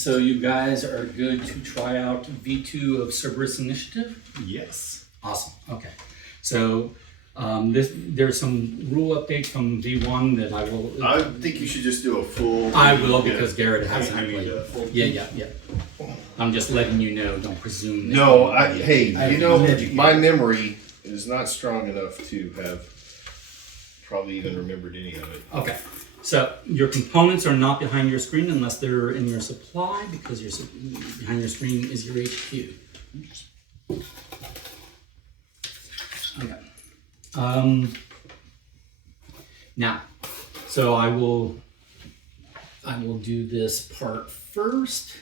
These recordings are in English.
so you guys are good to try out V2 of Cerberus Initiative? Yes. Awesome. Okay. So there's some rule updates from V1 that I will. I think you should just do a full. I will because Garrett hasn't I mean, played. full. Yeah. I'm just letting you know. Don't presume. That No, you my memory is not strong enough to have probably even remembered any of it. Okay. So your components are not behind your screen unless they're in your supply, because behind your screen is your HQ. Okay. Now, so I will do this part first.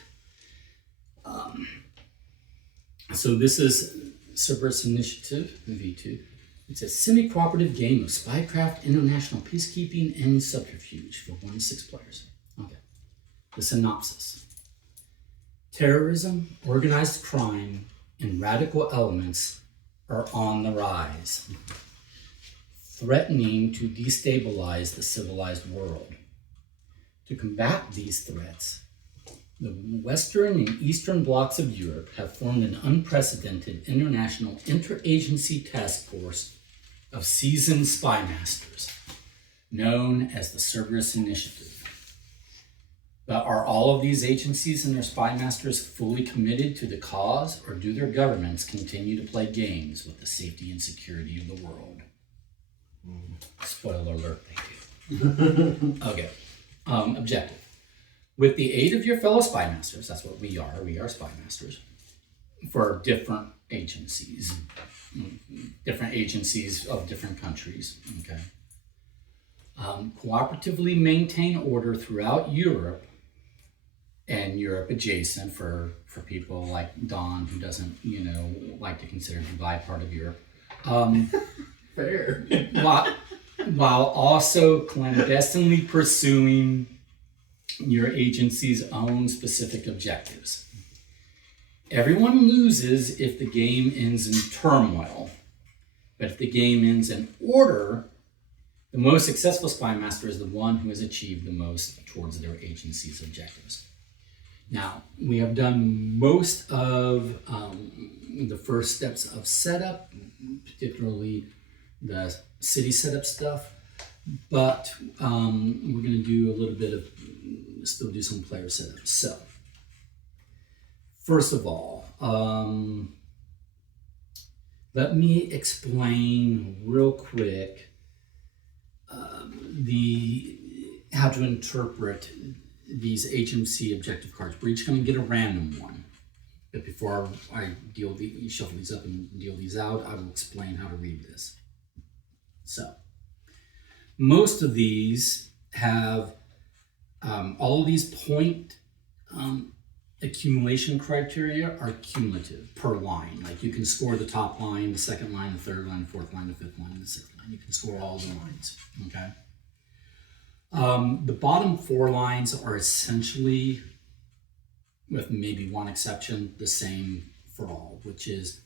So this is Cerberus Initiative V2. It's a semi-cooperative game of spycraft, international peacekeeping, and subterfuge for 1 to 6 players. Okay. The synopsis. Terrorism, organized crime, and radical elements are on the rise, threatening to destabilize the civilized world. To combat these threats, the Western and Eastern blocs of Europe have formed an unprecedented international interagency task force of seasoned spy masters, known as the Cerberus Initiative. But are all of these agencies and their spy masters fully committed to the cause, or do their governments continue to play games with the safety and security of the world? Spoiler alert, they do. Okay. Objective. With the aid of your fellow spy masters, that's what we are spy masters, for different agencies of different countries, okay? Cooperatively maintain order throughout Europe and Europe adjacent for people like Don, who doesn't, like to consider Dubai part of Europe. Fair. While also clandestinely pursuing your agency's own specific objectives. Everyone loses if the game ends in turmoil, but if the game ends in order, the most successful spy master is the one who has achieved the most towards their agency's objectives. Now, we have done most of the first steps of setup, particularly the city setup stuff, but we're going to do a little bit of, still do some player setup. So, first of all, let me explain real quick how to interpret these agency objective cards. We're each going to get a random one. But before I shuffle these up and deal these out, I will explain how to read this. So, most of these have all of these point accumulation criteria are cumulative per line. Like you can score the top line, the second line, the third line, the fourth line, the fifth line, the sixth line. You can score all the lines, okay? The bottom 4 lines are essentially, with maybe one exception, the same for all, which is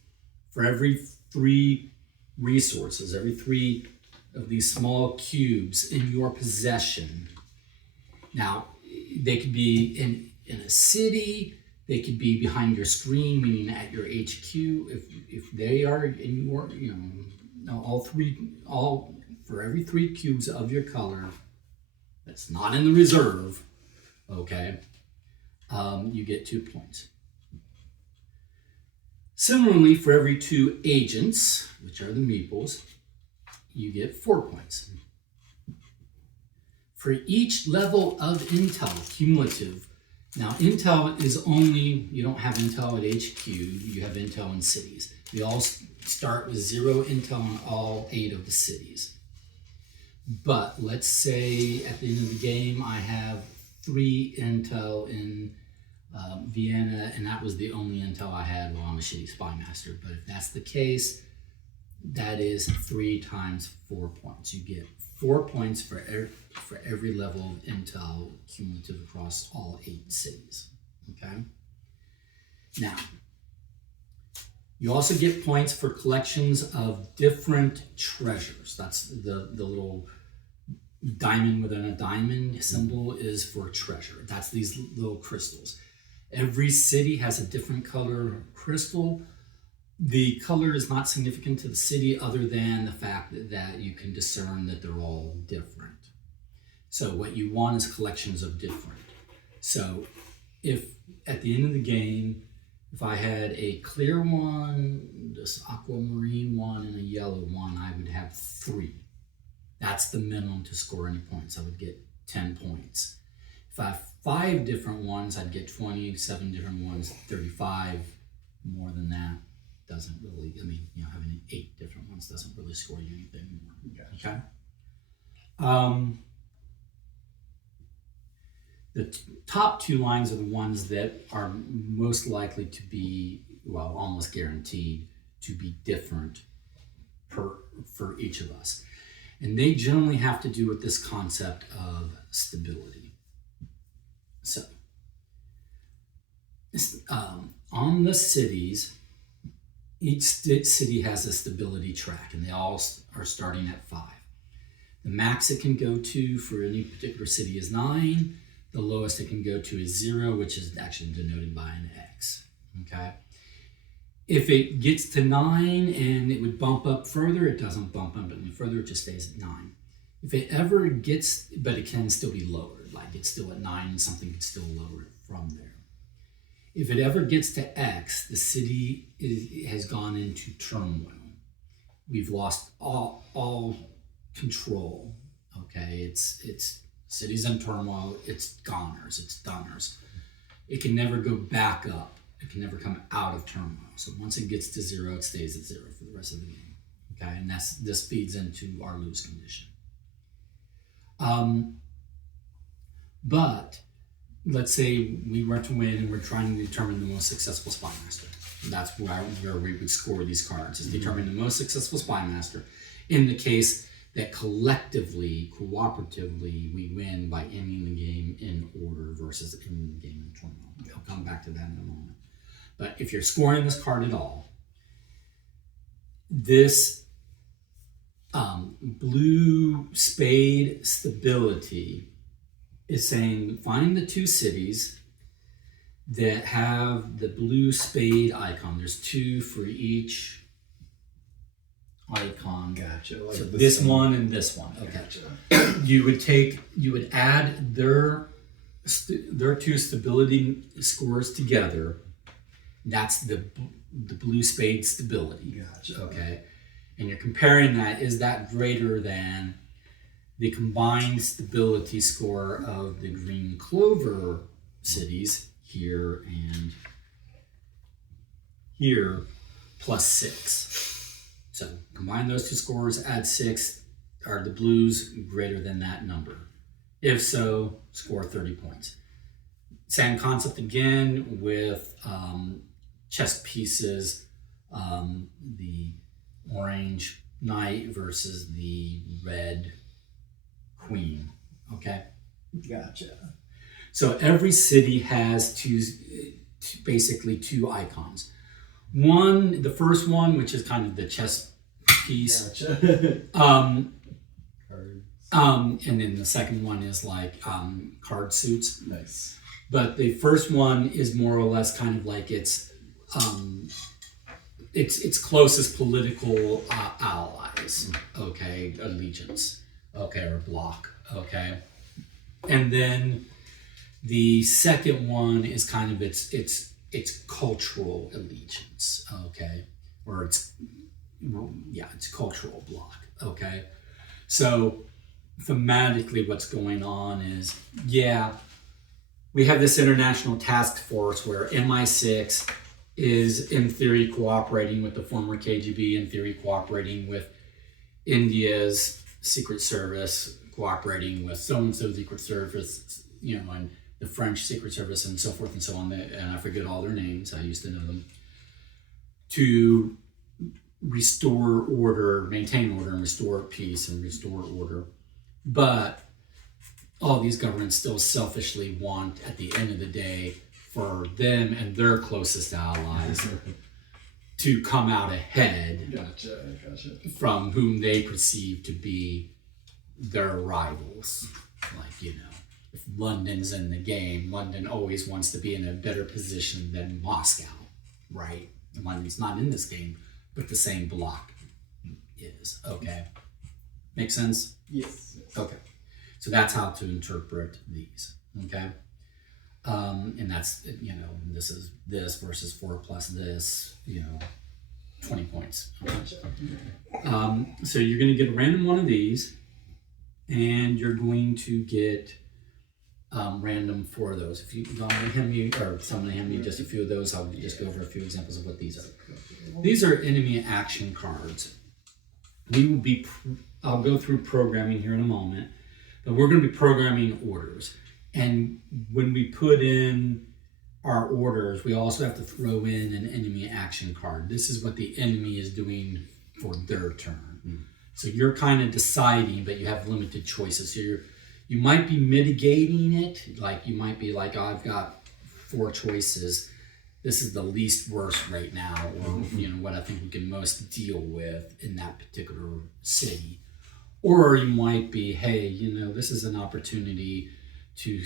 for every 3 resources, every 3 of these small cubes in your possession. Now, they could be in a city, they could be behind your screen, meaning at your HQ. If they are in your, all for every 3 cubes of your color that's not in the reserve, okay, you get 2 points. Similarly, for every 2 agents, which are the meeples, you get 4 points. For each level of intel, cumulative, now intel is only, you don't have intel at HQ, you have intel in cities. We all start with 0 intel on all 8 of the cities. But let's say at the end of the game, I have 3 intel in Vienna, and that was the only intel I had while I'm a shitty spy master. But if that's the case, that is 3 times 4 points. You get 4 points for every level of intel cumulative across all 8 cities. Okay? Now, you also get points for collections of different treasures. That's the little diamond within a diamond symbol is for treasure. That's these little crystals. Every city has a different color crystal. The color is not significant to the city other than the fact that you can discern that they're all different. So what you want is collections of different. So if at the end of the game, if I had a clear one, this aquamarine one, and a yellow one, I would have 3. That's the minimum to score any points. I would get 10 points. If I have 5 different ones, I'd get 20, 7 different ones, 35. More than that doesn't really, having 8 different ones doesn't really score you anything more. Gotcha. Okay? The top 2 lines are the ones that are most likely to be, well, almost guaranteed to be different for each of us. And they generally have to do with this concept of stability. So, on the cities, each city has a stability track, and they all are starting at 5. The max it can go to for any particular city is 9. The lowest it can go to is 0, which is actually denoted by an X. Okay. If it gets to 9 and it would bump up further, it doesn't bump up any further, it just stays at 9. If it ever gets, but it can still be lowered, like it's still at 9 and something could still lower it from there. If it ever gets to X, the city has gone into turmoil. We've lost all control. Okay, it's cities in turmoil, it's goners, it's doners. It can never go back up. It can never come out of turmoil. So once it gets to 0, it stays at 0 for the rest of the game. Okay, and this feeds into our lose condition. But let's say we were to win and we're trying to determine the most successful spy master. That's where we would score these cards, is determine the most successful spy master in the case that collectively, cooperatively, we win by ending the game in order versus ending the game in turmoil. I'll come back to that in a moment. But if you're scoring this card at all, this blue spade stability is saying find the 2 cities that have the blue spade icon. There's 2 for each icon. Gotcha. Like so this one and this one. Okay. Gotcha. You would add their 2 stability scores together. That's the blue spade stability. Gotcha. Okay. And you're comparing that, is that greater than the combined stability score of the green clover cities here and here plus 6. So combine those 2 scores, add 6. Are the blues greater than that number? If so, score 30 points. Same concept again with chess pieces, the orange knight versus the red queen. Okay? Gotcha. So every city has basically 2 icons. One, the first one, which is kind of the chess piece. Gotcha. Cards. And then the second one is like card suits. Nice. But the first one is more or less kind of like its closest political allies. Okay, allegiance. Okay, or bloc. Okay, and then the second one is kind of its cultural allegiance. Okay, or its cultural bloc. Okay, so thematically, what's going on is we have this international task force where MI6 is in theory cooperating with the former KGB, in theory cooperating with India's Secret Service, cooperating with so-and-so Secret Service, and the French Secret Service and so forth and so on, and I forget all their names, I used to know them, to restore order, maintain order, and restore peace and restore order. But all these governments still selfishly want, at the end of the day, for them and their closest allies to come out ahead. Gotcha. From whom they perceive to be their rivals. if London's in the game, London always wants to be in a better position than Moscow, right? London's not in this game, but the same block is. Okay. Make sense? Yes. Okay. So that's how to interpret these. Okay. And that's, this is this versus 4 plus this, 20 points. Gotcha. So you're going to get a random one of these, and you're going to get random 4 of those. If you want to hand me, or someone hand me just a few of those, I'll just go over a few examples of what these are. These are enemy action cards. I'll go through programming here in a moment, but we're going to be programming orders. And when we put in our orders, we also have to throw in an enemy action card. This is what the enemy is doing for their turn. So you're kind of deciding, but you have limited choices. So you might be mitigating it. Like you might be like, oh, I've got 4 choices. This is the least worst right now, or what I think we can most deal with in that particular city. Or you might be, hey, this is an opportunity to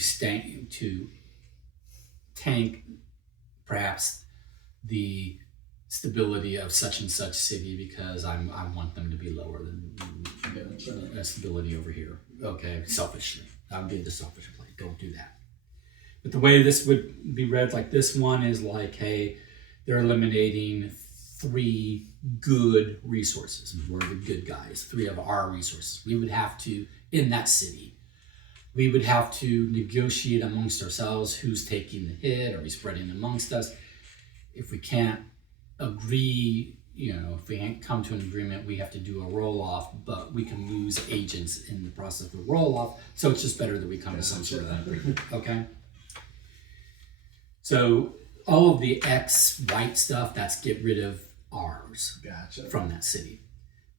tank perhaps the stability of such and such city because I want them to be lower than stability over here. Okay, selfishly. That would be the selfish play. Don't do that. But the way this would be read, like this one is like, hey, they're eliminating 3 good resources. We're the good guys. 3 of our resources. We would have to, in that city, we would have to negotiate amongst ourselves who's taking the hit. Are we spreading amongst us? If we can't agree, if we can't come to an agreement, we have to do a roll-off, but we can lose agents in the process of a roll-off. So it's just better that we come to some sort of agreement, okay? So all of the X white stuff, that's get rid of ours from that city.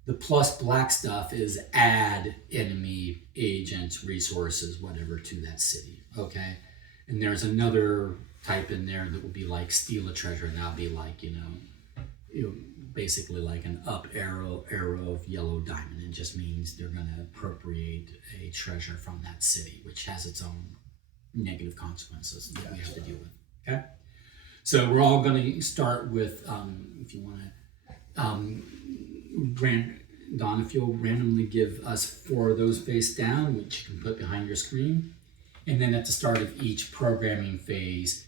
The plus black stuff is add enemy agents, resources, whatever to that city, okay? And there's another type in there that will be like steal a treasure, and that'll be like, basically like an up arrow of yellow diamond. It just means they're going to appropriate a treasure from that city, which has its own negative consequences that we have to deal with, okay? So we're all going to start with, if you want to, Don, if you'll randomly give us 4 of those face down, which you can put behind your screen. And then at the start of each programming phase,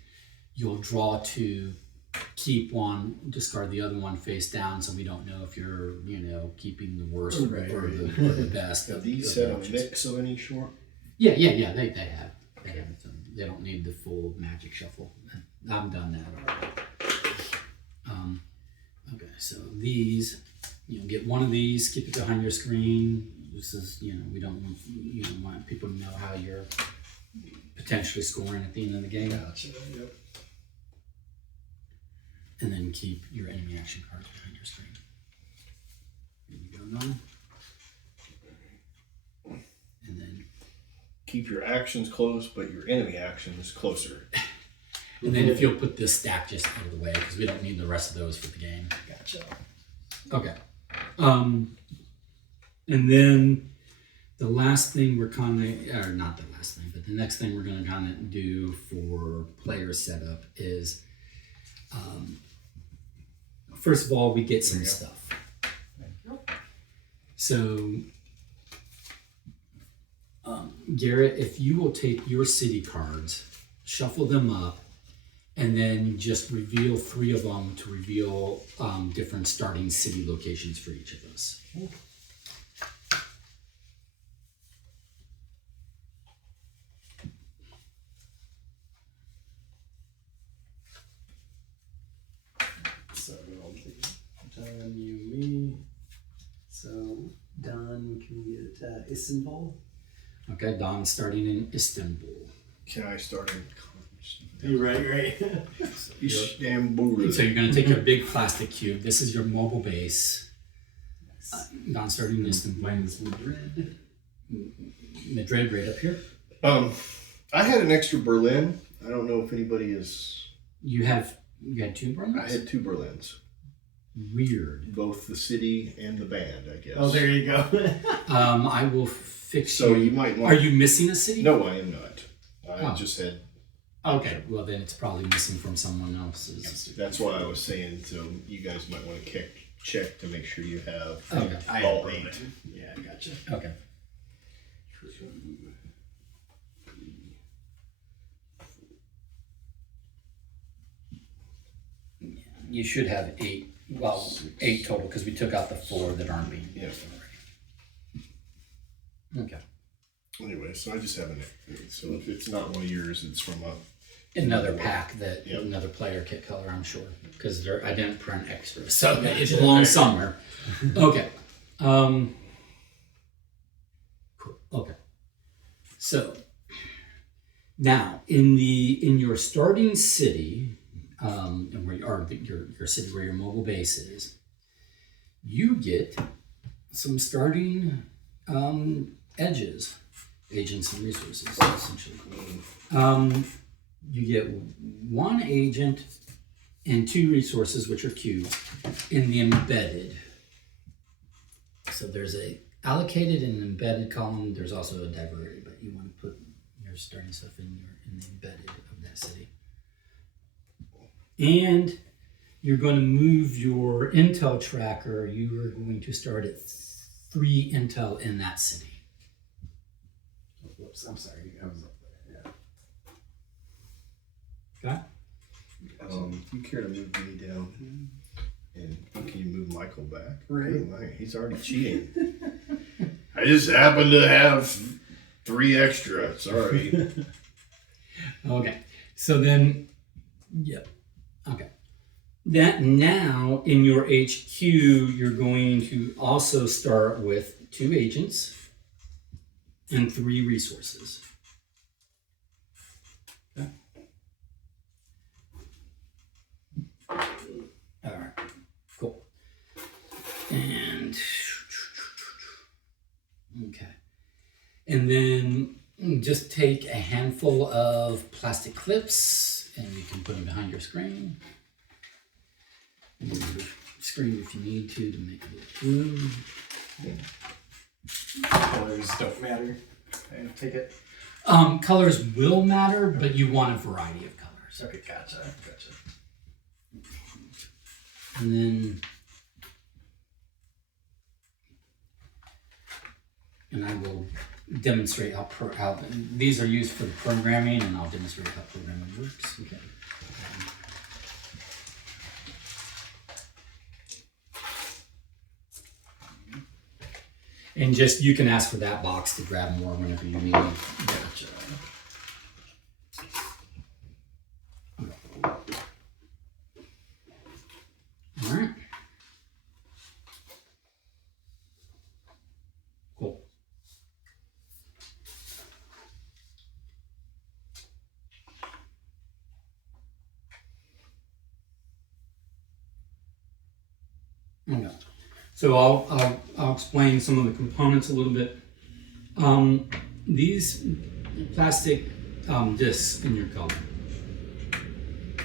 you'll draw 2, keep 1, discard the other one face down, so we don't know if you're, keeping the worst or the best. Have these had a mix of any sort? Yeah, they have. They have they don't need the full magic shuffle. I've done that already. Okay, so these, get 1 of these, keep it behind your screen. This is, we don't want, want people to know how you're potentially scoring at the end of the game. Gotcha. Yep. And then keep your enemy action cards behind your screen. There you go, Don. And then keep your actions close, but your enemy actions closer. And then if you'll put this stack just out of the way, because we don't need the rest of those for the game. Gotcha. Okay. And then the last thing we're kind of, or not the last thing, but the next thing we're going to kind of do for player setup is, first of all, we get some stuff. So, Garrett, if you will take your city cards, shuffle them up, and then just reveal 3 of them to reveal different starting city locations for each of us. So, Don, you, me. So, Don, can we get Istanbul? Okay, Don's starting in Istanbul. Can I start in Right. Istanbul? So you're going to take your big plastic cube. This is your mobile base. Don starting in Istanbul. Mine is Madrid. Madrid right up here. I had an extra Berlin. I don't know if anybody is. You had 2 Berlins? I had 2 Berlins. Weird. Both the city and the band, I guess. Oh, there you go. I will fix So you. you might want. Are you missing a city? No, I am not. Oh. I just had. Okay, well then it's probably missing from someone else's. That's why I was saying. So you guys might want to check to make sure you have Okay. I all have 8. broken. Yeah, I gotcha. Okay. You should have 8. Well, 8 total because we took out the 4 that aren't being Yeah. used already. Okay. Anyway, so I just have an. So if it's not one of yours, it's from a. Another pack that Yep. another player kit color, I'm sure, because I didn't print extra, so it belongs somewhere. Okay. Cool. Okay. So now in your starting city, and where your city where your mobile base is, you get some starting edges, agents, and resources essentially. You get 1 agent and 2 resources, which are cubes, in the embedded. So there's a allocated and embedded column. There's also a diverted, but you want to put your starting stuff in the embedded of that city. And you're going to move your intel tracker. You are going to start at 3 intel in that city. Oh, whoops, I'm sorry. I was up there. Okay? If you care to move me down, and can you move Michael back? Right. Good night. He's already cheating. I just happen to have 3 extra. Sorry. Okay. So then, yep. Okay. That now in your HQ, you're going to also start with 2 agents and 3 resources. Okay. All right. Cool. And okay. And then just take a handful of plastic clips and you can put them behind your screen. Move your screen if you need to make a little room. Colors don't matter. I take it. Colors will matter, but you want a variety of colors. Okay, gotcha. And then, and I will demonstrate how these are used for the programming, and I'll demonstrate how programming works. Okay. And just, you can ask for that box to grab more whenever you need. Gotcha. All right. Cool. Okay. So I'll explain some of the components a little bit. These plastic discs in your color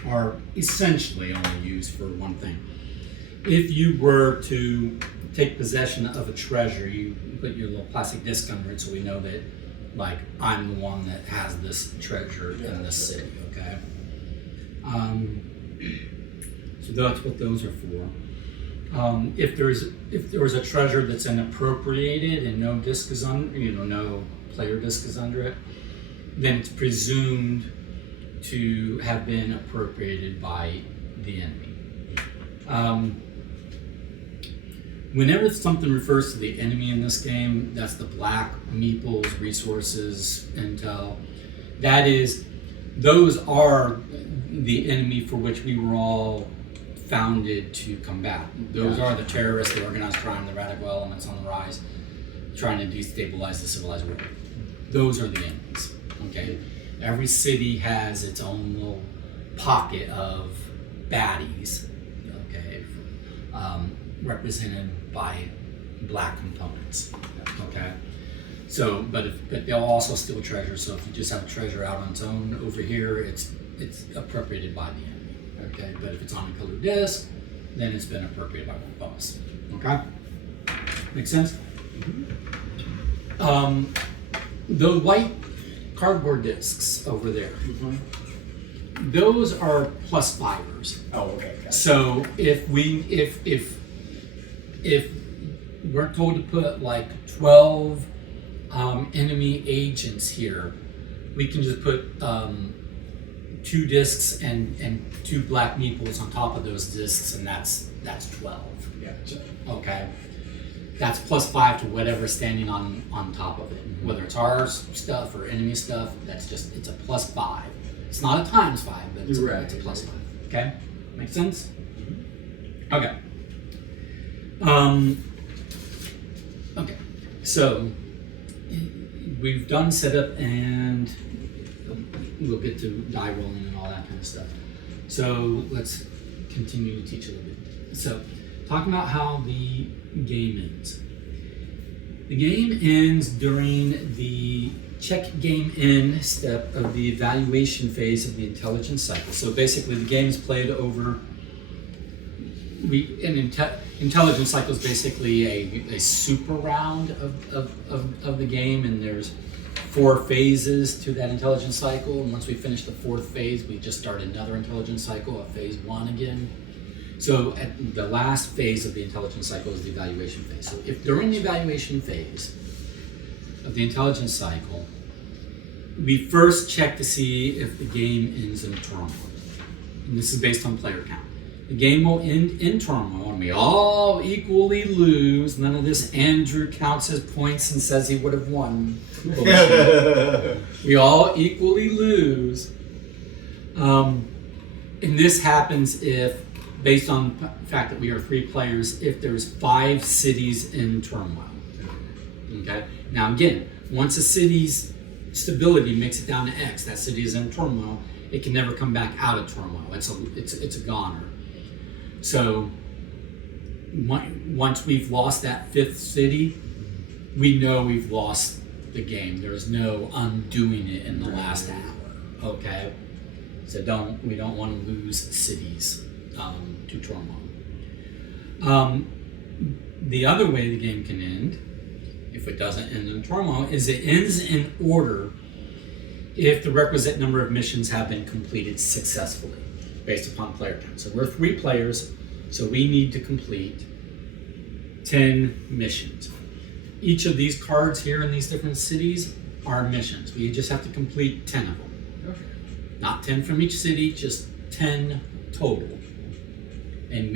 are essentially only used for one thing. If you were to take possession of a treasure, you put your little plastic disc under it so we know that, like, I'm the one that has this treasure in this city, okay? So that's what those are for. If there was a treasure that's unappropriated and no disc is no player disc is under it, then it's presumed to have been appropriated by the enemy. Whenever something refers to the enemy in this game, that's the black meeples, resources, intel. Those are the enemy for which we were all founded to combat. Those are the terrorists, the organized crime, the radical elements on the rise, trying to destabilize the civilized world. Those are the enemies, okay? Every city has its own little pocket of baddies, okay, represented by black components, okay? So, but they'll also steal treasure. So if you just have a treasure out on its own over here, it's appropriated by the enemy, okay? But if it's on a colored disc, then it's been appropriated by one of us, okay? Make sense? The white cardboard discs over there. Those are +5ers. Oh, okay. Gotcha. So if we're told to put like 12 enemy agents here, we can just put 2 discs and 2 black meeples on top of those discs, and that's 12. Gotcha. Okay, that's +5 to whatever's standing on top of it, whether it's our stuff or enemy stuff. It's a +5. It's not a +5, but it's a +5. Okay, make sense? Okay. Okay, so we've done setup, and we'll get to die rolling and all that kind of stuff. So let's continue to teach a little bit. So, talking about how the game ends. The game ends during the check game in step of the evaluation phase of the intelligence cycle. So basically, the game is played over. Intelligence cycle is basically a super round of the game, and there's 4 phases to that intelligence cycle. And once we finish the 4th phase, we just start another intelligence cycle, a phase 1 again. So at the last phase of the intelligence cycle is the evaluation phase. So if during the evaluation phase of the intelligence cycle, we first check to see if the game ends in turmoil. And this is based on player count. The game will end in turmoil, and we all equally lose. None of this Andrew counts his points and says he would have won. We all equally lose. And this happens if, based on the fact that we are 3 players, if there's 5 cities in turmoil. Okay? Now again, once a city's stability makes it down to X, that city is in turmoil, it can never come back out of turmoil. It's a goner. So once we've lost that 5th city, we know we've lost the game. There's no undoing it in the last hour. Okay? So we don't want to lose cities to turmoil. The other way the game can end, if it doesn't end in turmoil, is it ends in order if the requisite number of missions have been completed successfully, based upon player count. So we're 3 players, so we need to complete 10 missions. Each of these cards here in these different cities are missions. We just have to complete 10 of them. Okay. Not 10 from each city, just 10 total. And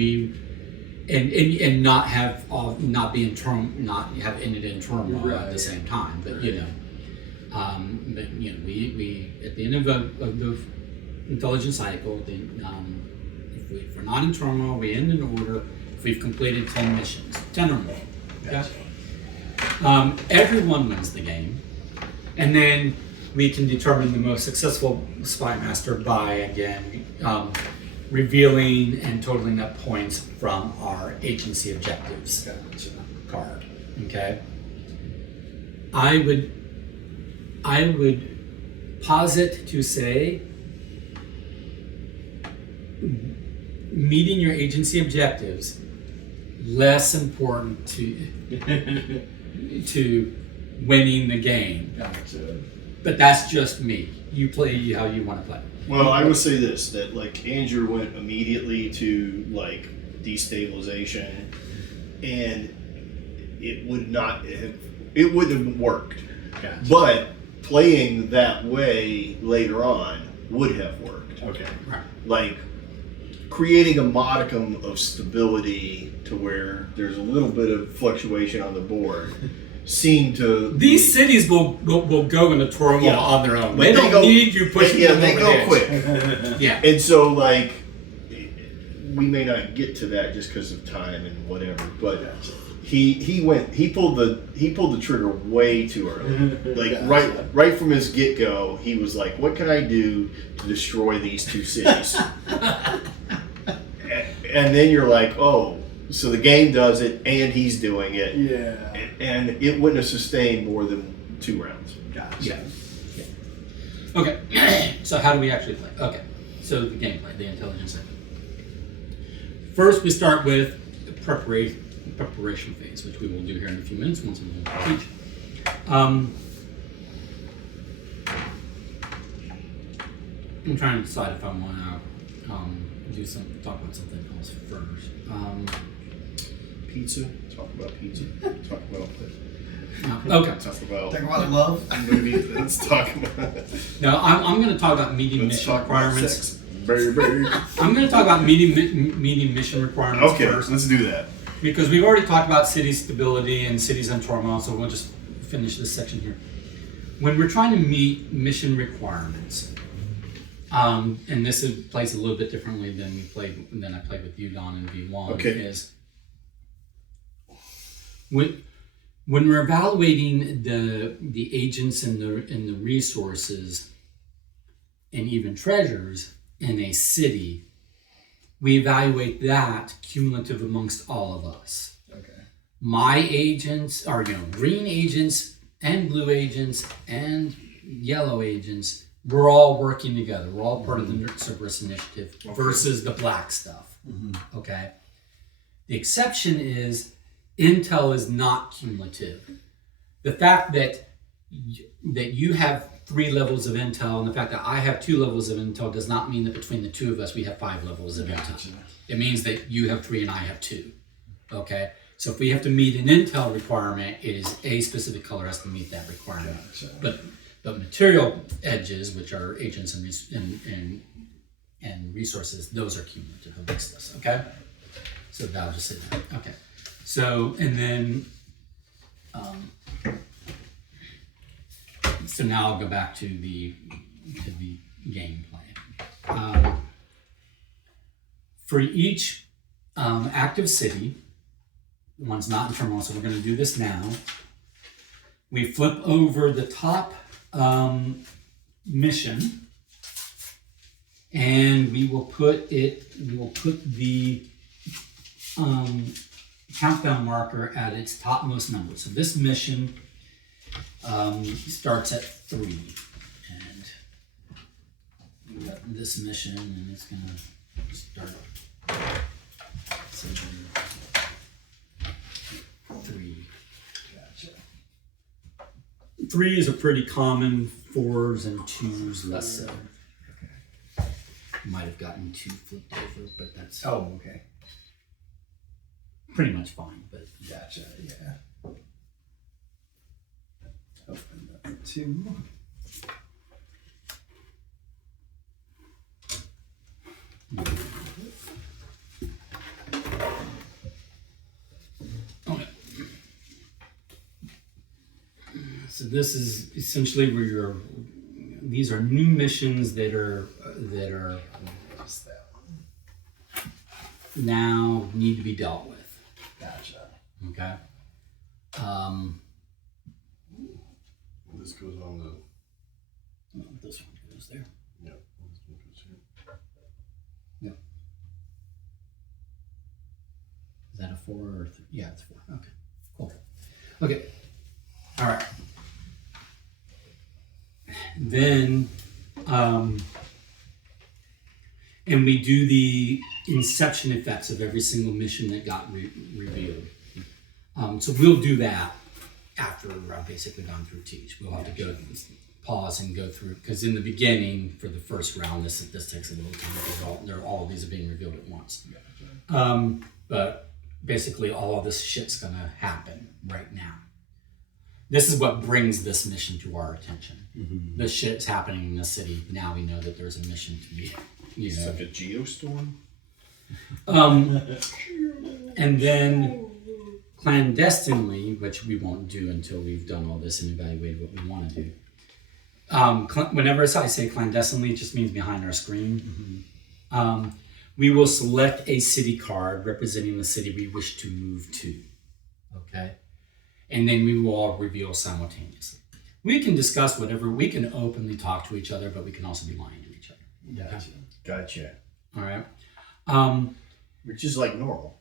not have not have ended in turmoil at the same time. But we at the end of the intelligence cycle, if we're not in turmoil, we end in order if we've completed 10 missions, 10 or more. Gotcha. Everyone wins the game, and then we can determine the most successful spy master by, again, revealing and totaling up points from our agency objectives card. Okay. I would posit to say meeting your agency objectives less important to winning the game. Gotcha. But that's just me. You play how you want to play. Well, I would say this, that like Andrew went immediately to like destabilization, and it wouldn't have worked. Gotcha. But playing that way later on would have worked. Okay. Right. Like creating a modicum of stability to where there's a little bit of fluctuation on the board seemed to... These cities will go into turmoil on their own. But They don't need you pushing them they over go the edge. quick. Yeah. And so, like, we may not get to that just because of time and whatever, but he pulled the trigger way too early. Like right from his get-go, he was like, what can I do to destroy these 2 cities? And then you're like, oh, so the game does it and he's doing it. Yeah. And it wouldn't have sustained more than 2 rounds. Gotcha. Yeah. Okay. So how do we actually play? Okay. So the gameplay, the intelligence cycle. First, we start with the preparation phase, which we will do here in a few minutes once I'm done to teach. I'm trying to decide if I want to talk about something else first. Pizza. Talk about pizza. Talk about Okay. Talk about Talk about love. movies. Let's talk about. No, I'm going to talk about meeting Let's mission talk about requirements. sex. Baby. I'm going to talk about meeting mission requirements Okay, first, let's do that. because we've already talked about city stability and cities in turmoil, so we'll just finish this section here. When we're trying to meet mission requirements, and this plays a little bit differently than I played with you, Don, in V1. Okay. Is when we're evaluating the agents and the resources and even treasures in a city, we evaluate that cumulative amongst all of us. Okay. My agents are, green agents and blue agents and yellow agents. We're all working together. We're all part of the Cerberus Initiative versus the black stuff. Okay. The exception is intel is not cumulative. The fact that you have 3 levels of intel and the fact that I have 2 levels of intel does not mean that between the two of us we have 5 levels of intel. It means that you have 3 and I have 2. Okay. So if we have to meet an intel requirement, it is a specific color has to meet that requirement. But material edges, which are agents and resources, those are cumulative amongst us. Okay. So I'll just say that. Okay. So and then. So now I'll go back to the gameplay. For each active city, one's not in turmoil, so we're going to do this now. We flip over the top mission, and we will put the countdown marker at its topmost number. So this mission starts at 3, and we got this mission, and it's gonna start. So 3. Gotcha. 3 is a pretty common. 4s and 2s less so. Okay. Might have gotten 2 flipped over, but that's Oh, okay. pretty much fine. But Gotcha. Yeah. Open up 2. okay. So this is essentially where these are new missions that are Just that one. now need to be dealt with. Gotcha. Okay. This goes on the. This one goes there. Yeah. This one goes here. Yeah. Is that a 4 or 3? Yeah, it's 4. Okay. Cool. Okay. All right. Then, and we do the inception effects of every single mission that got revealed. So we'll do that after I've basically gone through Teach. We'll have to go pause and go through, because in the beginning for the first round, this takes a little time because all of these are being revealed at once. But basically all of this shit's gonna happen right now. This is what brings this mission to our attention. This shit's happening in the city. Now we know that there's a mission to be, It's like a geostorm. And then clandestinely, which we won't do until we've done all this and evaluated what we want to do. Whenever I say clandestinely, it just means behind our screen. We will select a city card representing the city we wish to move to. Okay? And then we will all reveal simultaneously. We can discuss whatever, we can openly talk to each other, but we can also be lying to each other. Gotcha. Gotcha. All right? Which is like normal.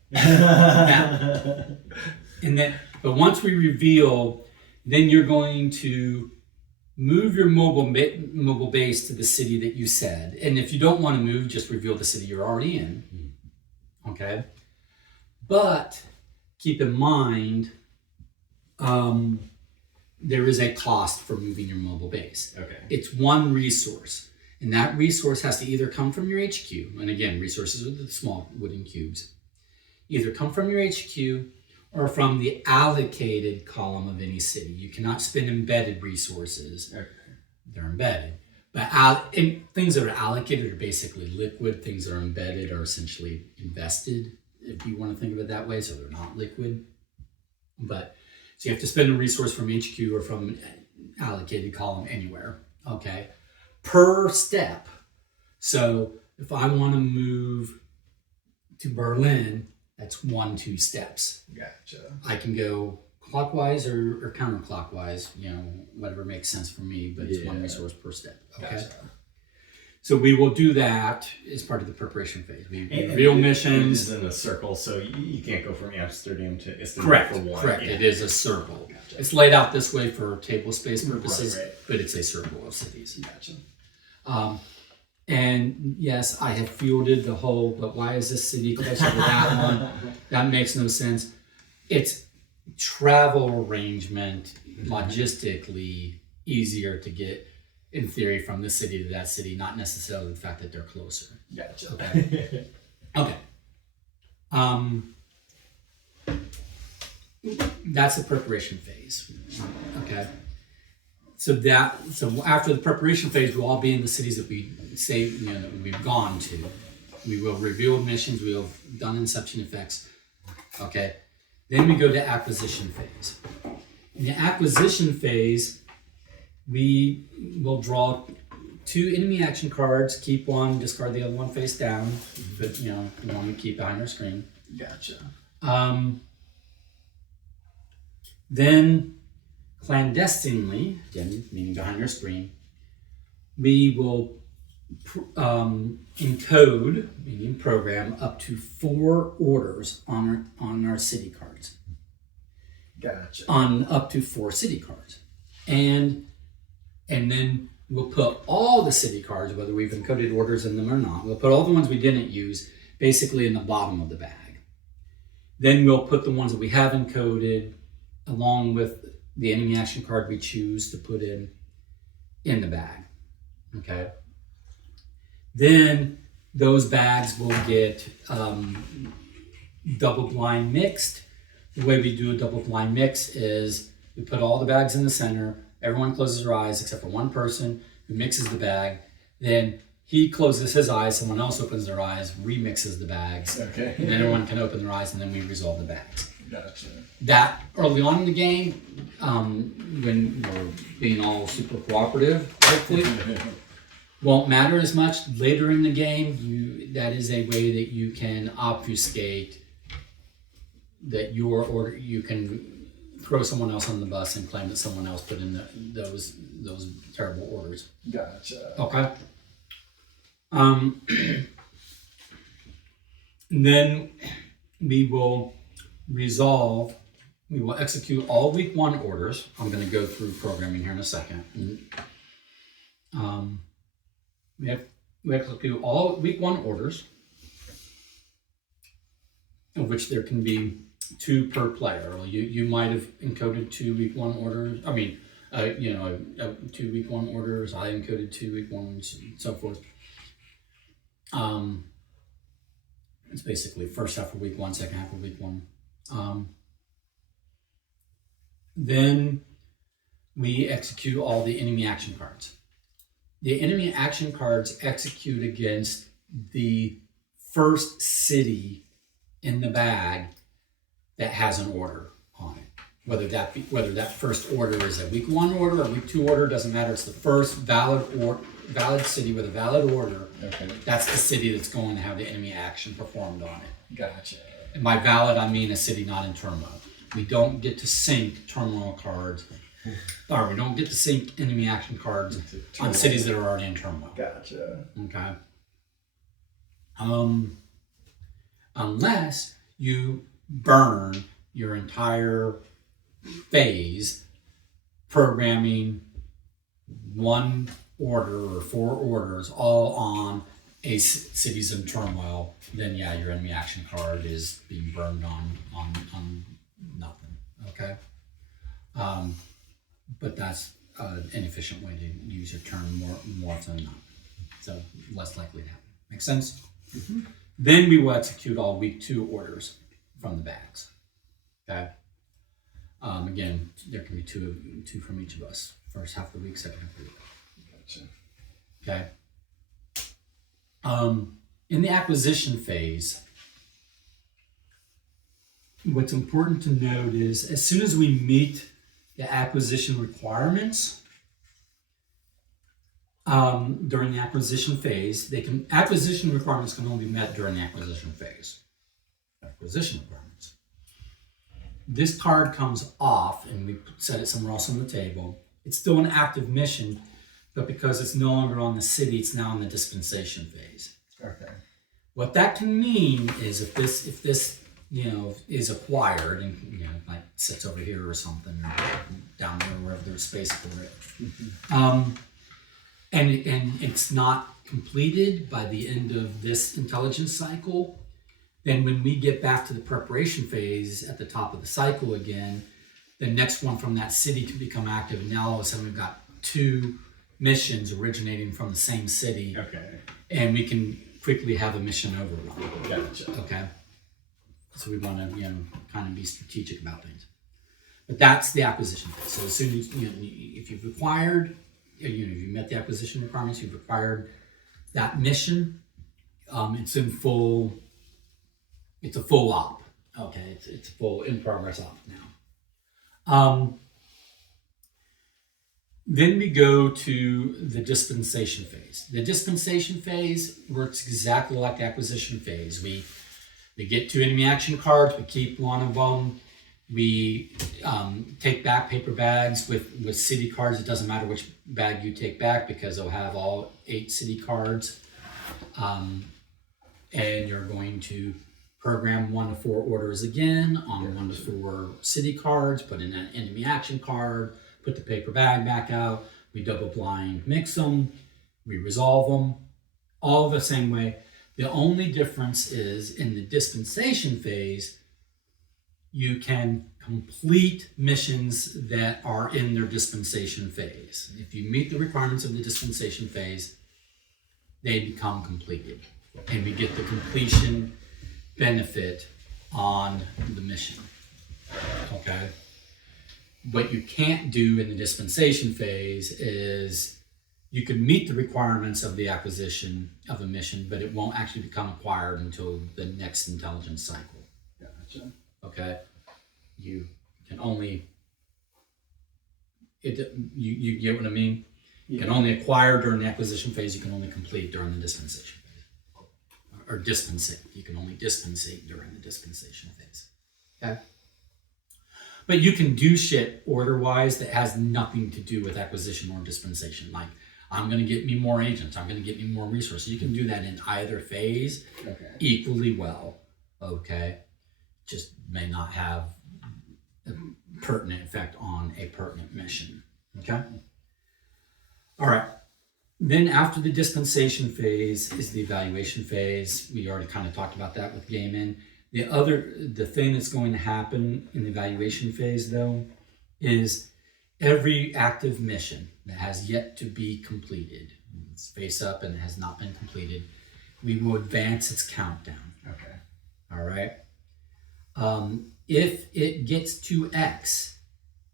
But once we reveal, then you're going to move your mobile base to the city that you said. And if you don't want to move, just reveal the city you're already in. Okay? But keep in mind, there is a cost for moving your mobile base. Okay. It's 1 resource. And that resource has to either come from your HQ, and again, resources are the small wooden cubes, either come from your HQ or from the allocated column of any city. You cannot spend embedded resources. Okay. They're embedded. But and things that are allocated are basically liquid. Things that are embedded are essentially invested, if you want to think of it that way, so they're not liquid. But so you have to spend a resource from HQ or from an allocated column anywhere, okay, per step. So if I want to move to Berlin, that's 2 steps. Gotcha. I can go clockwise or counterclockwise, whatever makes sense for me, but it's 1 resource per step. Okay. Gotcha. So we will do that as part of the preparation phase. We reveal missions. It is in a circle, so you can't go from Amsterdam to Istanbul Correct. for one. Correct. Yeah. It is a circle. Gotcha. It's laid out this way for table space purposes, Right. but it's a circle of cities. Gotcha. And yes, I have fielded the whole, but why is this city closer to that one? That makes no sense. It's travel arrangement, logistically easier to get, in theory, from this city to that city, not necessarily the fact that they're closer. Gotcha. Okay. Okay. That's the preparation phase. Okay. So after the preparation phase, we'll all be in the cities that we say, that we've gone to. We will reveal missions. We have done inception effects. Okay. Then we go to acquisition phase. In the acquisition phase, we will draw 2 enemy action cards, keep one, discard the other one face down, but you want to keep behind our screen. Gotcha. Then clandestinely, again, meaning behind your screen, we will encode, meaning program, up to 4 orders on our city cards. Gotcha. On up to 4 city cards. And then we'll put all the city cards, whether we've encoded orders in them or not, we'll put all the ones we didn't use basically in the bottom of the bag. Then we'll put the ones that we have encoded along with the enemy action card we choose to put in the bag. Okay. Then those bags will get double blind mixed. The way we do a double blind mix is we put all the bags in the center. Everyone closes their eyes except for one person who mixes the bag. Then he closes his eyes, someone else opens their eyes, remixes the bags. Okay. And then everyone can open their eyes, and then we resolve the bags. Gotcha. That early on in the game, when we're being all super cooperative, hopefully, won't matter as much. Later in the game, that is a way that you can obfuscate that your order. You can throw someone else on the bus and claim that someone else put in those terrible orders. Gotcha. Okay. Then we will execute all week 1 orders. I'm going to go through programming here in a second. We execute all week 1 orders, of which there can be 2 per player. You might have encoded 2 week 1 orders. 2 week 1 orders. I encoded 2 week 1s and so forth. It's basically first half of week 1, second half of week 1. Then we execute all the enemy action cards. The enemy action cards execute against the first city in the bag that has an order on it. Whether that first order is a week 1 order or week 2 order, doesn't matter. It's the first valid city with a valid order. Okay. That's the city that's going to have the enemy action performed on it. Gotcha. And by valid, I mean a city not in turmoil. We don't get to sync turmoil cards, or we don't get to sync enemy action cards on cities that are already in turmoil. Gotcha. Okay. Unless you burn your entire phase programming 1 order or 4 orders all on a cities in turmoil, then yeah, your enemy action card is being burned on nothing. Okay. But that's an inefficient way to use your turn more often than not. so less likely to happen. Make sense? Then we will execute all week 2 orders from the bags. Okay. Again, there can be two from each of us. First half of the week, second half of the week. Gotcha. Okay. In the acquisition phase, what's important to note is as soon as we meet the acquisition requirements, during the acquisition phase, acquisition requirements can only be met during the acquisition phase. Acquisition requirements. This card comes off, and we set it somewhere else on the table. It's still an active mission, but because it's no longer on the city, it's now in the dispensation phase. Okay. What that can mean is if this is acquired and like sits over here or something, down there wherever there's space for it. And it's not completed by the end of this intelligence cycle, then when we get back to the preparation phase at the top of the cycle again, the next one from that city can become active. And now all of a sudden we've got 2 missions originating from the same city. Okay. And we can quickly have a mission overrun. Gotcha. Okay. So we want to, kind of be strategic about things. But that's the acquisition phase. So as soon as, if you've acquired, if you met the acquisition requirements, you've acquired that mission, it's a full op. Okay, it's a full in progress op now. Then we go to the dispensation phase. The dispensation phase works exactly like the acquisition phase. We get 2 enemy action cards, we keep one of them. We take back paper bags with city cards. It doesn't matter which bag you take back because they'll have all 8 city cards. And you're going to program 1 to 4 orders again on 1 to 4 city cards, put in an enemy action card, put the paper bag back out. We double blind mix them, we resolve them, all the same way. The only difference is in the dispensation phase, you can complete missions that are in their dispensation phase. If you meet the requirements of the dispensation phase, they become completed. And we get the completion benefit on the mission. Okay? What you can't do in the dispensation phase is you can meet the requirements of the acquisition of a mission, but it won't actually become acquired until the next intelligence cycle. Gotcha. Okay, you can only you get what I mean. You can only acquire during the acquisition phase. You can only complete during the dispensation phase, or dispensate. You can only dispensate during the dispensation phase. Okay, but you can do shit order-wise that has nothing to do with acquisition or dispensation. Like I'm going to get me more agents. I'm going to get me more resources. You can do that in either phase equally well. Okay. Just may not have a pertinent effect on a pertinent mission. Okay? All right. Then after the dispensation phase is the evaluation phase. We already kind of talked about that with Game In. The thing that's going to happen in the evaluation phase, though, is every active mission that has yet to be completed, it's face up and it has not been completed, we will advance its countdown. Okay. All right? If it gets to X,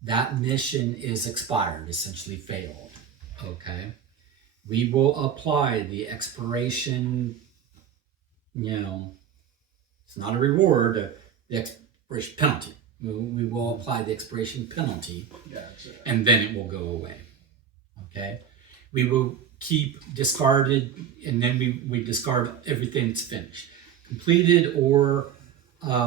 that mission is expired, essentially failed. Okay? We will apply the expiration, it's not a reward, the expiration penalty. We will apply the expiration penalty, Gotcha. and then it will go away. Okay? We will keep discarded, and then we discard everything that's finished. Completed or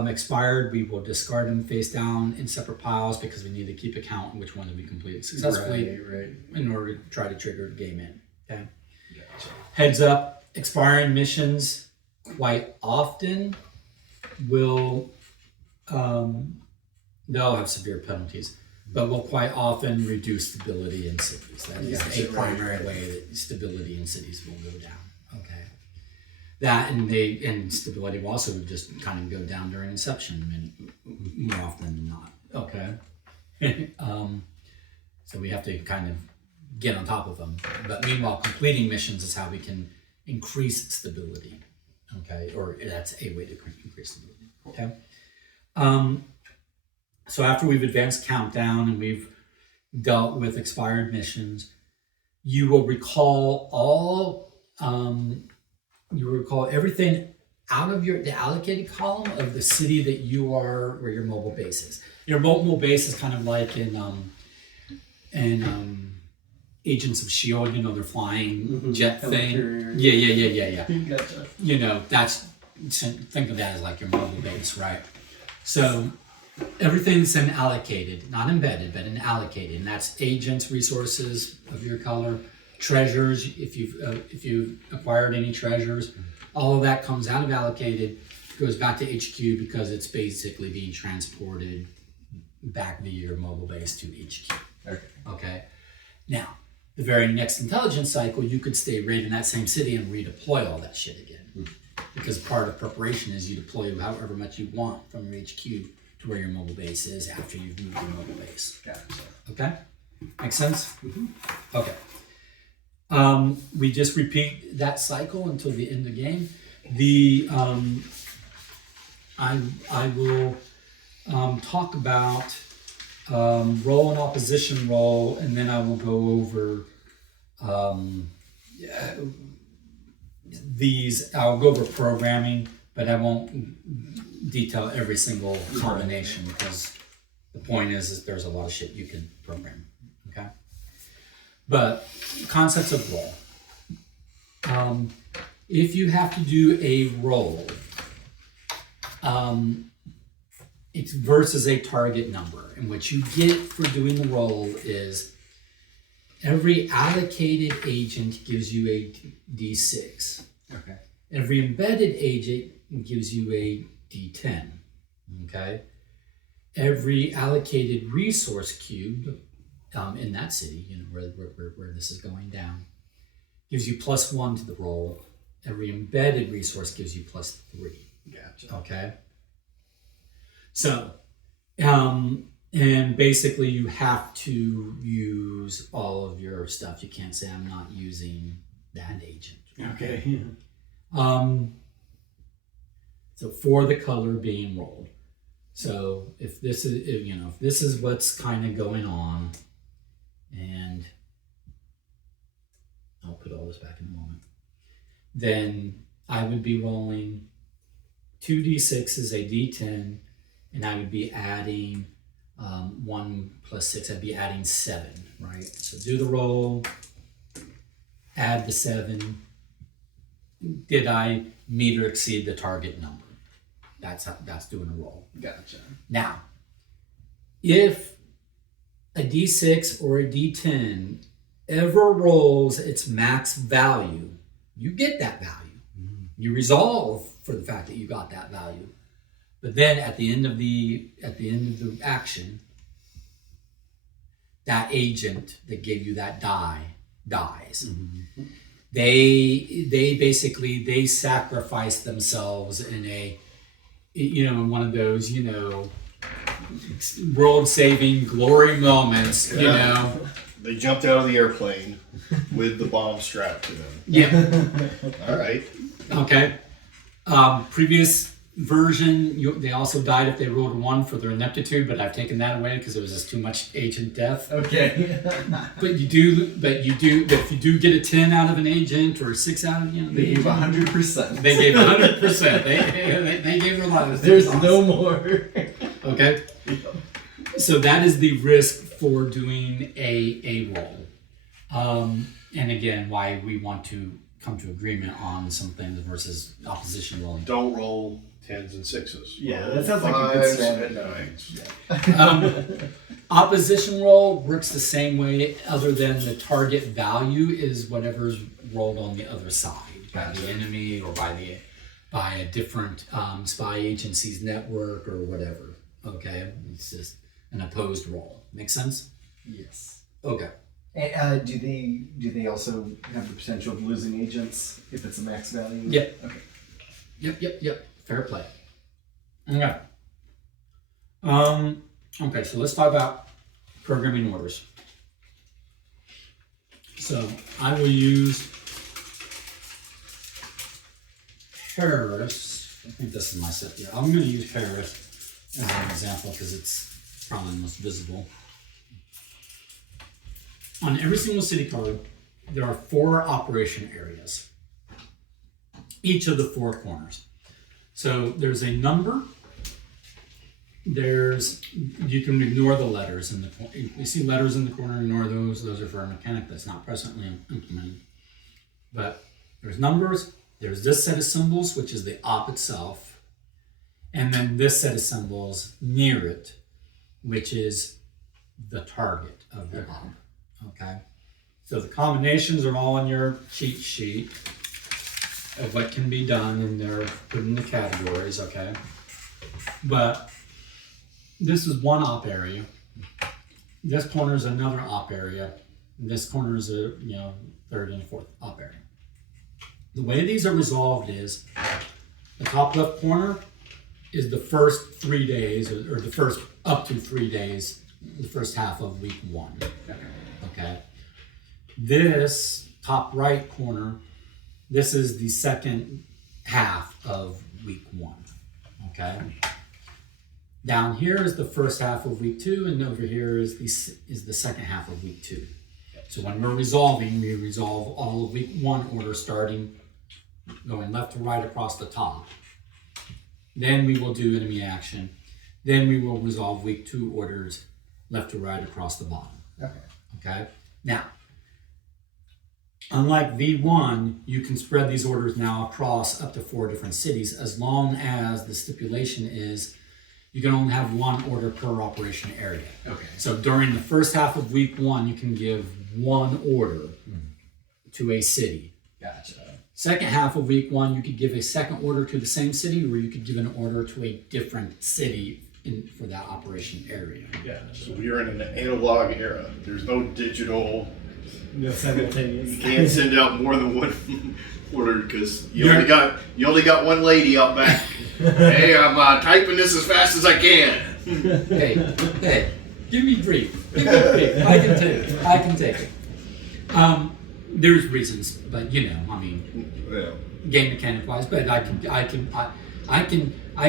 expired, we will discard them face down in separate piles because we need to keep account in which one did we complete successfully Right. in order to try to trigger the game in. Okay. Gotcha. Heads up, expiring missions quite often will they'll have severe penalties, but will quite often reduce stability in cities. That is Gotcha, a primary way that stability in cities will go down. Okay. That and stability will also just kind of go down during inception more often than not. Okay. So we have to kind of get on top of them. But meanwhile, completing missions is how we can increase stability. Okay, or that's a way to increase stability. Okay. So after we've advanced countdown and we've dealt with expired missions, you will recall everything out of the allocated column of the city that you are, where your mobile base is. Your mobile base is kind of like in Agents of S.H.I.E.L.D., you know, they're flying jet thing. Yeah. Gotcha. You know, think of that as like your mobile base, right? So everything's in allocated, not embedded, but in allocated, and that's agents, resources of your color, treasures. If you've acquired any treasures, all of that comes out of allocated, goes back to HQ because it's basically being transported back via your mobile base to HQ. Okay. Now, the very next intelligence cycle, you could stay right in that same city and redeploy all that shit again. Because part of preparation is you deploy however much you want from your HQ to where your mobile base is after you've moved your mobile base. Gotcha. Okay? Make sense? Okay. We just repeat that cycle until the end of the game. I will talk about role and opposition role, and then I will go over I'll go over programming, but I won't detail every single combination because the point is there's a lot of shit you can program. Okay? But concepts of role. If you have to do a role, it's versus a target number. And what you get for doing the role is every allocated agent gives you a D6. Okay. Every embedded agent gives you a D10. Okay. Every allocated resource cube in that city, you know, where this is going down, gives you +1 to the roll. Every embedded resource gives you +3. Gotcha. Okay. So, and basically you have to use all of your stuff. You can't say I'm not using that agent. Okay. So for the color being rolled. So if this is what's kind of going on, and I'll put all this back in a moment, then I would be rolling 2d6 a d10, and I would be adding 1 + 6. I'd be adding 7, right? So do the roll, add the 7. Did I meet or exceed the target number? That's doing a roll. Gotcha. Now, if a d6 or a d10 ever rolls its max value, you get that value. You resolve for the fact that you got that value. But then at the end of the action, that agent that gave you that die dies. Mm-hmm. They basically sacrifice themselves in one of those, world-saving glory moments, They jumped out of the airplane with the bomb strapped to them. Yeah. All right. Okay. Previous version, they also died if they rolled a 1 for their ineptitude, but I've taken that away because it was just too much agent death. Okay. But if you do get a 10 out of an agent or a 6 out of they gave 100%. They gave 100%. They gave a lot of. There's no more. Okay. So that is the risk for doing a roll. And again, why we want to come to agreement on some things versus opposition rolling. Don't roll 10s and 6s. Yeah, that sounds like a good strategy. Opposition roll works the same way, other than the target value is whatever's rolled on the other side by the enemy or by a different spy agency's network or whatever. Okay, it's just an opposed roll. Make sense? Yes. Okay. And, do they also have the potential of losing agents if it's a max value? Yep. Okay. Yep. Fair play. Okay. Okay, so let's talk about programming orders. So I will use Paris. I think this is my set here. I'm going to use Paris as an example because it's probably the most visible. On every single city card, there are 4 operation areas, each of the 4 corners. So there's a number. You can ignore the letters in the corner. You see letters in the corner, ignore those. Those are for a mechanic that's not presently implemented. But there's numbers, there's this set of symbols, which is the op itself, and then this set of symbols near it, which is the target of the op. Okay? So the combinations are all on your cheat sheet of what can be done, and they're put in the categories, okay? But this is one op area. This corner is another op area. And this corner is a third and fourth op area. The way these are resolved is the top left corner is the first 3 days, or the first up to 3 days, the first half of week 1. Okay. This top right corner, this is the second half of week 1. Okay. Down here is the first half of week 2, and over here is the second half of week 2. So when we're resolving, we resolve all of week 1 order starting going left to right across the top. Then we will do enemy action. Then we will resolve week 2 orders left to right across the bottom. Okay. Now, unlike V1, you can spread these orders now across up to 4 different cities, as long as the stipulation is you can only have 1 order per operation area. Okay. So during the first half of week 1, you can give 1 order to a city. Gotcha. Second half of week 1, you could give a second order to the same city, or you could give an order to a different city for that operation area. Yeah, so we're in an analog era. There's no digital. No simultaneous. You can't send out more than 1 order because you only got 1 lady out back. Hey, I'm typing this as fast as I can. Hey, give me brief. I can take it. I can take it. There's reasons, but game mechanic wise, but I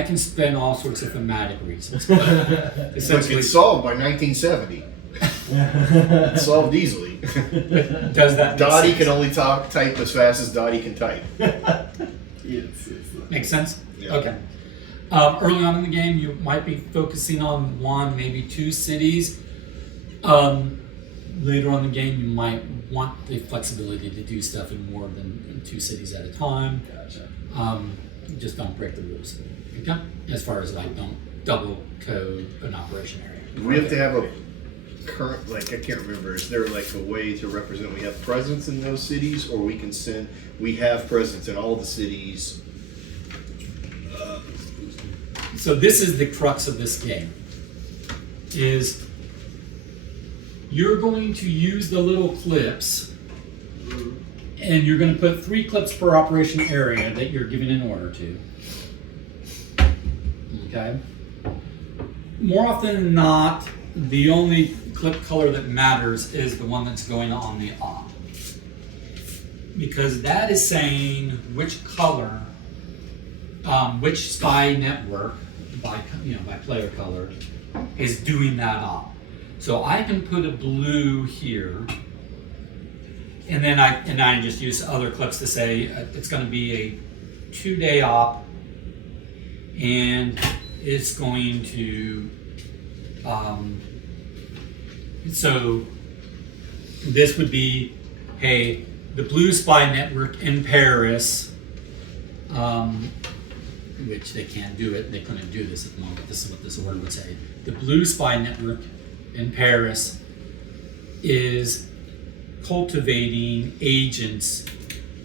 can spin all sorts of thematic reasons. But essentially, It's solved by 1970. It's solved easily. does that make Dottie sense? can only type as fast as Dottie can type. Yes. Make sense? Yeah. Okay. Early on in the game, you might be focusing on 1, maybe 2 cities. Later on in the game, you might want the flexibility to do stuff in more than 2 cities at a time. Gotcha. Just don't break the rules. Okay? As far as don't double code an operation area. Do we have to have a current, I can't remember, is there a way to represent we have presence in those cities, or we have presence in all the cities? So this is the crux of this game, is you're going to use the little clips, and you're going to put 3 clips per operation area that you're giving an order to. Okay? More often than not, the only clip color that matters is the one that's going on the op. Because that is saying which color, which spy network by player color is doing that op. So I can put a blue here, and then I just use other clips to say it's going to be a 2-day op, and it's going to so this would be, hey, the blue spy network in Paris, which they can't do it, they couldn't do this at the moment, this is what this order would say. The blue spy network in Paris is cultivating agents,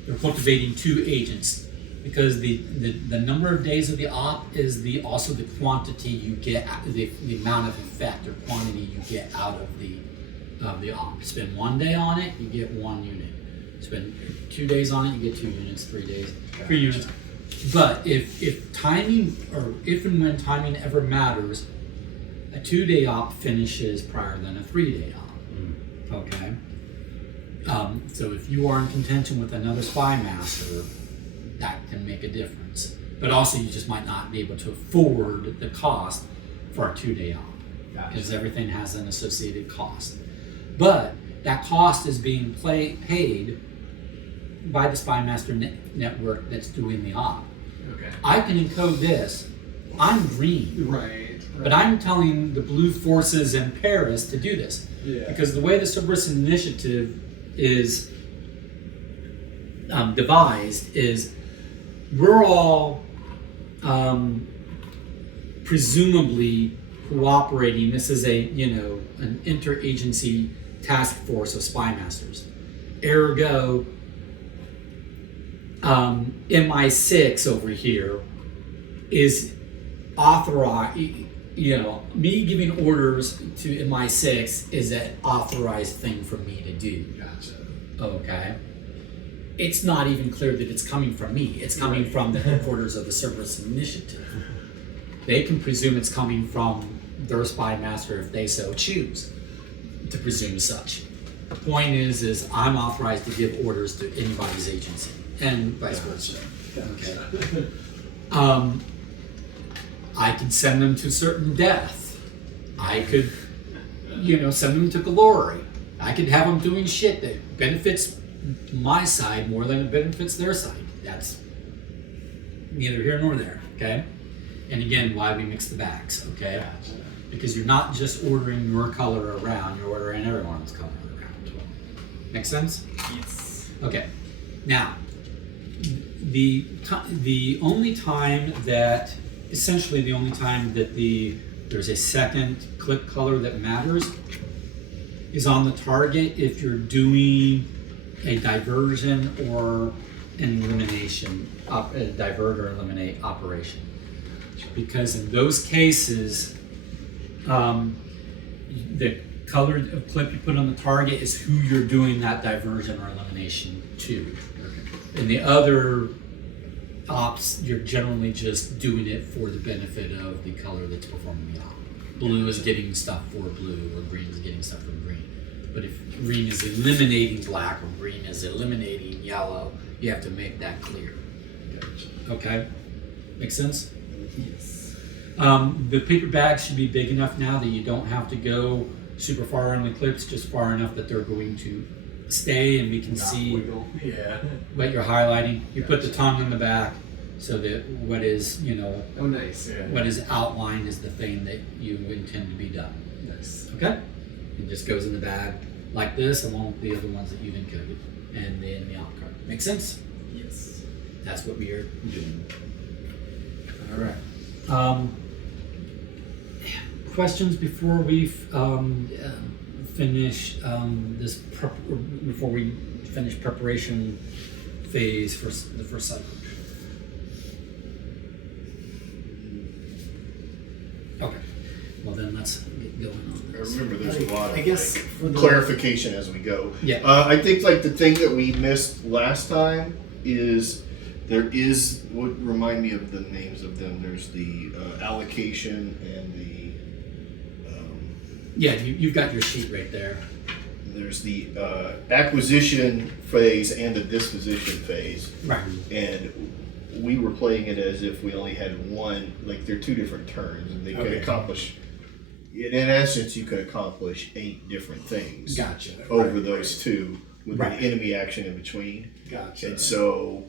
they're cultivating 2 agents, because the number of days of the op is also the quantity you get, the amount of effect or quantity you get out of the op. Spend 1 day on it, you get 1 unit. Spend 2 days on it, you get 2 units. 3 days, 3 units. But if timing, or if and when timing ever matters, a 2-day op finishes prior than a 3-day op. Okay. So if you are in contention with another spy master, that can make a difference. But also, you just might not be able to afford the cost for a 2-day op, because everything has an associated cost. But that cost is being paid by the spy master network that's doing the op. Okay. I can encode this. I'm green. Right. But I'm telling the blue forces in Paris to do this. Yeah. Because the way the Cerberus Initiative is devised is we're all presumably cooperating. This is an interagency task force of spy masters. Ergo, MI6 over here is authorized. Me giving orders to MI6 is an authorized thing for me to do. Gotcha. Okay. It's not even clear that it's coming from me. It's coming from the headquarters of the Cerberus Initiative. They can presume it's coming from their spy master if they so choose to presume such. The point is I'm authorized to give orders to anybody's agency and vice versa. Okay. I could send them to certain death. I could, send them to glory. I could have them doing shit that benefits my side more than it benefits their side. That's neither here nor there, okay? And again, why we mix the bags, okay? Gotcha. Because you're not just ordering your color around, you're ordering everyone's color around. Make sense? Yes. Okay. Now, the only time that, essentially the only time that there's a second clip color that matters is on the target if you're doing a diversion or an elimination, a divert or eliminate operation. Because in those cases, the color of clip you put on the target is who you're doing that diversion or elimination to. And the other ops, you're generally just doing it for the benefit of the color that's performing the op. Blue is getting stuff for blue, or green is getting stuff for green. But if green is eliminating black or green is eliminating yellow, you have to make that clear. Okay? Make sense? Yes. The paper bags should be big enough now that you don't have to go super far on the clips, just far enough that they're going to stay and we can see Wiggle. Yeah. what you're highlighting. You put the tongue in the back so that what is, Oh, nice. Yeah. what is outlined is the thing that you intend to be done. Nice. Okay? It just goes in the bag like this along with the other ones that you've encoded and then the op card. Make sense? Yes. That's what we are doing. All right. Questions before we finish before we finish preparation phase for the first cycle? Okay. Well then let's get going on I this. remember there's a lot of I guess for the clarification as we go. Yeah. I think the thing that we missed last time is there is what remind me of the names of them. There's the allocation and the Yeah, you've got your sheet right there. there's the acquisition phase and the disposition phase, Right. and we were playing it as if we only had one. Like they're two different turns, and they could Okay. accomplish. In essence, you could accomplish 8 different things Gotcha. over those two with Right. the enemy action in between. Gotcha. And so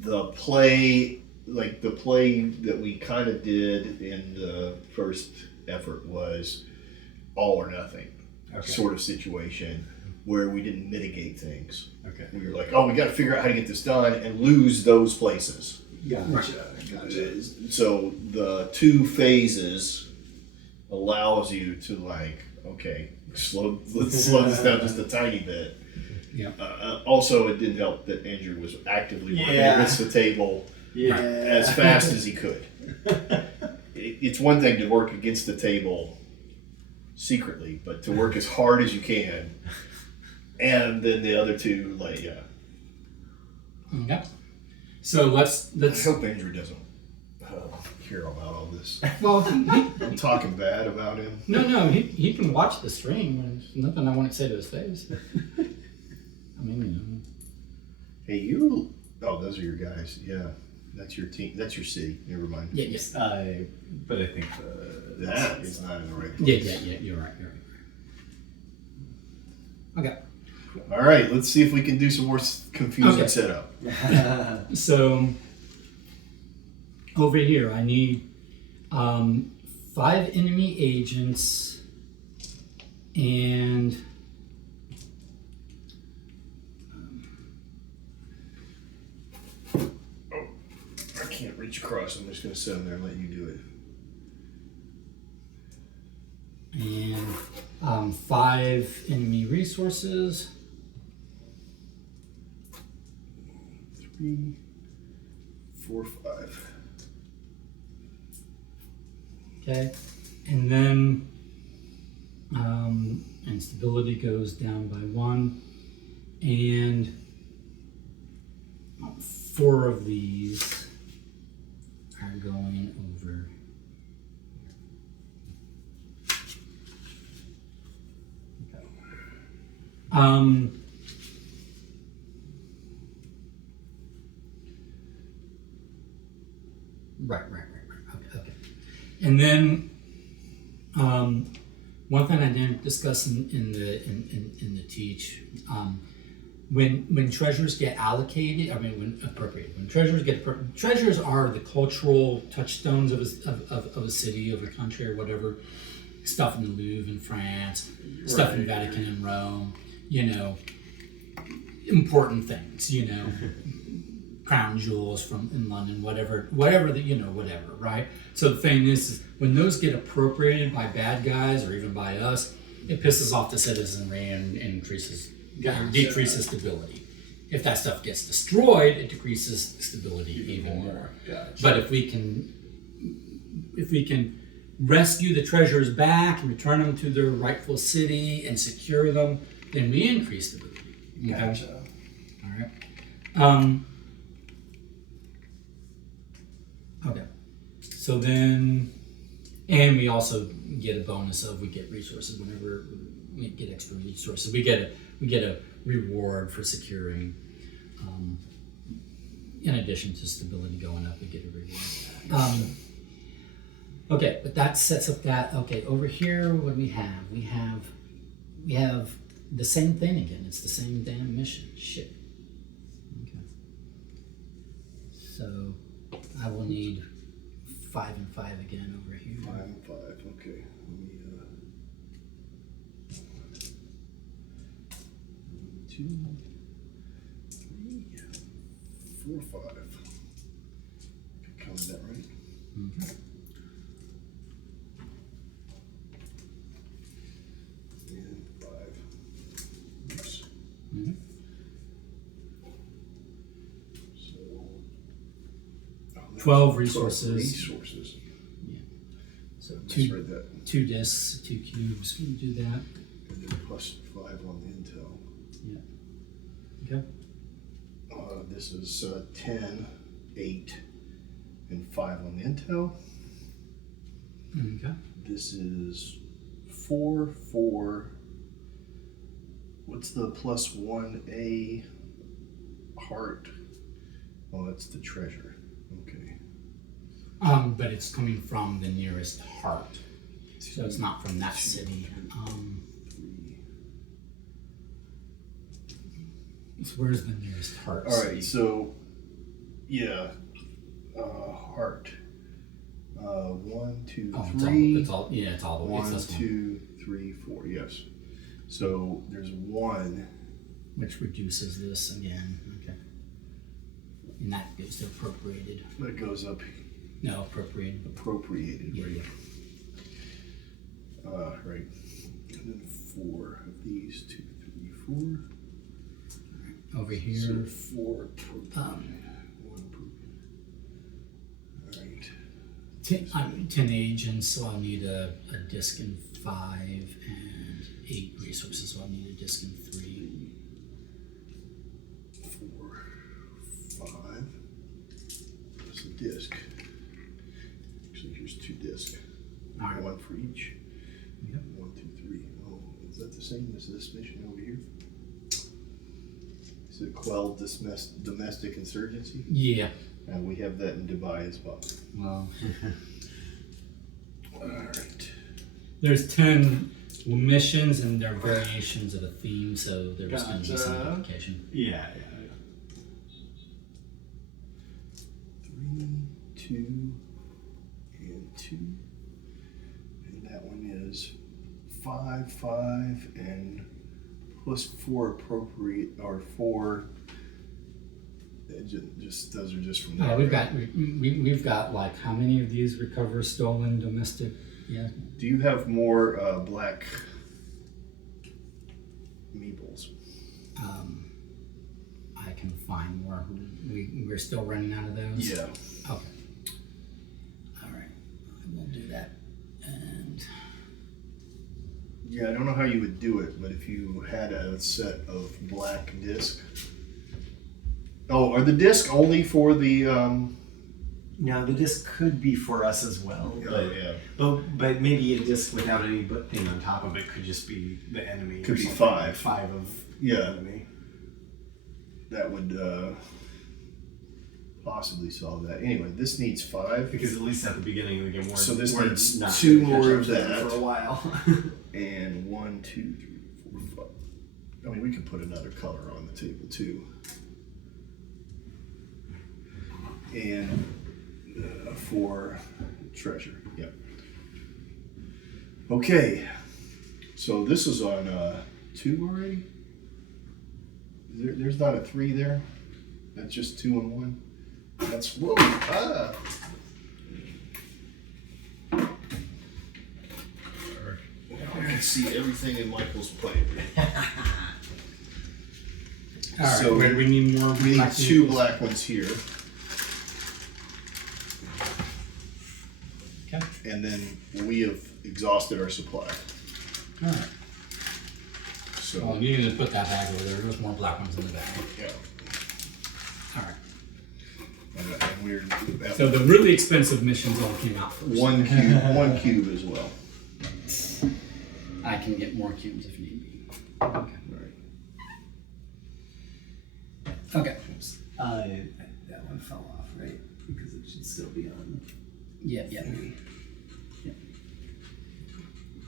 the play that we kind of did in the first effort was all or nothing sort of situation where we didn't mitigate things. Okay. We were like, oh, we got to figure out how to get this done and lose those places. Gotcha. Gotcha. So the 2 phases allows you to let's slow this down just a tiny bit. Yeah. Also, it didn't help that Andrew was actively working Yeah. against the table Yeah. as fast as he could. It's one thing to work against the table secretly, but to work as hard as you can, and then the other two, Okay. So let's I hope Andrew doesn't hear about all this. well I'm talking bad about him. no he can watch the stream. There's nothing I want to say to his face. I mean, Hey, you. Oh, those are your guys. Yeah, that's your team. That's your city. Never mind. yeah, yeah, But I think That is not in the right yeah, place. yeah. You're right. Okay. All right, let's see if we can do some more confusing Okay. setup. So over here, I need 5 enemy agents and I can't reach across. I'm just going to sit in there and let you do it. and 5 enemy resources. 3, 4, 5. Okay, and then instability goes down by 1, and 4 of these are going over. Okay. Right. Okay. And then one thing I didn't discuss in the teach, when treasures get allocated, when appropriated, treasures are the cultural touchstones of a city, of a country, or whatever. Stuff in the Louvre in France, stuff in Vatican in Rome, important things, crown jewels from in London, whatever, right? So the thing is when those get appropriated by bad guys or even by us, it pisses off the citizenry and decreases stability. If that stuff gets destroyed, it decreases stability even more. Gotcha. But if we can rescue the treasures back and return them to their rightful city and secure them, then we increase stability. Okay? Gotcha. All right. Okay. So then, and we also get a bonus of we get resources whenever we get extra resources. We get a reward for securing. In addition to stability going up, we get a reward. Okay, but that sets up that. Okay, over here, what do we have? We have the same thing again. It's the same damn mission. Shit. Okay. So I will need 5 and 5 again over here. 5 and 5. Okay. Let me. 2, 3, 4, 5. Counted that right? Mm-hmm. And 5. Oops. Mm-hmm. So. 12 resources. Resources. So I two misread that. 2 discs, 2 cubes. We do that. And then plus 5 on the intel. Okay. This is 10, 8, and 5 on the intel. Okay. This is 4, 4. What's the plus 1A heart? Oh, that's the treasure. Okay. But it's coming from the nearest heart, so it's not from that city. 3. So where's the nearest heart? All right, so yeah, heart. 1, 2, Oh, 3. it's all the way. It's 1, this one, 2, 3, 4. Yes. So there's 1. which reduces this again. Okay. And that goes to appropriated. That goes up. No, appropriated. Appropriated. Yeah, Right. yeah. Right. And then 4 of these. 2, 3, 4. Over here. So 4 appropriated. 1 appropriated. All right. 10 agents, so I'll need a disc in 5, and 8 resources, so I'll need a disc in 3. 4, 5. There's a disc. Actually, here's 2 discs. All right. 1 for each. Yep. 1, 2, 3. Oh, is that the same as this mission over here? Is it quell domestic insurgency? Yeah. And we have that in Dubai as well. Well, All right. there's 10 missions and they're variations of a theme, so there's going to be some Gotcha. modification. Yeah. 3, 2, and 2. And that one is 5, 5, and plus 4 appropriate, or 4. Just those are just from there. We've got like how many of these recover stolen domestic? Yeah. Do you have more black meeples? I can find more. We're still running out of those. Yeah. Okay. All right. We'll do that. And Yeah, I don't know how you would do it, but if you had a set of black disc. Oh, are the disc only for the? Now the disc could be for us as well, Yeah. but maybe a disc without any thing on top of it could just be the enemy. Could or be something, 5. like 5 of Yeah. the enemy. That would possibly solve that. Anyway, this needs 5. Because at least at the beginning of the game, So this we're needs not 2 gonna catch more up of to them that. for a while. And 1, 2, 3, 4, 5. I mean, we could put another color on the table too. And for treasure, yep. Okay, so this is on 2 already. There's not a 3 there. That's just 2 and 1. That's whoa. Ah. I can see everything in Michael's plate. all right. So we need more. We need black 2 meeples. black ones here. Okay. And then we have exhausted our supply. All right. So, Well, you need to put that bag over there. There's more black ones in the bag. yeah. All right. And that weird. So the really expensive missions all came out first. one cube as well. I can get more cubes if need be. Okay. Right. Okay. That one fell off, right? Because it should still be on. Yeah.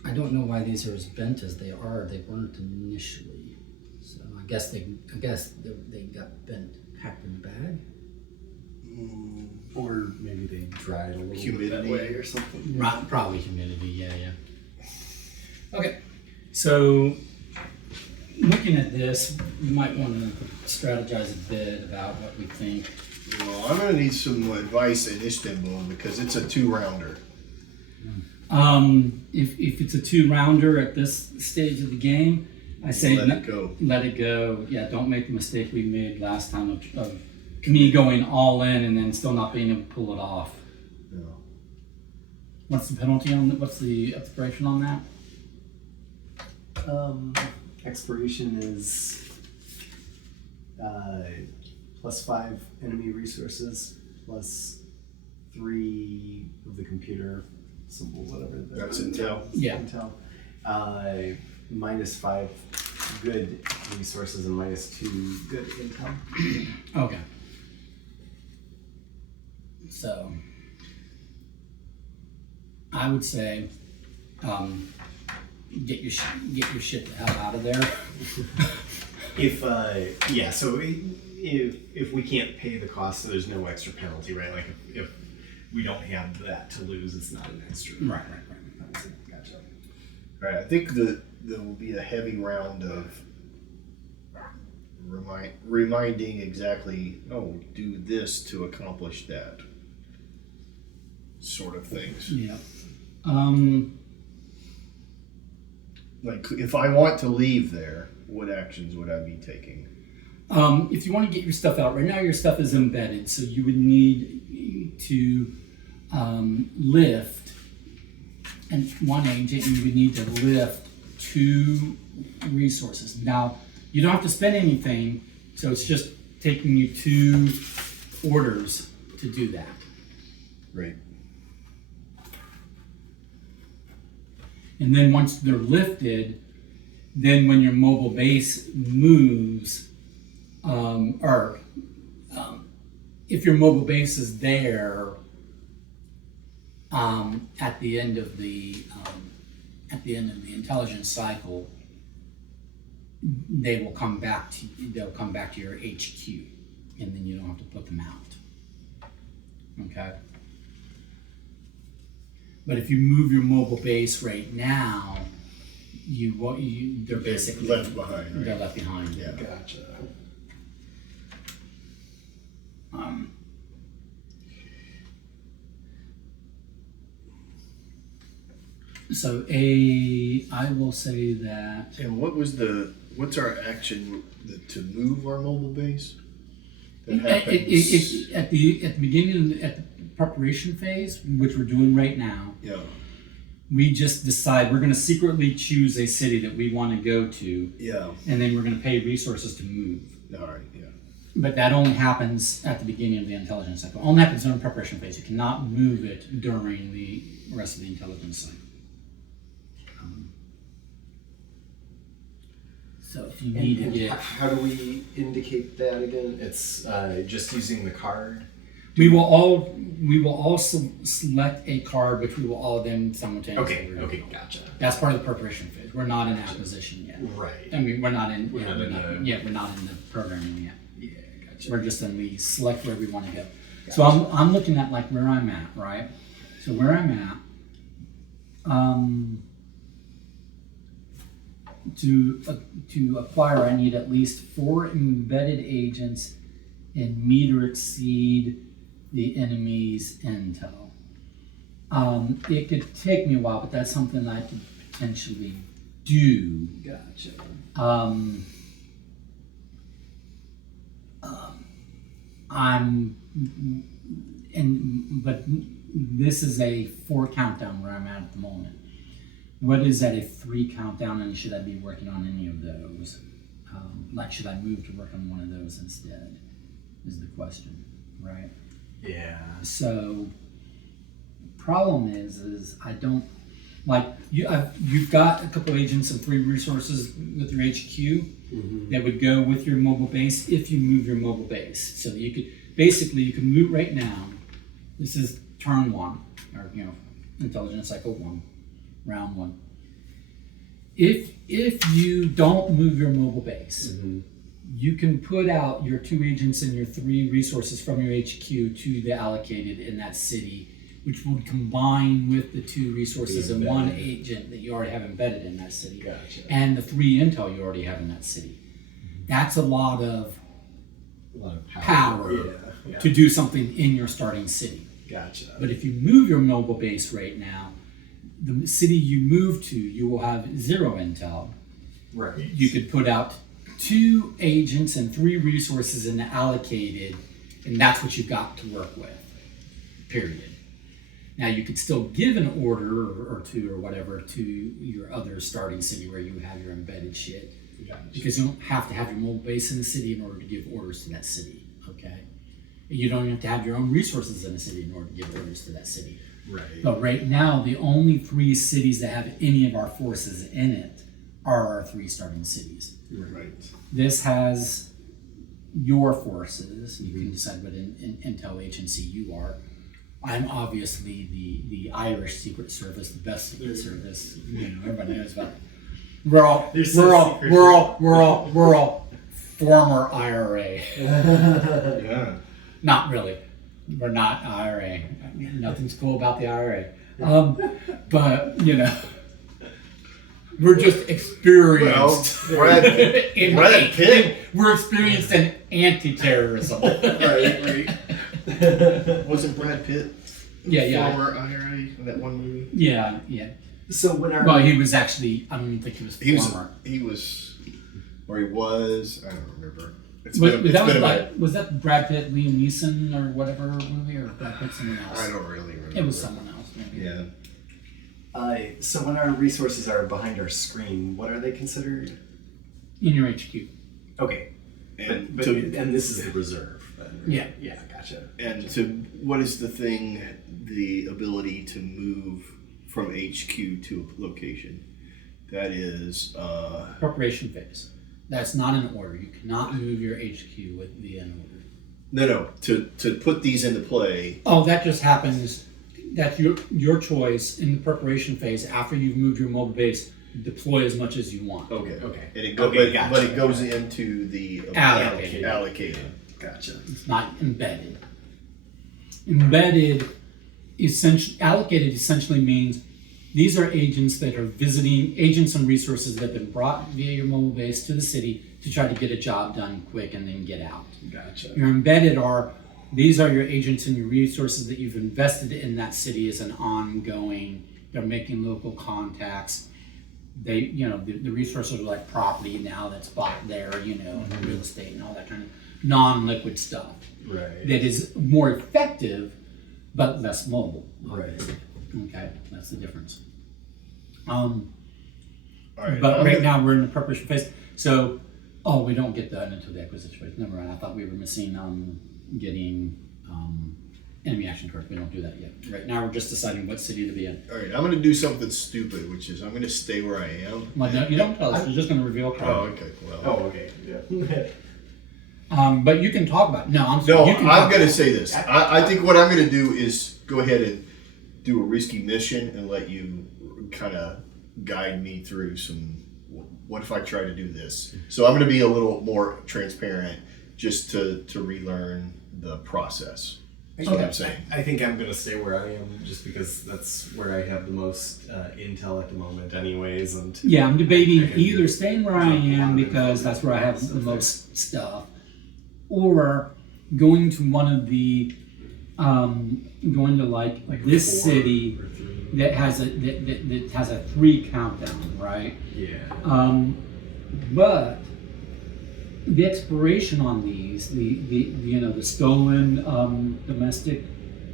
I don't know why these are as bent as they are. They weren't initially. So I guess they got bent, packed in the bag. Or maybe they dried a little Humidity. bit that way or something. Probably humidity. Yeah. Okay. So looking at this, we might want to strategize a bit about what we think. Well, I'm going to need some advice in Istanbul because it's a 2-rounder. If it's a 2-rounder at this stage of the game, I say Let it go. Let it go. Yeah, don't make the mistake we made last time of me going all in and then still not being able to pull it off. Yeah. What's the penalty on that? What's the expiration on that? Expiration is +5 enemy resources, +3 of the computer symbol, whatever. That's intel. Yeah. Intel. -5 good resources and -2 good intel. Okay. So I would say get your shit the hell out of there. So if we can't pay the cost, so there's no extra penalty, right? Like if we don't have that to lose, it's not an extra. Right. Gotcha. All right, I think there will be a heavy round of reminding exactly, do this to accomplish that sort of things. Yeah. Like, if I want to leave there, what actions would I be taking? If you want to get your stuff out, right now your stuff is embedded, so you would need to lift, and one agent, you would need to lift 2 resources. Now, you don't have to spend anything, so it's just taking you 2 orders to do that. Right. And then once they're lifted, then when your mobile base moves, if your mobile base is there at the end of the intelligence cycle, they'll come back to your HQ, and then you don't have to put them out. Okay. But if you move your mobile base right now, they're basically left behind. Right? They're left behind. Yeah. Gotcha. So I will say that And what's our action to move our mobile base? That happens. at the beginning at the preparation phase, which we're doing right now, Yeah. we just decide we're going to secretly choose a city that we want to go to, Yeah. and then we're going to pay resources to move. All right. Yeah. But that only happens at the beginning of the intelligence cycle. It only happens during preparation phase. You cannot move it during the rest of the intelligence cycle. So if you need to get, How do we indicate that again? It's just using the card. we will all select a card, which we will all then simultaneously. Okay. review. Okay. Gotcha. That's part of the preparation phase. We're not in acquisition yet. Right. I mean, we're not in. We're not we're not in the programming yet. Yeah. Gotcha. We're just in the select where we want to go. So I'm looking at like where I'm at, right? So where I'm at, to acquire, I need at least 4 embedded agents and meet or exceed the enemy's intel. It could take me a while, but that's something I could potentially do. Gotcha. But this is a 4 countdown where I'm at the moment. What is at a 3 countdown, and should I be working on any of those? Like, should I move to work on one of those instead? Is the question, right? Yeah. So, problem is I don't like you. You've got a couple agents and 3 resources with your HQ that would go with your mobile base if you move your mobile base. So you could move right now. This is turn 1, or intelligence cycle 1, round 1. If you don't move your mobile base, you can put out your 2 agents and your 3 resources from your HQ to the allocated in that city, which would combine with the 2 resources and 1 agent that you already have embedded in that city, Gotcha. and the 3 intel you already have in that city. That's a lot of A lot of power Yeah. to do something in your starting city. Gotcha. But if you move your mobile base right now, the city you move to, you will have 0 intel. Right. You could put out 2 agents and 3 resources in the allocated, and that's what you've got to work with, period. Now you could still give an order or 2 or whatever to your other starting city where you have your embedded shit, Gotcha. because you don't have to have your mobile base in the city in order to give orders to that city, okay? You don't have to have your own resources in the city in order to give orders to that city. Right. But right now, the only 3 cities that have any of our forces in it are our 3 starting cities. Right. This has your forces. You can decide what intel agency you are. I'm obviously the Irish Secret Service, the best Secret Service. Everybody knows about it. We're all former IRA. Yeah. Not really. We're not IRA. Nothing's cool about the IRA. But we're just experienced. Well, Brad Pitt. We're experienced in anti-terrorism. Right. Wasn't Brad Pitt Yeah. former IRA in that one movie? Yeah. So when our Well, he was actually. I don't even think he was former. He was, or he was. I don't remember. Was that Brad Pitt, Liam Neeson, or whatever movie, or Brad Pitt, someone else? I don't really remember. It was someone else, maybe. Yeah. so when our resources are behind our screen, what are they considered? In your HQ. Okay. And But and this is the reserve. Then, right? Yeah. Yeah. Gotcha. And to what is the ability to move from HQ to a location? That is Preparation phase. That's not an order. You cannot move your HQ with via an order. No. To put these into play. Oh, that just happens. That's your choice in the preparation phase. After you've moved your mobile base, deploy as much as you want. Okay. Okay. And it Okay, gotcha. but it goes into the Allocated. allocated. Gotcha. It's not embedded. Embedded, allocated essentially means these are agents that are visiting, agents and resources that have been brought via your mobile base to the city to try to get a job done quick and then get out. Gotcha. Your embedded these are your agents and your resources that you've invested in that city as an ongoing, they're making local contacts. They, the resources are like property now that's bought there, real estate and all that kind of non-liquid stuff. Right. That is more effective, but less mobile. Right. Okay, that's the difference. All right. But right now we're in the preparation phase. So, we don't get that until the acquisition phase. Never mind. I thought we were missing getting enemy action cards. We don't do that yet. Right now we're just deciding what city to be in. All right. I'm going to do something stupid, which is I'm going to stay where I am. Well, no, you don't tell us. You're just going to reveal a Oh, card. okay. Well. Oh, okay. Yeah. But you can talk about it. No, I'm No, sorry. You can I'm talk going to about say this. I think what I'm going to do is go ahead and do a risky mission and let you kind of guide me through some. What if I try to do this? So I'm going to be a little more transparent, just to relearn the process. That's what I'm saying. I think I'm gonna stay where I am, just because that's where I have the most intel at the moment, anyways. And Yeah, I'm debating I can either staying where I drop a lot am of because that's where I have stuff the there. most stuff, or going to one of the, going to like this 4 city or 3. that has a 3 countdown, right? Yeah. But the expiration on these, the stolen domestic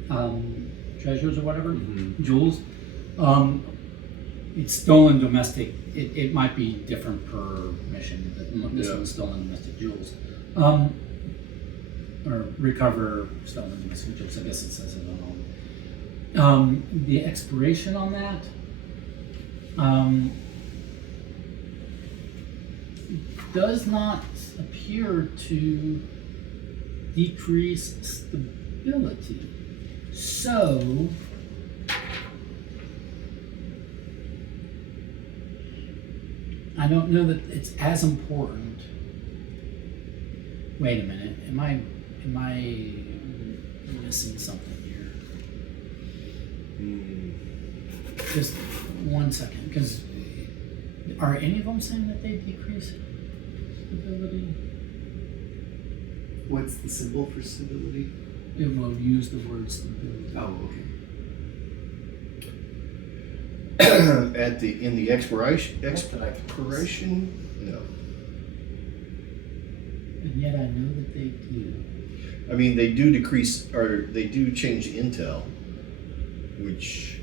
treasures or whatever, jewels, it's stolen domestic. It might be different per mission. But this one's stolen domestic jewels, or recover stolen domestic jewels. I guess it says it on all. The expiration on that. Does not appear to decrease stability. So, I don't know that it's as important. Wait a minute. Am I missing something here? Just 1 second, because are any of them saying that they decrease stability? What's the symbol for stability? It will use the word stability. Oh, okay. In the expiration, Not that I can no. And yet I know that they do. I mean, they do decrease, or they do change intel, which.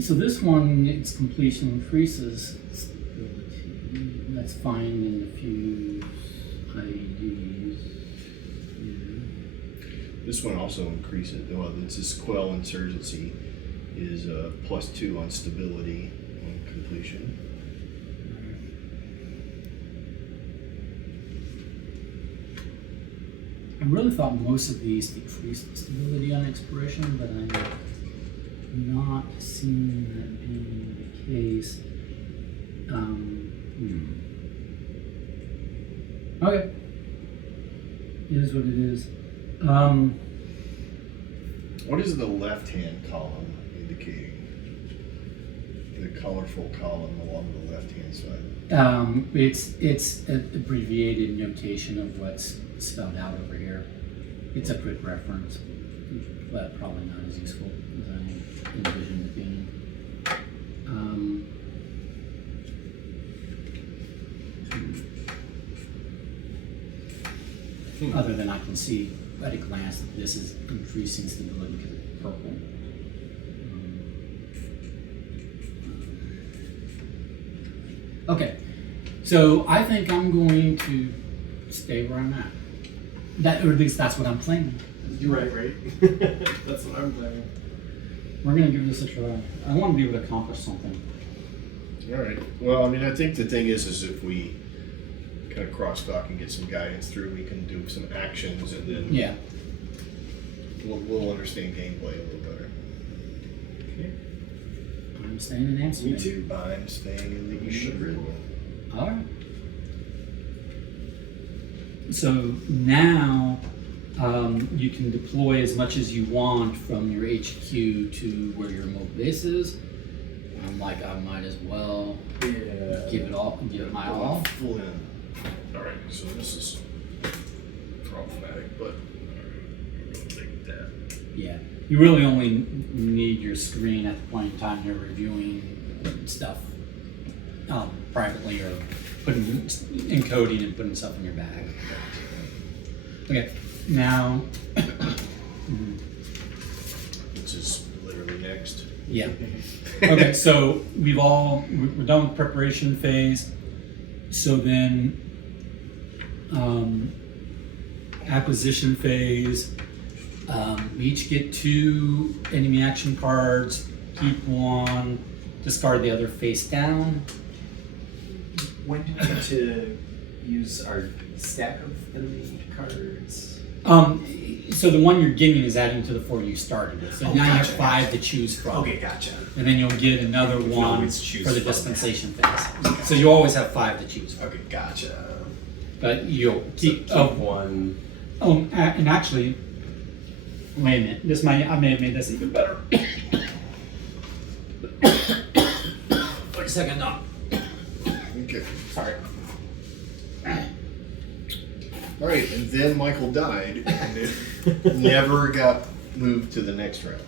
So this one, its completion increases stability. That's fine in a few IDs. This one also increases. Well, this is Quell Insurgency is +2 on stability on completion. I really thought most of these decreased stability on expiration, but I'm not seeing that being the case. Okay. It is what it is. What is the left-hand column indicating? The colorful column along the left-hand side. It's an abbreviated notation of what's spelled out over here. It's a quick reference, but probably not as useful as I envisioned it being. Other than I can see at a glance that this is increasing stability because it's purple. Okay, so I think I'm going to stay where I'm at. That, or at least that's what I'm planning. You're right. That's what I'm planning. We're gonna give this a try. I want to be able to accomplish something. All right. Well, I mean, I think the thing is if we kind of crosstalk and get some guidance through, we can do some actions, and then Yeah. we'll understand gameplay a little better. I'm staying in Amsterdam. Me too. I'm staying in the Eastern. All right. So now you can deploy as much as you want from your HQ to where your mobile base is. I'm like, I might as well give it my all. Full in. All right. So this is problematic, but we'll take that. Yeah. You really only need your screen at the point in time you're reviewing stuff privately or encoding and putting stuff in your bag. Okay. Now. Which is literally next. Yeah. Okay, so we're done with preparation phase. So then, acquisition phase. We each get 2 enemy action cards. Keep one. Discard the other face down. When do we get to use our stack of enemy cards? So the one you're getting is adding to the 4 you started with. So now you have 5 to choose from. Okay, gotcha. And then you'll get another You can one always choose for the from dispensation phase. So you always have 5 to choose from. Okay, gotcha. But you'll keep. Keep one. And actually, wait a minute. I may have made this even better. Wait a second, no. Okay. Sorry. All right, and then Michael died, and it never got moved to the next round.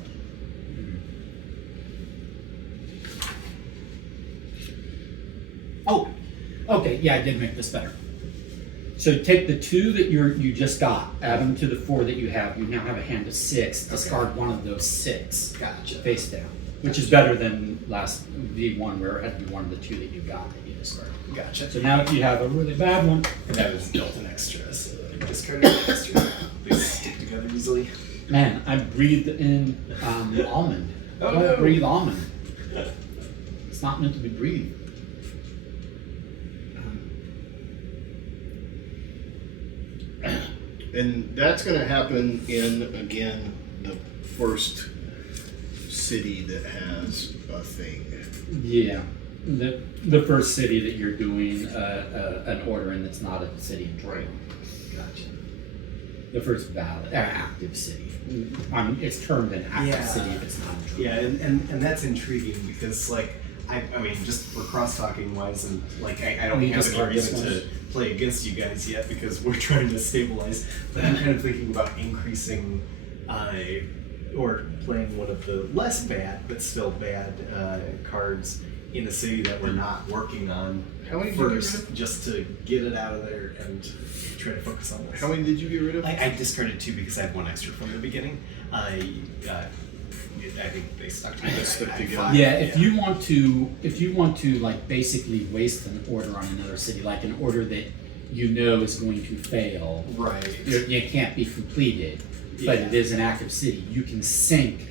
Oh, okay. Yeah, I did make this better. So take the 2 that you just got, add them to the 4 that you have. You now have a hand of 6. Discard one of those 6. Gotcha. Face down, which is better than the one where it had to be one of the 2 that you got that you discarded. Gotcha. So now if you have a really bad one, And that was built an extra, so discarded an extra. They stick together easily. man, I breathed in almond. Oh, Don't no. breathe almond. It's not meant to be breathed. And that's going to happen in, again, the first city that has a thing. Yeah, the first city that you're doing an order in that's not a city in Troy. Gotcha. The first valid active city. It's termed an active Yeah. city if it's not in Troy. Yeah, and that's intriguing because, like, I mean, just for cross-talking wise, and like, I don't You have any discard this reason one. to play against you guys yet because we're trying to stabilize. But I'm kind of thinking about increasing, or playing one of the less bad but still bad cards in a city that we're not working on How many did you get rid first, of? just to get it out of there and try to focus on this. How many did you get rid of? I discarded 2 because I had 1 extra from the beginning. I think they stuck together. They stuck I had together. 5, Yeah, if you want to like basically waste an order on another city, like an order that you know is going to fail, Right. it can't be completed, but Yeah. it is an active city. You can sync.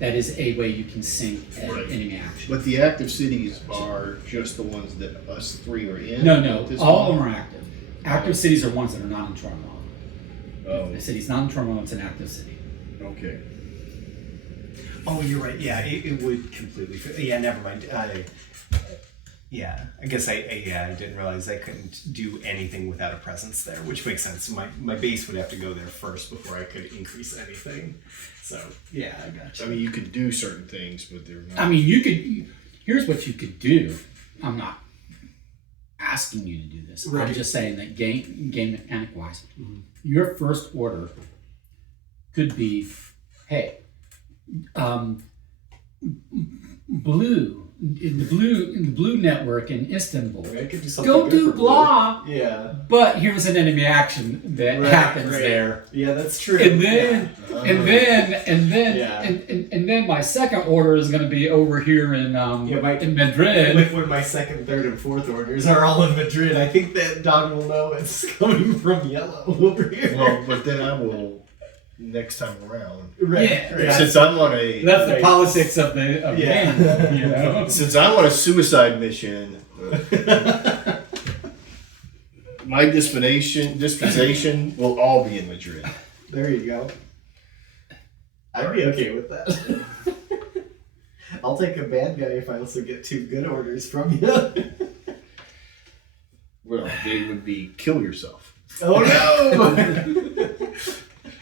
That is a way you can sync Right. enemy action. But the active cities are just the ones that us 3 are in? No, at this all of point? them are active. Active cities are ones that are not in turmoil. Oh, If the city's not in turmoil, it's an active city. okay. Oh, you're right. Yeah, it would completely fit. Yeah, never mind. Yeah, I guess I didn't realize I couldn't do anything without a presence there, which makes sense. My base would have to go there first before I could increase anything. So, yeah, I got you. I mean, you could do certain things, but they're not. I mean, here's what you could do. I'm not asking you to do this. Right. I'm just saying that game mechanic wise, your first order could be, hey, in the blue network in Istanbul. I could do something Go good do for blah. blue. Yeah. But here's an enemy action that happens there. Yeah, that's true. And then, Yeah. and then my second order is going to be over here in in Madrid. When my second, third, and fourth orders are all in Madrid, I think that Don will know it's coming from yellow over here. Well, but then I will next time around. Right. Yeah. Right. Since I'm on a That's the politics of the game, you know. since I'm on a suicide mission, my disposition will all be in Madrid. There you go. I'd be okay with that. I'll take a bad guy if I also get 2 good orders from you. Well, they would be kill yourself. Oh no!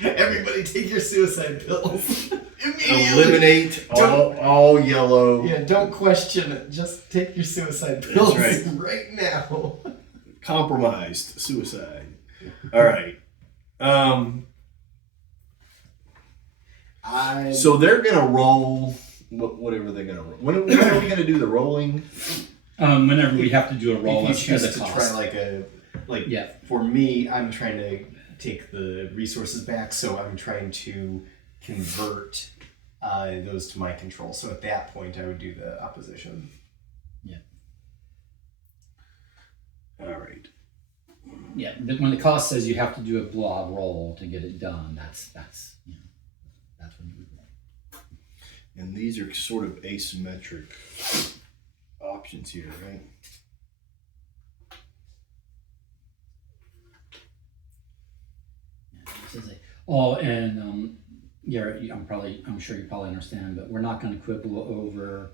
Everybody take your suicide pills. Immediately. Eliminate all yellow. Yeah, don't question it. Just take your suicide pills right. now. Compromised suicide. All right. So they're gonna roll whatever they're gonna roll. When are we gonna do the rolling? Whenever we have to do a roll, If let's you do choose the to cost. try Yeah. For me, I'm trying to take the resources back, so I'm trying to convert those to my control. So at that point, I would do the opposition. Yeah. All right. Yeah. When the cost says you have to do a blob roll to get it done, that's you know, that's when you would roll. And these are sort of asymmetric options here, right? This is and I'm sure you probably understand, but we're not going to quibble over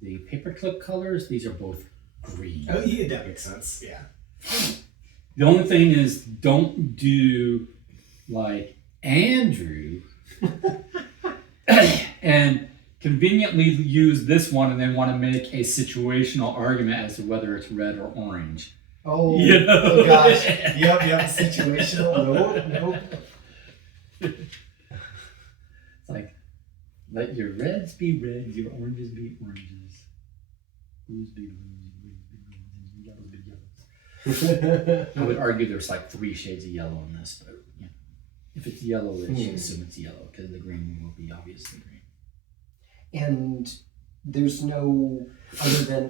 the paperclip colors. These are both green. Oh yeah, that makes sense. Yeah. The only thing is, don't do like Andrew and conveniently use this one and then want to make a situational argument as to whether it's red or orange. Oh, You know? oh gosh. Yep, situational. Nope. It's like, let your reds be reds, your oranges be oranges, blues be blues, greens be greens, and yellows be yellows. I would argue there's like 3 shades of yellow in this, but you know, if it's yellow, then you assume it's yellow because the green will be obviously green. And there's no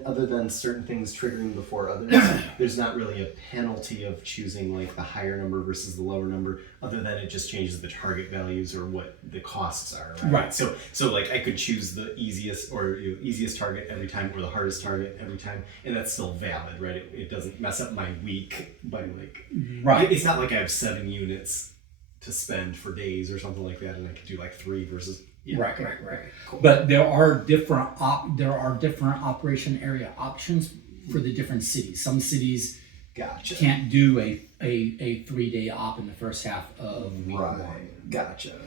other than certain things triggering before others. There's not really a penalty of choosing like the higher number versus the lower number, other than it just changes the target values or what the costs are. Right. So like I could choose the easiest easiest target every time or the hardest target every time, and that's still valid, right? It doesn't mess up my week by like. Right. It's not like I have 7 units to spend for days or something like that, and I could do like 3 versus. Yeah. Right. Cool. But there are different operation area options for the different cities. Some cities Gotcha. can't do a 3-day op in the first half of week one. Gotcha.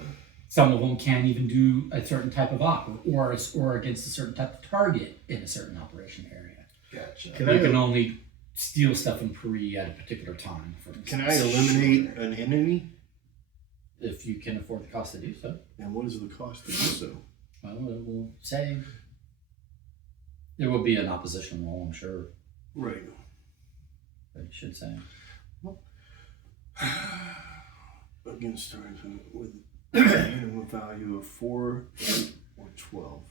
Some of them can't even do a certain type of op or against a certain type of target in a certain operation area. Gotcha. You can only steal stuff in Korea at a particular time. For instance. Can I eliminate an enemy? If you can afford the cost to do so. And what is the cost to do so? Well, it will say there will be an opposition roll, I'm sure. Right. But it should say. Against stars with a minimum value of 4, 8, or 12.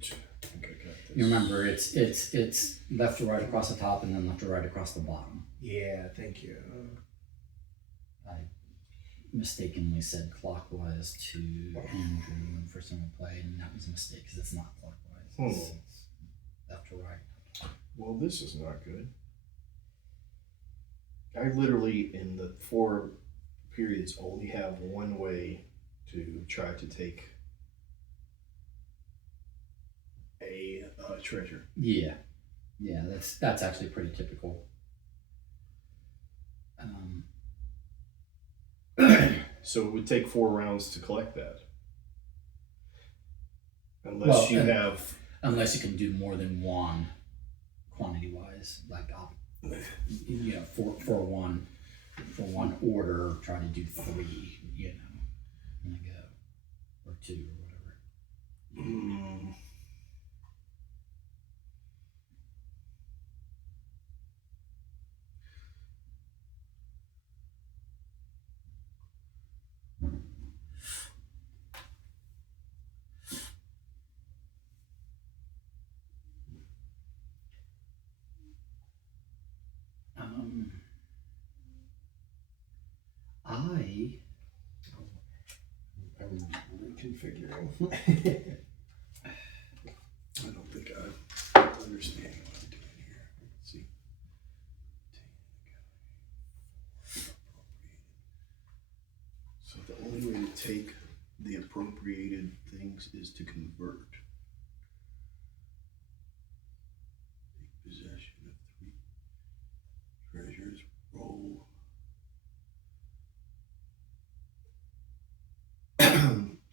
think I got this. You remember, it's left to right across the top and then left to right across the bottom. Yeah, thank you. I mistakenly said clockwise to Andrew for someone to play, and that was a mistake because it's not clockwise. It's left to right. Well, this is not good. I literally, in the 4 periods, only have one way to try to take a treasure. Yeah, that's actually pretty typical. So it would take 4 rounds to collect that. Unless Well, you have. Unless you can do more than one, quantity wise, like for one order, try to do 3, in a go, or 2 or whatever. I'm reconfiguring. I don't think I'm understanding what I'm doing here. Let's see. So the only way to take the appropriated things is to convert. Take possession of 3 treasures. Roll.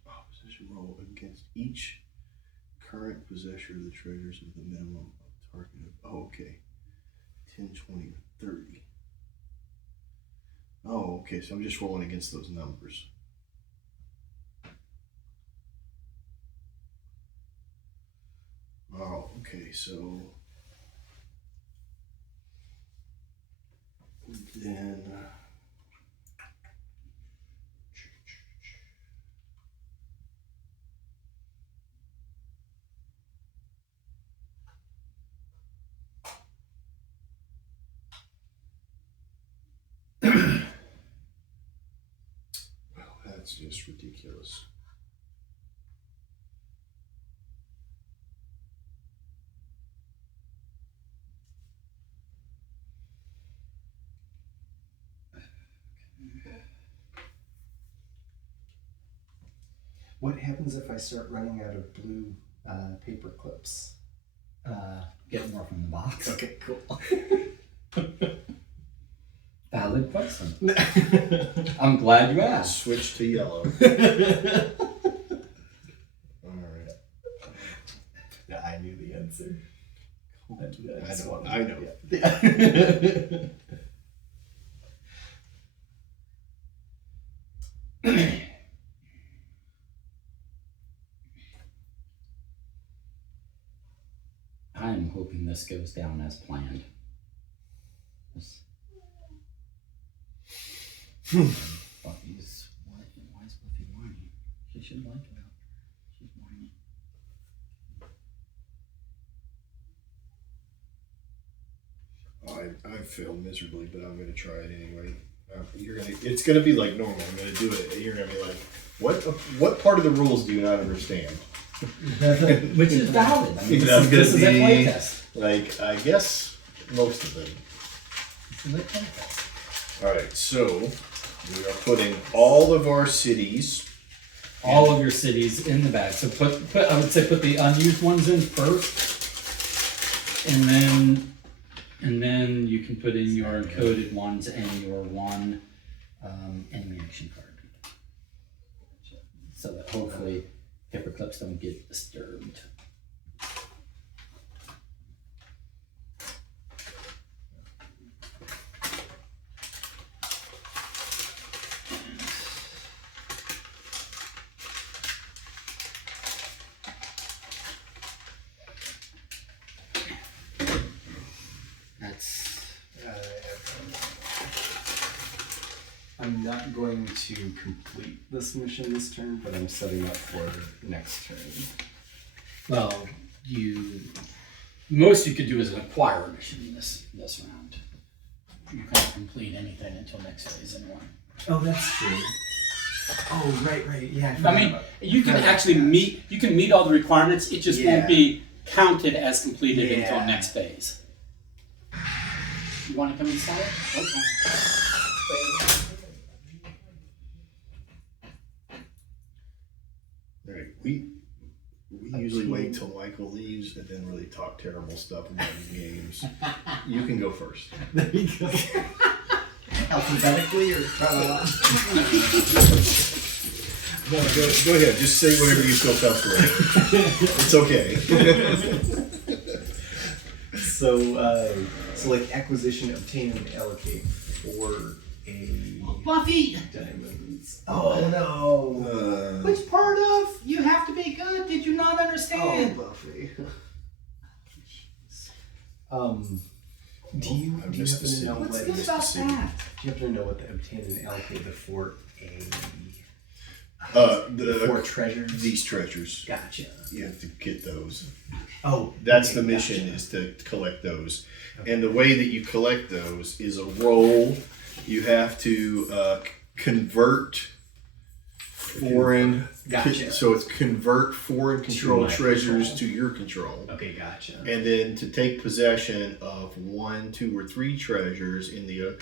Opposition roll against each current possessor of the treasures with a minimum of target of, oh, okay, 10, 20, or 30. Oh, okay, so I'm just rolling against those numbers. Oh, okay, so then well, that's just ridiculous. What happens if I start running out of blue paper clips? Get more from the box. Okay, cool. Valid question. I'm glad you asked. Switch to yellow. Alright. Yeah, I knew the answer. I know. Yeah. I'm hoping this goes down as planned. Buffy's why is Buffy whining? She shouldn't like it out there. She's whining. I failed miserably, but I'm gonna try it anyway. It's gonna be like normal. I'm gonna do it. You're gonna be like, what part of the rules do you not understand? Which is valid. I mean, That's this is a gonna be playtest. like, I guess most of them. This is a playtest. All right, so we are putting all of our cities. All of your cities in the bag. So put I would say put the unused ones in first, and then you can put in your encoded ones and your one enemy action card. So that hopefully paper clips don't get disturbed. I'm not going to complete this mission this turn, but I'm setting up for next turn. Well, most you could do is an acquire mission this round. You can't complete anything until next phase anyway. Oh, that's true. Oh, right, yeah. I mean, you can actually meet all the requirements. It just won't be counted as completed until next phase. You want to come inside? Okay. All right, we usually wait till Michael leaves and then really talk terrible stuff about his games. You can go first. There you go. Alphabetically or No, go ahead. Just say whatever you feel comfortable. It's okay. So like acquisition, obtain, and allocate for a Buffy! diamonds. Oh no! Which part of you have to be good did you not understand? Buffy. Do you happen to know What's what? good about that? Do you happen to know what the obtain and allocate for for treasures? These treasures. Gotcha. You have to get those. Oh, That's okay, the mission, gotcha. is to collect those. And the way that you collect those is a roll. You have to convert foreign. Gotcha. So it's convert foreign controlled my treasures control. to your control. Okay, gotcha. And then to take possession of 1, 2, or 3 treasures in the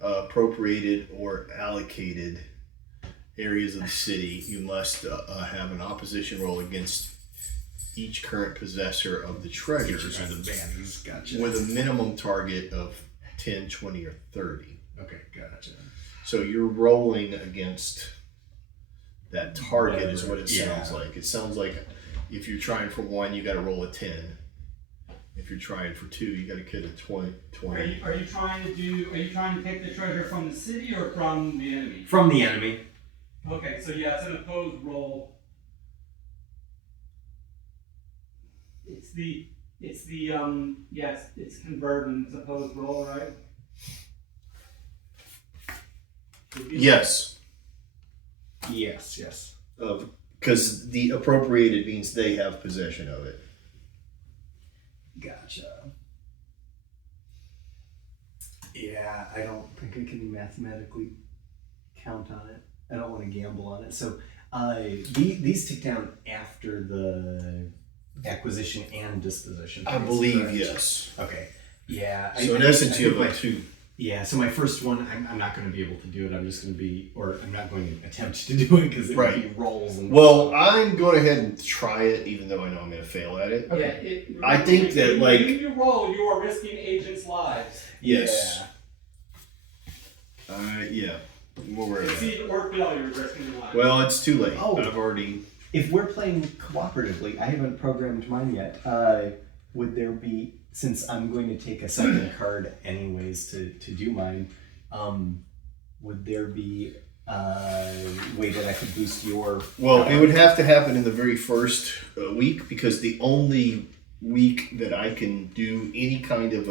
appropriated or allocated areas of the city, you must have an opposition roll against each current possessor of the treasures Are the baddies? Gotcha. with a minimum target of 10, 20, or 30. Okay, gotcha. So you're rolling against that target is what it Yeah. sounds like. It sounds like if you're trying for 1, you got to roll a 10. If you're trying for 2, you got to get a 20. Are you trying to take the treasure from the city or from the enemy? From the enemy. Okay, so yeah, it's an opposed roll. It's converting, it's opposed roll, right? Yes. Yes. Because the appropriated means they have possession of it. Gotcha. Yeah, I don't think I can mathematically count on it. I don't want to gamble on it. So these tick down after the acquisition and disposition. I phase, believe, correct? yes. Okay. Yeah. So in essence, you have my like 2. Yeah, so my first one, I'm not going to be able to do it. I'm just going to be, or I'm not going to attempt to do it because it would be rolls. And Well, I'm going ahead and try it, even though I know I'm going to fail at it. Okay. I think that, like- when you roll, you are risking agents' lives. Yes. Yeah. We'll worry about it. Succeed or fail, you're risking your lives. Well, it's too late. Oh. I've already. If we're playing cooperatively, I haven't programmed mine yet. Would there be, since I'm going to take a second card anyways to do mine, would there be a way that I could boost your? Well, it would have to happen in the very first week, because the only week that I can do any kind of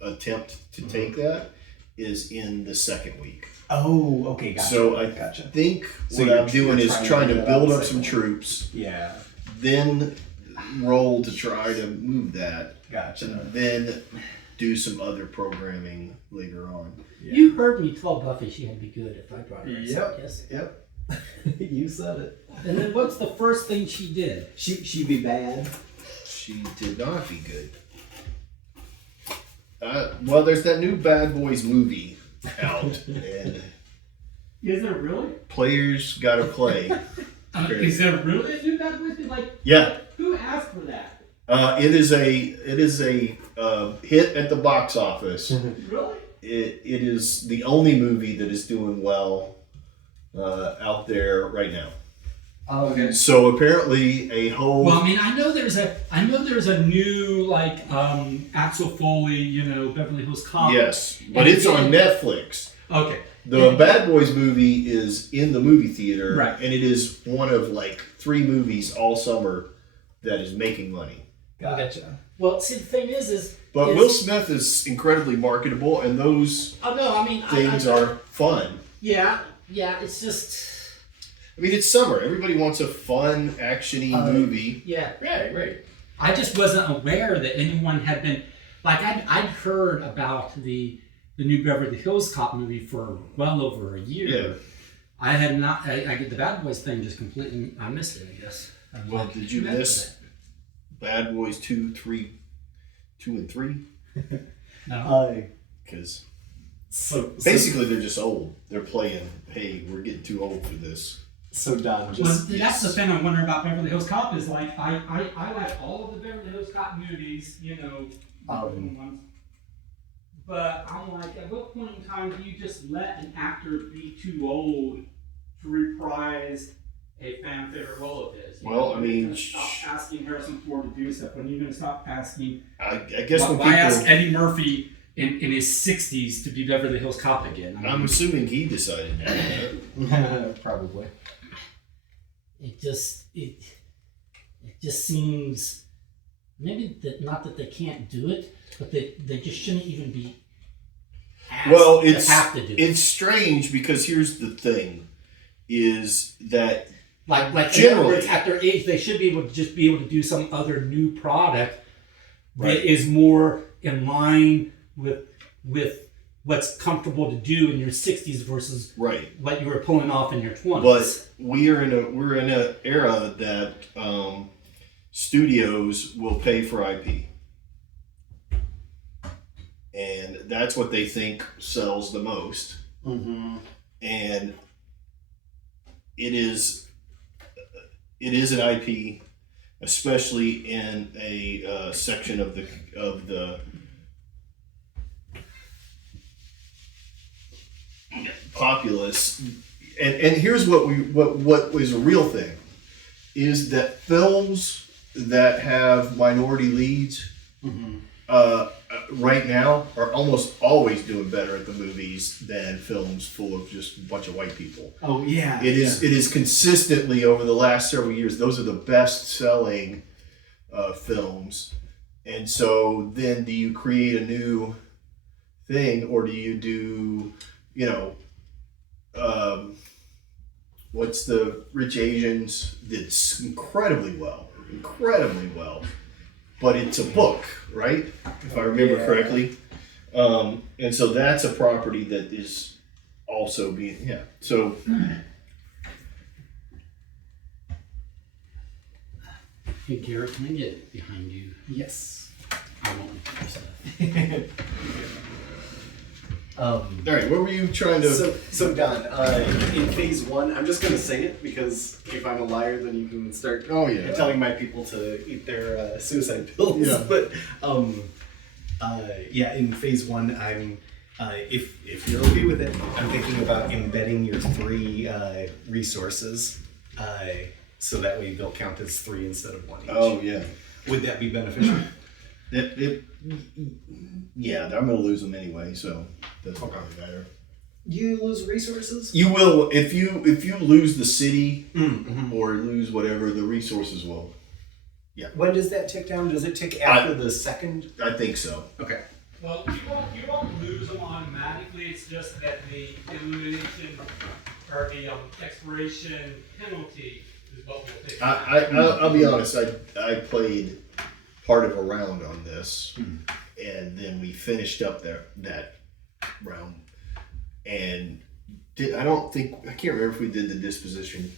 attempt to take that is in the second week. Oh, okay, gotcha. So I gotcha. think So what I'm you're doing is trying to get it build out up the some second troops, Yeah, then roll to try to move that, gotcha. and then do some other programming later on. You heard me tell Buffy she had to be good if I brought her inside, yes? Yep. You said it. And then what's the first thing she did? She'd be bad. She did not be good. Well, there's that new Bad Boys movie out, and Is there really? players gotta play. Is there really a new Bad Boys? Like, Yeah, who asked for that? it is a hit at the box office. Really? It is the only movie that is doing well out there right now. Okay. So apparently a whole Well, I mean, I know there's a new like Axel Foley, Beverly Hills Cop. yes, but it's on Netflix. Okay. The Bad Boys movie is in the movie theater, Right. and it is one of like 3 movies all summer that is making money. Gotcha. Well, see, the thing is But Will Smith is incredibly marketable, and those oh no, I mean, things are fun. Yeah, it's just. I mean, it's summer. Everybody wants a fun, actiony movie. Yeah. Right. I just wasn't aware that anyone had been, like, I'd heard about the new Beverly Hills Cop movie for well over a year. Yeah. I had not, I get the Bad Boys thing just completely, I missed it, I guess. Well, did you miss Bad Boys 2 and 3? No. Because So basically they're just old. They're playing, hey, we're getting too old for this. So Don, Well, just that's the thing I'm wondering about Beverly Hills Cop is like I like all of the Beverly Hills Cop movies, you know, ones. But I'm like, at what point in time do you just let an actor be too old to reprise a fan favorite role of his? You Well, know, I when are you mean, gonna stop asking Harrison Ford to do stuff. When are you going to stop asking? I guess when Why ask people, Eddie Murphy in his 60s to be Beverly Hills Cop again? I mean, I'm assuming he decided to do that. probably. it just seems maybe that not that they can't do it, but they just shouldn't even be asked Well, to have to do it. it's strange because here's the thing, is that Like in other generally- words, at their age, they should be able to do some other new product Right. that is more in line with what's comfortable to do in your 60s versus right. what you were pulling off in your 20s. But we're in an era that studios will pay for IP, and that's what they think sells the most. Mm-hmm. And it is an IP, especially in a section of the populace. And here's what is a real thing is that films that have minority leads right now are almost always doing better at the movies than films full of just a bunch of white people. Oh yeah. It is consistently over the last several years, those are the best selling films. And so then do you create a new thing, or do you do, what's the Rich Asians did incredibly well, but it's a book, right? If I remember correctly. And so that's a property that is also being, so Hey Garrett, can I get behind you? Yes. I won't read your stuff. all right, what were you trying to? So Don, in phase 1, I'm just gonna say it because if I'm a liar, then you can start telling my people to eat their suicide pills. Yeah. But in phase 1, I'm if you're okay with it, I'm thinking about embedding your 3 resources, so that way they'll count as 3 instead of 1 each. Oh yeah. Would that be beneficial? Yeah, I'm gonna lose them anyway, so doesn't really matter. You lose resources? You will if you lose the city Mm-hmm. or lose whatever, the resources will. When does that tick down? Does it tick after the second? I think so. Okay. Well, you won't lose them automatically. It's just that the elimination or the expiration penalty is what will take. I'll be honest. I played part of a round on this, and then we finished up that round, and I can't remember if we did the disposition.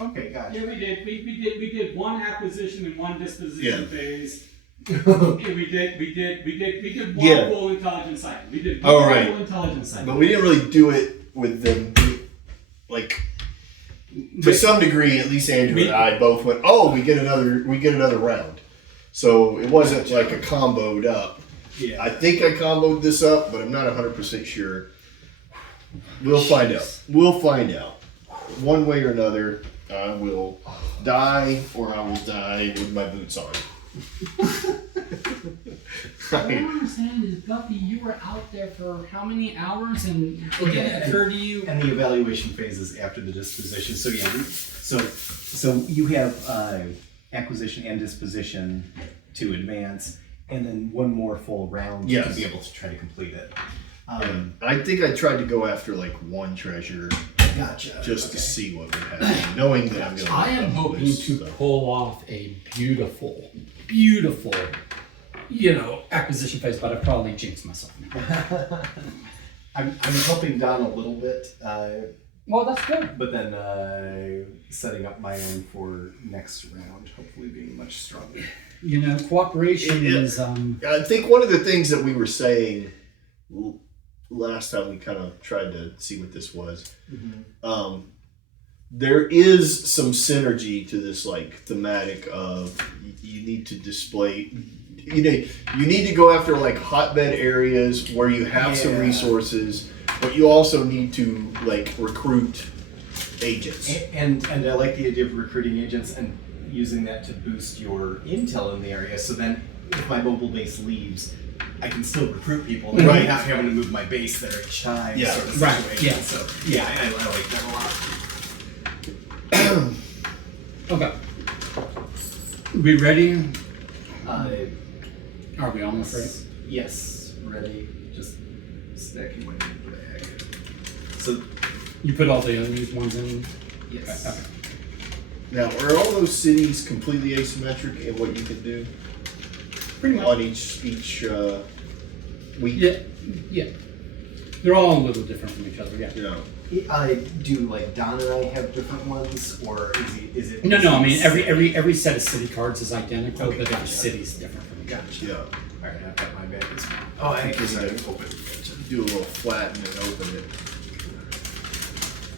Okay, gotcha. Yeah, we did. We did one acquisition and one disposition phase. And we did one Yeah. full intelligence cycle. We did Oh, one right. full intelligence cycle. But we didn't really do it with them, like to some degree. At least Andrew and I both went, "Oh, we get another round." So it wasn't like a comboed up. Yeah. I think I comboed this up, but I'm not 100% sure. We'll find out. One way or another, I will die, or I will die with my boots on. What I don't understand is, Buffy, you were out there for how many hours, and it didn't occur to you? And the evaluation phase is after the disposition. So yeah, so you have acquisition and disposition to advance, and then one more full round to be able to try to complete it. I think I tried to go after like one treasure, Gotcha. just to see what would happen, knowing that I'm going to. I am hoping to pull off a beautiful, beautiful, acquisition phase, but I probably jinxed myself now. I'm helping Don a little bit, Well, that's good. but then setting up my own for next round, hopefully being much stronger. Cooperation is. I think one of the things that we were saying last time we kind of tried to see what this was, there is some synergy to this thematic of you need to display. You need to go after hotbed areas where you have some resources, but you also need to recruit agents. And I like the idea of recruiting agents and using that to boost your intel in the area. So then, if my mobile base leaves, I can still recruit people. And Right. I have having to move my base there each time. Yeah. Sort of Right. situation. Yeah. So I like that a lot. Okay. We ready? Uh, Are we almost ready? Yes, ready. Just stacking my bag. So You put all the unused ones in? yes. Okay. Now, are all those cities completely asymmetric in what you can do Pretty much. on each week? Yeah. They're all a little different from each other, yeah. Do Don and I have different ones, or is it? No. I mean, every set of city cards is identical, Okay, but every gotcha. city's different from each other. Gotcha. Yeah. All right, I've got my bag as well. Oh, I guess I open. Do a little flat and then open it.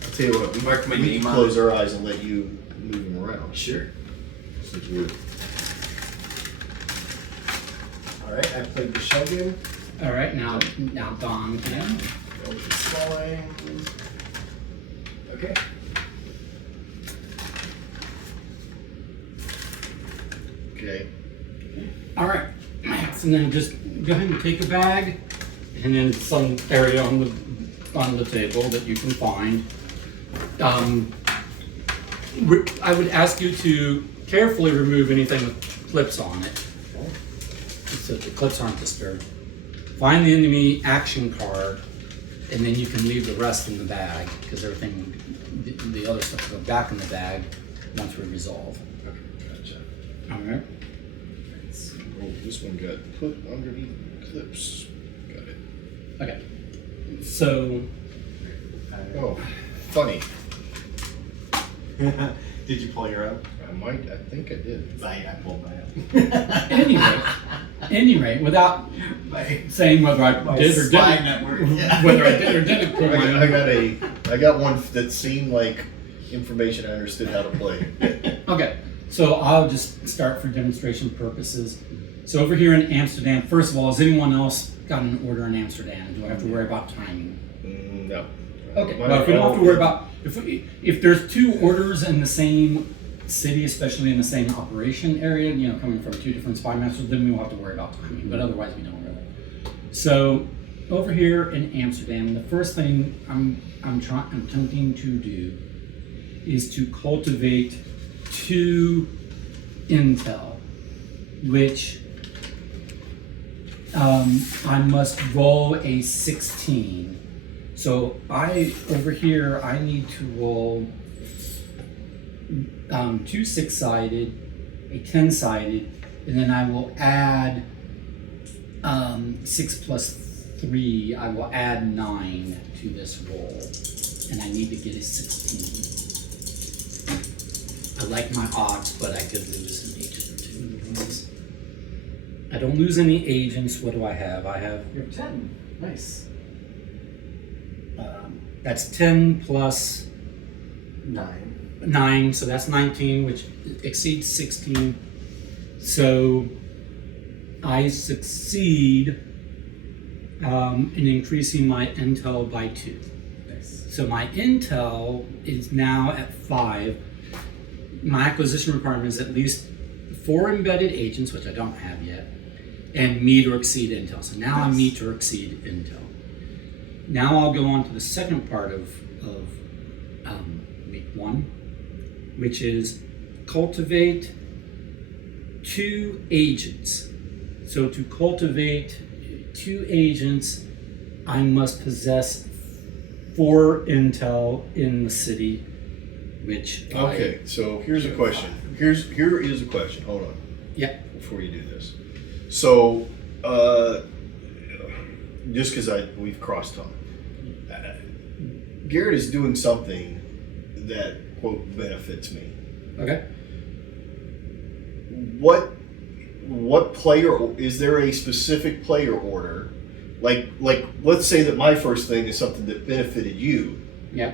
I'll tell you what, we Mark my can name on close it. our eyes and let you move them around. Sure. Since we're All right, I played the shell game. All right, now Don again. Go with the swelling. Okay. okay. All right. So then just go ahead and take a bag, and then some area on the table that you can find. I would ask you to carefully remove anything with clips on it, so the clips aren't disturbed. Find the enemy action card, and then you can leave the rest in the bag, because everything, the other stuff will go back in the bag once we resolve. Okay, gotcha. All right. Oh, this one got put underneath clips. Got it. Okay. So Oh, funny. Did you pull your own? I think I did. I pulled my own. anyway, without saying whether I did or spy didn't, network. Yeah. whether I did or didn't put my I got one that seemed like information I understood how to play. Okay, so I'll just start for demonstration purposes. So over here in Amsterdam, first of all, has anyone else got an order in Amsterdam? Do I have to worry about timing? No. Okay, well, if we don't have to worry about, if there's two orders in the same city, especially in the same operation area, coming from two different spy masters, then we won't have to worry about timing, but otherwise we don't really. So over here in Amsterdam, the first thing I'm attempting to do is to cultivate 2 intel, which I must roll a 16. So over here, I need to roll 2 6-sided, a 10-sided, and then I will add 6 plus 3. I will add 9 to this roll, and I need to get a 16. I like my odds, but I could lose an agent or 2. I don't lose any agents. What do I have? I have You have 10. Nice. that's 10 plus 9. 9, so that's 19, which exceeds 16. So I succeed in increasing my intel by 2. Nice. So my intel is now at 5. My acquisition requirement is at least 4 embedded agents, which I don't have yet, and meet or exceed intel. So now I meet or exceed intel. Now I'll go on to the second part of week 1, which is cultivate 2 agents. So to cultivate 2 agents, I must possess 4 intel in the city, which Okay, so here's a question. Here is a question. Hold on. Yeah. Before you do this. So, just because we've crossed talk. Garrett is doing something that, quote, benefits me. Okay. What player, is there a specific player order? Like let's say that my first thing is something that benefited you. Yeah.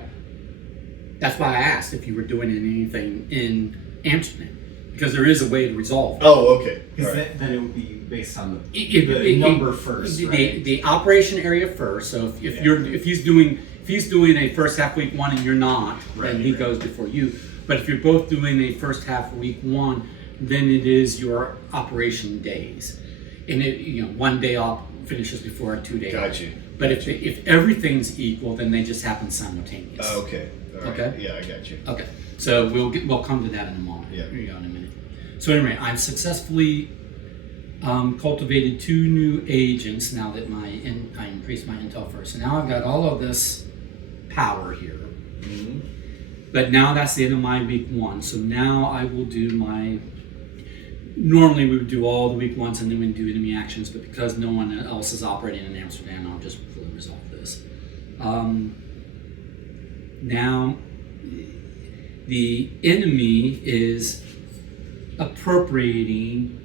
That's why I asked if you were doing anything in Amsterdam, because there is a way to resolve it. Oh, okay. All Because right. then it would be based on the It- number first, right? The operation area first. So if he's doing a first half week 1 and you're not, then he goes before you. But if you're both doing a first half week 1, then it is your operation days, and one day off finishes before a 2 day. Got you. But if everything's equal, then they just happen simultaneous. Okay. All right. Okay. Yeah, I got you. Okay, so we'll come to that in a moment. Yeah. In a minute. So anyway, I've successfully cultivated 2 new agents now that I increased my intel first. So now I've got all of this power here. Mm-hmm. But now that's the end of my week 1. So now I will do my. Normally we would do all the week 1s and then we'd do enemy actions, but because no one else is operating in Amsterdam, I'll just fully resolve this. Now, the enemy is appropriating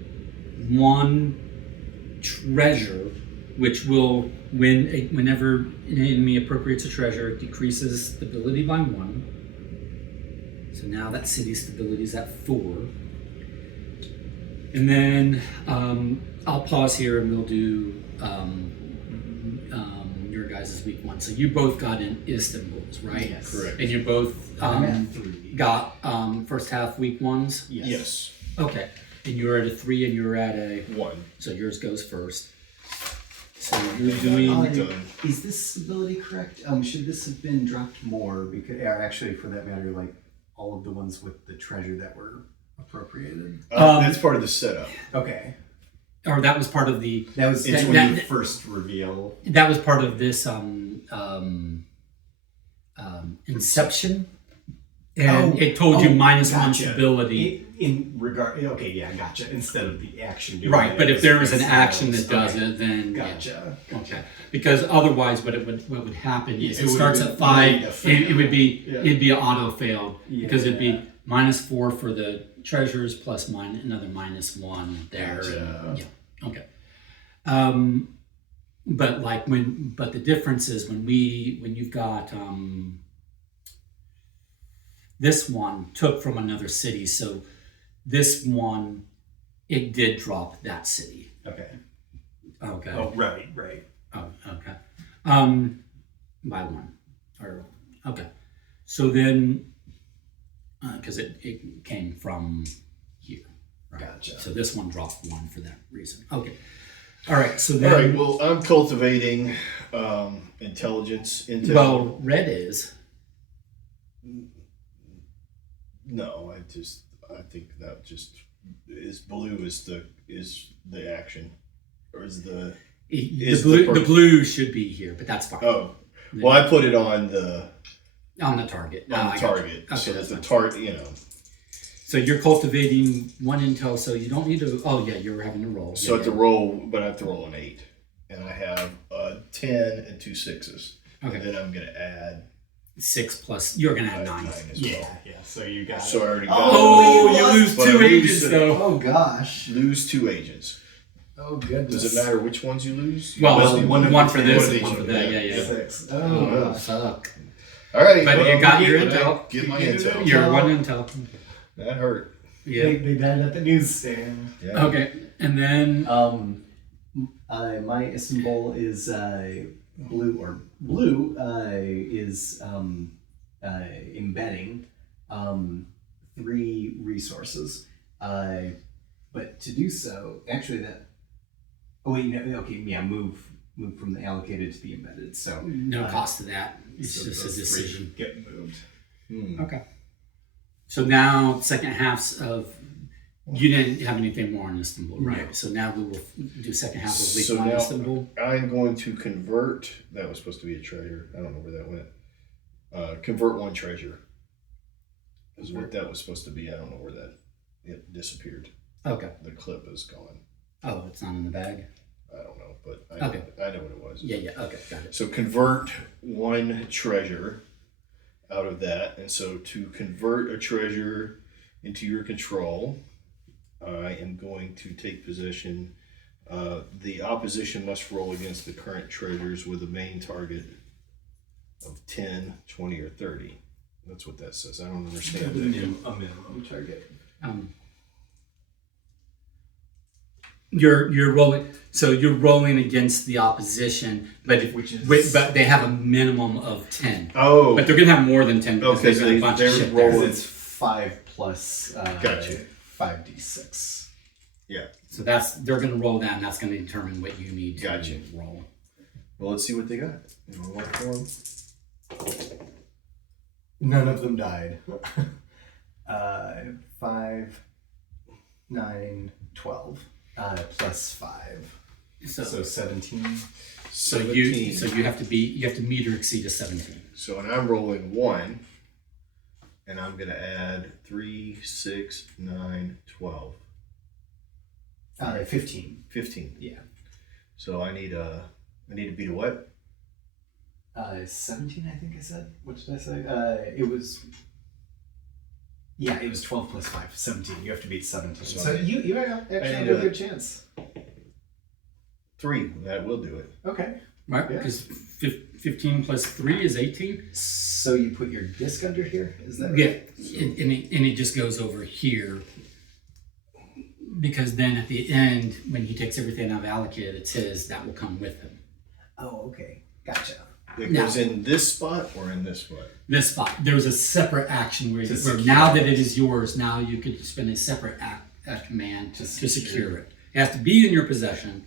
1 treasure, which will, whenever an enemy appropriates a treasure, it decreases stability by 1. So now that city stability is at 4. And then I'll pause here and we'll do your guys' week 1. So you both got in Istanbul's, right? Yes. Correct. And you both I'm at 3. got first half week 1s? Yes. Okay. And you're at a 3 and you're at a 1. So yours goes first. So you're doing. Done. Is this ability correct? Should this have been dropped more? Because, or actually, for that matter, like all of the ones with the treasure that were appropriated. That's part of the setup. Okay, Or that was part of the. that was It's That- when that- you first reveal. That was part of this Inception, and it told you -1 gotcha. stability. In regard, okay, yeah, gotcha. Instead of the action, doing Right, it, but if it's there was an something action else. that does Okay. it, then Gotcha. Okay, because otherwise, what would happen is It it would starts be at 5. made a fail. It would be Yeah. it'd be an auto failed because it'd be Yeah. -4 for the treasures plus another -1 there. Gotcha. Yeah. Okay. But the difference is when you've got this one took from another city, so this one it did drop that city. Okay. Okay. Oh, right. Oh, okay. By 1. Or okay. So then, because it came from here. Right? Gotcha. So this one dropped 1 for that reason. Okay. All right. So All then, right. Well, I'm cultivating intelligence. Intel. well, red is. No, I think that just is blue is the action, or is the Is the The blue should be here, but that's fine. oh. Well, I put it on the On the target. on I the got you. target, Okay, so that that's the fine. target, you know. So you're cultivating 1 intel, so you don't need to. Oh yeah, you're having to roll. So I Yeah, have to roll, but I have to roll an 8, and I have a 10 and 2 6s. Okay. And then I'm gonna add 6 plus. You're gonna have 9. 9 as Yeah. well. Yeah. So you got. So I already got Oh, you you lost- lose but I 2 lose agents it. though. Oh gosh. lose 2 agents. Oh goodness. Does it matter which ones you lose? Well, You one, lose one for this one and of one for each that. Yeah. 6. Oh, fuck. All right, But you got your intel. Get my intel. You're 1 intel. That hurt. Yeah. They died at the newsstand. Yeah. Okay, and then My Istanbul is blue, or blue is embedding 3 resources. But to do so, actually that. Oh wait, no, okay, yeah, move from the allocated to the embedded. So no cost to that. It's so just a those 3 decision. get moved. Okay. So now second halves of you didn't have anything more in Istanbul, right? No. So now we will do second half of week So 1 now- Istanbul. I'm going to convert. That was supposed to be a treasure. I don't know where that went. convert one treasure is what that was supposed to be. I don't know where it disappeared. Okay. The clip is gone. Oh, it's not in the bag? I don't know, but I know what it was. Yeah, okay, got it. So convert one treasure out of that. And so to convert a treasure into your control, I am going to take possession. The opposition must roll against the current treasures with a main target of 10, 20, or 30. That's what that says. I don't understand that. A minimum target. You're rolling. So you're rolling against the opposition, but but they have a minimum of 10. Oh, But they're gonna have more than 10 because Okay, there's so a bunch of they're shit rolling- there. It's 5 plus Gotcha. 5d6. yeah. So they're gonna roll that, and that's gonna determine what you need to Gotcha. roll. Well, let's see what they got. In what form? None of them died. 5, 9, 12. Plus 5. So So 17. you have to meet or exceed a 17. So, and I'm rolling 1, and I'm going to add 3, 6, 9, 12. 15. 15. Yeah. So I need to beat a what? 17, I think I said. What did I say? It was 12 plus 5, 17. You have to beat 17. So you actually have a good chance. 3. That will do it. Okay. Right? Yeah. Because 15 plus 3 is 18. So you put your disc under here? Is that right? Yeah, and it just goes over here. Because then at the end, when he takes everything I've allocated, it's his, that will come with him. Oh, okay. Gotcha. It goes in this spot or in this spot? This spot, there's a separate action where secure now that it is yours, now you could spend a separate command to secure it. It has to be in your possession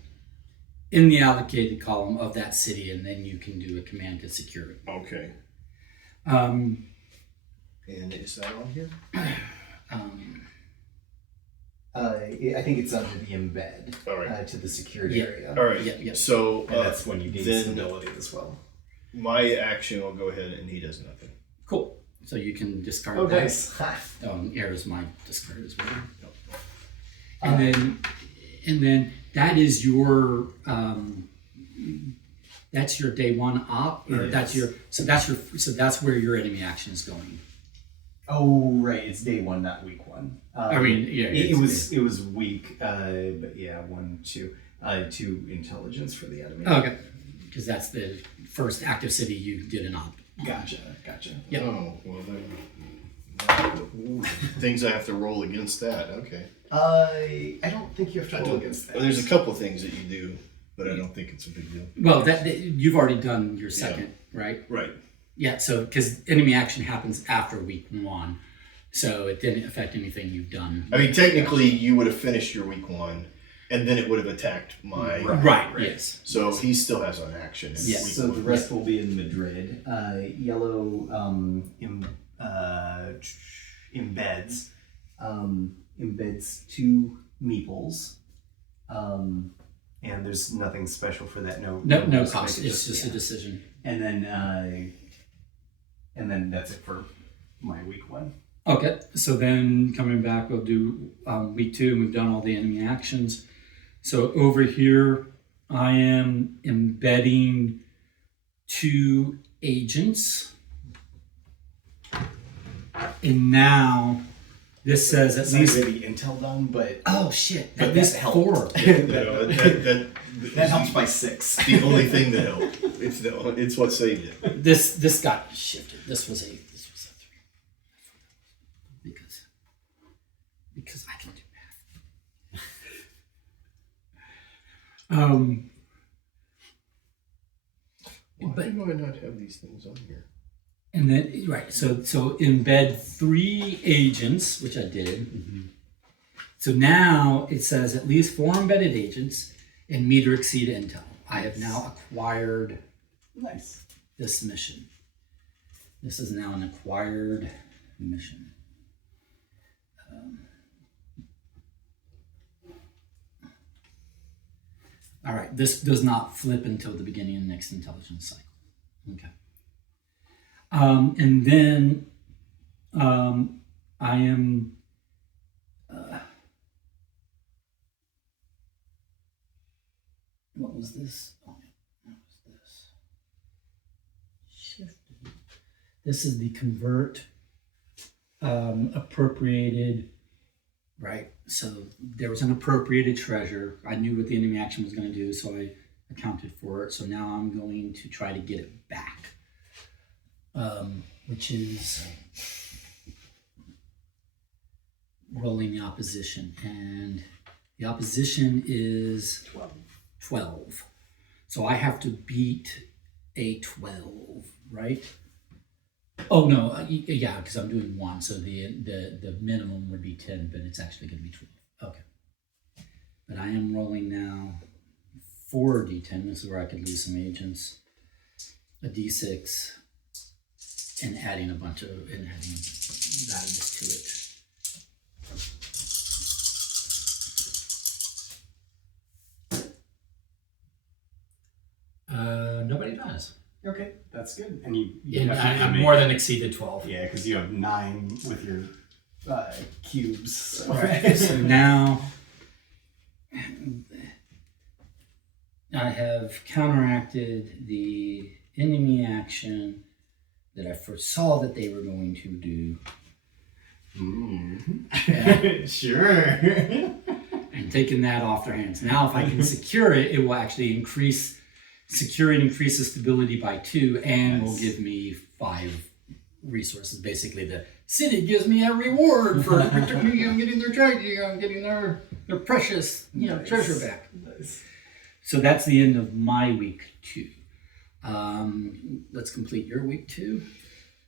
in the allocated column of that city, and then you can do a command to secure it. Okay. Um, And is that on here? I think it's under the embed All right. to the secured Yeah. area. All right. Yeah. So And that's when you gain then stability as well. my action will go ahead and he does nothing. cool. So you can discard Oh, that. nice. Air's my discard as well. And then that is your that's your day one op, or that's where your enemy action is going. Oh, right. It's day 1, not week 1. I mean, yeah, it was week, but yeah, 1, 2, 2 intelligence for the enemy. Okay, because that's the first active city you did an op. Gotcha. Yep. Oh, well then. Things I have to roll against that. Okay. I don't think you have to roll against that. There's a couple things that you do, but I don't think it's a big deal. Well, that you've already done your second, right? Right. Yeah. So because enemy action happens after week 1, so it didn't affect anything you've done. I mean, technically, you would have finished your week 1, and then it would have attacked my. Right. Yes. So he still has an action. In Yes. week So the 1. rest will be in Madrid. Yellow embeds 2 meeples. And there's nothing special for that. No cost. It's just a decision. And then that's it for my week 1. Okay, so then coming back, we'll do week 2, and we've done all the enemy actions. So over here, I am embedding 2 agents. And now this says at least. Maybe intel done, but Oh shit! But At least that helped. 4. that helps by 6. The only thing that helped. It's what saved it. This got shifted. This was a 3. Because I can do math. Why do I not have these things on here? And then right, so embed 3 agents, which I did. Mm-hmm. So now it says at least 4 embedded agents and meet or exceed intel. I have now acquired this mission. This is now an acquired mission. All right, this does not flip until the beginning of the next intelligence cycle. Okay. And then I am what was this? Oh, what was this? Shifted. This is the convert appropriated, right? So there was an appropriated treasure. I knew what the enemy action was going to do, so I accounted for it. So now I'm going to try to get it back, which is rolling the opposition. And the opposition is 12. So I have to beat a 12, right? Oh no, yeah, because I'm doing 1, so the minimum would be 10, but it's actually going to be 12. Okay. But I am rolling now 4d10. This is where I could lose some agents. A d6, and adding a bunch of values to it. Nobody does. Okay, that's good. And you And I definitely have make- more than exceeded 12. Yeah, because you have 9 with your cubes. So. Right. So now I have counteracted the enemy action that I foresaw that they were going to do. Sure. And taken that off their hands. Now if I can secure it, it will actually secure and increase the stability by 2 and will give me 5 resources. Basically the city gives me a reward for getting their treasure, getting their precious treasure back. Nice. So that's the end of my week 2. Let's complete your week 2.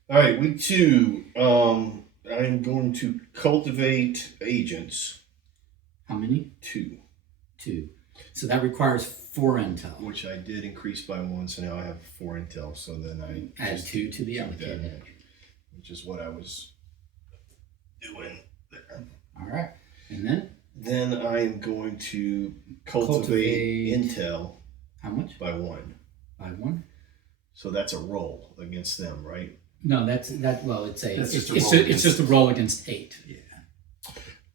All right, week 2. I'm going to cultivate agents. How many? 2. 2. So that requires 4 intel. Which I did increase by 1, so now I have 4 intel. So then I Add just 2 to the do allocated. that, which is what I was doing there. All right. And then Then I'm going to cultivate intel how much? by 1. By 1? So that's a roll against them, right? No, that's that. Well, it's That's just a it's roll it's just a roll against 8. Yeah.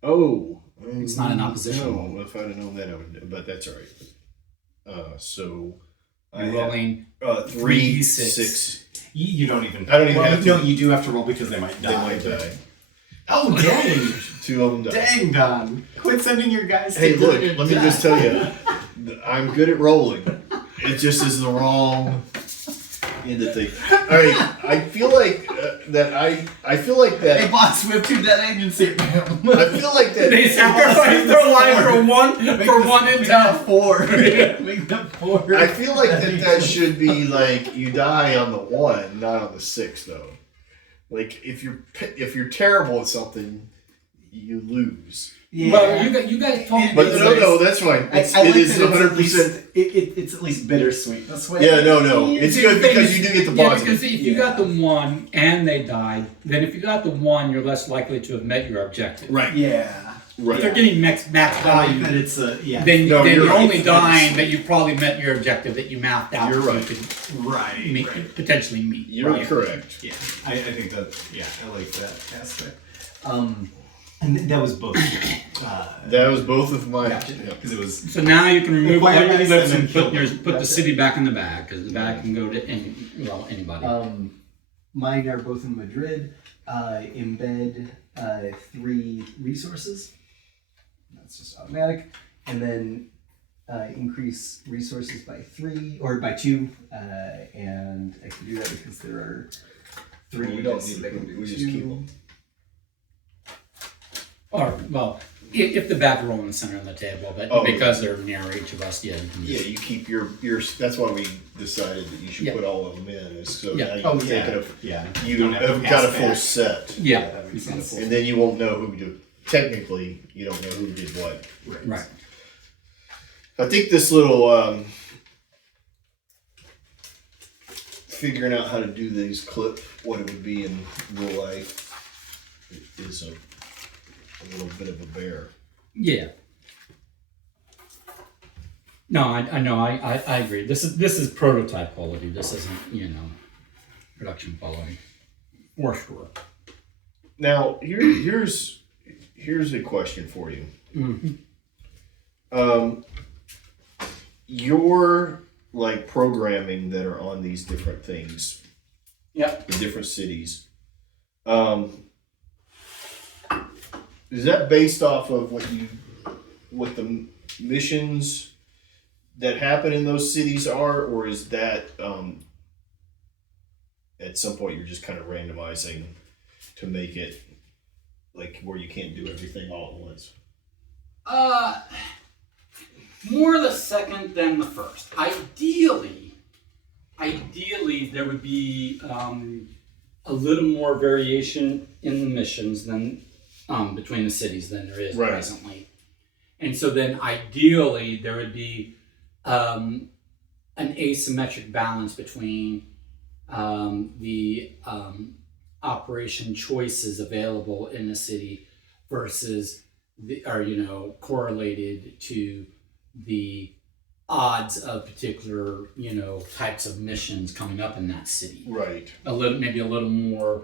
Oh, It's not an opposition roll. No, if I'd have known that, I would. But that's all right. So I You're have, rolling 3, 3d6. 6. You don't even. I don't even have to. No, you do have to roll because they might die. They might die. Oh dang! 2 of them die. Dang, Don! Quit sending your guys. Hey, to look. die. Let me just tell you, I'm good at rolling. It just is the wrong end of thing. All right. I feel like that. I feel like that. Hey, boss, we have 2 dead agents here. I feel like that. They sacrifice their life for one intel. 4. Make them 4. I feel like that should be like you die on the 1, not on the 6, though. Like if you're terrible at something, you lose. Yeah. Well, you guys told me. But no, that's fine. I It like is that it's at 100%. least- It's at least bittersweet. That's why. Yeah, no. It's good because you do get the Yeah, positive. because if you got the 1 and they died, then if you got the 1, you're less likely to have met your objective. Right. Yeah. If they're Right. getting max I like value, that it's a yeah. then No, you're you're right. only dying that you probably met your objective that you mapped out. You're that right. You could right. potentially meet. You're Right. correct. Yeah, I think that. Yeah, I like that aspect. And that was both. That was both of my. Gotcha. Yeah. Because it was. So now you can remove all Fire your guys lips and and then put kill them. put the That's city back in the bag, because the bag can go to anybody. Mine are both in Madrid. Embed 3 resources. That's just automatic, and then increase resources by 3 or by 2, and I can do that because there are 3. We don't so need I to- can do we just 2. keep them. Or well, if the bag roll in the center of the table, but Oh, because they're near each of us, yeah, you can Yeah, you keep your. That's why we decided that you should Yeah. put all of them in, is so Yeah. now you Oh can yeah, take it. yeah. You don't have to got a pass full back. set, Yeah, that makes you've got a sense. full- and then you won't know who did. Technically, you don't know who did what. right. I think this little figuring out how to do these clip, what it would be in real life, is a little bit of a bear. Yeah. No, I know. I agree. This is prototype quality. This isn't production following, for sure. Now, here's a question for you. Your like programming that are on these different things, Yep. the different cities. Is that based off of what the missions that happen in those cities are, or is that at some point you're just kind of randomizing to make it like where you can't do everything all at once? More the second than the first. Ideally, there would be a little more variation in the missions than between the cities than there is presently. And so then ideally there would be an asymmetric balance between the operation choices available in the city versus correlated to the odds of particular types of missions coming up in that city. Right. Maybe a little more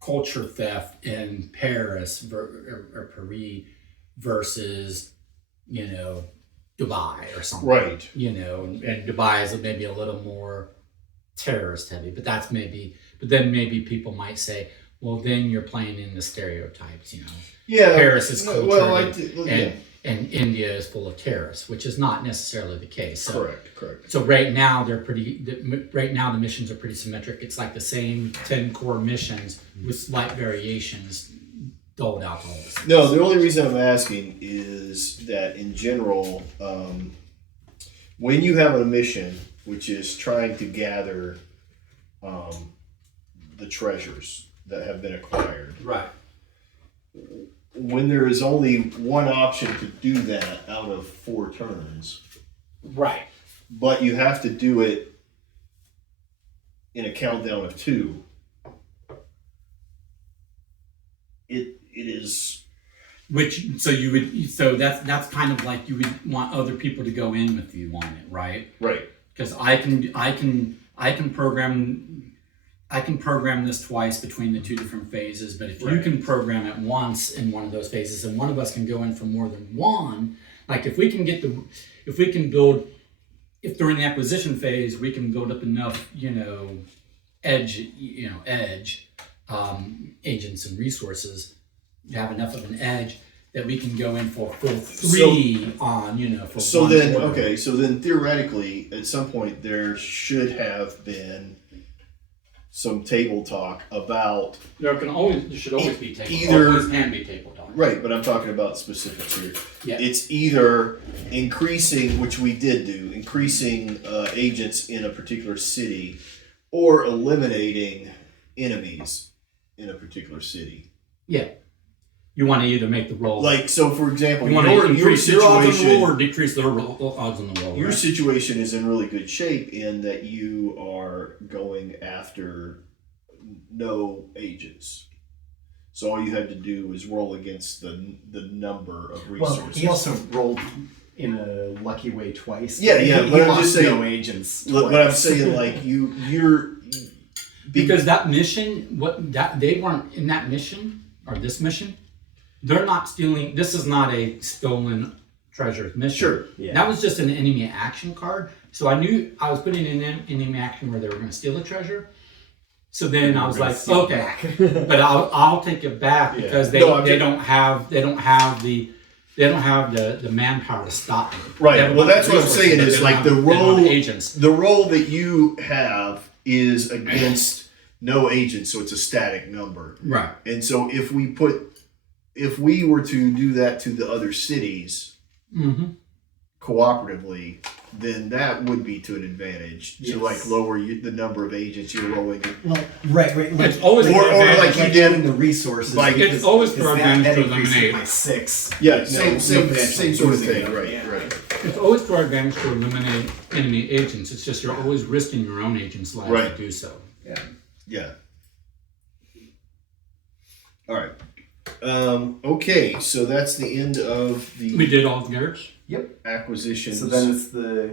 culture theft in Paris or Paris versus Dubai or something. Right. And Dubai is maybe a little more terrorist heavy, but then maybe people might say, well, then you're playing in the stereotypes, Yeah. Paris is cultured Well, and India is full of terrorists, which is not necessarily the case. So, correct. So right now the missions are pretty symmetric. It's like the same 10 core missions with slight variations doled out to all this. No, the only reason I'm asking is that in general, when you have a mission which is trying to gather the treasures that have been acquired, Right. when there is only one option to do that out of 4 turns, Right. but you have to do it in a countdown of 2, it is So that's kind of like you would want other people to go in with you on it, right? right. Because I can program this twice between the 2 different phases, but if you can program it once in one of those phases, and one of us can go in for more than one, like if during the acquisition phase we can build up enough, edge agents and resources, you have enough of an edge that we can go in for full 3 for So one then, order. okay, so then theoretically, at some point, there should have been some table talk about, There should always be table Either- always can be table talk. right, but I'm talking about specifics here. Yeah. It's either increasing, which we did do, increasing agents in a particular city, or eliminating enemies in a particular city. Yeah. You want to either make the roll. Like, so for example, you want to your increase your odds on the roll situation, or decrease the odds on the roll. your right? situation is in really good shape in that you are going after no agents. So all you had to do was roll against the number of resources. Well, he also rolled in a lucky way twice. Yeah, He but I'm lost just saying. no agents. But I'm twice. saying, like you're Because that mission, they weren't in that mission or this mission. They're not stealing. This is not a stolen treasure mission. Sure. Yeah. That was just an enemy action card. So I knew I was putting in an enemy action where they were going to steal a treasure. So then I was like, okay, but I'll take it back because they don't have the manpower to stop me. Right. They have Well, enough that's what I'm resources, saying but is they like don't the have enough role. agents. The role that you have is against no agents, so it's a static number. Right. And so if we were to do that to the other cities cooperatively, then that would be to an advantage to like lower the number of agents you're rolling. Well, right. It's always Or like you did in the resources. like- because- It's always because for that advantage to increased it eliminate. by 6. Yeah, same potential sort of losing thing. it. Right. Yeah. Right. It's always to our advantage to eliminate enemy agents. It's just you're always risking your own agents' lives Right. to do so. Yeah. Yeah. All right. Okay, so that's the end of We the did all of yours. acquisitions. So then it's the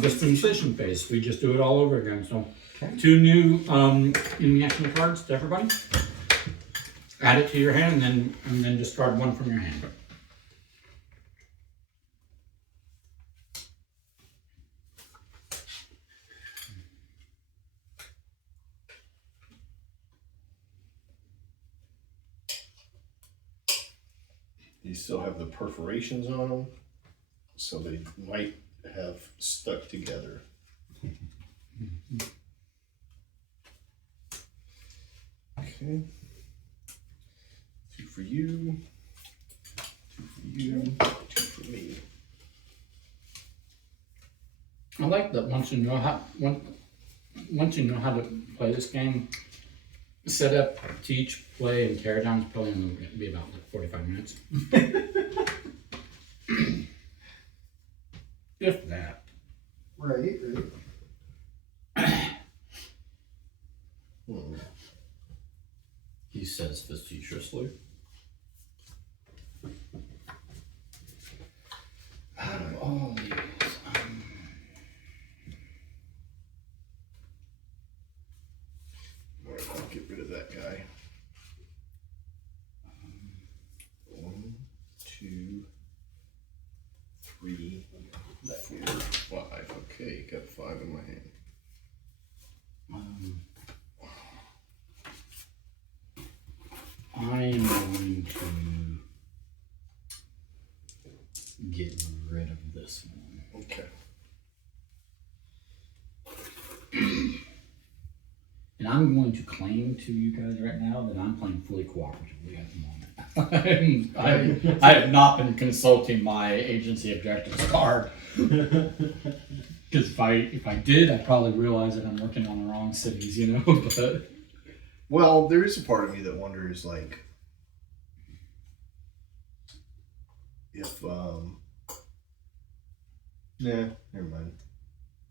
Dispensation phase. We just do it all over again. So 2 new enemy action cards to everybody. Add it to your hand, and then discard 1 from your hand. You still have the perforations on them, so they might have stuck together. Okay. 2 for you. 2 for you. 2 for me. I like that once you know how to play this game, set up, teach, play, and tear down is probably going to be about like 45 minutes. If that. Right. He says facetiously. Out of all these, Alright, I'll get rid of that guy. 1, 2, 3, 4, 5. Okay, got 5 in my hand. I am going to get rid of this one. Okay. And I'm going to claim to you guys right now that I'm playing fully cooperatively at the moment. I have not been consulting my agency objectives card. Because if I did, I'd probably realize that I'm working on the wrong cities, you know. But Well, there is a part of me that wonders, like, if, nah, never mind.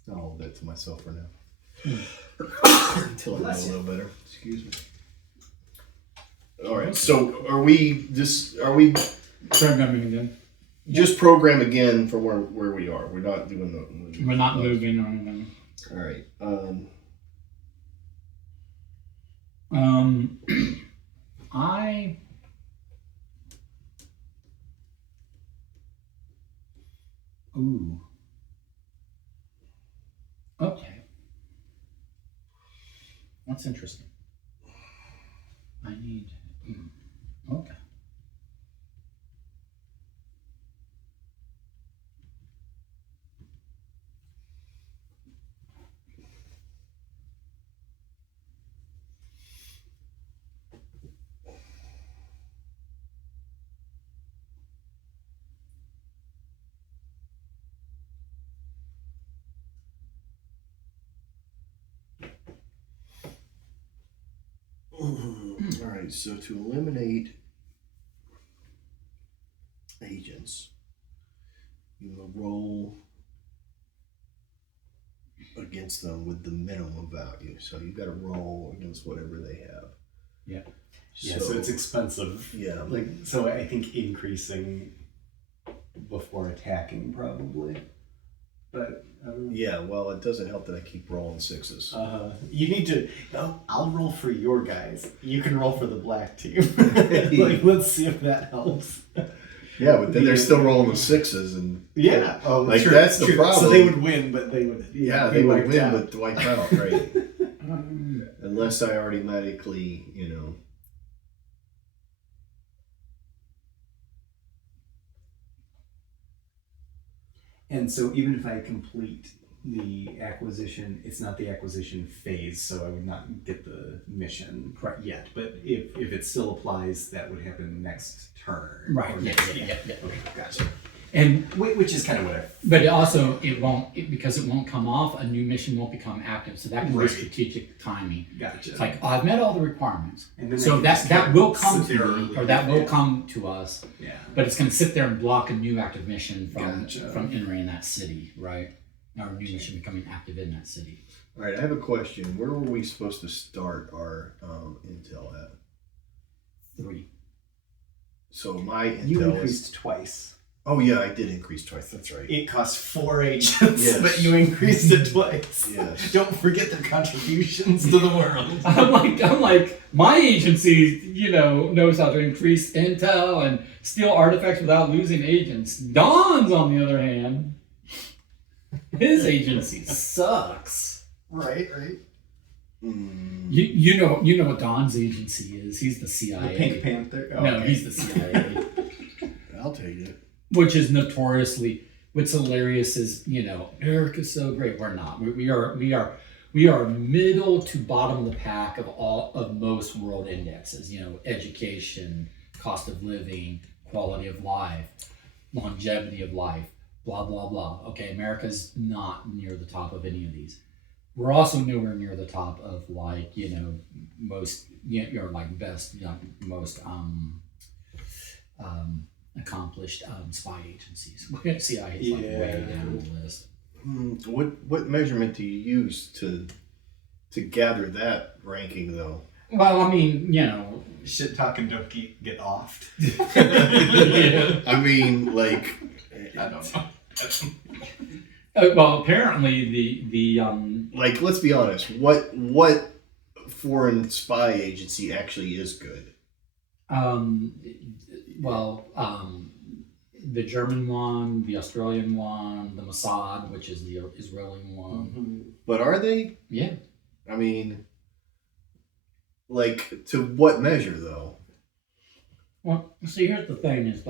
I'll hold that to myself for now. Until I know a little better. Excuse me. All right, so are we just program again from where we are? We're not doing the. We're not moving or anything. All right. Ooh. Okay. That's interesting. I need. Okay. All right, so to eliminate agents, you will roll against them with the minimum value. So you got to roll against whatever they have. Yeah. Yeah, so it's expensive. Yeah. Like, so I think increasing before attacking probably. But Yeah, well, it doesn't help that I keep rolling 6s. you need to. Oh, I'll roll for your guys. You can roll for the black team. Like, let's see if that helps. Yeah, but then they're still rolling the 6s, and Yeah. Oh, like true, that's the true. problem. So they would win, but they would. Yeah, be they would wiped win, out. but wipe out, right? Unless I automatically, And so even if I complete the acquisition, it's not the acquisition phase, so I would not get the mission quite yet. But if it still applies, that would happen next turn. Right. Or Yeah. next- Yeah. Okay, gotcha. And Which is kind of what I. but it also because it won't come off. A new mission won't become active, so that can Right. be strategic timing. Gotcha. It's like, I've met all the requirements, And then so they can that will sit come there to me, and or that will yeah. come to us. Yeah. But it's going to sit there and block a new active mission from Gotcha. entering that city, right? Or a new mission becoming active in that city. All right, I have a question. Where were we supposed to start our intel at? 3. So my You intel increased twice. Oh yeah, I did increase twice. That's right. It cost 4 agents, Yes. but you increased it twice. Yes. Don't forget their contributions to the world. I'm like, my agency, knows how to increase intel and steal artifacts without losing agents. Don's, on the other hand, his agency sucks. Right. You know what Don's agency is. He's the CIA. The Pink Panther. Oh, No, okay. he's the CIA. I'll take it. Which is notoriously, what's hilarious is, America's so great. We're not. We are middle to bottom of the pack of most world indexes. Education, cost of living, quality of life, longevity of life, blah blah blah. Okay, America's not near the top of any of these. We're also nowhere near the top of most best, most accomplished spy agencies. CIA is way down the list. What measurement do you use to gather that ranking though? Well, I mean, Shit talking don't get offed. I mean, like, I don't know. well, apparently the like, let's be honest. What foreign spy agency actually is good? The German one, the Australian one, the Mossad, which is the Israeli one. Mm-hmm. But are they? Yeah. I mean, like, to what measure though? Well, see, here's the thing: is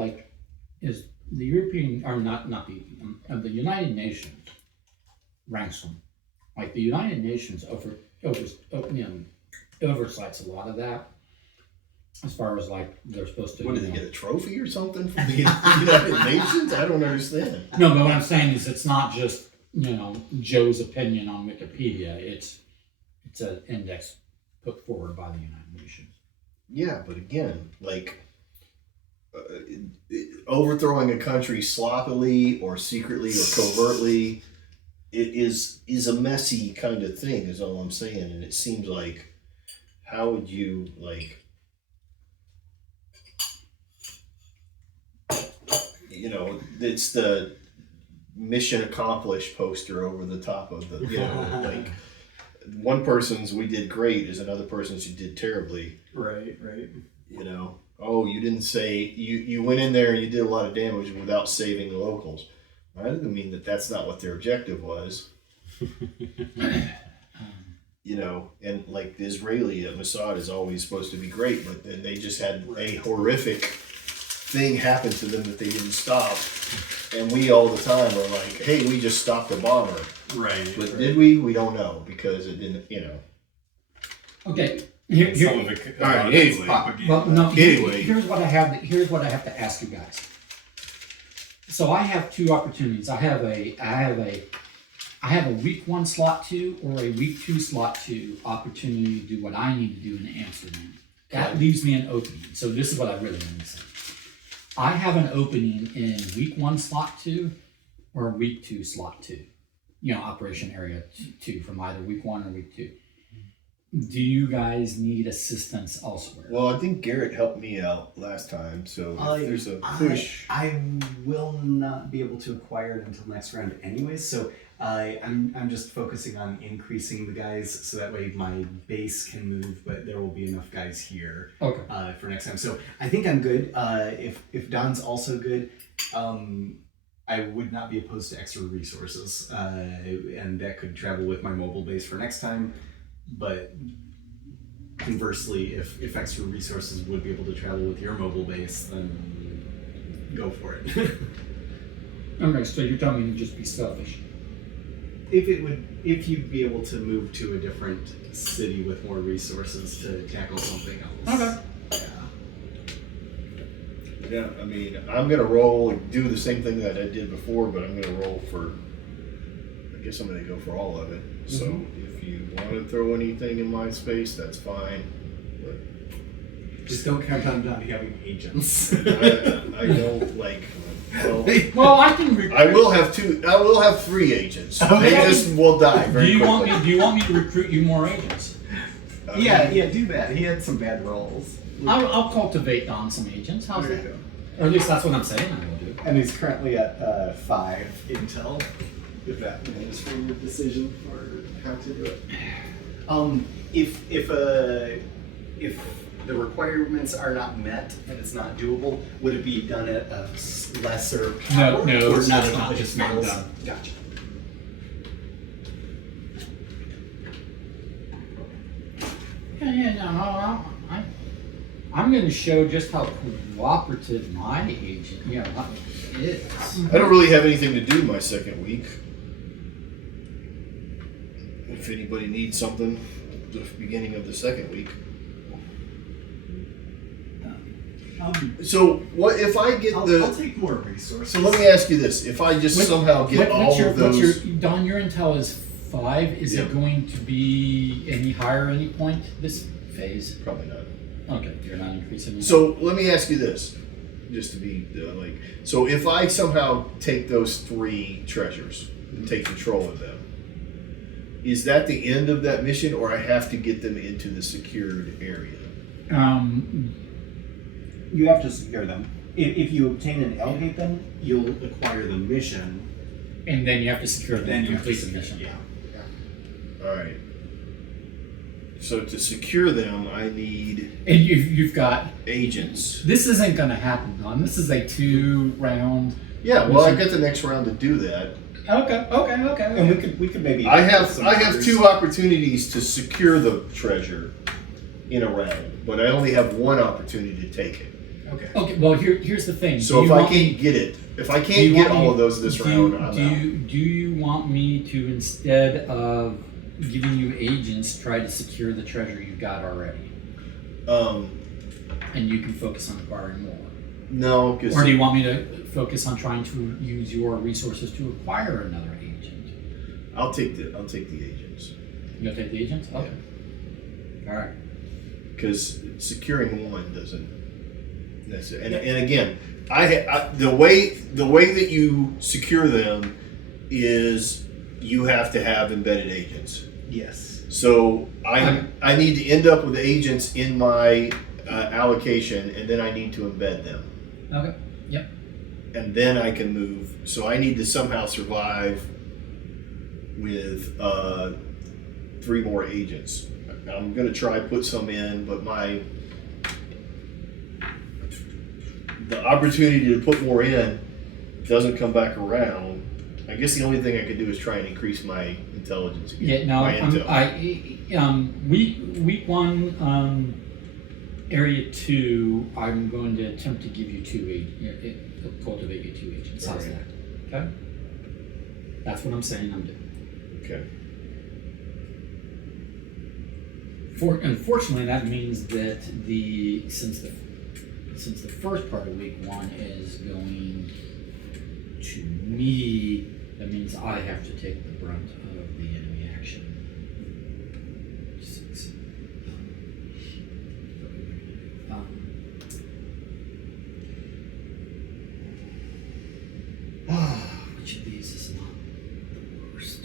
the European, or not the United Nations ranks them. Like the United Nations oversights a lot of that. As far as they're supposed to. What, did they get a trophy or something from the United Nations? I don't understand. No, but what I'm saying is it's not just Joe's opinion on Wikipedia. It's an index put forward by the United Nations. Yeah, but again, overthrowing a country sloppily or secretly or covertly, it is a messy kind of thing. Is all I'm saying, and it seems like, how would you it's the mission accomplished poster over the top of the, one person's "we did great" is another person's "you did terribly." Right. Oh, you didn't say, you went in there and you did a lot of damage without saving the locals. That doesn't mean that that's not what their objective was. And like the Israeli Mossad is always supposed to be great, but then they just had a horrific thing happen to them that they didn't stop. And we all the time are like, hey, we just stopped a bomber. Right. But did we? We don't know, because it didn't, Okay. All right, anyway. Well, no. Anyway. Here's what I have to ask you guys. So I have two opportunities. I have a week 1 slot 2 or a week 2 slot 2 opportunity to do what I need to do in Amsterdam. That leaves me an opening. So this is what I really want to say. I have an opening in week 1 slot 2 or week 2 slot 2. Operation area 2 from either week 1 or week 2. Do you guys need assistance elsewhere? Well, I think Garrett helped me out last time, so if there's a push. I will not be able to acquire it until next round anyways, so I'm just focusing on increasing the guys so that way my base can move, but there will be enough guys here for next time. So I think I'm good. If Don's also good, I would not be opposed to extra resources, and that could travel with my mobile base for next time. But conversely, if extra resources would be able to travel with your mobile base, then go for it. Okay, so you're telling me to just be selfish. If you'd be able to move to a different city with more resources to tackle something else. Okay. Yeah, I mean, I'm gonna roll and do the same thing that I did before, but I'm gonna roll for. I guess I'm gonna go for all of it. So if you want to throw anything in my space, that's fine. But Just don't count on Donnie having agents. I don't like. Well, I can recruit. I will have 2. I will have 3 agents. They just will die very quickly. Do you want me to recruit you more agents? Yeah, do that. He had some bad rolls. I'll cultivate on some agents. How's that? Or at least that's what I'm saying I will do. And he's currently at 5 intel. If that matters for your decision for how to do it. If the requirements are not met and it's not doable, would it be done at a lesser power? No, or it's not not at just levels? not done. Gotcha. Yeah, no, I'm going to show just how cooperative my agent, is. I don't really have anything to do my second week. If anybody needs something, the beginning of the second week. So what if I get I'll take more resources. So let me ask you this: if I just somehow get of those, Don, your intel is 5. Is Yeah. it going to be any higher at any point this phase? probably not. Okay, you're not increasing. So let me ask you this, just to be so if I somehow take those 3 treasures and take control of them, is that the end of that mission, or I have to get them into the secured area? You have to secure them. If you obtain and allocate them, you'll acquire the mission. and then you have to secure them Then and you have to complete the mission. Yeah. All right. So to secure them, I need And you've got. agents. This isn't going to happen, Don. This is a 2-round. Yeah, well, I got the next round to do that. Okay. And we could maybe. I have some 2 opportunities to secure the treasure in a round, but I only have 1 opportunity to take it. Okay. Well, here's the thing. So Do if you I want can't me- get it, if I do can't you get want all me- of those this do round, you, I'm do out. you do you want me to, instead of giving you agents, try to secure the treasure you've got already, and you can focus on acquiring more? No, because Or do you want me to focus on trying to use your resources to acquire another agent? I'll take the agents. You'll take the agents? Okay. All right. Because securing 1 doesn't necessarily. And again, the way that you secure them is you have to have embedded agents. Yes. So I need to end up with agents in my allocation, and then I need to embed them, Okay. Yep. and then I can move. So I need to somehow survive with 3 more agents. I'm gonna try put some in, but the opportunity to put more in doesn't come back around. I guess the only thing I could do is try and increase my intelligence again. Yeah. No. my intel. Week 1, area 2. I'm going to attempt to give you 2 cultivate you 2 agents. How's Alright. that? Okay. That's what I'm saying. I'm doing. Okay. Unfortunately, that means that since the first part of week 1 is going to me, that means I have to take the brunt of the enemy action. 6. Which of these is not the worst?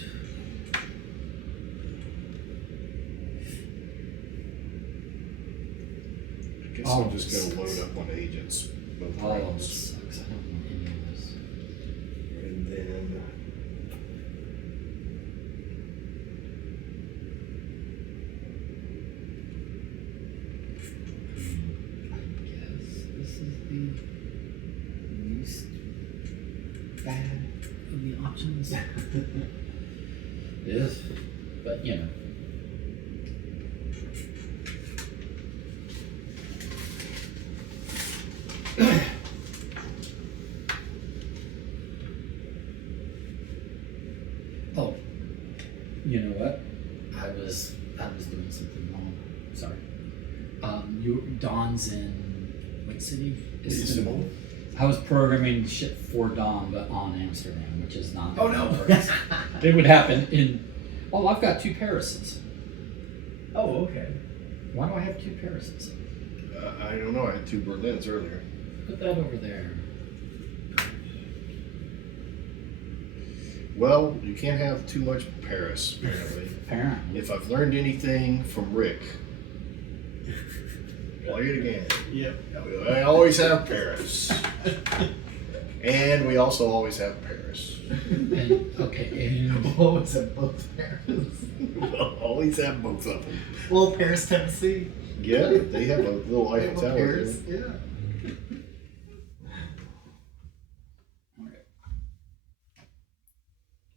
I guess I'm just gonna load up on agents both All of rounds. this sucks. I don't want any of this. And then I guess this is the least bad of the options. It is, but you know. Oh, you know what? I was doing something wrong. Sorry. Dawn's in what city? Istanbul. I was programming shit for Dawn, but on Amsterdam, which is not. Oh, no. It would happen in. Oh, I've got 2 Parises. Oh, okay. Why do I have 2 Parises? I don't know. I had 2 Berlins earlier. Put that over there. Well, you can't have too much Paris, apparently. Apparently. If I've learned anything from Rick, play it again. Yep. I always have Paris. And we also always have Paris. And, okay, and What was it? Both Paris. We'll always have both of them. Well, Paris, Tennessee. Yeah, they have a little They have Eiffel a Tower. Paris, there. yeah.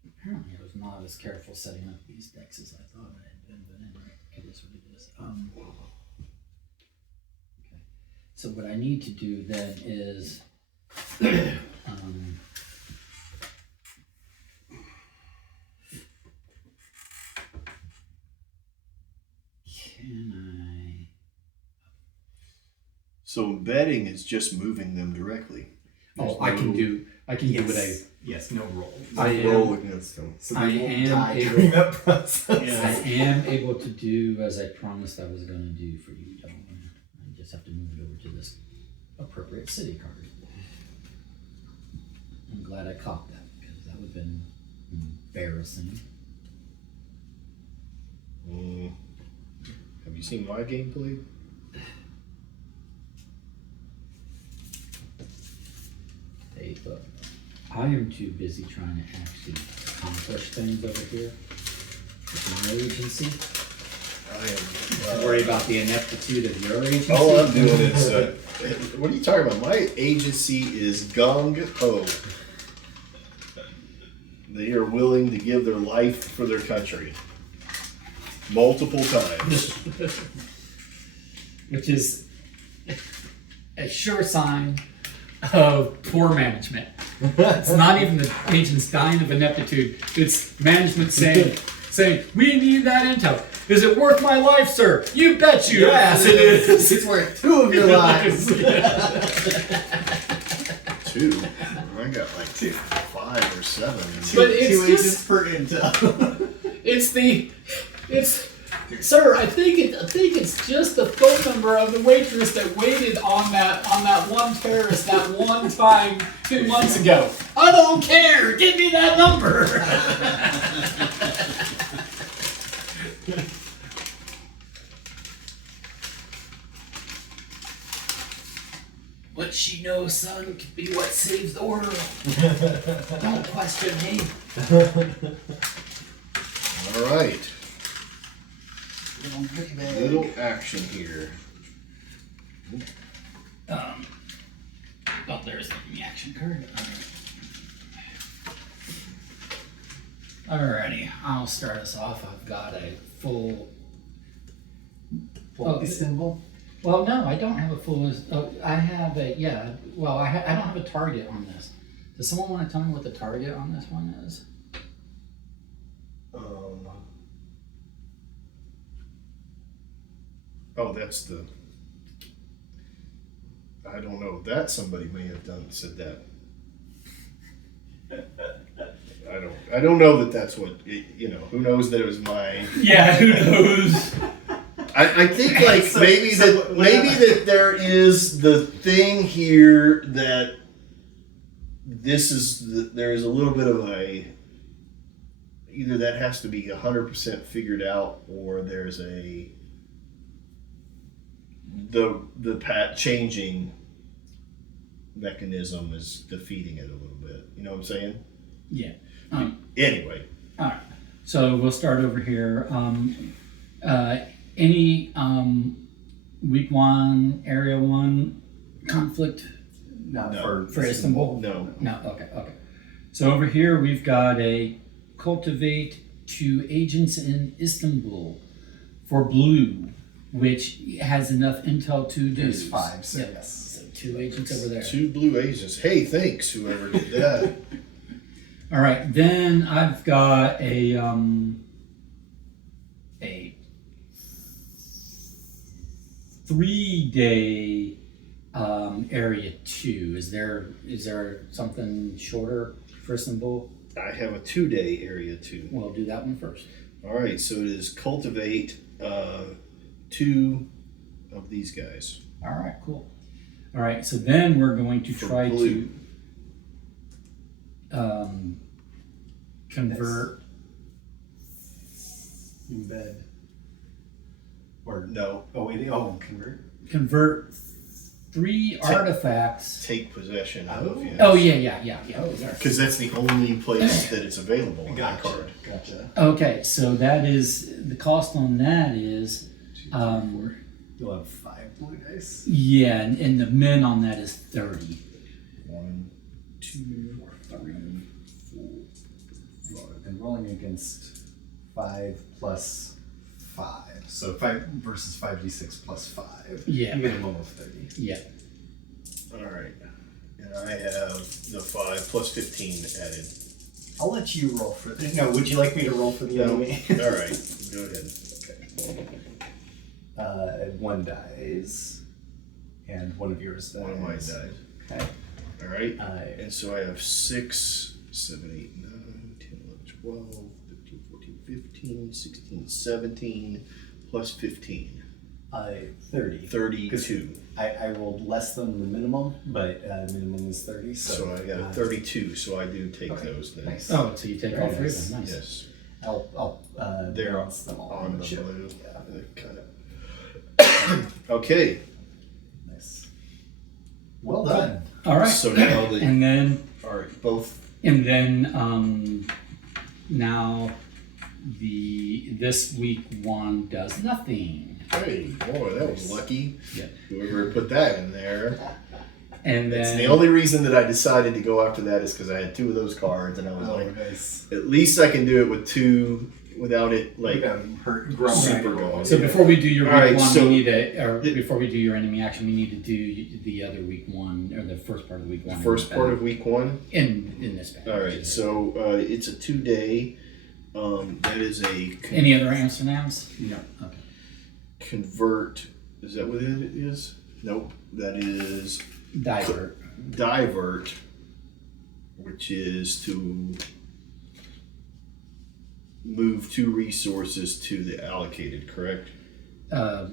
apparently I was not as careful setting up these decks as I thought I had been, but anyway, it is what it is. Okay. So what I need to do then is can I? So embedding is just moving them directly. Oh, I can do what I. Yes, no roll. I am- roll against them. So I they won't am die able- during that process. I am able to do as I promised I was going to do for you, gentlemen. I just have to move it over to this appropriate city card. I'm glad I caught that because that would have been embarrassing. Have you seen my gameplay? Hey, but I am too busy trying to actually accomplish things over here with my agency. I Don't worry about the ineptitude of your agency. All I'm doing is, what are you talking about? My agency is gung ho. They are willing to give their life for their country. Multiple times. Which is a sure sign of poor management. It's not even the agents dying of ineptitude. It's management saying, we need that intel. Is it worth my life, sir? You bet you ass it is. It's worth 2 of your lives. 2. I got like 5 or 7. But it's Two just- agents per intel. It's sir, I think it's just the phone number of the waitress that waited on that one terrorist that one time 2 months ago. I don't care. Give me that number. What she knows, son, could be what saves the world. Don't question me. All right. Little goodie bag. Little action here. Oh, there's the reaction card. Alrighty, I'll start us off. I've got a full. Pull the symbol. Well, no, I don't have a full. I have a Well, I don't have a target on this. Does someone want to tell me what the target on this one is? Oh, that's the. I don't know. That somebody may have said that. I don't know that that's what who knows that it was mine. Yeah, who knows? I think like maybe that there is the thing here that there is a little bit of a either that has to be 100% figured out or there's the changing mechanism is defeating it a little bit. You know what I'm saying? Yeah. Anyway. All right. So we'll start over here. Any week 1, area 1 conflict No, for Istanbul? No. No. Okay. So over here we've got a cultivate 2 agents in Istanbul for blue, which has enough intel to do. There's 5, so Yep. yes. So 2 agents over there. 2 blue agents. Hey, thanks whoever did that. All right, then I've got a 3-day area 2. Is there something shorter for Istanbul? I have a 2-day area 2. We'll do that one first. All right, so it is cultivate 2 of these guys. All right, cool. All right, so then we're going to For try blue. to convert. Embed. Or No. oh wait, convert. Convert 3 artifacts. take possession of. Yes. Oh yeah. Because that's the only place that it's available on that card. Gotcha. Okay, so that is the cost on that is, 2, 3, 4. You'll have 5 blue dice. yeah, and the min on that is 30. 1, 2, 3, 4, 5. And rolling against 5 plus 5. So 5 versus 5d6 plus 5. Yeah. Minimum of 30. Yeah. All right. And I have the 5 plus 15 added. I'll let you roll for the. No, would you like me to roll for the enemy? All right. Go ahead. Okay. 1 dies. And one of yours dies. One of mine died. Okay. All right. And so I have 6, 7, 8, 9, 10, 11, 12, 13, 14, 15, 16, 17, plus 15. 30. 32. I rolled less than the minimum, but minimum is 30. So I got a 32, so I do take those then. Nice. Oh, so you take all Very 3 of nice. them. Nice. Yes. I'll They're balance them all on the chip. blue. Yeah. Kind of. Okay. Nice. Well done. All right. So now the And then all right, both. now this week 1 does nothing. Hey, boy, that was lucky. Yeah. Whoever put that in there. And It's then the only reason that I decided to go after that is because I had 2 of those cards, and I was like, nice. at least I can do it with 2 without it like Hurt super going. so before we do your week All right, 1, so- we need to, or before we do your enemy action, we need to do the other week 1 or the first part of week 1. First part of week 1. in this batch. All right, so it's a 2-day. That is a Any other Amsterdams? No. Okay. convert. Is that what it is? Nope. That is Divert. divert, which is to move 2 resources to the allocated. Correct. To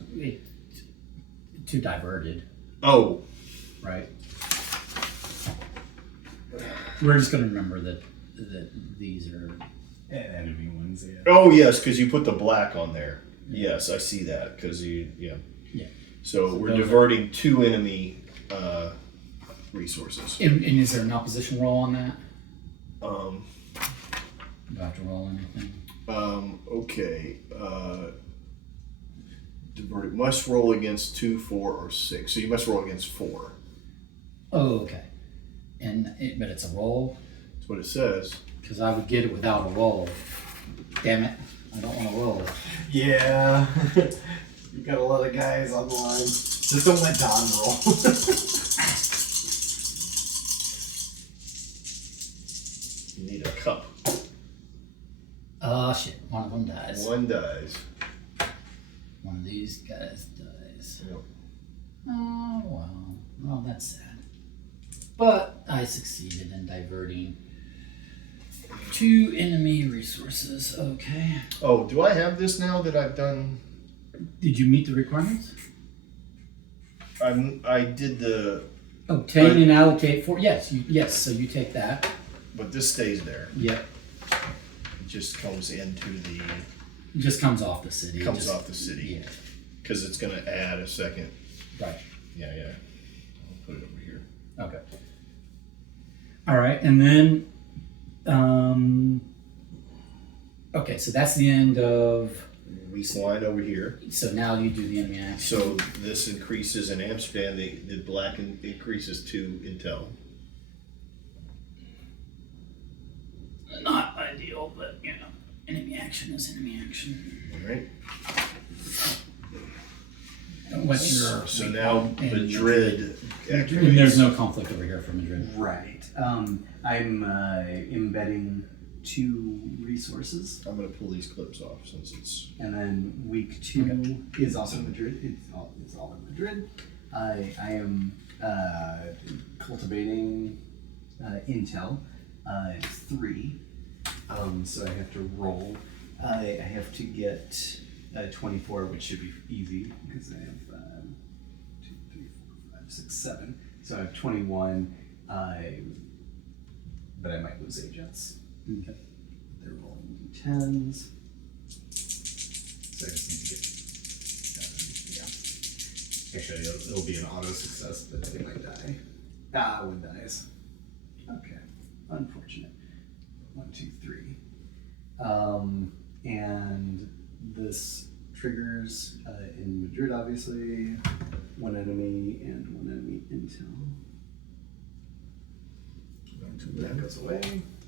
diverted, Oh, right? We're just gonna remember that these are. Enemy ones, yeah. oh yes, because you put the black on there. Yes, I see that because yeah. Yeah. So we're those diverting 2 enemy resources. And is there an opposition roll on that? Um, Do I have to roll anything? Okay. Diverted must roll against 2, 4, or 6. So you must roll against 4. Oh, okay. But it's a roll, That's what it says. because I would get it without a roll. Damn it! I don't want to roll. Yeah. You got a lot of guys on the line. Just don't let Don roll. You need a cup. Oh shit! One of them dies. 1 dies. One of these guys dies. Yep. Oh well. Well, that's sad. But I succeeded in diverting 2 enemy resources. Okay. Oh, do I have this now that I've done? Did you meet the requirements? I did the, Obtain and allocate 4. Yes. Yes. So you take that. but this stays there. Yep. It just comes into the, It just comes off the city. comes Just- off the city Yeah. because it's gonna add a second. Right. Yeah. I'll put it over here. Okay. All right, and then, okay, so that's the end of. Weak line over here. So now you do the enemy action. So this increases in Amsterdam. The black increases to Intel. Not ideal, but you know, enemy action is enemy action. All right. What's your So now in Madrid And activates. there's no conflict over here for Madrid. Right. I'm embedding 2 resources, I'm gonna pull these clips off since it's. and then week 2 is also Madrid. It's all in Madrid. I am cultivating intel. It's 3. So I have to roll. I have to get 24, which should be easy because I have 2, 3, 4, 5, 6, 7. So I have 21. But I might lose agents. Okay. They're rolling d10s. So I just need to get Actually, it'll be an auto success, but they might die. One dies. Okay, unfortunate. 1, 2, 3. And this triggers in Madrid, obviously, 1 enemy and 1 enemy intel. That goes away.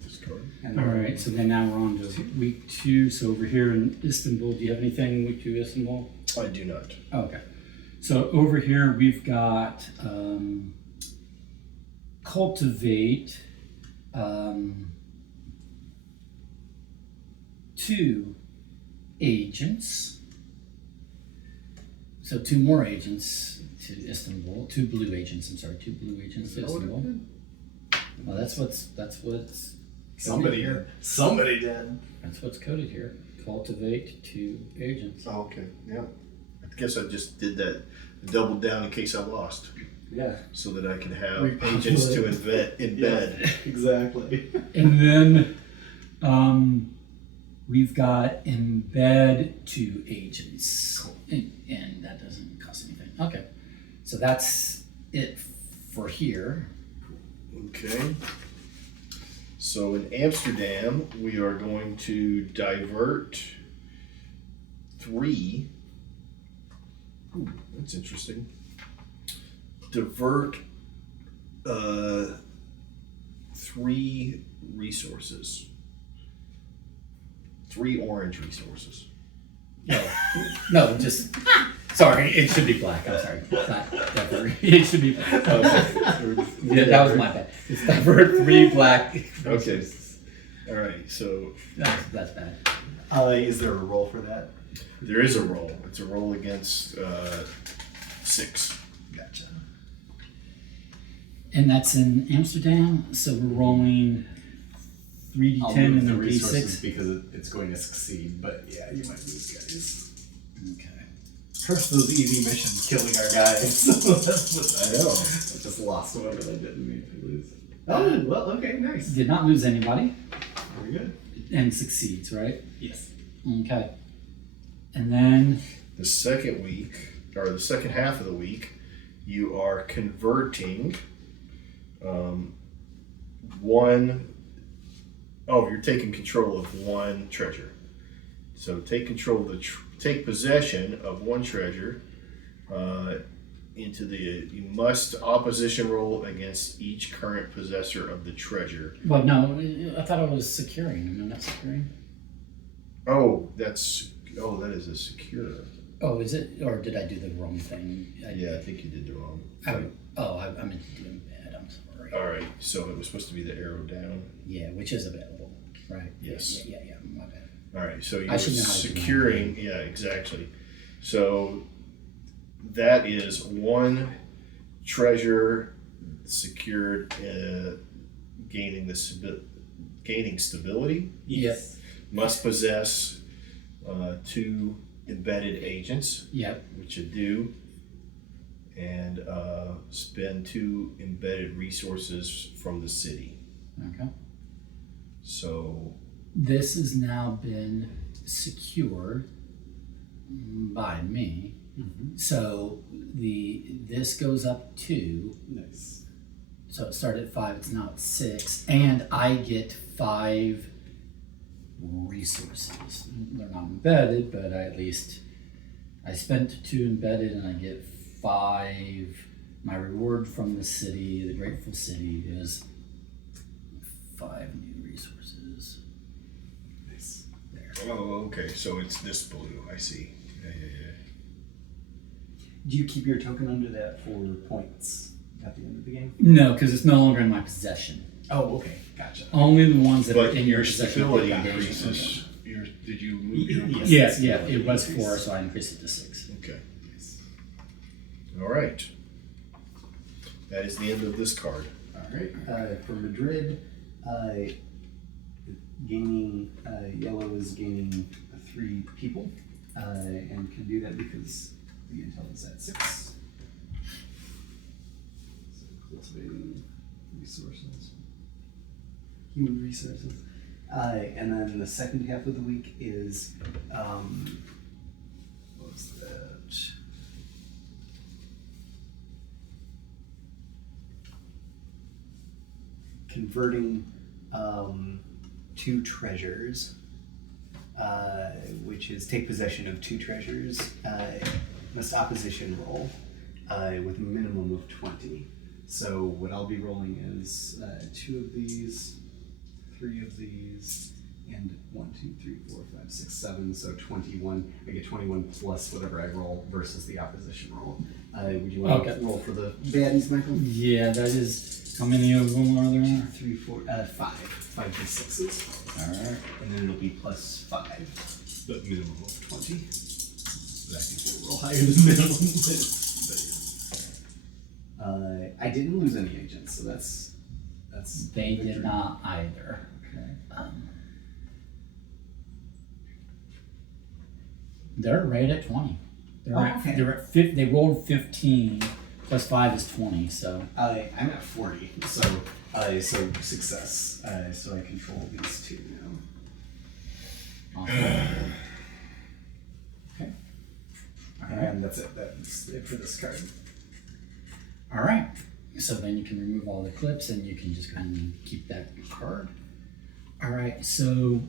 Discard. And All right, so then now we're on to week 2. So over here in Istanbul, do you have anything week 2 Istanbul? I do not. Okay. So over here we've got cultivate 2 agents. So 2 more agents to Istanbul. 2 blue agents. I'm sorry, 2 blue agents to Istanbul. Well, that's what's Somebody coded did. Somebody did. That's what's coded here. Cultivate 2 agents. Oh, okay. Yeah. I guess I just did that, doubled down in case I lost, yeah, so that I can have Repopulate. agents to embed. Exactly. And then we've got embed 2 agents. And that doesn't cost anything. Okay. So that's it for here. Okay. So in Amsterdam, we are going to divert 3. Ooh, that's interesting. Divert 3 resources. 3 orange resources. No, just sorry. It should be black. I'm sorry. Not divert. It should be black. Yeah, that was my bad. It's divert 3 black. Okay. All right. So That's bad. is there a roll for that? there is a roll. It's a roll against 6. Gotcha. And that's in Amsterdam. So we're rolling 3d10 I'll and move the then resources d6. because it's going to succeed, but yeah, you might lose, guys. Okay. First, those easy missions killing our guys. So that's what I know. I just lost whatever they didn't mean to lose. Oh, well, okay, nice. Did not lose anybody Very good. and succeeds, right? Yes. Okay. And then The second week, or the second half of the week, you are converting 1. Oh, you're taking control of 1 treasure. So take control of take possession of 1 treasure into the. You must opposition roll against each current possessor of the treasure. well, no, I thought I was securing. Am I not securing? That is a secure. Oh, is it? Or did I do the wrong thing? Yeah, I think you did the wrong. I meant to do embed. I'm sorry. All right, so it was supposed to be the arrow down. Yeah, which is available, right? Yes. Yeah. My bad. All right, so I you're should know how to do securing. Yeah, exactly. So that is 1 treasure secured, gaining stability. Yes. Must possess 2 embedded agents, Yep. which you do, and spend 2 embedded resources from the city. Okay. So This has now been secured by me. Mm-hmm. So this goes up 2. Nice. So it started at 5. It's now at 6, and I get 5 resources. They're not embedded, but I spent 2 embedded, and I get 5. My reward from the city, the grateful city, is 5 new resources. Nice. There. oh, okay. So it's this blue. I see. Yeah. Do you keep your token under that for points at the end of the game? No, because it's no longer in my possession. Oh, okay. Gotcha. Only the ones that are But in your possession. stability of the increases. Did you move your? Yes, yeah, it was 4, so I increased it to 6. Okay. All right. That is the end of this card. All right. For Madrid, gaining yellow is gaining 3 people, and can do that because the intel is at 6. So cultivating resources, human resources, and then the second half of the week is what was that? converting 2 treasures, which is take possession of 2 treasures, must opposition roll with a minimum of 20. So what I'll be rolling is 2 of these, 3 of these, and 1, 2, 3, 4, 5, 6, 7. So 21. I get 21 plus whatever I roll versus the opposition roll. Would you want to roll for the baddies, Michael? Yeah, that is. How many of them are there? 2, 3, 4, 5. 5 d6s. Alright. And then it'll be plus 5, but minimum of 20. But I think we'll roll higher than minimum. I didn't lose any agents, so that's. They did not either. Okay. They're right at 20. Okay. They're at they rolled 15 plus 5 is 20, so. I'm at 40, so success. So I control these 2 now. Awesome. Okay. And that's it. That's it for this card. All right. So then you can remove all the clips and you can just kind of keep that card. All right. So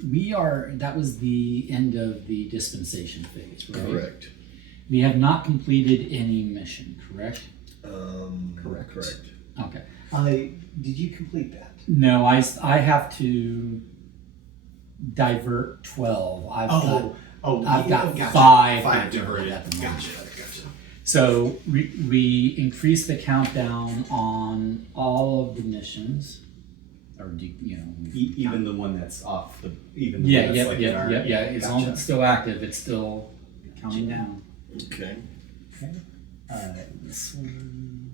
that was the end of the dispensation phase, right? Correct. We have not completed any mission, correct? Correct. Okay. Did you complete that? No, I have to divert 12. I've got gotcha. 5 5 diverted at the moment. Gotcha. So we increase the countdown on all of the missions, or Even the one that's off the one yeah. that's As long as it's still active, it's still counting down. Okay. This one.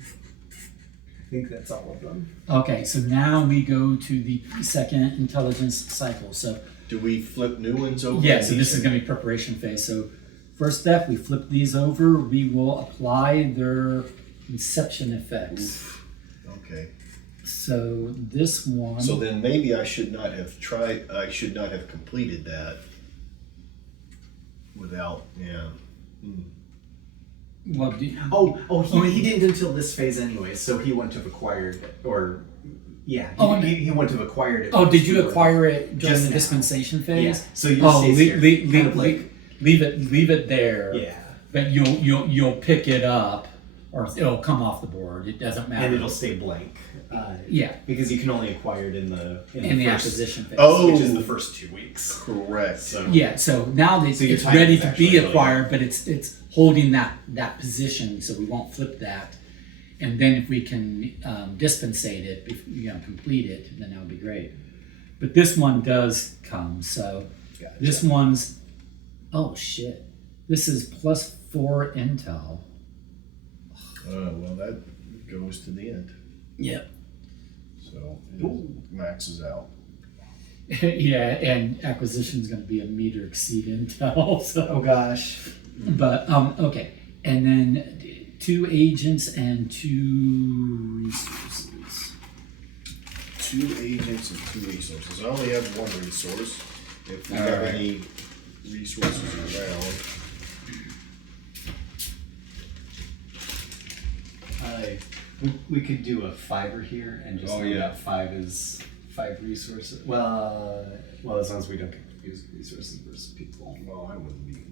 I think that's all of them. Okay, so now we go to the second intelligence cycle. So Do we flip new ones over? yeah, so this is going to be preparation phase. So first step, we flip these over. We will apply their inception effects. Oof. Okay. So this one. So then maybe I should not have completed that without, yeah. Well, He didn't until this phase anyway, so he wouldn't have acquired it, or yeah, he wouldn't have acquired it. Oh, did you acquire it during Just the now. dispensation phase? Yeah. So you leave it there. yeah, But you'll pick it up, or it'll come off the board. It doesn't matter. and it'll stay blank. Yeah, because you can only acquire it in the in the first, acquisition phase. Oh. which is the first 2 weeks. Correct. So Yeah, so now So your it's time ready is to actually be really acquired, but it's holding that position, so we won't flip that. And then if we can dispensate it, complete it, then that would be great. But this one does come, so Gotcha. this one's, oh shit, this is plus 4 intel. Well, that goes to the end. Yep. So it maxes out. Yeah, and acquisition's going to be a meter exceed intel. So. Oh gosh. But okay, and then 2 agents and 2 resources. 2 agents and 2 resources. I only have 1 resource. If we have any resources around. We could do a 5 here and just know that 5 is 5 resources. Well, as long as we don't get confused with resources versus people. Well, I wouldn't be.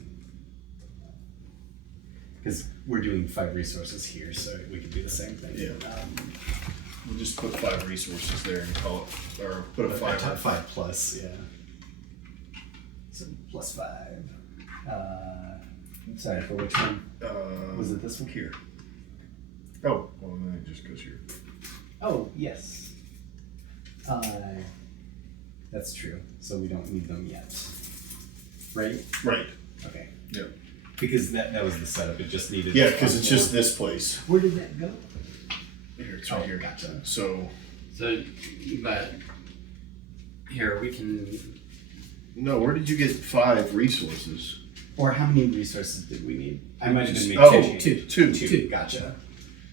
Because we're doing 5 resources here, so we could do the same thing. Yeah. We'll just put 5 resources there and call it, or put a 5 on 5 plus, yeah. So plus 5. Sorry, for which one? Was it this one? Here. Oh, well, then it just goes here. Oh, yes. That's true. So we don't need them yet. Right? Right. Okay. Yep. Because that was the setup. It just needed. Yeah, because it's just this place. Where did that go? Here, it's right here. Gotcha. So, But here we can. no, where did you get 5 resources? Or how many resources did we need? I might have been Oh, two. two. Gotcha.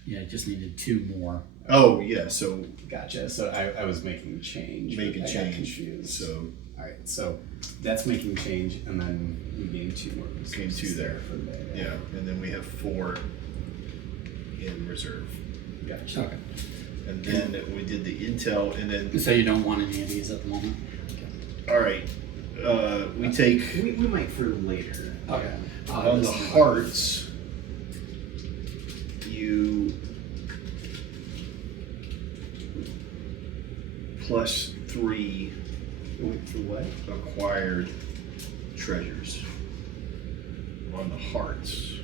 Yeah, just needed 2 more. Oh, yeah, so Gotcha. So I was making change. but making I got change. confused. So, All right. So that's making change, and then we gain 2 more. Gain 2 there. For the, yeah, and then we have 4 in reserve. Gotcha. Okay. and then we did the intel, and then So you don't want any of these at the moment? all right, we take We might for later. Okay. on the hearts. You plus 3 Wait, for what? acquired treasures on the hearts.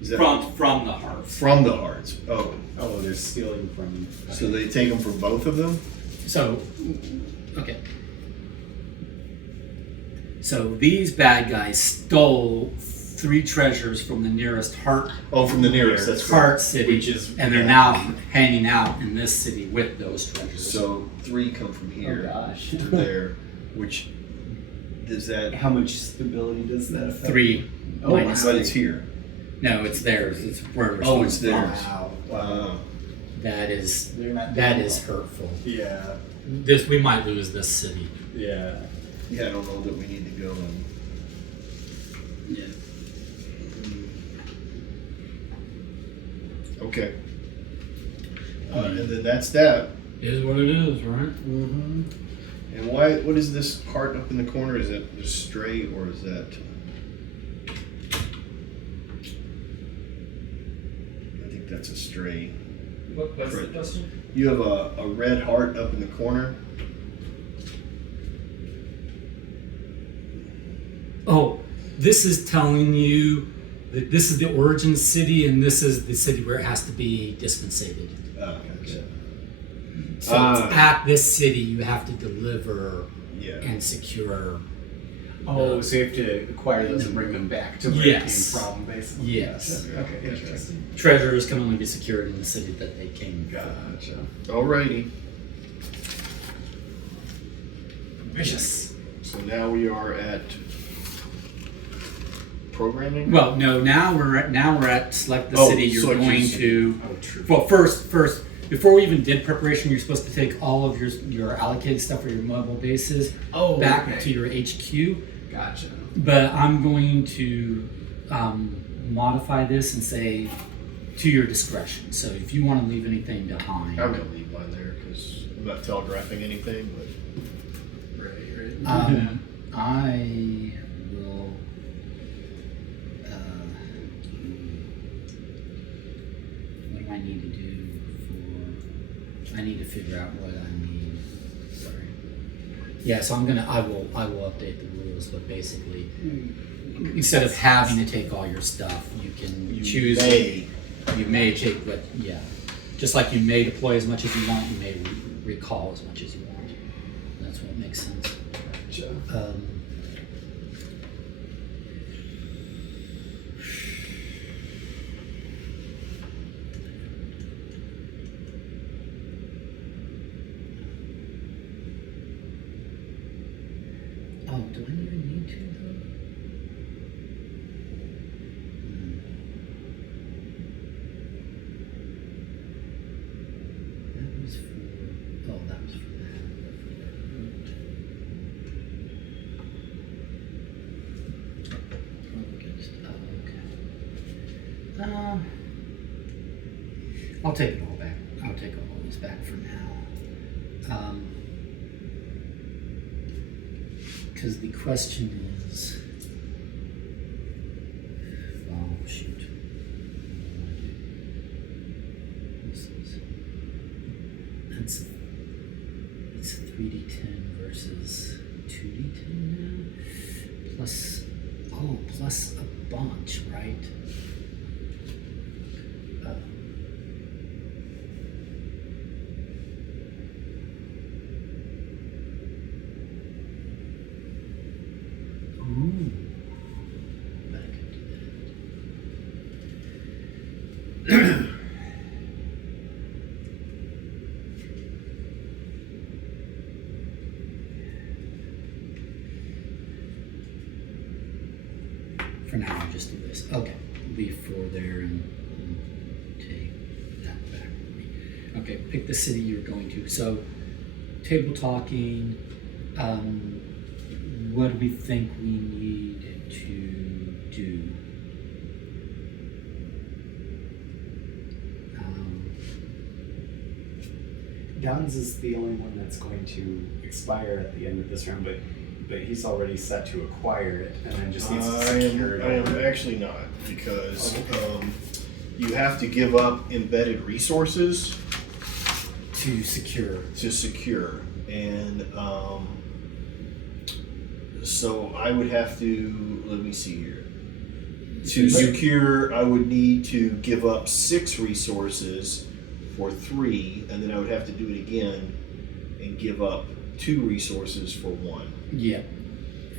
Is that From the heart. from the hearts? Oh, Oh, they're stealing from. so they take them from both of them? So, okay. So these bad guys stole 3 treasures from the nearest heart Oh, from the nearest. That's heart city, Which is- and they're now hanging out in this city with those treasures. So 3 come from here Oh gosh. to there, which does that? How much stability does that affect? 3 Oh, minus But 3. it's here. No, it's theirs. It's where we're Oh, it's stealing from. theirs. Wow. Wow. That is They're not that doing is hurtful. Yeah. This we might lose this city. Yeah. Yeah, I don't know that we need to go and. Yeah. Okay. And then that's that. It is what it is, right? Mm-hmm. And why? What is this heart up in the corner? Is that a stray or is that? I think that's a stray. What's the question? You have a red heart up in the corner. Oh, this is telling you that this is the origin city and this is the city where it has to be dispensated. Okay. So it's at this city you have to deliver Yeah. and secure. Oh, so you have to acquire those and bring them back to where Yes. it came from, basically. Yes. Okay, interesting. Treasures can only be secured in the city that they came from. Gotcha. Alrighty. Vicious. So now we are at programming. Well, no. Now we're at select the Oh, city you're select your going city. to. Oh, true. Well, first, before we even did preparation, you're supposed to take all of your allocated stuff for your mobile bases back okay. to your HQ. Gotcha. But I'm going to modify this and say to your discretion. So if you want to leave anything behind, I'm gonna leave mine there because I'm not telegraphing anything. But Right. I will. What do I need to do for? I need to figure out what I need. Sorry. Yeah, so I will update the rules, but basically, instead of having to take all your stuff, you can choose. You may take what, yeah. Just like you may deploy as much as you want, you may recall as much as you want. That's what makes sense. Gotcha. Oh, do I even need to though? That was for. Oh, that was for that. Okay. I'll take it all back. I'll take all of this back for now. Because the question is, oh shoot, this is it's 3d10 versus 2d10 now, plus a bunch, right? Ooh. But I could do that. For now, I'll just do this. Okay, leave 4 there and take that back with me. Okay, pick the city you're going to. So, table talking. What do we think we need to do? Don's is the only one that's going to expire at the end of this round, but he's already set to acquire it, and then just needs to secure it. I am actually not, because you have to give up embedded resources To secure. to secure, and so I would have to, let me see here. To secure, I would need to give up 6 resources for 3, and then I would have to do it again and give up 2 resources for 1. Yeah.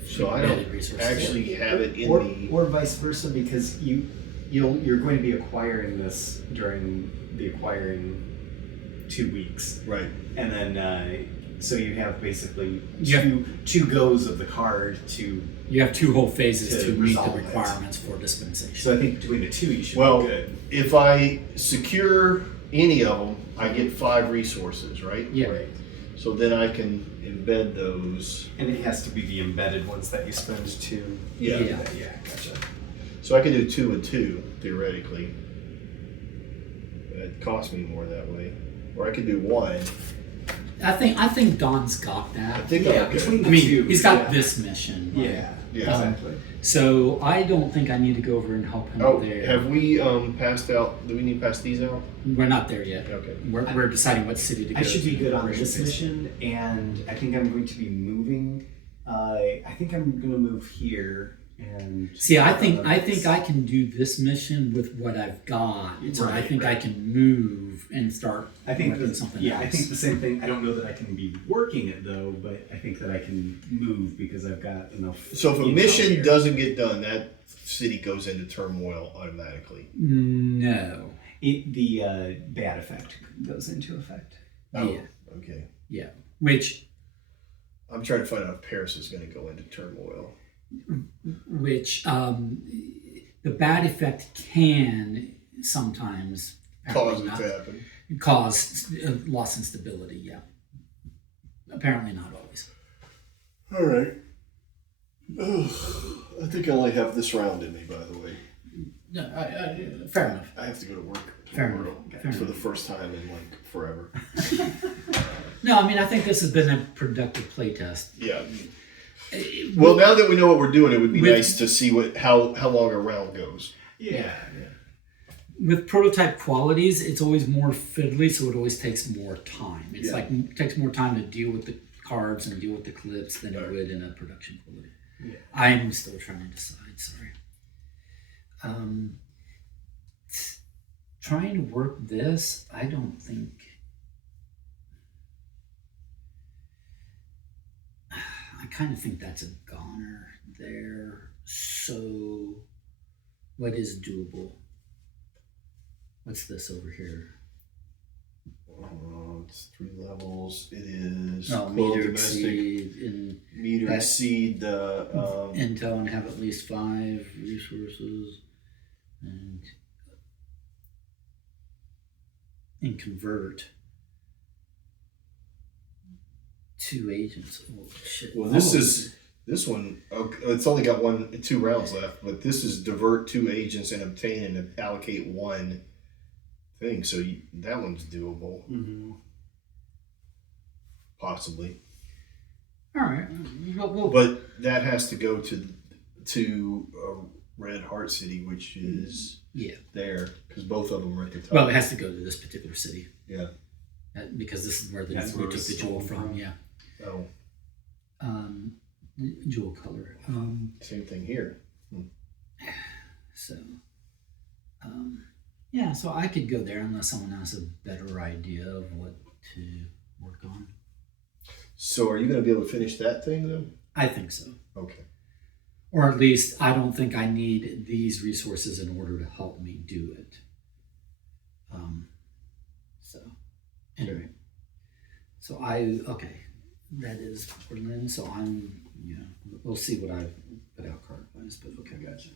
So I Embedded don't resources. actually have it in or vice versa, because you're going to be acquiring this during the acquiring 2 weeks, right. and then so you have basically Yeah. two goes of the card to. You have 2 whole phases To to meet the resolve it. requirements for dispensation. So I think between the 2 you should Well, be good. if I secure any of them, I get 5 resources, right? Yeah. Right. So then I can embed those. And it has to be the embedded ones that you spend 2. Yeah. Yeah, gotcha. So I can do 2 and 2 theoretically. It costs me more that way. Or I could do 1. I think Don's got I that. think Yeah, I'm okay. between I mean, two, he's got yeah. this mission. right? Yeah, Yeah. exactly. So I don't think I need to go over and help him Oh, there. have we passed out? Do we need to pass these out? We're not there yet. Okay. We're deciding what city to go I should be to. good on this mission, and I think I'm going to be moving. I think I'm going to move here and. See, I think I can do this mission with what I've got. So I Right, think I right. can move and start I think working something else. I think the same thing. I don't know that I can be working it though, but I think that I can move because I've got enough. So if a intel mission here. doesn't get done, that city goes into turmoil automatically. No. the bad effect goes into effect. Oh, Yeah. okay. Yeah. Which I'm trying to find out if Paris is going to go into turmoil. the bad effect can sometimes Cause it not- to happen. cause loss in stability. Yeah. Apparently not always. All right. I think I only have this round in me, by the way. No, fair enough. I have to go to work Fair tomorrow enough, fair for the enough. first time in like forever. No, I mean I think this has been a productive playtest. Yeah. Well, now that we know what we're doing, it would be With- nice to see how long a round goes. Yeah. With prototype qualities, it's always more fiddly, so it always takes more time. It's Yeah. like it takes more time to deal with the cards and deal with the clips than it Right. would in a production quality. Yeah. I'm still trying to decide. Sorry. Trying to work this, I don't think. I kind of think that's a goner there. So, what is doable? What's this over here? It's 3 levels. It is No, quote meter domestic. exceed in Meter that- exceed the intel and have at least 5 resources and convert 2 agents. Oh shit! well. This Oh. is this one. Okay, it's only got 2 rounds left, but this is divert 2 agents and obtain and allocate 1 thing. So that one's doable, Mm-hmm. possibly. All right. Well, But that has to go to Red Heart City, which is yeah. there because both of them are at the top. Well, it has to go to this particular city Yeah. because this is where That's we where it took was the jewel stolen from. from. Yeah. Oh, Jewel color. same thing here. So, yeah, so I could go there unless someone has a better idea of what to work on. So, are you going to be able to finish that thing then? I think so. Okay. Or at least I don't think I need these resources in order to help me do it. So, anyway. So okay, that is Berlin. So I'm, we'll see what I put out card-wise, but okay. Gotcha.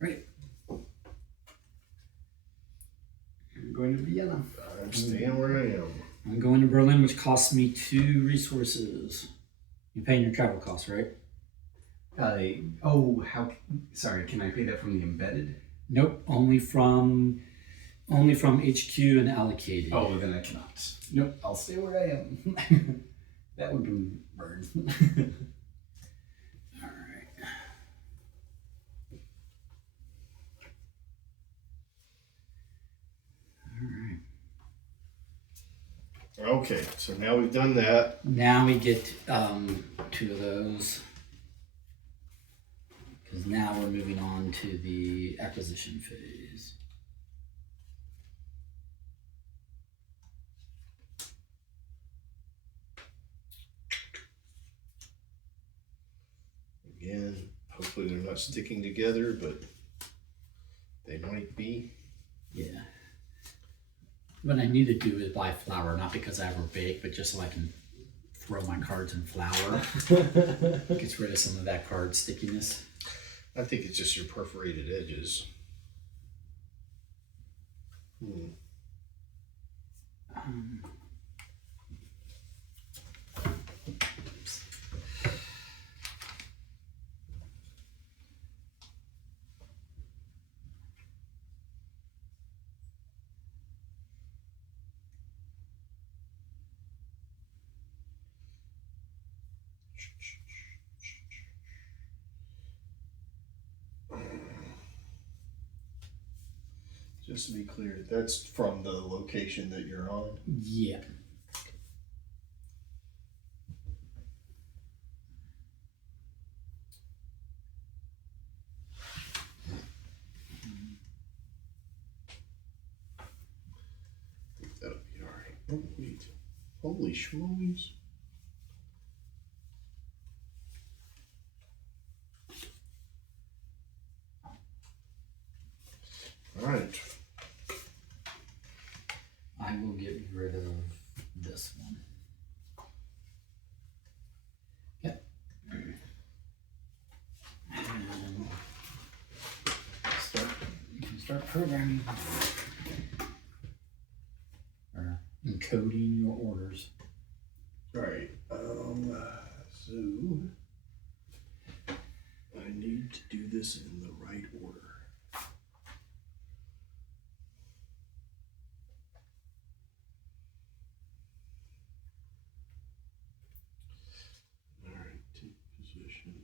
Right. I'm going to Vienna. I'm staying where I am. I'm going to Berlin, which costs me 2 resources. You're paying your travel costs, right? Sorry. Can I pay that from the embedded? Nope, only from HQ and allocated. Oh, well, then I cannot. Nope, I'll stay where I am. That would be burned. All right. Okay, so now we've done that. Now we get two of those. Because now we're moving on to the acquisition phase. Again, hopefully they're not sticking together, but they might be. Yeah. What I need to do is buy flour, not because I ever bake, but just so I can throw my cards in flour. Gets rid of some of that card stickiness. I think it's just your perforated edges. Just to be clear, that's from the location that you're on. Yeah. I think that'll be alright. Oh, wait. Holy schmoes. Alright. I will get rid of this one. Okay. And you can start programming. Or encoding your orders. Alright. So I need to do this in the right order. Alright, take position.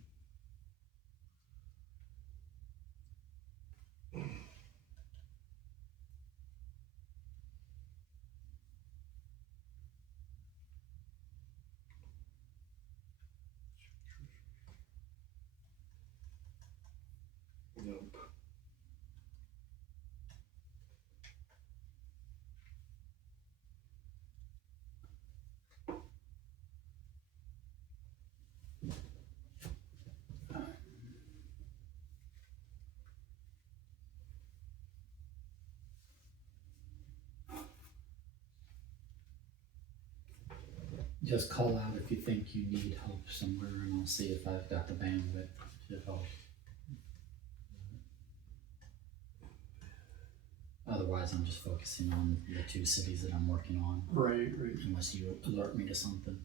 Nope. Just call out if you think you need help somewhere, and I'll see if I've got the bandwidth to help. Otherwise, I'm just focusing on the two cities that I'm working on. Right. Unless you alert me to something.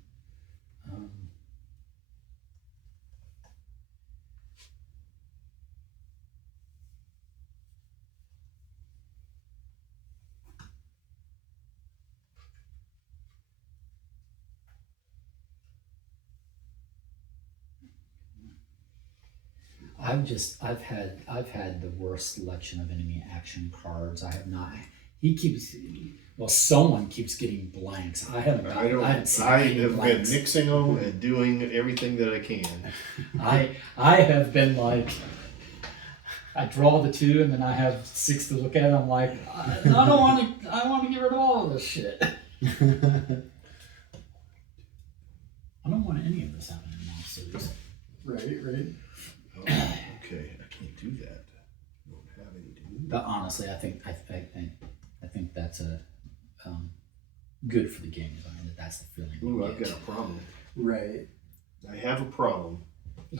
I've had the worst selection of enemy action cards. I have not. Someone keeps getting blanks. I haven't seen I any have blanks. been mixing them and doing everything that I can. I have been like, I draw the two and then I have six to look at. I'm like, I don't want to. I want to get rid of all of this shit. I don't want any of this happening in my cities. Right. Oh, okay, I can't do that. I don't have any to do. But honestly, I think that's a good for the game design. That's the feeling. Ooh, you I've get. got a problem. Right. I have a problem.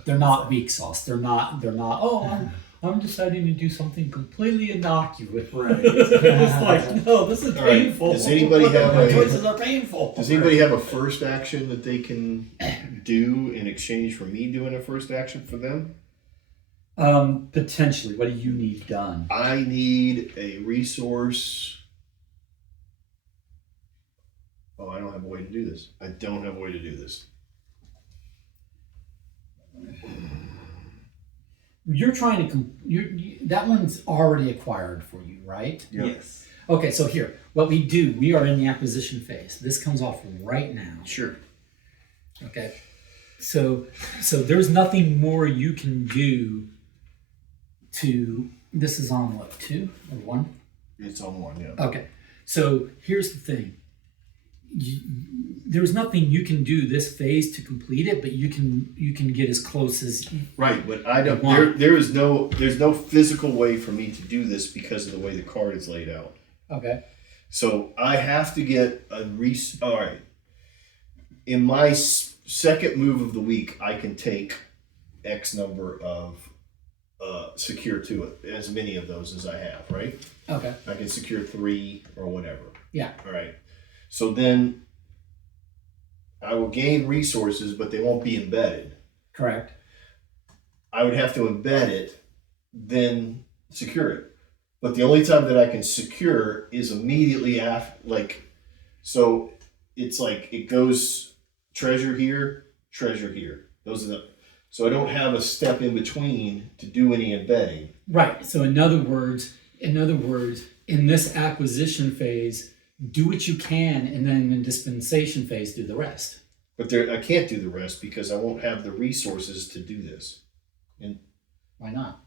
They're not weak sauce. They're not. Oh, I'm deciding to do something completely innocuous. Right. It's like, no, this is All right, painful. does anybody have My a- choices are painful. Does anybody have a first action that they can do in exchange for me doing a first action for them? Potentially. What do you need done? I need a resource. Oh, I don't have a way to do this. I don't have a way to do this. You're trying to that one's already acquired for you, right? Yep. Yes. Okay, so here, what we do, we are in the acquisition phase. This comes off right now. Sure. Okay. So there's nothing more you can do to, this is on what, 2 or 1? It's on 1, yeah. Okay. So here's the thing. There's nothing you can do this phase to complete it, but you can get as close as Right, but I don't. Want. There's no physical way for me to do this because of the way the card is laid out. Okay. So I have to get a All right. In my second move of the week, I can take X number of secure to it, as many of those as I have. Right. Okay. I can secure 3 or whatever. Yeah. All right. So then I will gain resources, but they won't be embedded. Correct. I would have to embed it, then secure it. But the only time that I can secure is immediately after, so it's like it goes treasure here. Those are so I don't have a step in between to do any embedding. Right. So in other words, in this acquisition phase, do what you can, and then in the dispensation phase, do the rest. But I can't do the rest because I won't have the resources to do this. And Why not?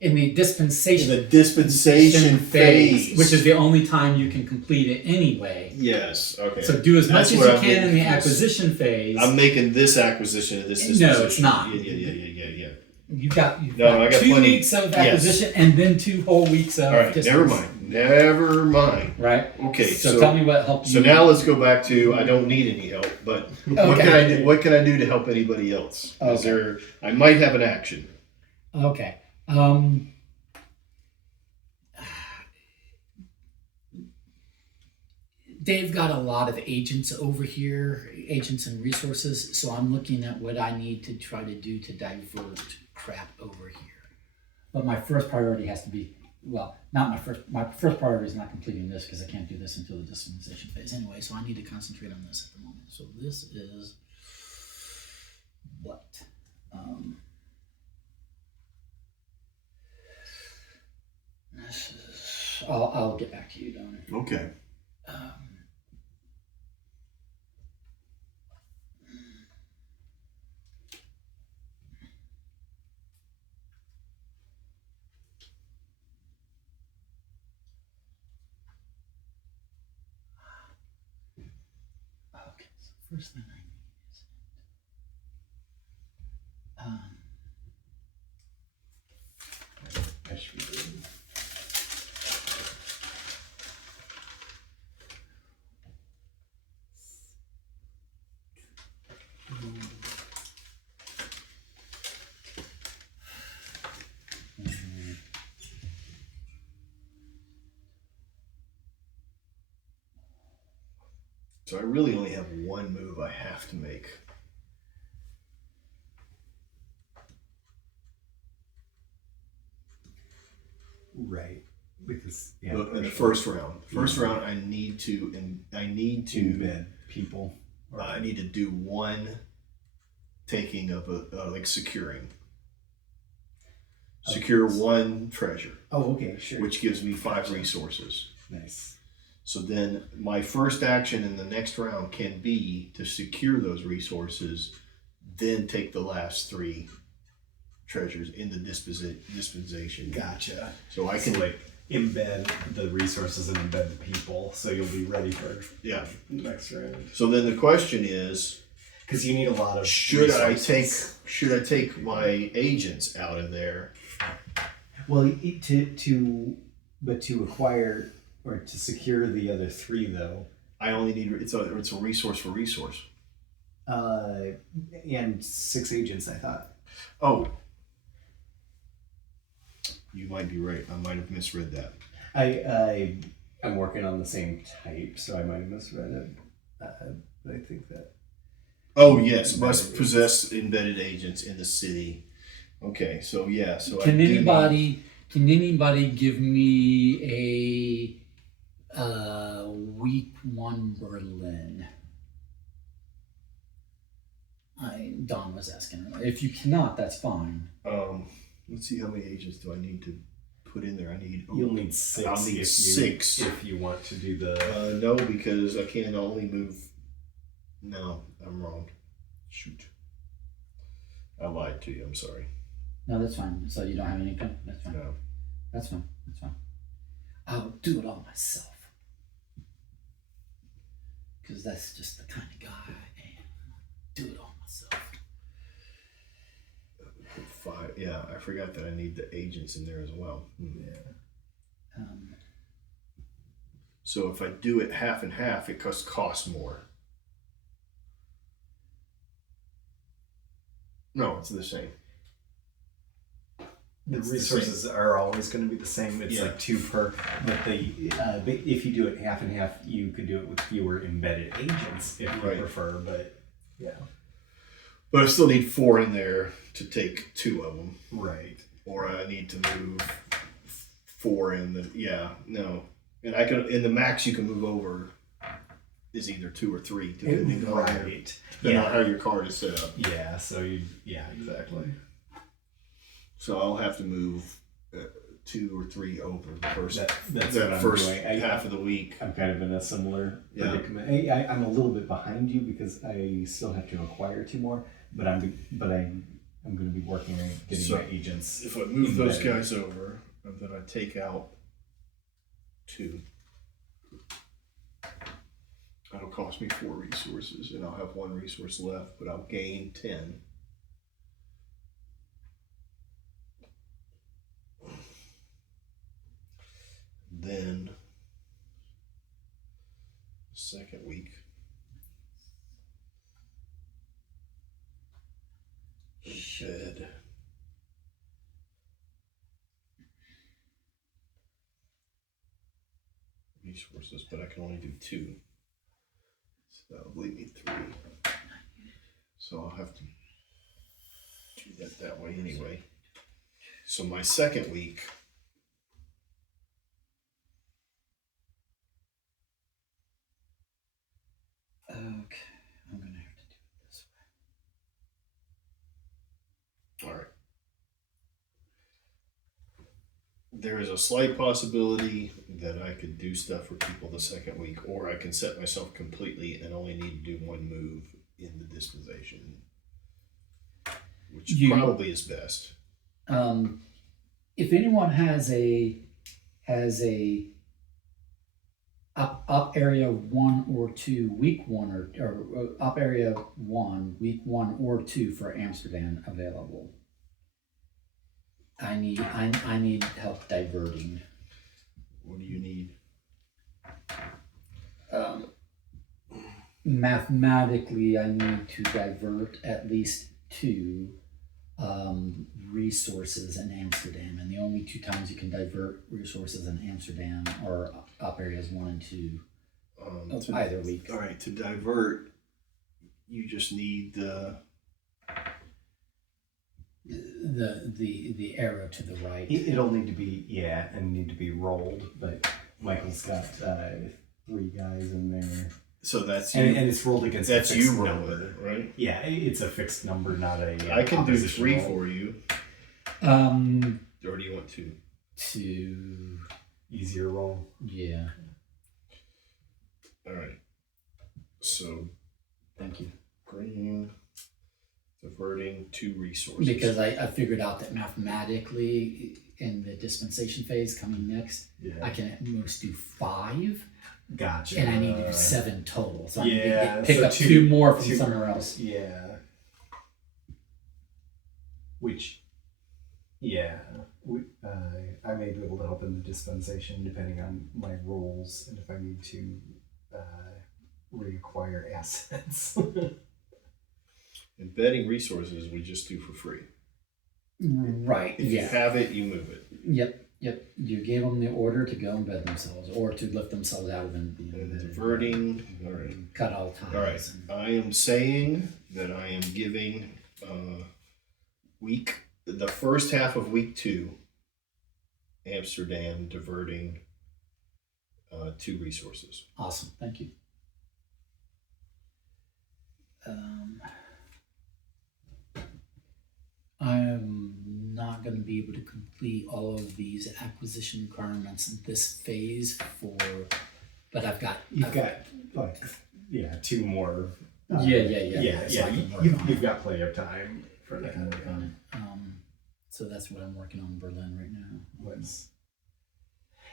in The dispensation phase, which is the only time you can complete it anyway. yes, okay. So do as much That's as what you I'm can in the getting confused. acquisition phase. I'm making this acquisition of this disposition. No, it's not. Yeah. You've got No, I got 2 plenty. weeks of Yes. acquisition and then 2 whole weeks of All right, distance. never mind. Right. Okay, So tell me what helped you. So now let's go back to I don't need any help, but what can I do? What can I do to help anybody else? Is there? I might have an action. Okay. They've got a lot of agents over here, agents and resources. So I'm looking at what I need to try to do to divert crap over here. But my first priority has to be, well, not my first priority is not completing this because I can't do this until the dispensation phase anyway. So I need to concentrate on this at the moment. So this is what? This is, I'll get back to you, Don. Okay. Okay, so first thing I need is I should be good. So I really only have one move I have to make. Right. Because In the first round. First round, I need to embed people. I need to do one taking of a securing. Secure one treasure, Oh, okay, sure. which gives me 5 resources. Nice. So then my first action in the next round can be to secure those resources, then take the last 3 treasures in the dispensation. Gotcha. So I So can like embed the resources and embed the people, so you'll be ready for yeah. next round. So then the question is, Because you need a lot of. should I resources. take my agents out of there? Well, to acquire or to secure the other 3 though. I only need it's a resource for resource. And 6 agents, I thought. Oh, you might be right. I might have misread that. I'm working on the same type, so I might have misread it. But I think that. Oh yes, must possess embedded agents in the city. Okay, so yeah, so Can I do anybody give me a week one Berlin? Don was asking. If you cannot, that's fine. Let's see, how many agents do I need to put in there? You'll need 6. I'll need if 6 if you want to do the. No, because I can only move. No, I'm wrong. Shoot, I lied to you. I'm sorry. No, that's fine. So you don't have anything? That's fine. No. That's fine. That's fine. I'll do it all myself. Because that's just the kind of guy I am. Do it all myself. 5. Yeah, I forgot that I need the agents in there as well. Yeah. So if I do it half and half, it costs more. No, it's the same. The It's the resources are always going to be the same. It's Yeah. like 2 per. But if you do it half and half, you could do it with fewer embedded agents if you Right. prefer. But yeah, But I still need 4 in there to take 2 of them. right. Or I need to move 4 in the, no. And I can, in the max you can move over is either 2 or 3, depending on how your card is set up. Yeah. So exactly. So I'll have to move 2 or 3 over the first, That's that what I'm first doing. half of the week. I'm kind of in a similar Yeah. predicament. I'm a little bit behind you because I still have to acquire 2 more, but I'm going to be working on getting So my agents. If I move those embedded. guys over, and then I take out 2, that'll cost me 4 resources, and I'll have 1 resource left, but I'll gain 10. Then, second week, embed resources, but I can only do 2, so that'll leave me 3. So I'll have to do that way anyway. So my second week, Okay, I'm gonna have to do it this way. all right. There is a slight possibility that I could do stuff for people the second week, or I can set myself completely and only need to do 1 move in the dispensation, which probably is best. If anyone has a up area 1 or 2 week 1 or up area 1 week 1 or 2 for Amsterdam available. I need help diverting. What do you need? Mathematically, I need to divert at least 2 resources in Amsterdam, and the only 2 times you can divert resources in Amsterdam are up areas 1 and 2 either week. All right, to divert, you just need the arrow to the right. It'll need to be and need to be rolled, but Michael's got 3 guys in there. So that's And you. it's rolled against That's a fixed you number. rolling, right? Yeah, it's a fixed number, not a. I can do opposition 3 roll. for you. Or do you want 2? 2. Easier roll. Yeah. All right. So Thank you. green, diverting 2 resources. Because I figured out that mathematically in the dispensation phase coming next, I can at most do 5. Gotcha. And I need to do 7 total. So I need yeah, to pick so up 2 2 more from 2 somewhere else. Yeah. Which, I may be able to help in the dispensation depending on my roles and if I need to reacquire assets. Embedding resources we just do for free. Right. If you have it, you move it. Yep. You gave them the order to go embed themselves or to lift themselves out of the embedded. Diverting. All right. Cut all ties. All right. I am saying that I am giving week the first half of week 2, Amsterdam diverting 2 resources. Awesome, thank you. I'm not going to be able to complete all of these acquisition requirements in this phase but I've got. You've got like 2 more. Yeah. So I can work on it. You've got plenty of time for I that. can work on it. So that's what I'm working on in Berlin right now.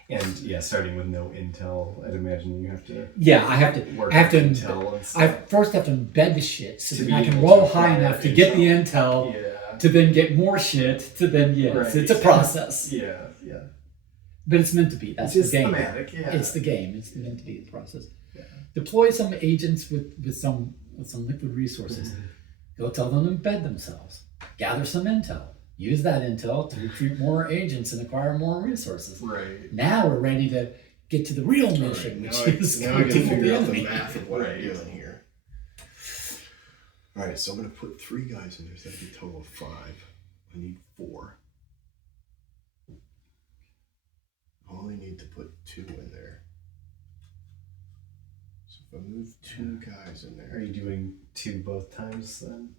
And starting with no intel, I'd imagine you have to Yeah, I have to. work I have on to. intel and I stuff. first have to embed the shit so To that be I can able roll to high acquire enough to get the intel. intel, to then get more shit, to then Right. it's a process. Yeah. But it's meant to be. That's It's the game. thematic, yeah. It's the game. It's meant to be the process. Yeah. Deploy some agents with some liquid resources. Go tell them to embed themselves. Gather some intel. Use that intel to recruit more agents and acquire more resources. Right. Now we're ready to get to the real mission, which is now I gotta competing with figure the out the enemy. math of what I'm Right. doing here. All right, so I'm gonna put 3 guys in there. So that'd be a total of 5. I need 4. I only need to put 2 in there. So if I move 2 guys in Are there, you doing 2 both times then?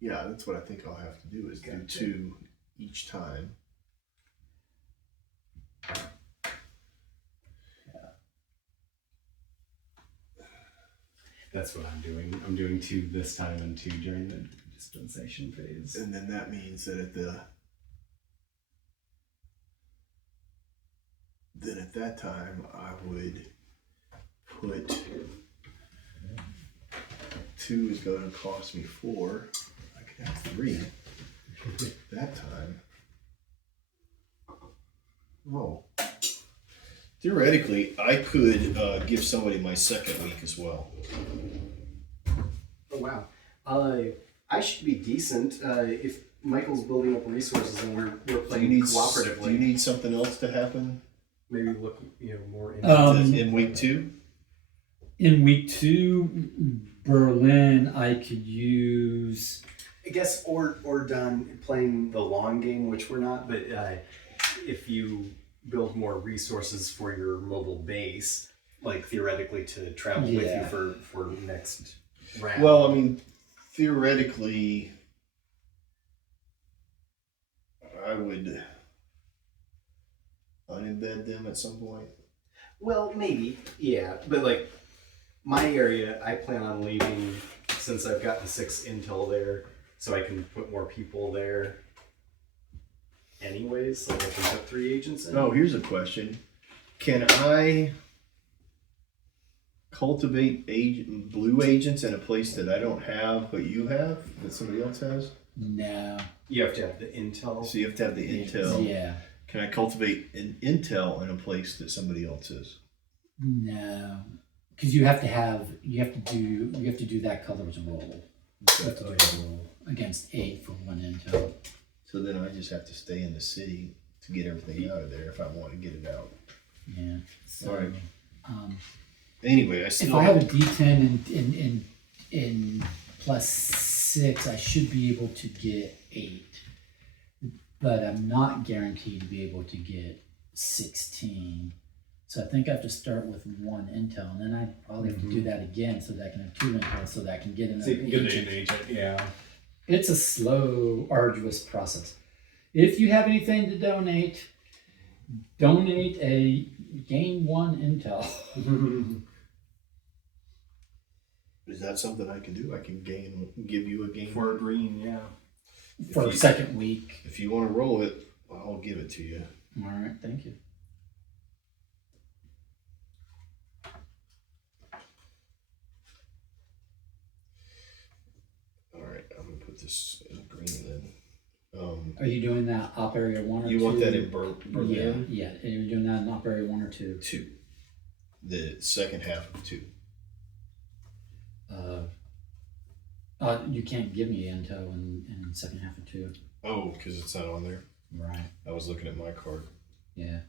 yeah, that's what I think I'll have to do is do Gotcha. 2 each time. That's what I'm doing. I'm doing 2 this time and 2 during the dispensation phase. And then that means that at that time I would put 2 is going to cost me 4. I could have 3 that time. Oh. Theoretically, I could give somebody my second week as well. Oh wow. I should be decent if Michael's building up resources and we're Do playing you cooperatively. need something else to happen Maybe look more into in week 2? In week 2, Berlin, I could use. I guess or done playing the long game, which we're not, but if you build more resources for your mobile base, like theoretically to travel with Yeah. you for next round. Well, I mean, theoretically, I would unembed them at some point. Well, maybe, yeah, but like my area, I plan on leaving since I've got the 6 intel there, so I can put more people there. Anyways, like I can put 3 agents in. Oh, here's a question: can I cultivate blue agents in a place that I don't have, but you have, that somebody else has? No. You have to have the intel. So you have to have the intel. Yeah. Can I cultivate an intel in a place that somebody else is? No. Because you have to do that color's roll. You have to do a roll against 8 for 1 intel. So then I just have to stay in the city to get everything out of there if I want to get it out. Yeah. So, All right. Anyway, I still if I have a D10 in plus 6, I should be able to get 8. But I'm not guaranteed to be able to get 16. So I think I have to start with 1 intel, and then I probably have to do that again so that I can have 2 intel so that I can get another agent. Yeah. It's a slow, arduous process. If you have anything to donate a gain 1 intel. Is that something I can do? I can give you a game For a green, yeah. For the second week. If you want to roll it, I'll give it to you. All right, thank you. All right, I'm gonna put this in green then. Are you doing that op area 1 or 2? You want that in Berlin? Yeah. And you're doing that in op area 1 or 2? 2. The second half of 2. You can't give me intel in second half of 2. Oh, because it's not on there. Right. I was looking at my card. Yeah.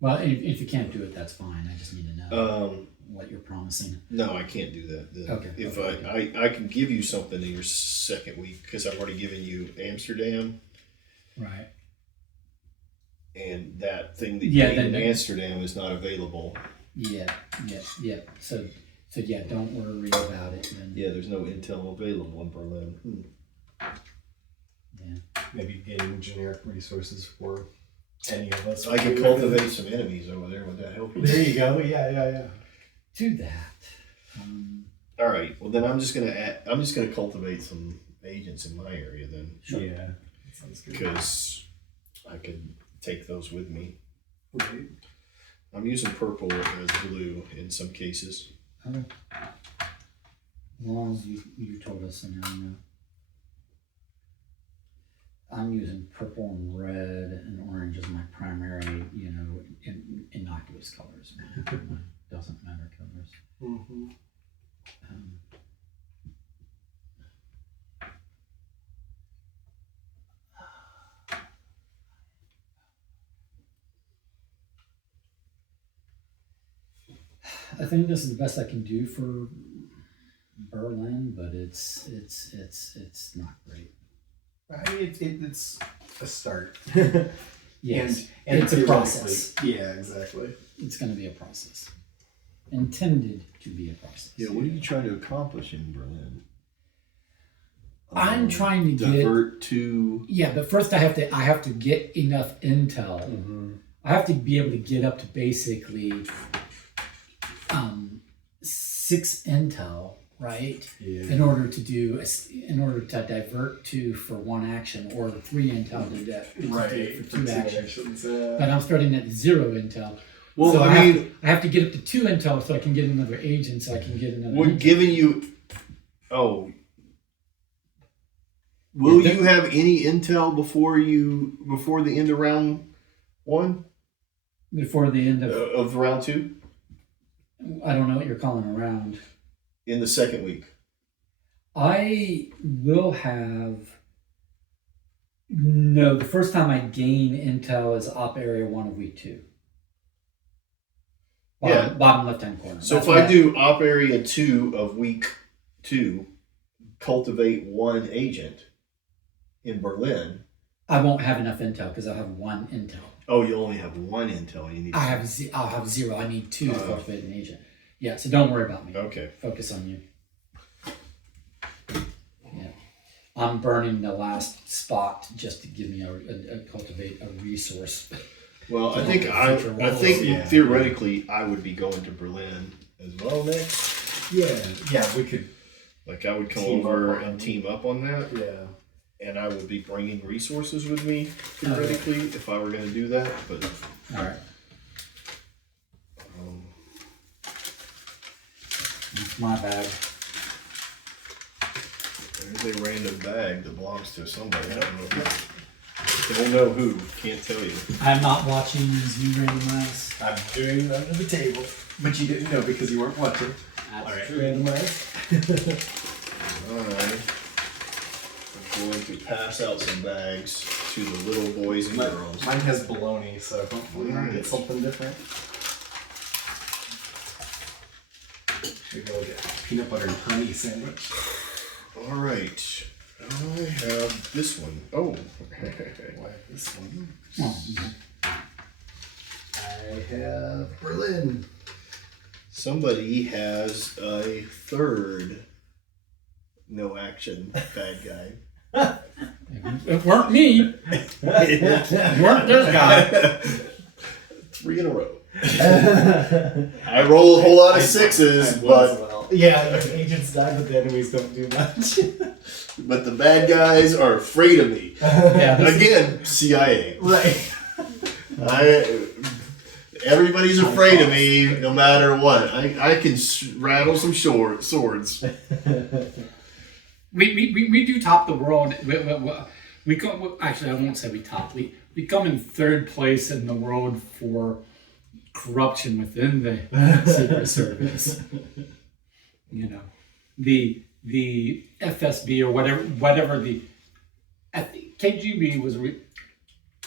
Well, if you can't do it, that's fine. I just need to know what you're promising. No, I can't do that. Then. Okay. If Okay. I can give you something in your second week because I've already given you Amsterdam, Right. and that thing that you Yeah, need in then- Amsterdam is not available. Yeah. So yeah, don't worry about it. Then. Yeah, there's no intel available in Berlin. Yeah. Maybe getting generic resources for any of us. I could cultivate some enemies over there. Would that help you? There you go. Yeah. Do that. All right. Well, then I'm just gonna cultivate some agents in my area then, Sure. Yeah. That sounds good. because I could take those with me. Right. I'm using purple as blue in some cases. Okay. As long as you told us and now you know. I'm using purple and red and orange as my primary, innocuous colors. Doesn't matter colors. Mm-hmm. I think this is the best I can do for Berlin, but it's not great. It's a start. Yes, and it's a process. Yeah, exactly. It's going to be a process. Intended to be a process. Yeah. What are you trying to accomplish in Berlin? I'm trying to divert to. Yeah, but first I have to get enough intel. Mm-hmm. I have to be able to get up to basically 6 intel, right? Yeah. In order to divert 2 for 1 action, or 3 intel to do for 2 actions. But I'm starting at 0 intel. Well, so I have to get up to 2 intel so I can get another agent, so I can get another. We're agent. giving you. Oh. Will Yeah, you have any intel before the end of round 1? Before the end Of round 2? I don't know what you're calling around. In the second week. I will have. No, the first time I gain intel is op area 1 of week 2. Bottom left hand corner. So That's if what I do op area 2 of week 2, cultivate 1 agent in Berlin. I won't have enough intel because I'll have 1 intel. Oh, you only have 1 intel. You need. I'll have 0. I need 2 to cultivate an agent. Yeah, so don't worry about me. Okay. Focus on you. Yeah, I'm burning the last spot just to give me a cultivate a resource. Well, I To think help with future I think roles. theoretically I would be going to Berlin as well next. Yeah, we could. Like I would come Team over up on and team up on that. Yeah. And I would be bringing resources with me, theoretically, if I were going to do that. But All right, it's my bag. there's a random bag that belongs to somebody. I don't know who. Can't tell you. I'm not watching you randomize. I'm doing it under the table, but you didn't know because you weren't watching. That's All right, true. randomize. Alright. I'm going to pass out some bags to the little boys and girls. Mine has bologna, so hopefully I'll get something different. Maybe I'll get a peanut butter and honey sandwich. Alright. I have this one. Oh. Why this one? Oh, I have Berlin. Somebody has a third no action bad guy. it weren't me. It weren't this guy. 3 in a row. I roll a whole lot of 6s, but yeah, the agents die, but the enemies don't do much. the bad guys are afraid of me. Yeah, this is- Again, CIA. Right. Everybody's afraid of me, no matter what. I can rattle some swords. we do top the world. We go, actually, I won't say we top. We come in 3rd place in the world for corruption within the Secret Service. You know, the FSB or whatever the KGB was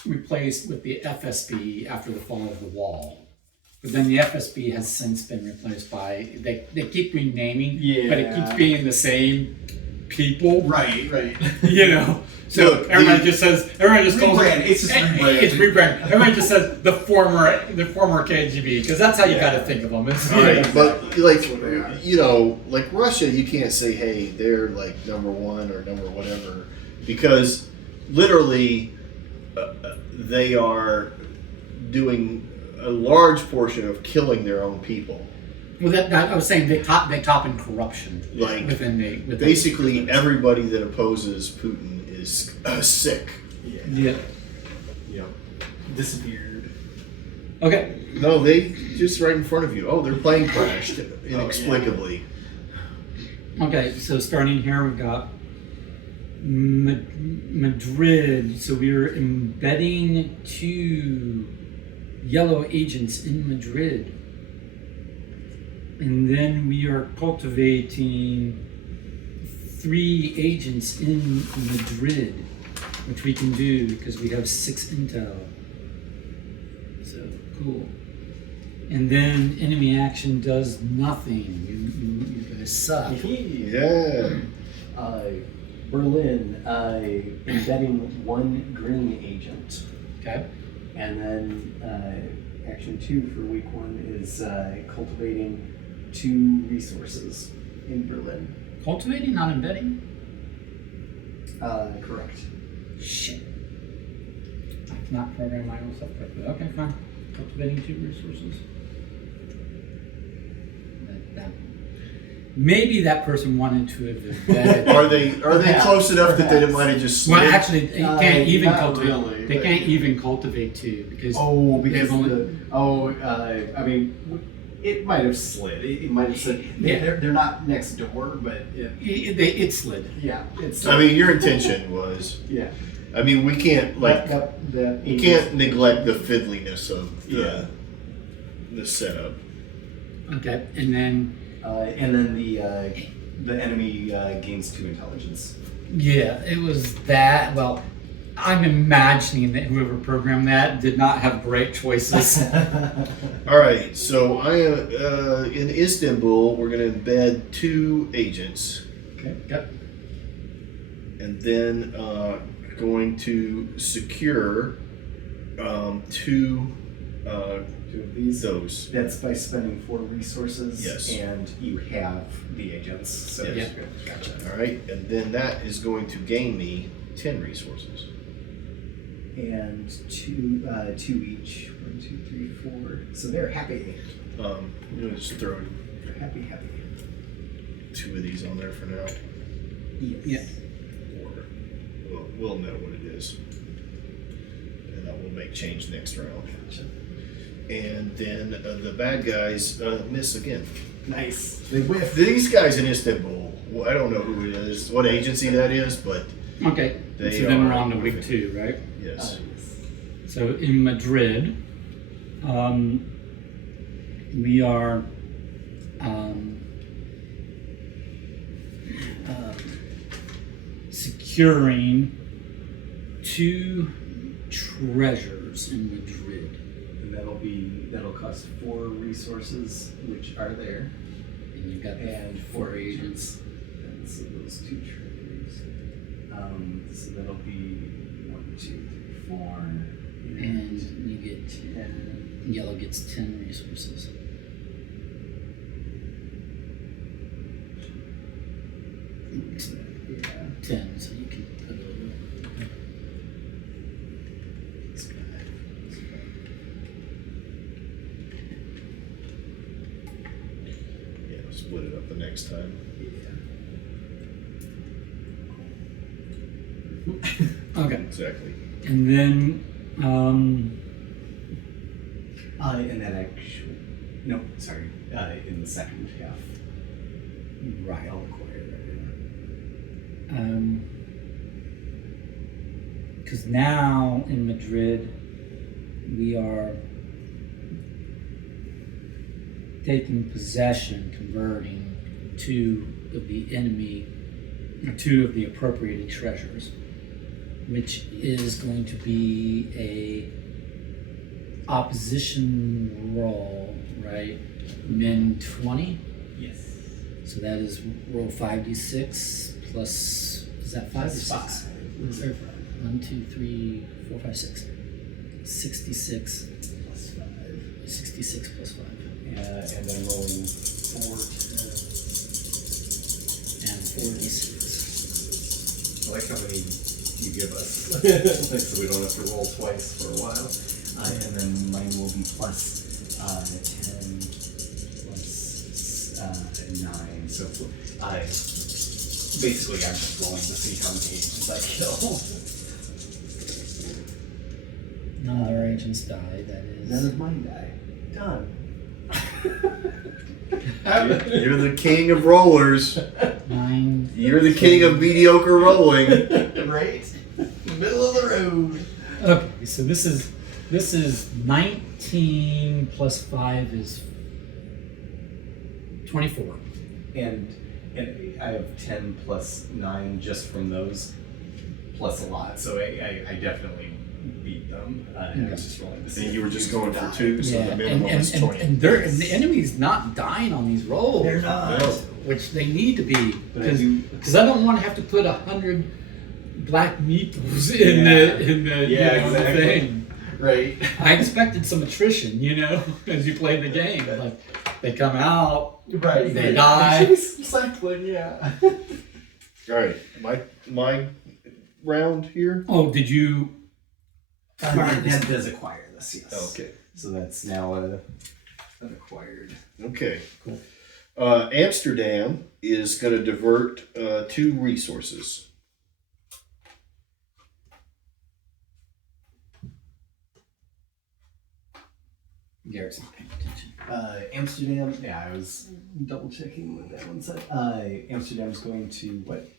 replaced with the FSB after the fall of the wall. But then the FSB has since been replaced by, they keep renaming, but it keeps being the same people. Right. You know, So Look, everybody just says, everybody just calls Rebrand. it. It's just rebrand. It's rebrand. Everybody just says the former KGB, because that's how you got to think of them. It's, All right, but like like Russia, you can't say, hey, they're like number one or number whatever, because literally they are doing a large portion of killing their own people. Well, that I was saying they top in corruption. Like, within basically everybody that opposes Putin is sick. Yeah. Yep. Disappeared. Okay. No, they just right in front of you. Oh, their plane crashed inexplicably. Okay, so starting here, we've got Madrid. So we're embedding 2 yellow agents in Madrid. And then we are cultivating 3 agents in Madrid, which we can do because we have 6 intel. So, cool. And then enemy action does nothing. You guys suck. Yeah. Berlin, embedding 1 green agent. Okay. And then action 2 for week 1 is cultivating 2 resources in Berlin. Cultivating, not embedding? Correct. Shit. Not program my own stuff correctly. Okay, fine. Cultivating 2 resources. Maybe that person wanted to have embedded. Are they close enough that they might have just slid? Well, actually, they can't even not cultivate. really, They but- can't even cultivate 2 because Because only- I mean, it might have slid. It might have slid. Yeah. They're not next door, but it slid. yeah, it's. I mean, your intention was. yeah. I mean, we can't like. that You can't neglect the fiddliness of Yeah. the setup. Okay, and then the enemy gains 2 intelligence. yeah, it was that. Well, I'm imagining that whoever programmed that did not have great choices. All right, so in Istanbul, we're going to embed 2 agents, Okay. Yep. and then going to secure 2 2 of these. those. That's by spending 4 resources. Yes. And you have the agents. So Yes. Gotcha. All right, and then that is going to gain me 10 resources. And 2 each. 1, 2, 3, 4. So they're happy. I'm going to just throw They're happy. 2 of these on there for now. Yes. Yeah. Or we'll know what it is, and that will make change next round. Gotcha. And then the bad guys miss again. Nice. They whiff. These guys in Istanbul, well, I don't know who it is, what agency that is, but Okay, They so then we're are on to week moving. 2, right? yes. Yes. So in Madrid, we are securing 2 treasures in Madrid. And that'll cost 4 resources, which are there, And you've got and 4 agents. And so those 2 treasures. So that'll be 1, 2, 3, 4. And you get 10. Yellow gets 10 resources. Yeah. 10, so you can put a little. This guy. Yeah, split it up the next time. Okay, Exactly. and then In that actual. No, sorry. In the second half. right. I'll acquire that. Because now in Madrid we are taking possession, converting 2 of the enemy, or 2 of the appropriated treasures, which is going to be a opposition roll, right? Min 20. Yes. So that is roll 5d6 plus, is that 5 or 6? Sorry, 1, 2, 3, 4, 5, 6. 66 plus 5. 66 plus 5. Yeah, and I'm rolling 4 And 46. I like how many you give us, so we don't have to roll twice for a while. and then mine will be plus 10 plus 9. So basically, I'm just rolling to see how many agents I kill. None of our agents die, that is. None of mine die. Done. You're the king of rollers. 9. You're the king of mediocre rolling. Right? Middle of the road. Okay, so this is 19 plus 5 is 24. And I have 10 plus 9 just from those, plus a lot. So I definitely beat them. I was just rolling to see. And you were if just you going for die. 2, so the minimum is 20. and the enemy's not dying on these rolls. They're not. No. Which they need to be. But I do- Because I don't want to have to put 100 black meeples in the exactly. thing. Right. I expected some attrition, as you play the game. Like they come out, Right. they die. Cycling, yeah. All right, my round here. Oh, did you? That does acquire this, yes. Okay. So that's now an acquired. Okay. Cool. Amsterdam is going to divert 2 resources. Garrett's not paying attention. Amsterdam, yeah, I was double checking what that one said. Amsterdam's going to what?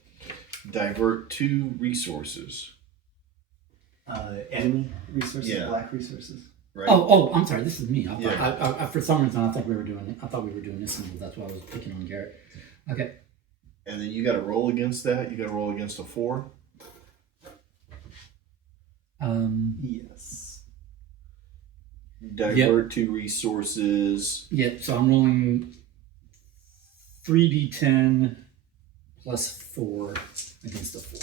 Divert 2 resources. Enemy resources, Yeah. black resources. Right. Oh, I'm sorry. This is me. I thought, Yeah. I for some reason, I thought we were doing this symbol. That's why I was picking on Garrett. Okay. And then you got to roll against that. You got to roll against a 4. Yes. Divert 2 resources. Yeah. So I'm rolling 3d10 plus 4 against a 4.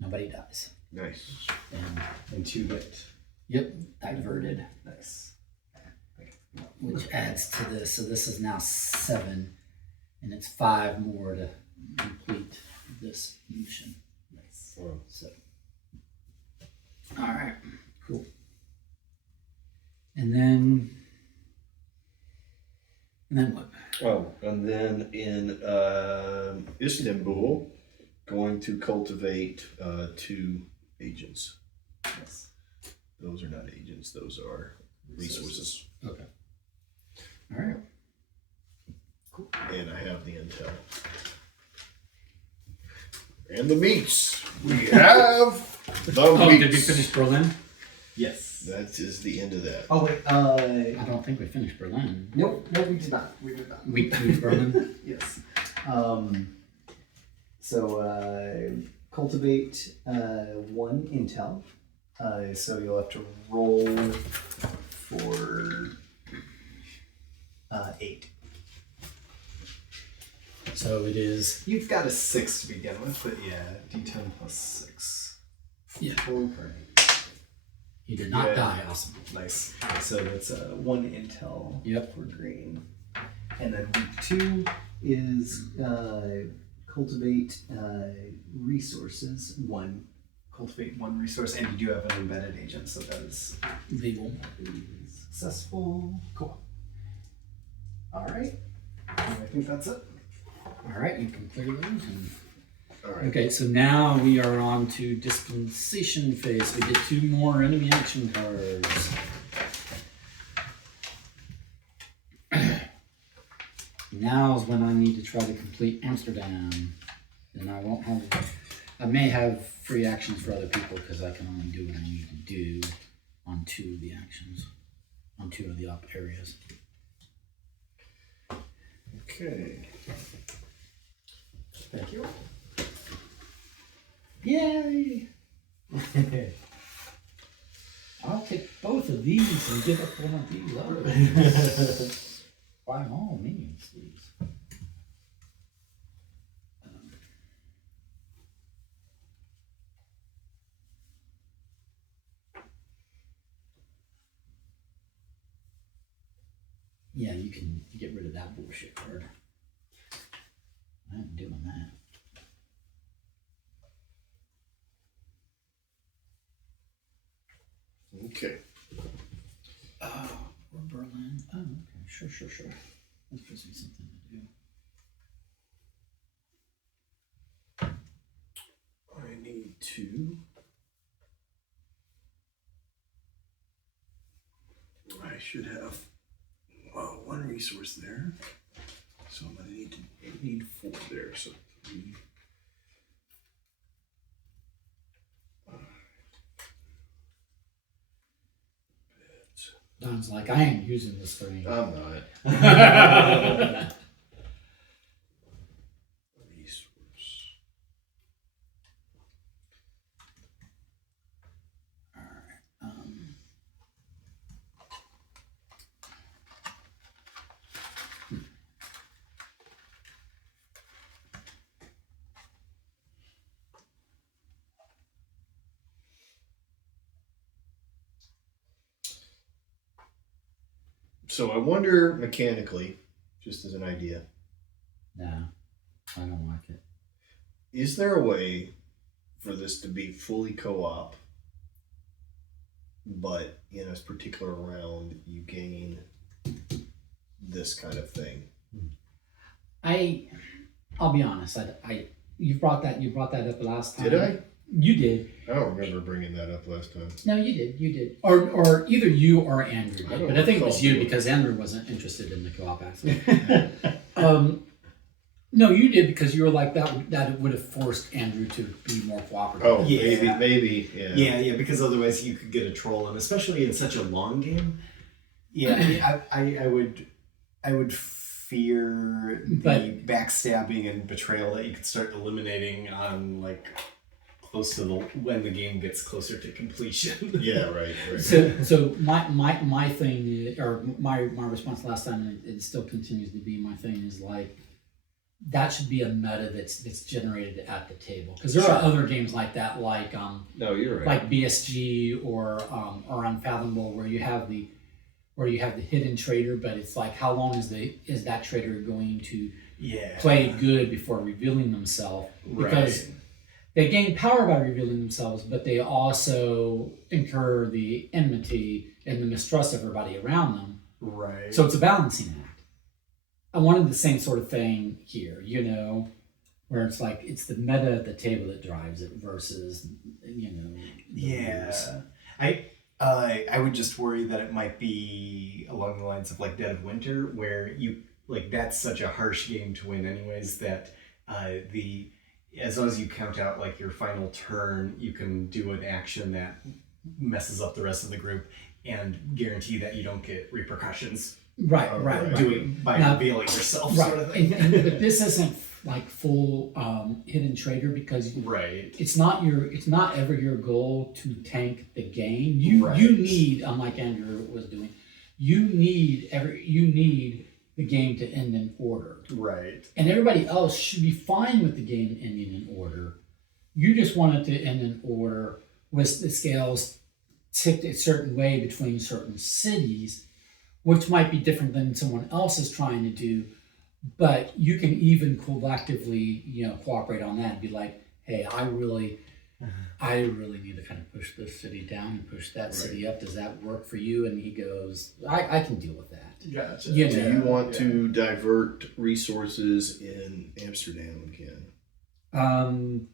Nobody dies. Nice. And 2 get. Yep. Diverted, Nice. which adds to this. So this is now 7, and it's 5 more to complete this mission. Nice. Wow. So, all right, cool. And then what? Oh, and then in Istanbul, going to cultivate 2 agents. Nice. Those are not agents; those are resources. Okay. All right. And I have the intel. And the meats. We have the Oh, meats. did we finish Berlin? Yes. That is the end of that. Oh wait. I don't think we finished Berlin. Nope. No, we did not. We did not. We finished Berlin. Yes. So cultivate 1 intel. So you'll have to roll for 8. So it is. You've got a 6 to begin with, but yeah, D10 plus 6. Yeah. Rolling for 8. He did not Yeah. die. Awesome. Nice. So that's 1 intel Yep. for green. And then week 2 is cultivate resources. 1. Cultivate 1 resource, and you do have an embedded agent, so that is Legal. successful. Cool. All right. I think that's it. All right, you can clear those. And... All right. Okay, so now we are on to dispensation phase. We get 2 more enemy action cards. Now is when I need to try to complete Amsterdam. And I won't have, I may have free actions for other people because I can only do what I need to do on 2 of the actions, on 2 of the up areas. Okay. Thank you. Yay! I'll take both of these and give up one of these others. By all means, please. Yeah, you can get rid of that bullshit card. I'm doing that. Okay. Or Berlin. Oh, okay. Sure. That gives me something to do. I need to. I should have one resource there. So I'm gonna need 4 there. So 3. Don's like, I ain't using this thing. I'm not. Resource. So I wonder mechanically, just as an idea, No, I don't like it. is there a way for this to be fully co-op, but in a particular round you gain this kind of thing? I'll be honest. You brought that up last time. Did I? You did. I don't remember bringing that up last time. No, you did. Or either you or Andrew I did. don't But I think it was recall you doing because Andrew wasn't interested in the co-op aspect. No, you did because you were like that would have forced Andrew to be more cooperative. Oh, Yeah. maybe, yeah. Yeah, because otherwise you could get a troll, and especially in such a long game. Yeah, I would fear the backstabbing and betrayal that you could start eliminating on like close to when the game gets closer to completion. Yeah, right. So my thing or my response last time, and it still continues to be my thing, is like that should be a meta that's generated at the table, because there are other games like that, like No, you're right. like BSG or Unfathomable, where you have the hidden trader, but it's like how long is that trader going to play good before revealing themselves? Because they gain power by revealing themselves, but they also incur the enmity and the mistrust of everybody around them. Right. So it's a balancing act. I wanted the same sort of thing here, where it's like it's the meta at the table that drives it versus, the rules. I would just worry that it might be along the lines of like Dead of Winter, where you like that's such a harsh game to win anyways that as long as you count out like your final turn, you can do an action that messes up the rest of the group and guarantee that you don't get repercussions. Right. Doing by Now, revealing yourself, right. sort of thing. But this isn't like full hidden trader, because it's not ever your goal to tank the game. You need, unlike Andrew was doing, you need the game to end in order. Right. And everybody else should be fine with the game ending in order. You just want it to end in order with the scales tipped a certain way between certain cities, which might be different than someone else is trying to do. But you can even collectively, cooperate on that and be like, hey, I really need to kind of push this city down and push that city up. Does that work for you? And he goes, I can deal with that. Gotcha. Do you want to divert resources in Amsterdam again?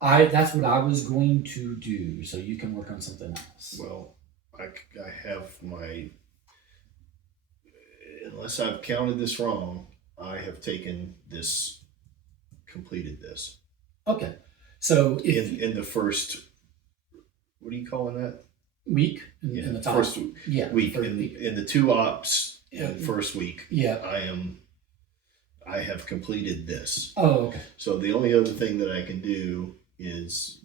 That's what I was going to do. So you can work on something else. Well, I have unless I've counted this wrong, I have completed this. Okay. So in the first, what are you calling that? Week in the top. First week. Week. In the 2 ops in the first week. Yeah. I have completed this. Oh, okay. So the only other thing that I can do is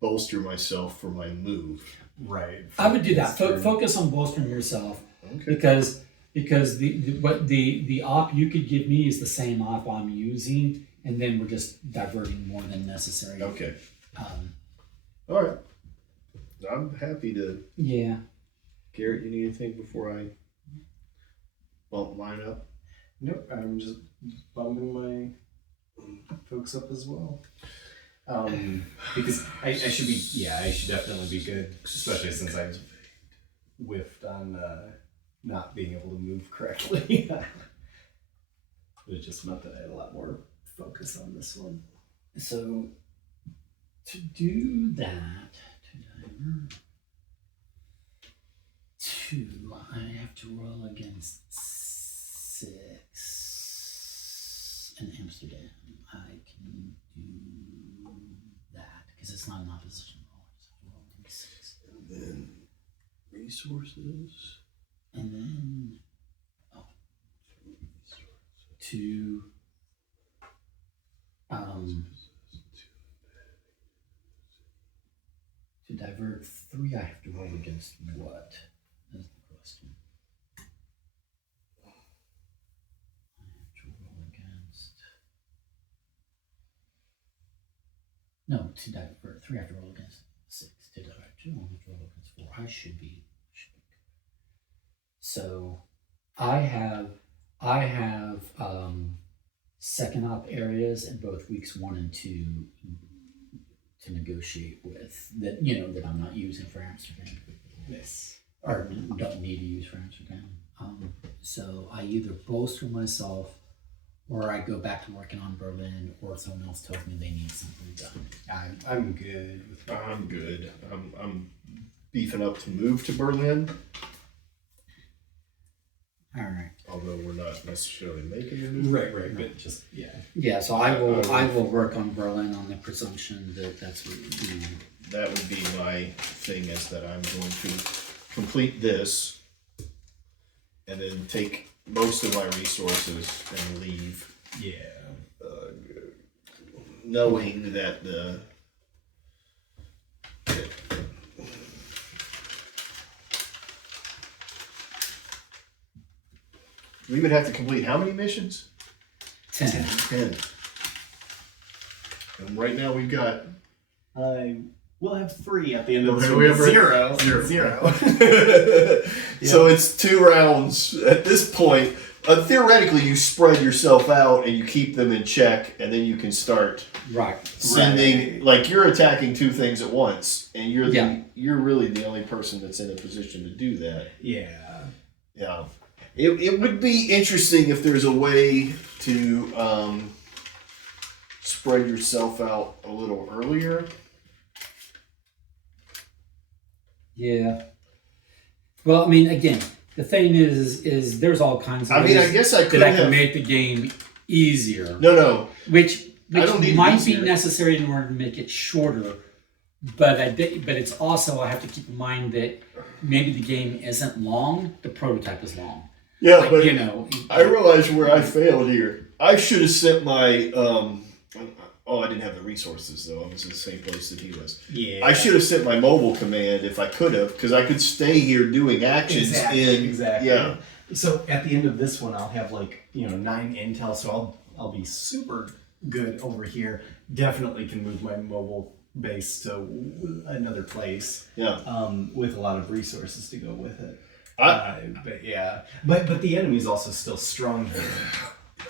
bolster myself for my move. Right. I would do that. Focus on bolstering yourself. Okay. Because the op you could give me is the same op I'm using, and then we're just diverting more than necessary. Okay. All right. I'm happy to. Yeah. Garrett, you need anything before I bump mine up? Nope, I'm just bumping my folks up as well. Because I should be, I should definitely be good, especially since I whiffed on not being able to move correctly. It just meant that I had a lot more focus on this one. So to do that, to divert 2, I have to roll against 6 in Amsterdam. I can do that because it's not an opposition roll. I just have to roll against 6. And then resources. And then to divert 3, I have to roll against what? That's the question. I have to roll against. No, to divert 3, I have to roll against 6. To divert 2, I have to roll against 4. I should be good. So I have second op areas in both weeks 1 and 2 to negotiate with that that I'm not using for Amsterdam. Yes. Or don't need to use for Amsterdam. So I either bolster myself or I go back to working on Berlin, or someone else tells me they need something done. I'm good with I'm good. I'm beefing up to move to Berlin, All right. although we're not necessarily making the move. right, but just Yeah. So I will work on Berlin on the presumption that that's what you know. That would be my thing, is that I'm going to complete this and then take most of my resources and leave, knowing that we would have to complete how many missions? 10. 10. And right now we've got we'll have 3 at the end of Okay, this we one. have Zero. So it's 2 rounds at this point. Theoretically, you spread yourself out and you keep them in check, and then you can start Right. sending. Like, you're attacking 2 things at once, and you're Yeah. you're really the only person that's in a position to do that. Yeah. Yeah, it would be interesting if there's a way to spread yourself out a little earlier. Yeah. Well, I mean, again, the thing is there's all kinds of I mean, I ways guess I could that I can have. make the game easier, No. which I don't need it might be easier. necessary in order to make it shorter. But it's also, I have to keep in mind that maybe the game isn't long, the prototype is long. Yeah, Like, but I realize where I failed here. I should have sent my. I didn't have the resources though. I was in the same place that he was. Yeah. I should have sent my mobile command if I could have, because I could stay here doing actions Exactly. Yeah. So at the end of this one, I'll have 9 intel, so I'll be super good over here. Definitely can move my mobile base to another place. Yeah. With a lot of resources to go with it. I- But the enemy is also still strong here.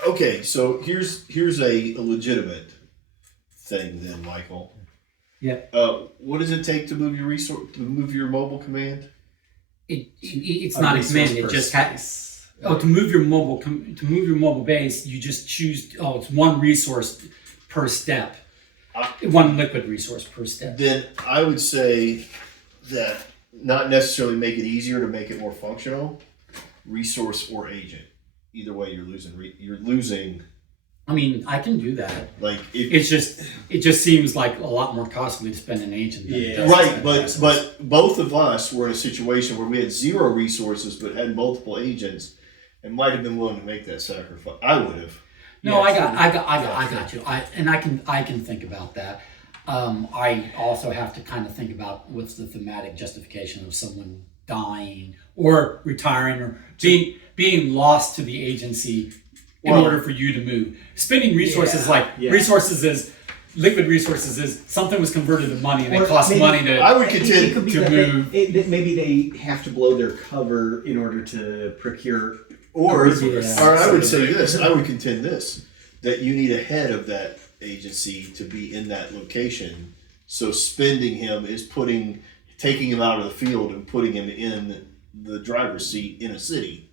Okay, so here's a legitimate thing then, Michael. Yeah. What does it take to move your mobile command? It's not a command. It just has. To move your mobile base, you just choose. It's 1 resource per step. 1 liquid resource per step. Then I would say that not necessarily make it easier to make it more functional. Resource or agent. Either way, you're losing. You're losing. I mean, I can do that. Like It just seems like a lot more costly to spend an agent. Than it does to right, spend but resource. but both of us were in a situation where we had 0 resources but had multiple agents, and might have been willing to make that sacrifice. I would have. No, I got you. I can think about that. I also have to kind of think about what's the thematic justification of someone dying or retiring or being lost to the agency in order for you to move. Spending resources resources is liquid resources is something was converted to money and it costs money to. I would contend It could be to that move. that maybe they have to blow their cover in order to procure or Yeah. I would say this. I would contend this, that you need a head of that agency to be in that location. So spending him is taking him out of the field and putting him in the driver's seat in a city.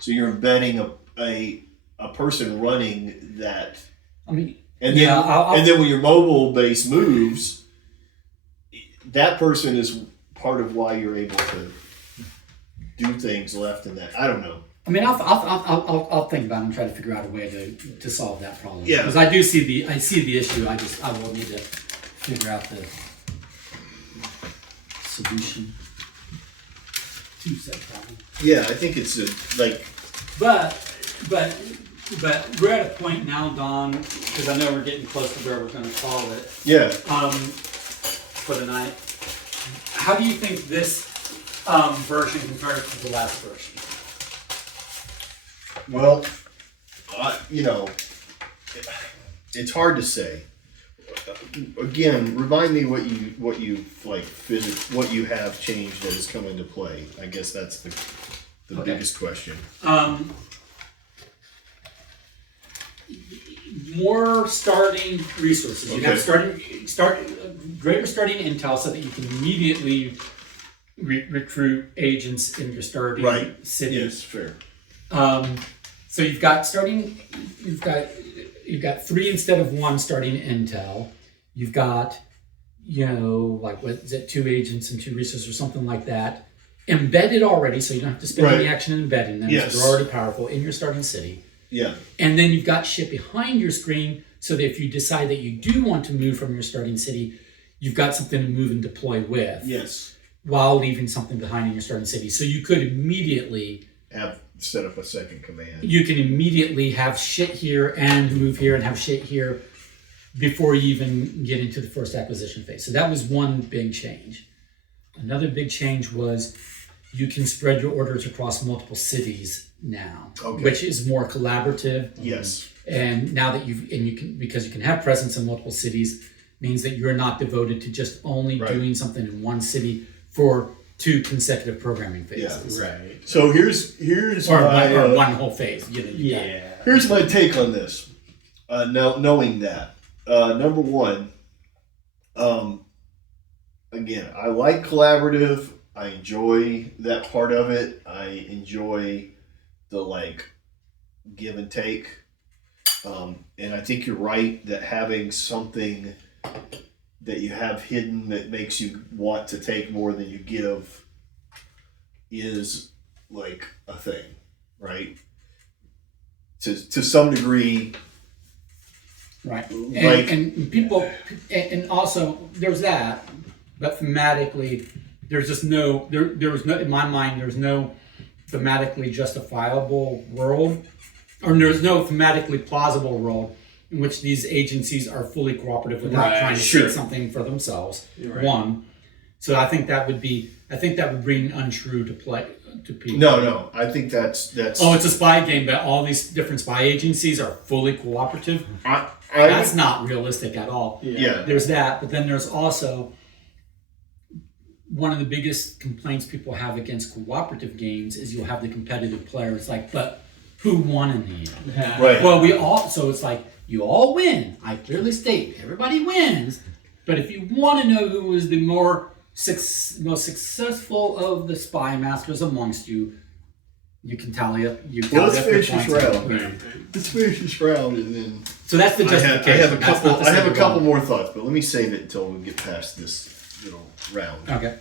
So you're embedding a person running that. I mean, And then, yeah, I'll- and then when your mobile base moves, that person is part of why you're able to do things left in that. I don't know. I mean, I'll think about it and try to figure out a way to solve that problem. Yeah. Because I see the issue. I will need to figure out the solution to said problem. Yeah, I think it's But we're at a point now, Don, because I know we're getting close to where we're going to call it. yeah. For the night. How do you think this version compares to the last version? Well, it's hard to say. Again, remind me what you have changed that has come into play. I guess that's the Okay. biggest question. More starting resources. You have greater starting intel so that you can immediately recruit agents in your starting city. Yes, fair. So you've got 3 instead of 1 starting intel. You've got, like what is it, 2 agents and 2 resources or something like that. Embedded already, so you don't have to spend any action in embedding them. Yes. So they're already powerful in your starting city. Yeah. And then you've got shit behind your screen so that if you decide that you do want to move from your starting city, you've got something to move and deploy with. Yes. While leaving something behind in your starting city. So you could immediately Have set up a second command. you can immediately have shit here and move here and have shit here before you even get into the first acquisition phase. So that was one big change. Another big change was you can spread your orders across multiple cities now, which is more collaborative. Yes. And now that because you can have presence in multiple cities, means that you're not devoted to just only doing something in one city for 2 consecutive programming phases. Yeah. Right. So here's Or my one whole phase. here's my take on this. Now knowing that, number one, again, I like collaborative. I enjoy that part of it. I enjoy the give and take. And I think you're right that having something that you have hidden that makes you want to take more than you give is a thing, right? To some degree. Right. And people, and also there's that, but thematically, there's just there was no, in my mind, there's no thematically justifiable world, or there's no thematically plausible world in which these agencies are fully cooperative without trying to seek something for themselves. One. So I think that would bring untrue to play to people. No, I think that's. Oh, it's a spy game, but all these different spy agencies are fully cooperative. That's not realistic at all. Yeah. There's that, but then there's also one of the biggest complaints people have against cooperative games is you'll have the competitive players but who won in the end? Right. Well, so it's you all win. I clearly state everybody wins, but if you want to know who was the most successful of the spy masters amongst you, you can tally up. Let's finish this round. Let's finish this round, and then. So that's the justification. I have a couple more thoughts, but let me save it until we get past this little round. Okay.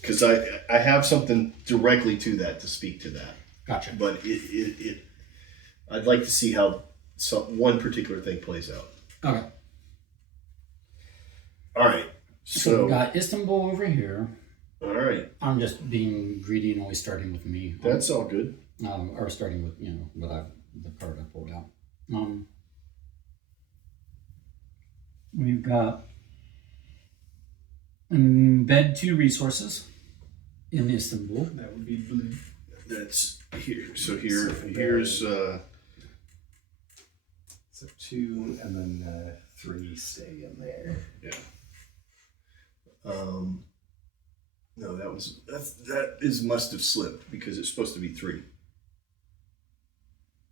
Because I have something directly to that to speak to that. Gotcha. But I'd like to see how one particular thing plays out. Okay. All right. So we got Istanbul over here. All right. I'm just being greedy and always starting with me. That's all good. Or starting with the card I pulled out. We've got embed 2 resources in Istanbul. That would be blue. That's here. So here's. So 2 and then 3 stay in there. Yeah. No, that must have slipped because it's supposed to be 3.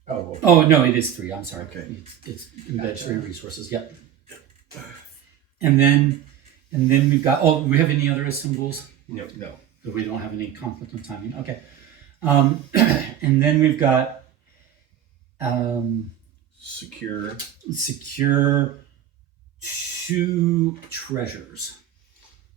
Oh, Oh, no, it is 3. I'm sorry. Okay. It's embed 3 resources. Yep. And then we've got, do we have any other symbols? No. So we don't have any conflict of timing. Okay. And then we've got Secure. 2 treasures,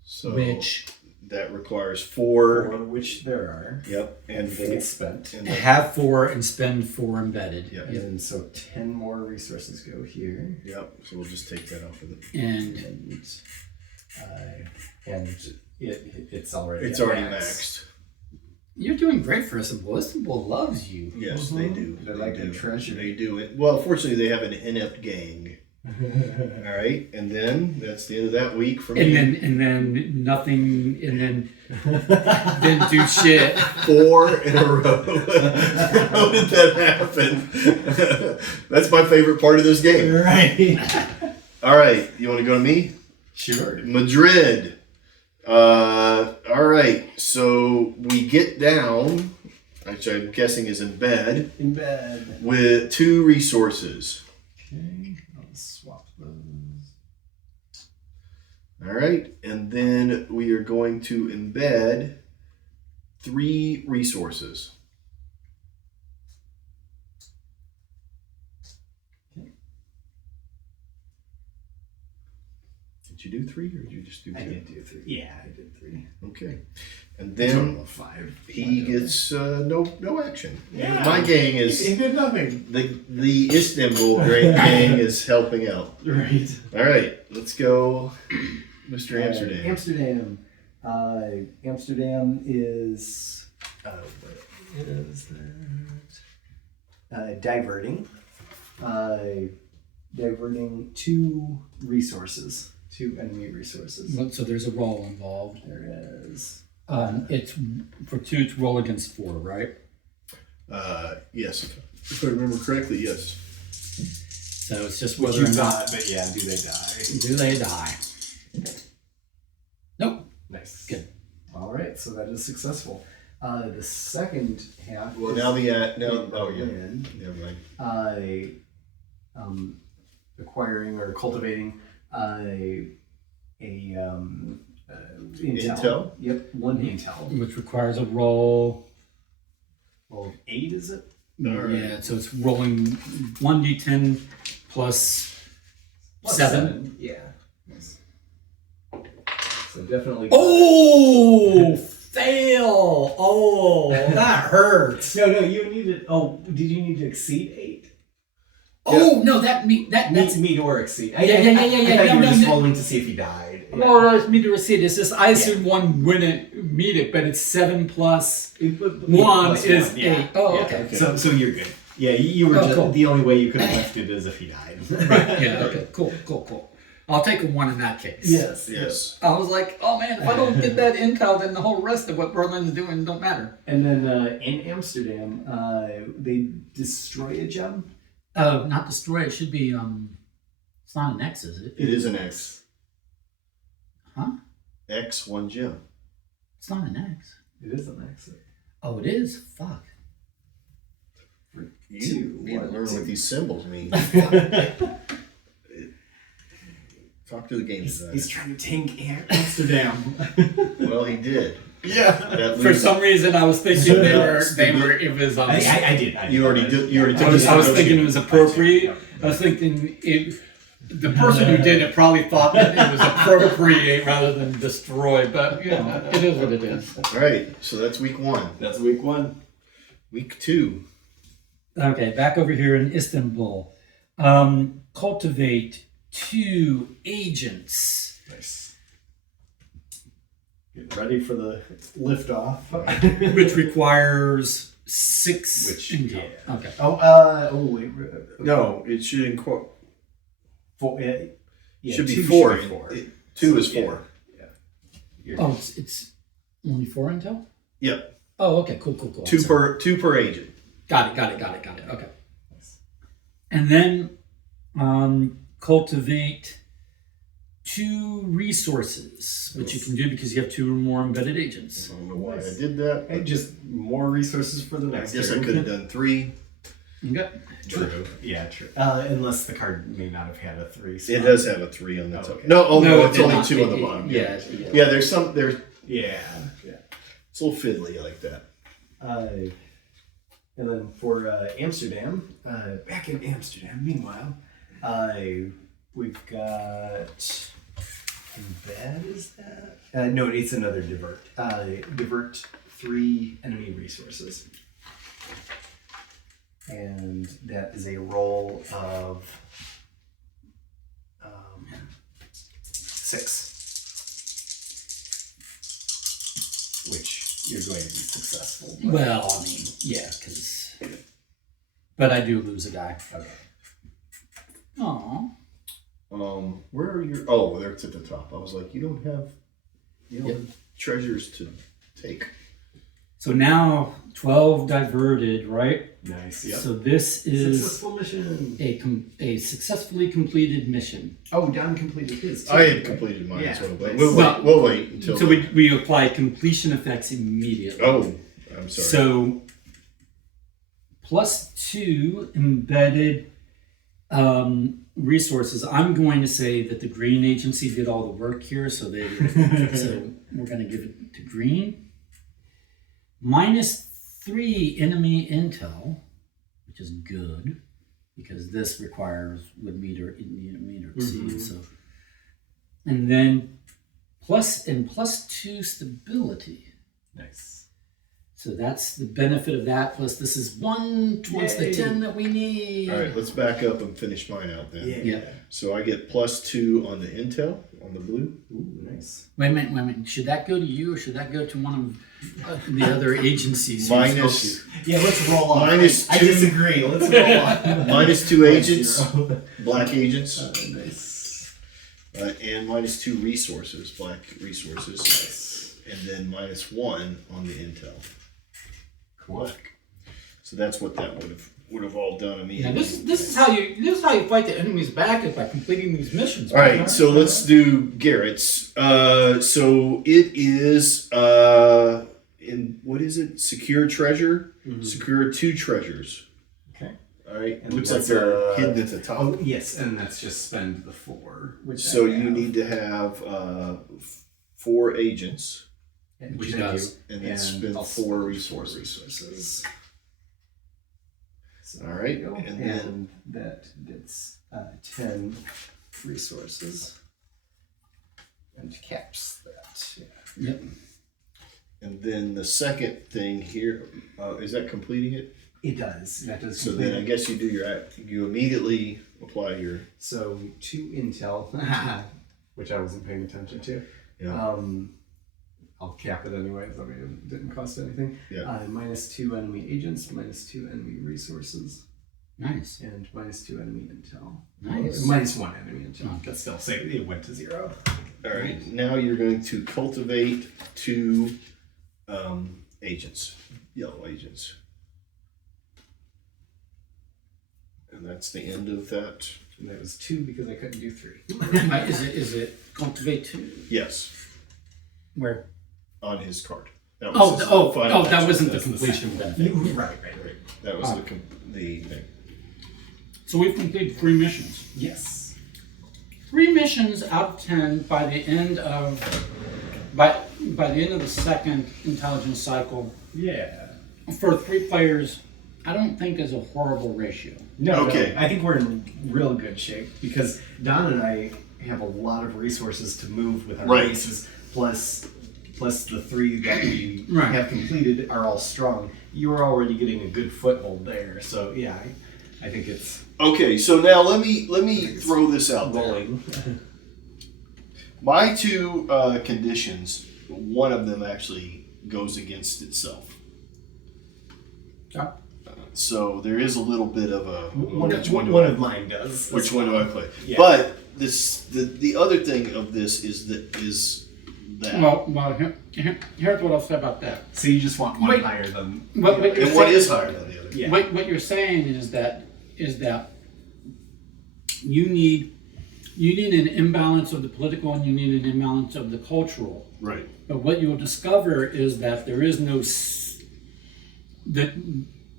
So which that requires for 4. which there are. Yep. And they get spent. And have 4 and spend 4 embedded. Yep. And so 10 more resources go here. Yep. So we'll just take that off of the. And And it's already It's at already max. maxed. you're doing great for Istanbul. Istanbul loves you. Yes, they do. They're like a treasure. They do it. Well, fortunately, they have an inept gang. All right, and then that's the end of that week for me. And then nothing, and then didn't do shit. 4 in a row. How did that happen? That's my favorite part of this game. Right. All right, you want to go to me? Sure. Madrid. All right, so we get down, which I'm guessing is in bed, In bed. with 2 resources. Okay. I'll swap those. All right, and then we are going to embed 3 resources. Did you do 3 or did you just do 2? I did do 3. Yeah, I did 3. Okay, and Total then of 5. he gets no action. Yeah. My gang is He did nothing. the Istanbul gang is helping out. Right. All right, let's go, Mr. Amsterdam. Amsterdam. Amsterdam is. What is that? Diverting. Diverting 2 resources. 2 enemy resources. So there's a roll involved. There is. It's for 2 to roll against 4, right? Yes, if I remember correctly, yes. So it's just Which whether you or not thought, but yeah, do they die? do they die. Nope. Nice. Good. All right, so that is successful. The second half. Well, is now the in oh yeah, Berlin. never mind. Acquiring or cultivating Intel? Yep, 1 intel. Which requires a roll. Well, 8 is it? All right. Yeah, so it's rolling 1d10 plus 7. Yeah. Nice. So definitely. Oh, fail! Oh, that hurts. No, you needed. Oh, did you need to exceed 8? Oh no, that's Meet or exceed. Yeah. I thought you were No, just no. rolling to see if he died. No, that's me to receipt. It's just I assumed 1 wouldn't meet it, but it's 7 plus 1 is 8. Oh, okay. So you're good. Yeah, you were Oh, just cool. the only way you could have left it is if he died. Right. Yeah. Okay. Cool. I'll take a 1 in that case. Yes. Yes. I was like, oh man, if I don't get that intel, then the whole rest of what Berlin's doing don't matter. And then in Amsterdam, they destroy a gem. Not destroy. It should be. It's not an X, is it? It is an X. Huh? X, 1 gem. It's not an X. It is an exit. Oh, it is. Fuck. You need to learn what these symbols mean. Talk to the game designer. He's trying to tank Amsterdam. Well, he did. Yeah. That For leaves- some reason, I was thinking they were. It was. I did. You already did. You already I took was this thinking it was appropriate. I was thinking the person who did it probably thought that it was appropriate rather than destroy. But you know, it is what it is. All right, so that's week 1. That's week 1. Week 2. Okay, back over here in Istanbul. Cultivate 2 agents. Nice. Get ready for the liftoff. Which requires 6 Which, intel. yeah. Okay. Wait. No, it should incorporate. 4. Should be 2 4. should be 4. 2 is 4. Oh, it's only 4 intel? Yep. Oh, okay, cool. 2 per agent. Got it. Okay. And then cultivate 2 resources, which you can do because you have 2 or more embedded agents. I don't know why I did that. And just more resources for the I next guess I turn. could have done 3. Okay. True. Yeah, true. Unless the card may not have had a 3. It does have a 3 on the top. okay. No, No, it's it only did 2 not. on the It- bottom. yeah, Yeah, yeah. there's Yeah. it's a little fiddly like that. And then for Amsterdam, back in Amsterdam, meanwhile, we've got embed, is that? No, it's another divert. Divert 3 enemy resources. And that is a roll of 6. Which you're going to be successful. but- Well, I mean, yeah, because. But I do lose a guy. Okay. Aw. Where are your? Oh, they're at the top. I was like, you don't have treasures to take. So now 12 diverted, right? Nice. Yep. So this is Successful mission. a successfully completed mission. Oh, Don completed his. Too, I had right? completed mine as Yeah. well, but Nice. we'll wait until. So we apply completion effects immediately. Oh, I'm sorry. So +2 embedded resources. I'm going to say that the green agency did all the work here, so so we're going to give it to green. -3 enemy intel, which is good because this requires would meter exceed. So, and then +2 stability. Nice. So So that's the benefit of that. Plus, this is one towards the Yay. 10 that we need. All right, let's back up and finish mine out then. Yeah. So I get +2 on the intel on the blue. Ooh, nice. Wait a minute. Should that go to you or should that go to one of the other agencies? Minus Yeah, let's roll on. Minus I 2. disagree. Let's roll on. -2 agents, black agents, Nice. and -2 resources, black resources, and then -1 on the intel. Cool. So that's what that would have all done Yeah, immediately. this is how you fight the enemies back, is by completing these missions. All right, so let's do Garrett's. So it is in what is it? Secure treasure. Secure 2 treasures. Okay. All right. And Looks like what's, they're hidden at the top. Oh, yes, and that's just spend the 4. Which So I you have. need to have 4 agents, Which Thank does. you. and then spend also 4 4 resources. So All right, there we go. and then- And that gets 10 resources and caps that. Yeah. Yep. And then the second thing here is that completing it. It does. That does. So then I complete. guess you immediately apply your So 2 intel, which I wasn't paying attention to. yeah. I'll cap it anyways. I mean, it didn't cost anything. Yeah. -2 enemy agents, -2 enemy resources, Nice. and -2 enemy intel. Nice. -1 enemy intel. Okay. But still, say it went to 0. All right. Now you're going to cultivate 2 agents, yellow agents, and that's the end of that. And that was 2 because I couldn't do 3. Is it cultivate 2? Yes, Where? on his card. That Oh, his oh, final that action. wasn't the That's completion benefit. Right. That was the thing. So we've completed 3 missions. Yes. 3 missions out of 10 by the end of the second intelligence cycle. Yeah. For 3 players, I don't think is a horrible ratio. No, Okay. I think we're in real good shape because Don and I have a lot of resources to move with our Right. races, plus the 3 that we Right. have completed are all strong. You are already getting a good foothold there, so yeah, I think it's Okay, so now let me throw this out there. rolling. My 2 conditions, one of them actually goes against itself. Yeah. So there is a little bit of a One which of mine does. which one do I play? Yeah. But the other thing of this is that Well, here's what I'll say about that. So you just want one Wait. higher than What you're and one saying- is higher than the other. Yeah. What you're saying is that you need an imbalance of the political and you need an imbalance of the cultural. Right. But what you'll discover is that there is no that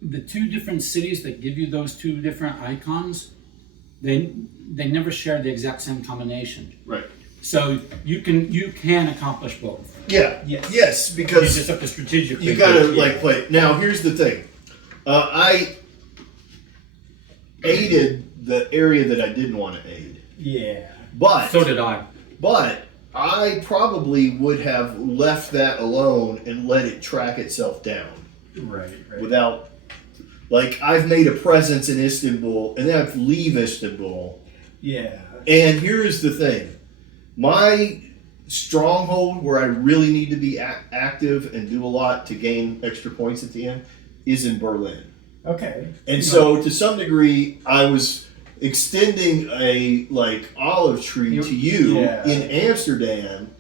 the two different cities that give you those two different icons, they never share the exact same combination. Right. So you can accomplish both. Yeah. Yes, You because just have to strategically. you gotta do it. like play. Now, here's the thing. I aided the area that I didn't want to aid, Yeah. but So did I. But I probably would have left that alone and let it track itself down Right. without, like, I've made a presence in Istanbul and then I have to leave Istanbul. Yeah. And here's the thing. My stronghold where I really need to be active and do a lot to gain extra points at the end is in Berlin. Okay. And so to some degree, I was extending a like olive tree to you Yeah. in Amsterdam.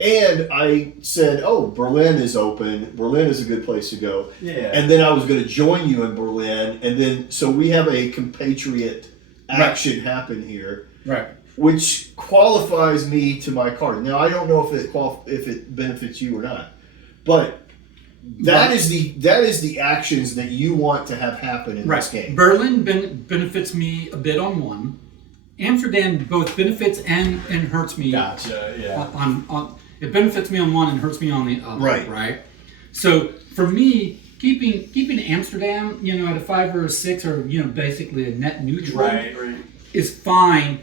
And I said, oh, Berlin is open. Berlin is a good place to go. Yeah. And then I was going to join you in Berlin. And then, so we have a compatriot action happen here, Right. which qualifies me to my card. Now, I don't know if it benefits you or not, but that is the actions that you want to have happen in this game. Berlin benefits me a bit on one. Amsterdam both benefits and hurts me. Gotcha. Yeah. On it benefits me on one and hurts me on the other. Right. Right. So for me, keeping Amsterdam, at a 5 or a 6, or basically a net neutral, Right. is fine.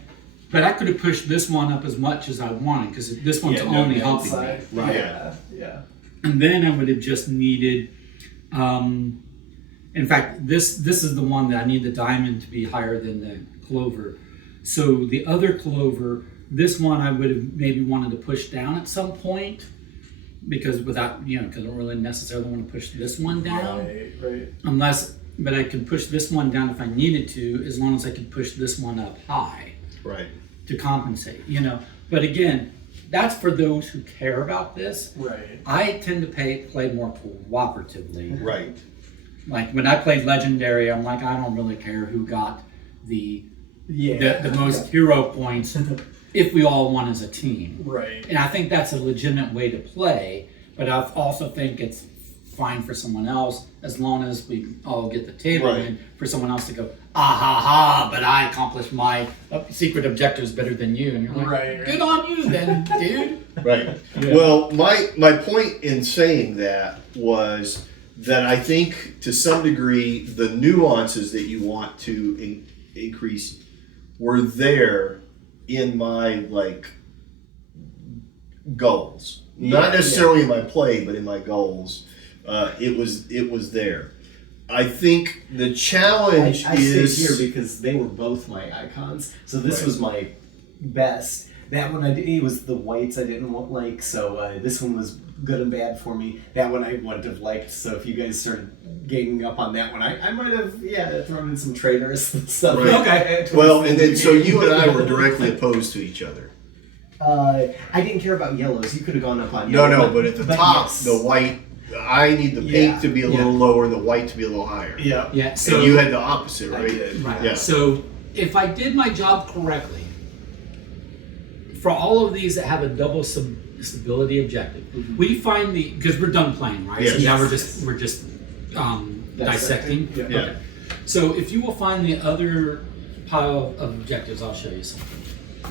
But I could have pushed this one up as much as I wanted because this one's only helping me. Right. Yeah. Yeah. And then I would have just needed, in fact, this is the one that I need the diamond to be higher than the clover. So the other clover, this one I would have maybe wanted to push down at some point because because I don't really necessarily want to push this one down. Right. But I could push this one down if I needed to, as long as I could push this one up high Right. to compensate, But again, that's for those who care about this. Right. I tend to play more cooperatively. Right. Like when I played Legendary, I'm like, I don't really care who got the most hero points if we all won as a team. Right. And I think that's a legitimate way to play, but I also think it's fine for someone else as long as we all get the table Right. in for someone else to go, ah ha ha, but I accomplished my secret objectives better than you. And you're like, Right. good on you then, dude. Right. Yeah. Well, my point in saying that was that I think to some degree the nuances that you want to increase were there in my goals. Not necessarily in my play, but in my goals. It was there. I think the challenge I is stayed here because they were both my icons. So this Right. was my best. That one it was the whites I didn't like. So this one was good and bad for me. That one I wouldn't have liked. So if you guys started ganging up on that one, I might have thrown in some traitors and stuff. Right. Okay. well, and then so you and I were directly opposed to each other. I didn't care about yellows. You could have gone up on No, yellow. but at the top, yes. the white. I need the pink Yeah, to be a little lower, the white to be a little higher. Yeah. Yeah. So And you had the opposite, I right? did. Right. Yeah. So if I did my job correctly, for all of these that have a double stability objective, we find because we're done playing, right? So Yes. now we're just dissecting. Yeah. Yeah. Okay. So if you will find the other pile of objectives, I'll show you something.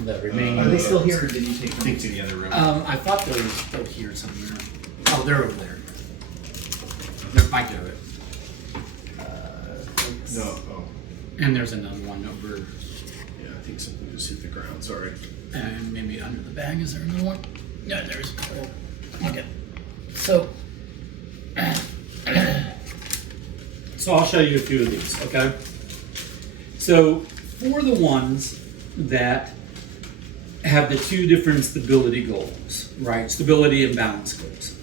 The remaining. Are they still here, or did you take them Think to to the other room. I thought they were still here somewhere. Oh, they're over there. They're by it. No, oh, And there's another one over. yeah, I think something just hit the ground, sorry. And maybe under the bag, is there another one? Yeah, there's a couple. Okay. So, I'll show you a few of these, okay? So, for the ones that have the two different stability goals, right? Stability and balance goals.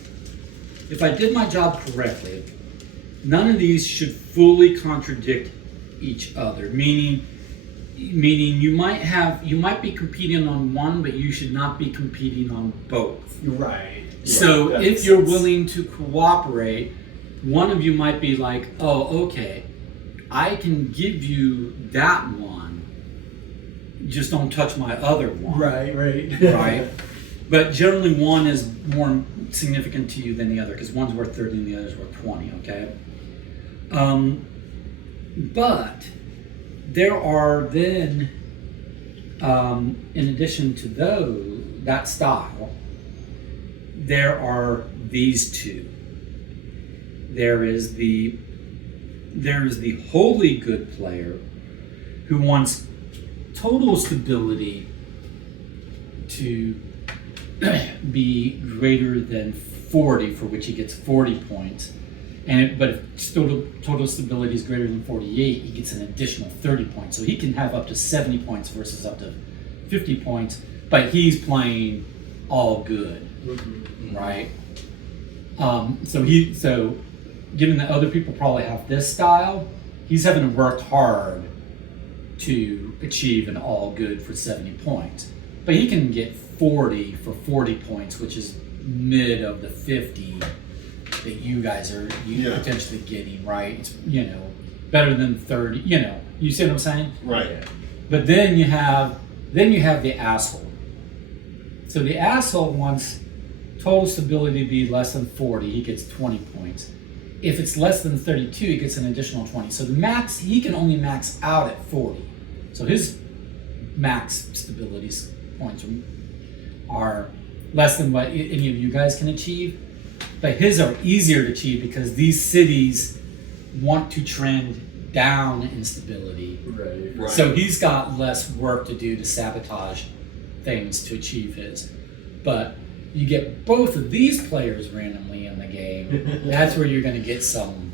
If I did my job correctly, none of these should fully contradict each other, meaning you might be competing on one, but you should not be competing on both. Right. So that if makes you're sense. willing to cooperate, one of you might be like, oh, okay, I can give you that one, just don't touch my other one. Right. Right? But generally one is more significant to you than the other, because one's worth 30 and the other's worth 20, okay? But there are then, in addition to that style, there are these two. There is the wholly good player who wants total stability to be greater than 40, for which he gets 40 points. But if total stability is greater than 48, he gets an additional 30 points. So he can have up to 70 points versus up to 50 points, but he's playing all good, right? So given that other people probably have this style, he's having to work hard to achieve an all good for 70 points. But he can get 40 for 40 points, which is mid of the 50 that you guys are potentially getting, right? It's, better than 30, you see what I'm saying? Right. But then you have the asshole. So the asshole wants total stability to be less than 40, he gets 20 points. If it's less than 32, he gets an additional 20. So he can only max out at 40. So his max stability points are less than what any of you guys can achieve. But his are easier to achieve because these cities want to trend down in stability. Right. So he's got less work to do to sabotage things to achieve his. But you get both of these players randomly in the game, that's where you're going to get some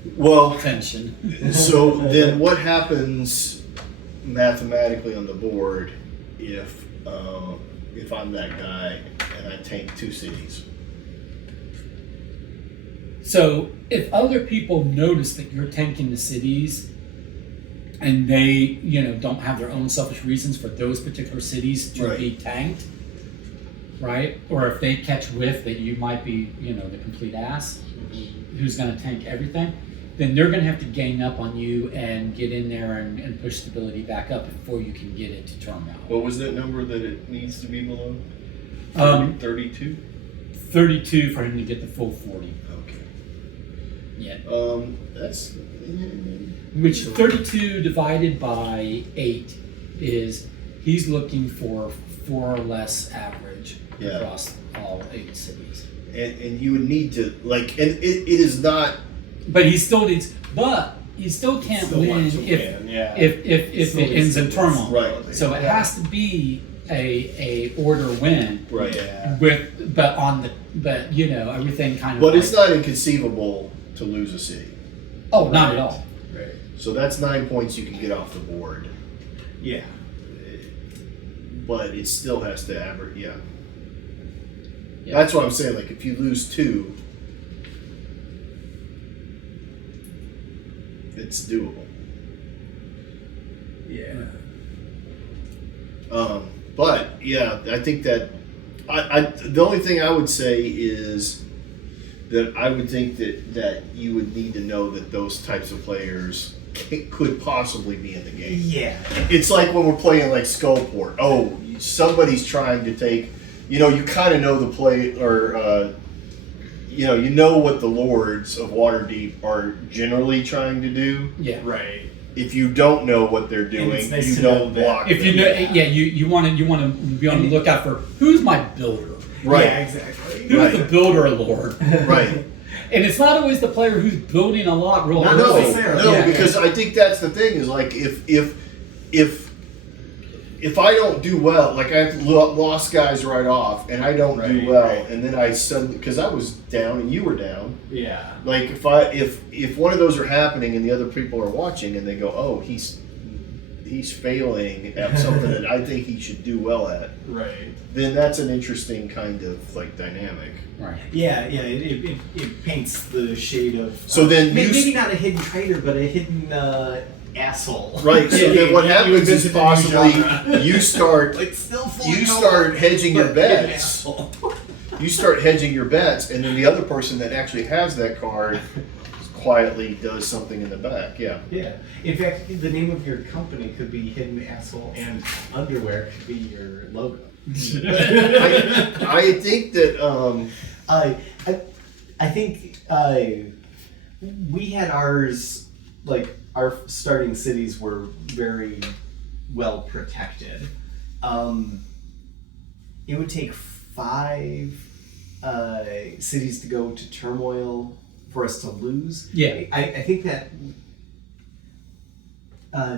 tension. So then what happens mathematically on the board if I'm that guy and I tank 2 cities? So if other people notice that you're tanking the cities and they, don't have their own selfish reasons for those particular cities to be tanked, right? Or if they catch whiff that you might be, the complete ass who's going to tank everything, then they're going to have to gang up on you and get in there and push stability back up before you can get it to term out. What was that number that it needs to be below? 32? 32 for him to get the full 40. Okay. Yeah. That's... Which 32 divided by 8 is, he's looking for 4 or less average across all 8 cities. And you would need to, and it is not... But he still can't win if it ends in turmoil. Right. So it has to be a order win. Right. Yeah. Everything kind of. But it's not inconceivable to lose a city. Oh, not at all. Right. So that's 9 points you can get off the board. Yeah. But it still has to average, Yeah. That's what I'm saying, if you lose 2, it's doable. Yeah. But I think that the only thing I would say is that I would think that you would need to know that those types of players could possibly be in the game. Yeah. It's like when we're playing Skullport. Oh, somebody's trying to take, you kind of know the play, or you know what the lords of Waterdeep are generally trying to do. Yeah. Right. If you don't know what they're doing, it's nice you to know don't that. block If you them. know, you want to be on the lookout for who's my builder. Right. Yeah, exactly. Who's Right. the builder lord? Right. And it's not always the player who's building a lot real Not early. necessarily. No, Yeah. because I think that's the thing is if I don't do well, I've lost guys right off, and I don't do Right, well, right. and then I suddenly, because I was down and you were down, Yeah. if one of those are happening and the other people are watching and they go, oh, he's failing at something that I think he should do well at, Right. then that's an interesting kind of dynamic. Right. Yeah, it paints the shade of So then maybe not a hidden traitor, but a hidden asshole. Right. So then what happens is possibly you start still full you of start hedging your but hidden bets. asshole. You start hedging your bets, and then the other person that actually has that card quietly does something in the back. Yeah. Yeah. In fact, the name of your company could be Hidden Asshole, and underwear could be your logo. I think that I think we had ours like our starting cities were very well protected. It would take 5 cities to go to turmoil for us to lose. Yeah. I think that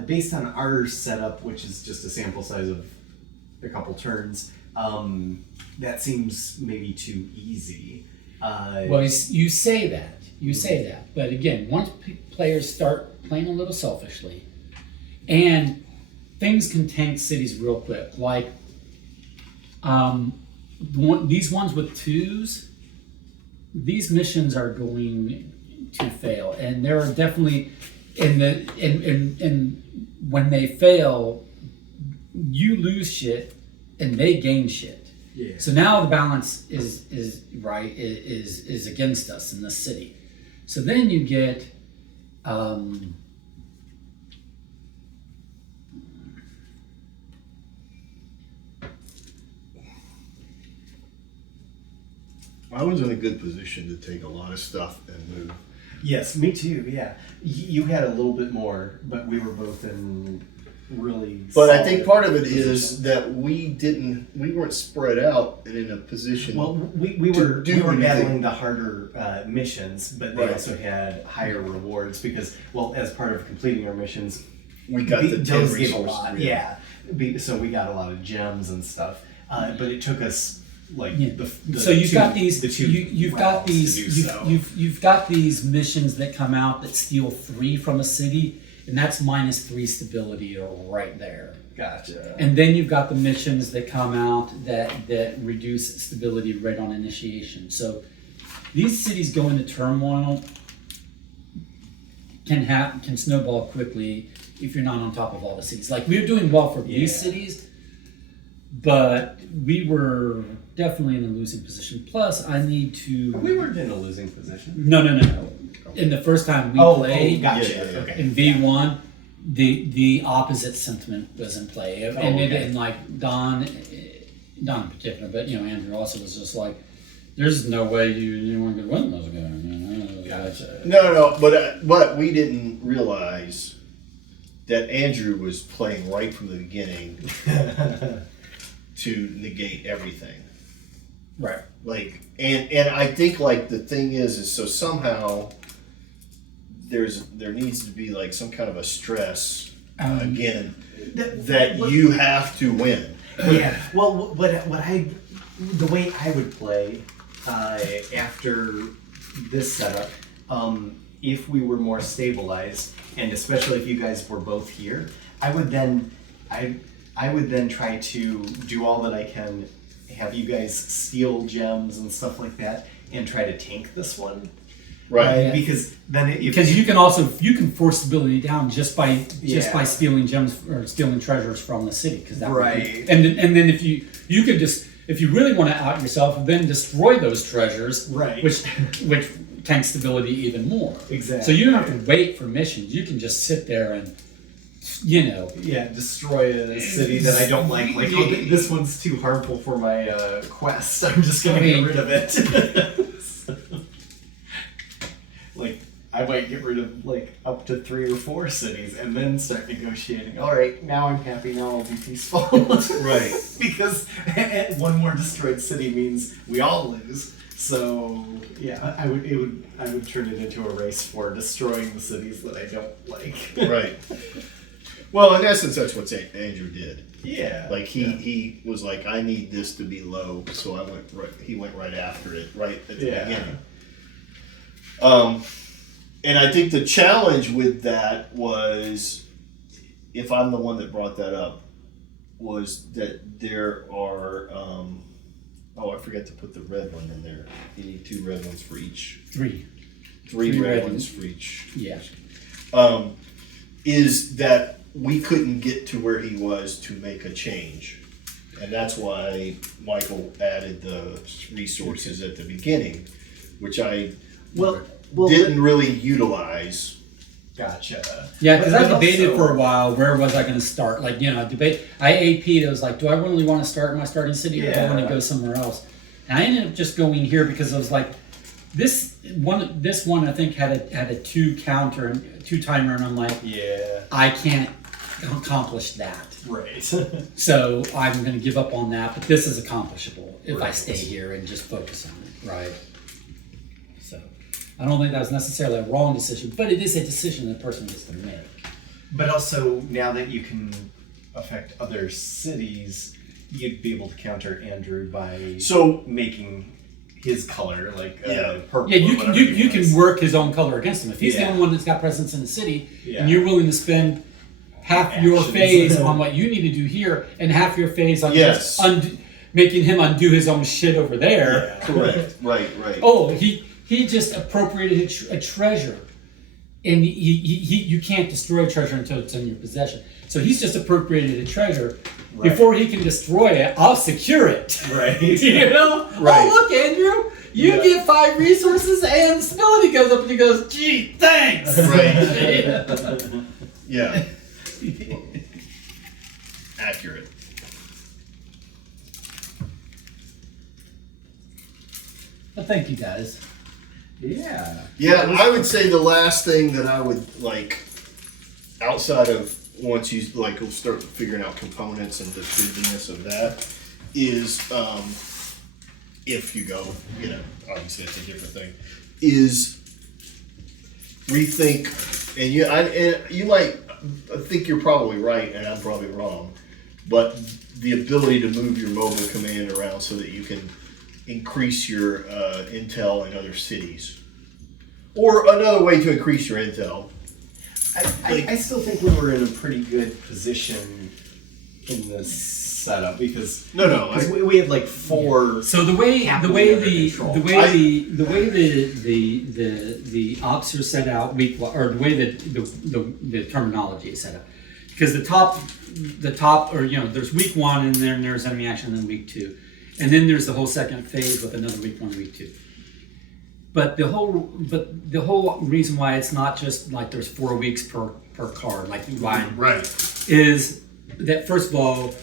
based on our setup, which is just a sample size of a couple turns, that seems maybe too easy. Well, you say that, but again, once players start playing a little selfishly, and things can tank cities real quick. Like these ones with 2s, these missions are going to fail, and there are definitely in when they fail, you lose shit and they gain shit. Yeah. So now the balance is against us in this city. So then you get I was in a good position to take a lot of stuff and move. Yes, me too. Yeah, you had a little bit more, but we were both in really. But I think solid part of it is positions. that we weren't spread out and in a position. Well, we to were do anything. battling the harder missions, but they Right. also had higher rewards because, well, as part of completing our missions, we got the 10 those gave a resources. lot. Yeah, so we got a lot of gems and stuff. But it took us like Yeah. the so you've two- got these the 2 you've got rounds to these do you've, so. you've got these missions that come out that steal 3 from a city, and that's -3 stability right there. Gotcha. And then you've got the missions that come out that reduce stability right on initiation. So these cities go into turmoil can snowball quickly if you're not on top of all the cities. Like, we're doing well for these Yeah. cities, but we were definitely in a losing position. Plus, I need to. We weren't in a losing position. No. In the first time we played gotcha. Yeah. Okay. in V1, the opposite sentiment was in play, and okay. and like Don in particular, but Andrew also was just like, "There's no way you weren't going to win those games." Gotcha. No, but we didn't realize that Andrew was playing right from the beginning to negate everything. Right. Like, and I think like the thing is so somehow there needs to be like some kind of a stress again that you have to win. Yeah. Well, the way I would play after this setup, if we were more stabilized, and especially if you guys were both here, I would then try to do all that I can, have you guys steal gems and stuff like that, and try to tank this one. Right. Because then Because you can force stability down just by stealing gems or stealing treasures from the city. Because that would be, and then if you could just, if you really want to out yourself, then destroy those treasures. Right. Which tanks stability even more. Exactly. So you don't have to wait for missions. You can just sit there and destroy a city that I don't like. Like, oh, this one's too harmful for my quest. I'm just gonna get rid of it. Like, I might get rid of like up to 3 or 4 cities and then start negotiating. All right, now I'm happy. Now I'll be peaceful. Right. Because one more destroyed city means we all lose. So yeah, I would turn it into a race for destroying the cities that I don't like. Right. Well, in essence, that's what Andrew did. Yeah. Like he was like, I need this to be low, so he went right after it, right at the beginning. And I think the challenge with that was, if I'm the one that brought that up, was that there are, I forgot to put the red one in there. You need 2 red ones for each. 3. 3 red red ones ones. for each. Yeah. Is that we couldn't get to where he was to make a change. And that's why Michael added the resources at the beginning, which I didn't really utilize. Gotcha. Yeah, because I But debated also- for a while, where was I going to start? Like, debate. I AP'd, I was like, do I really want to start in my starting city, or do I want to go somewhere else? And I ended up just going here because I was like, this this one I think had a 2 timer, and I'm like, Yeah. I can't accomplish that. Right. So I'm going to give up on that, but this is accomplishable if I stay here and just focus on it. Right. So I don't think that was necessarily a wrong decision, but it is a decision the person gets to make. But also, now that you can affect other cities, you'd be able to counter Andrew by So making his color like Yeah. purple. Yeah, or you whatever can he you can wants. work his own color against him if he's the Yeah. only one that's got presence in the city, Yeah. and you're willing to spend half your Actions. phase on what you need to do here, and half your phase on Yes. just making him undo his own shit over there. Yeah. correct. Right. Oh, he just appropriated a treasure, and you can't destroy treasure until it's in your possession. So he's just appropriated a treasure. Right. Before he can destroy it, I'll secure it. Right. You know? Right. Oh, look, Andrew, you Yeah. get 5 resources, and stability goes up, and he goes, gee, thanks. Right. Yeah. Accurate. Well, thank you guys. Yeah. Yeah, I would say the last thing that I would like, outside of once you like will start figuring out components and the triviness of that, is if you go, you know, obviously it's a different thing, is rethink, and you might think you're probably right, and I'm probably wrong, but the ability to move your mobile command around so that you can increase your intel in other cities. Or another way to increase your intel. I still think we were in a pretty good position in this setup because No, we had like 4. So the way Happily under control. the ops are set out week, or the way that the terminology is set up, because the top, or you know, there's week 1 and then there's enemy action, and then week 2, and then there's the whole second phase with another week 1, week 2. But the whole reason why it's not just like there's 4 weeks per card, like Ryan, right. is that first of all,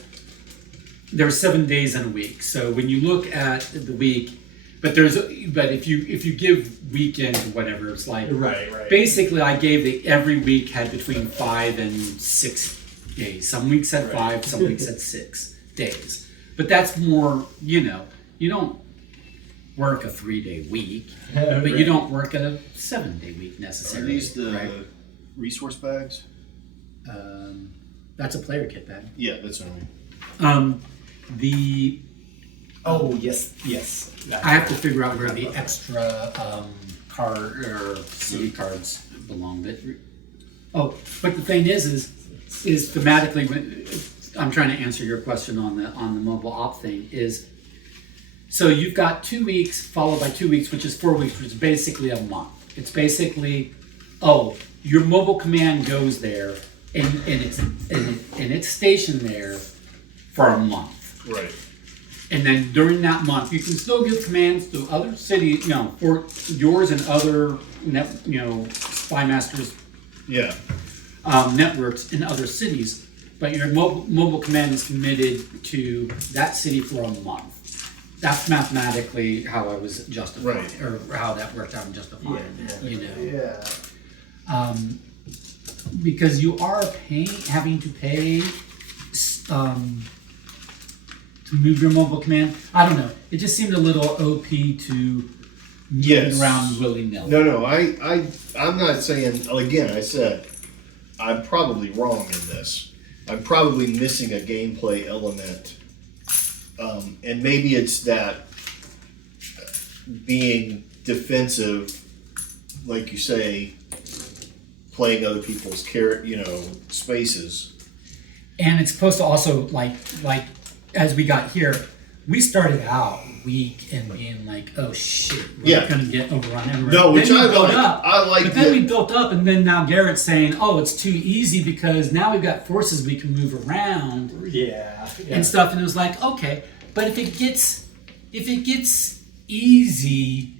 there's 7 days in a week. So when you look at the week, but if you give weekend or whatever, it's like Right. basically I gave that every week had between 5 and 6 days. Some weeks had 5, some weeks had 6 days. But that's more, you know, you don't work a 3-day week, but you don't work a 7-day week Are necessarily. these the right? resource bags? That's a player kit bag. Yeah, that's what I mean. The Oh yes. I have to figure out where the extra card or city cards belong. But the thing is thematically, I'm trying to answer your question on the mobile op thing is. So you've got 2 weeks followed by 2 weeks, which is 4 weeks, which is basically a month. It's basically, your mobile command goes there and it's stationed there for a month. Right. And then during that month, you can still give commands to other cities, you know, for yours and other spy masters Yeah. networks in other cities. But your mobile command is committed to that city for a month. That's mathematically how I was justifying, Right. or how that worked out and justifying it, you know. Yeah. Because you are having to pay to move your mobile command. I don't know. It just seemed a little OP to move Yes. it around willy-nilly. No, I'm not saying, again, I said, I'm probably wrong in this. I'm probably missing a gameplay element. And maybe it's that being defensive, like you say, playing other people's spaces. And it's supposed to also, like as we got here, we started out weak and being like, oh shit, we're gonna get overrun everywhere. No, which Then we I built like. up. I like But then we that. built up, and then now Garrett's saying, oh, it's too easy because now we've got forces we can move around Yeah. and stuff. And it was like, okay, but if it gets easy,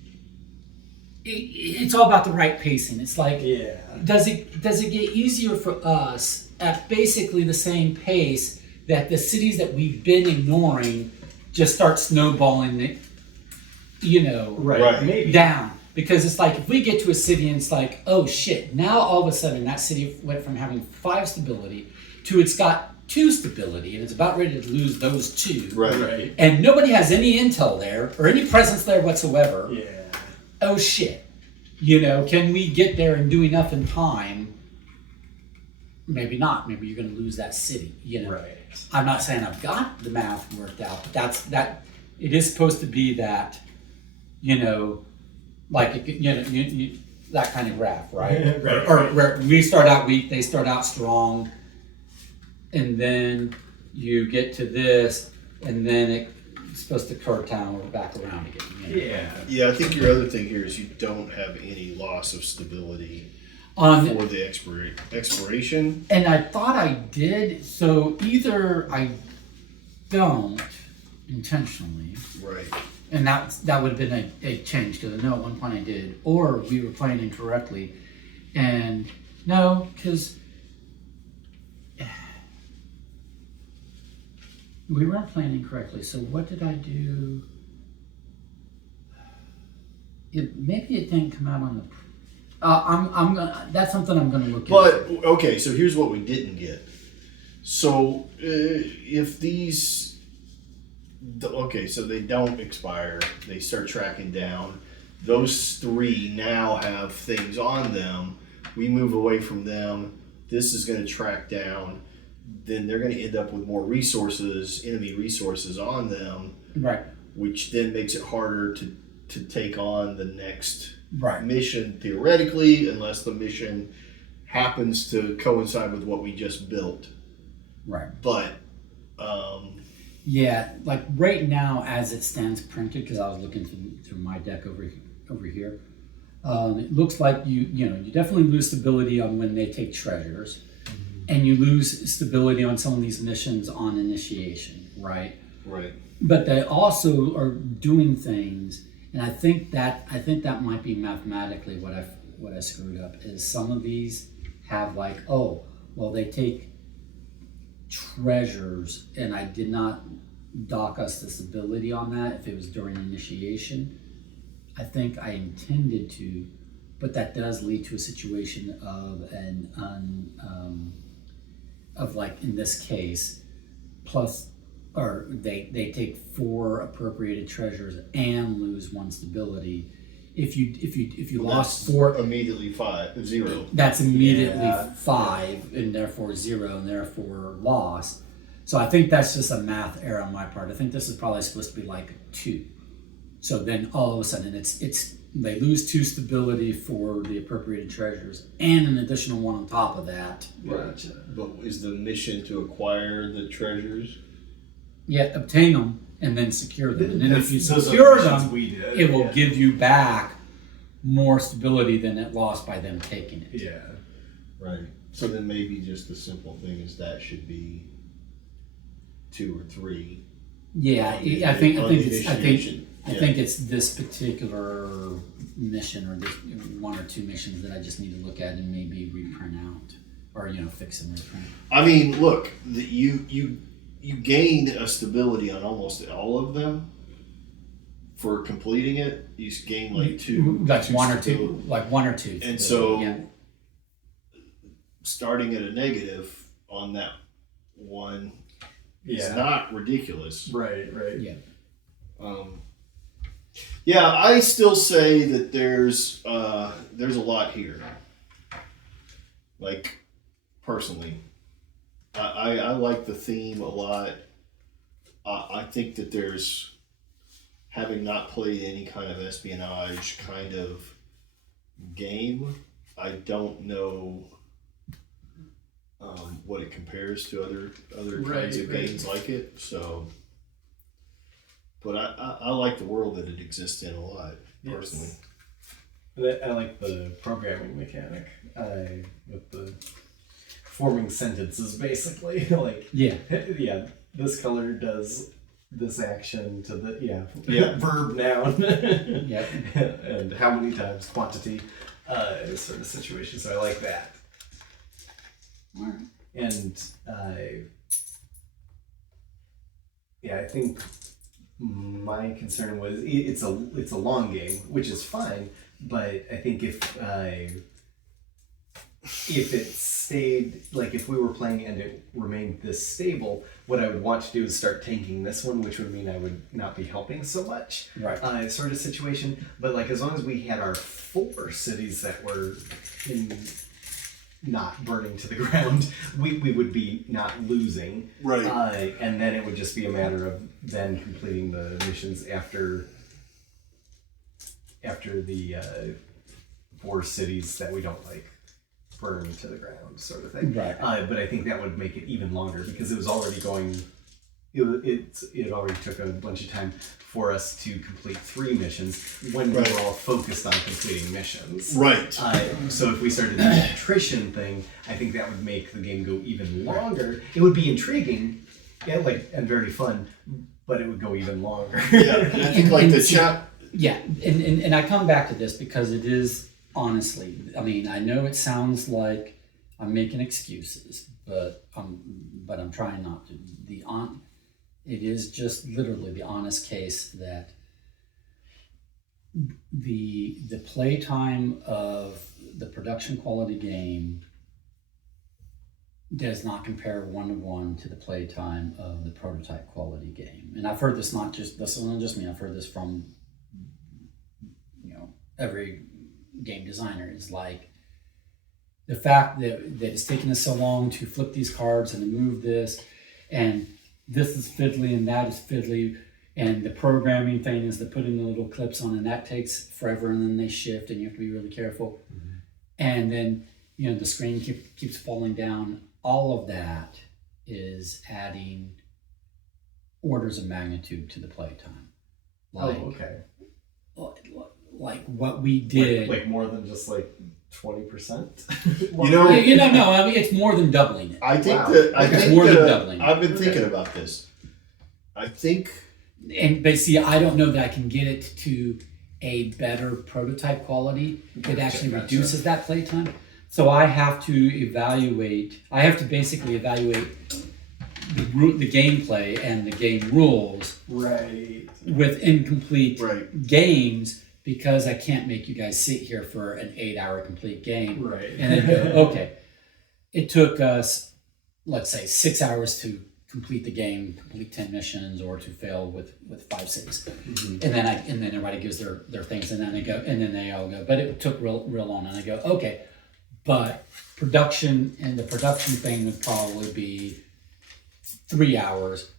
it's all about the right pacing. It's like, Yeah. does it get easier for us at basically the same pace that the cities that we've been ignoring just start snowballing it, Right. Right. Maybe. down? Because it's like if we get to a city and it's like, oh shit, now all of a sudden that city went from having 5 stability to it's got 2 stability and it's about ready to lose those 2. Right. And nobody has any intel there or any presence there whatsoever. Yeah. Oh shit. You know, can we get there and do enough in time? Maybe not. Maybe you're going to lose that city, you know. Right. I'm not saying I've got the math worked out, but it is supposed to be that, you know, like, that kind of graph, right? Right. Or where we start out weak, they start out strong, and then you get to this, and then it's supposed to curve down or back around again. You know? Yeah. Yeah, I think your other thing here is you don't have any loss of stability On for the expiration. And I thought I did, so either I don't intentionally, Right. and that would have been a change, because I know at one point I did, or we were playing incorrectly, and no, because we weren't playing incorrectly, so what did I do? Maybe it didn't come out on the... I'm gonna. That's something I'm gonna look But into. okay, so here's what we didn't get. So if these, okay, so they don't expire, they start tracking down. Those 3 now have things on them. We move away from them. This is going to track down. Then they're going to end up with more resources, enemy resources on them, Right. which then makes it harder to take on the next Right. mission theoretically, unless the mission happens to coincide with what we just built. Right. But Yeah, like right now, as it stands printed, because I was looking through my deck over here, it looks like you definitely lose stability on when they take treasures, and you lose stability on some of these missions on initiation, right? right, But they also are doing things, and I think that might be mathematically what I screwed up. Is some of these have like, oh, well, they take treasures, and I did not dock us this ability on that if it was during initiation. I think I intended to, but that does lead to a situation of of like in this case, plus, or they take 4 appropriated treasures and lose 1 stability. If you lost 4, immediately 0. that's immediately Yeah. 5 and therefore 0 and therefore loss. So I think that's just a math error on my part. I think this is probably supposed to be like 2. So then all of a sudden it's they lose 2 stability for the appropriated treasures and an additional 1 on top of that. Right. But is the mission to acquire the treasures? Yeah, obtain them and then secure them. And then if you Those are the secure missions them, we did. it will Yeah. give you back more stability than it lost by them taking it. Yeah. Right. So then maybe just the simple thing is that should be 2 or 3. Yeah, on the- I think on the it's initiation. I think it's this particular mission or this 1 or 2 missions that I just need to look at and maybe reprint out or fix and reprint. I mean, look, you gain a stability on almost all of them for completing it. You gain like 2. Like 1 or 2, stability. like 1 or 2. And so, yeah. starting at a negative on that one is Yeah. not ridiculous. Right. Yeah. Yeah, I still say that there's a lot here. Like, personally, I like the theme a lot. I think that there's, having not played any kind of espionage kind of game, I don't know what it compares to other kinds of Right. games like it. So, but I like the world that it exists in a lot, personally. I like the programming mechanic with the forming sentences, basically. Like, Yeah. yeah, this color does this action to the Yeah. verb, noun, Yeah. and how many times quantity, sort of situation. So I like that. All right. And I think my concern was it's a long game, which is fine, but I think if it stayed, like if we were playing and it remained this stable, what I would want to do is start tanking this one, which would mean I would not be helping so much, Right. sort of situation. But like as long as we had our 4 cities that were in not burning to the ground, we would be not losing. Right. And then it would just be a matter of then completing the missions after the 4 cities that we don't like burn to the ground, sort of thing. Right. But I think that would make it even longer because it was already going. It already took a bunch of time for us to complete 3 missions when we were all focused on completing missions. Right. So if we started the attrition thing, I think that would make the game go even longer. It would be intriguing, and very fun, but it would go even longer. Yeah, and I think like the chat. Yeah, and I come back to this because it is honestly, I mean, I know it sounds like I'm making excuses, but I'm trying not to. It is just literally the honest case that the playtime of the production quality game does not compare 1-to-1 to the playtime of the prototype quality game. And I've heard this this is not just me, I've heard this from every game designer. Is like the fact that it's taken us so long to flip these cards and to move this, and this is fiddly and that is fiddly, and the programming thing is to put in the little clips on, and that takes forever, and then they shift and you have to be really careful. Mm-hmm. And then the screen keeps falling down. All of that is adding orders of magnitude to the playtime. Okay. Like what we did. Like more than just like 20%. No. I mean, it's more than doubling it. I think It's more than doubling. I've been thinking about this. I think, but see, I don't know that I can get it to a better prototype quality. It actually reduces that playtime. So I have to basically evaluate the gameplay and the game rules with incomplete games, because I can't make you guys sit here for an 8-hour complete game. Right. And then go, okay, it took us, let's say, 6 hours to complete the game, complete 10 missions, or to fail with 5 cities. Mm-hmm. And then everybody gives their things, and then they all go, but it took real long. And I go, okay, but the production thing would probably be 3 hours.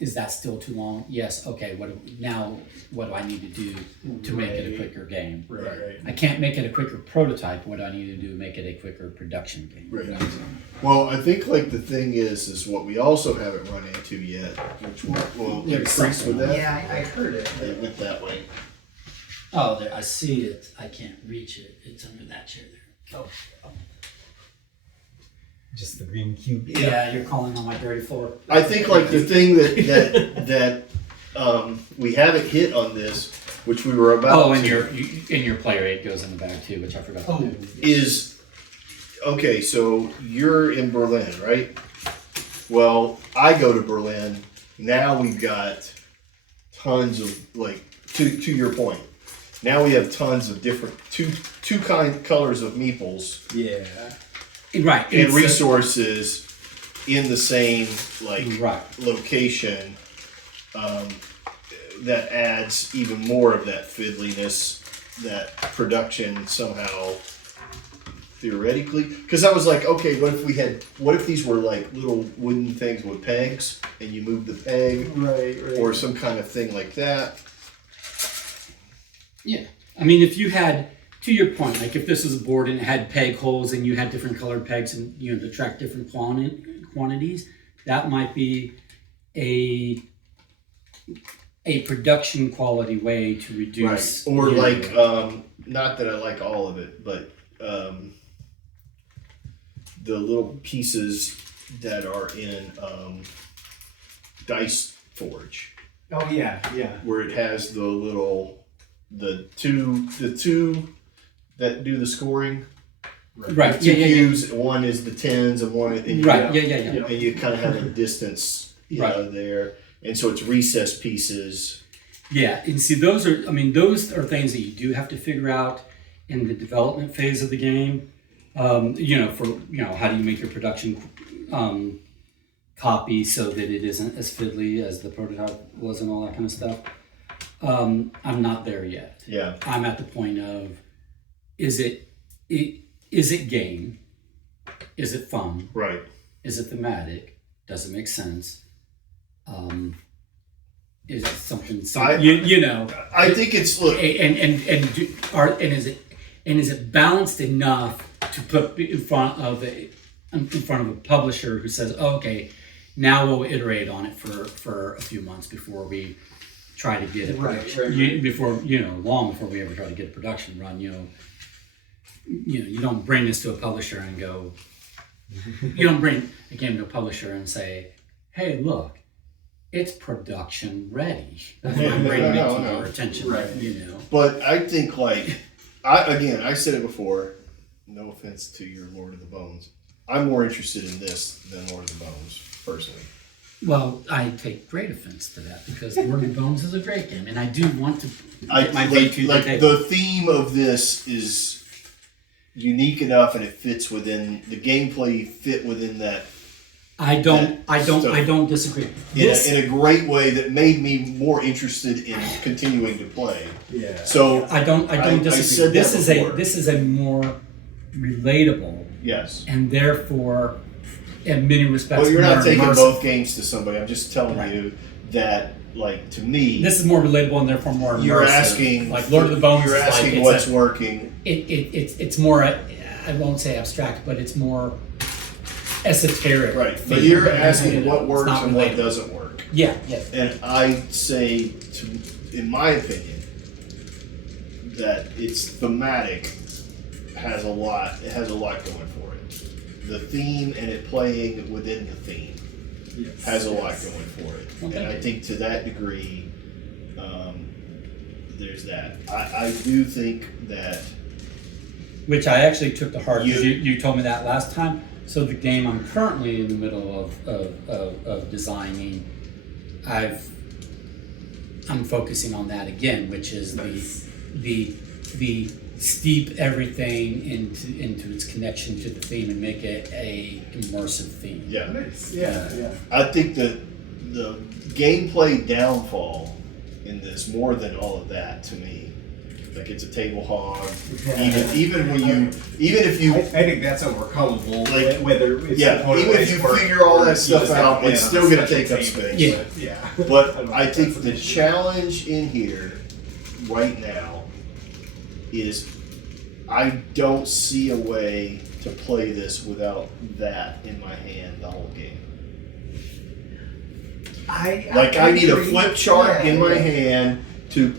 Is that still too long? Yes. Okay. What do I need to do to make it a quicker game? Right. I can't make it a quicker prototype. What do I need to do to make it a quicker production game? Right. Well, I think like the thing is what we also haven't run into yet, which will increase with that. Yeah, I heard it. It went that way. Oh, there, I see it. I can't reach it. It's under that chair there. Oh. Just the green cube. Yeah, you're calling on my dirty floor. I think like the thing that we haven't hit on this, which we were about. Oh, and your player aid goes in the bag too, which I forgot to do. Is okay. So you're in Berlin, right? Well, I go to Berlin. Now we've got tons of to your point. Now we have tons of different two colors of meeples. Yeah. Right. And resources in the same right. location. That adds even more of that fiddliness, that production somehow theoretically. Because I was like, okay, what if these were like little wooden things with pegs, and you move the peg, right, or some kind of thing like that. Yeah, I mean, if you had, to your point, like if this was a board and it had peg holes and you had different colored pegs and to track different quantities, that might be a production quality way to reduce. Right. Or not that I like all of it, but the little pieces that are in Dice Forge. Oh yeah. Where it has the two that do the scoring. Right. Two cubes. One is the 10s and one. And right. Yeah. And you kind of have a distance, there, and so it's recessed pieces. Yeah, and see, those are things that you do have to figure out in the development phase of the game. How do you make your production copy so that it isn't as fiddly as the prototype was and all that kind of stuff. I'm not there yet. Yeah. I'm at the point of, is it game? Is it fun? Right. Is it thematic? Does it make sense? Is it something I think it's look is it balanced enough to put in front of a publisher who says, oh, okay, now we'll iterate on it for a few months before we try to get it Right. long before we ever try to get a production run. You don't bring this to a publisher and go. You don't bring a game to a publisher and say, hey, look, it's production ready. That's why I'm bringing it to your attention. Right. But I think I said it before, no offense to your Lord of the Bones. I'm more interested in this than Lord of the Bones, personally. Well, I take great offense to that because Lord of the Bones is a great game, and I do want to The theme of this is unique enough, and it fits within the gameplay. Fit within that. I don't disagree. In a great way that made me more interested in continuing to play. Yeah. So I don't disagree. This is a more relatable, yes, and therefore, in many respects, well, you're not more taking immersive. both games to somebody. I'm just telling Right. you that, to me, This is more relatable and therefore more immersive. you're asking, like Lord of the Bones. You're asking what's working. It's more. I won't say abstract, but it's more esoteric. Right, but thing. you're asking what It's works not and what relatable. doesn't work. Yeah. And I say, in my opinion, that it's thematic. Has a lot going for it. The theme and it playing within the theme has a lot going for it. Okay. And I think to that degree, there's that. I do think that Which I actually took to heart because You- you told me that last time. So the game I'm currently in the middle of designing, I'm focusing on that again, which is the steep everything into its connection to the theme and make it a immersive theme. yeah. Nice. Yeah. I think that the gameplay downfall in this, more than all of that, to me, it's a table hog. Even if you I think that's overcomable. Whether it's even if you figure all that stuff out, it's still going to take up space. Yeah. But I think the challenge in here right now is I don't see a way to play this without that in my hand the whole game. I need a flip chart in my hand to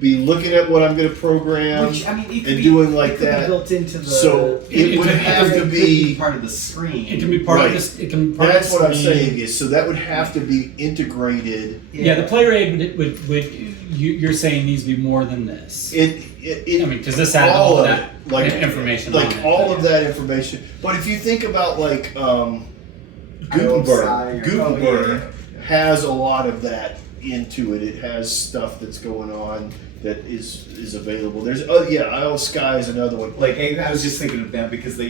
be looking at what I'm going to program Which, I mean, it could and be, doing like it could that. Be built into the. So it would have to be part of the screen. It can be part Right. of this. It can be part That's of the what I'm screen. saying is, so that would have to be integrated. Yeah, the player aid would you're saying needs to be more than this. Because this had all of that information on it. all of that information. But if you think about Gutenberg has a lot of that into it. It has stuff that's going on that is available. There's Isle of Skye is another one. I was just thinking of that because they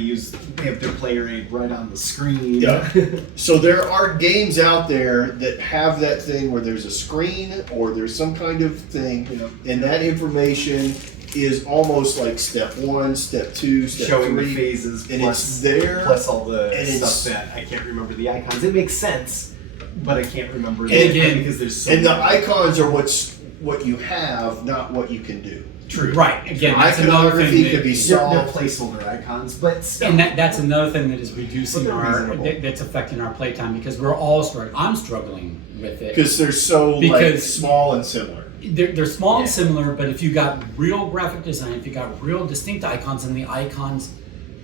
have their player aid right on the screen. Yeah. So there are games out there that have that thing where there's a screen or there's some kind of thing, and that information is almost like step 1, step 2, step Showing 3, the phases and plus, it's there, plus all the and stuff that I can't remember the icons. It makes sense, but I can't remember And it again, because there's so and the many. icons are what you have, not what you can do. True. Right. Again, that's another thing Iconography that, could be They're solved. placeholder icons, but still. and that's another thing that is reducing But they're reasonable. that's affecting our playtime because we're all struggling. I'm struggling with it. Because they're so Because- small and similar. They're small and similar, but if you got real graphic design, if you got real distinct icons, and the icons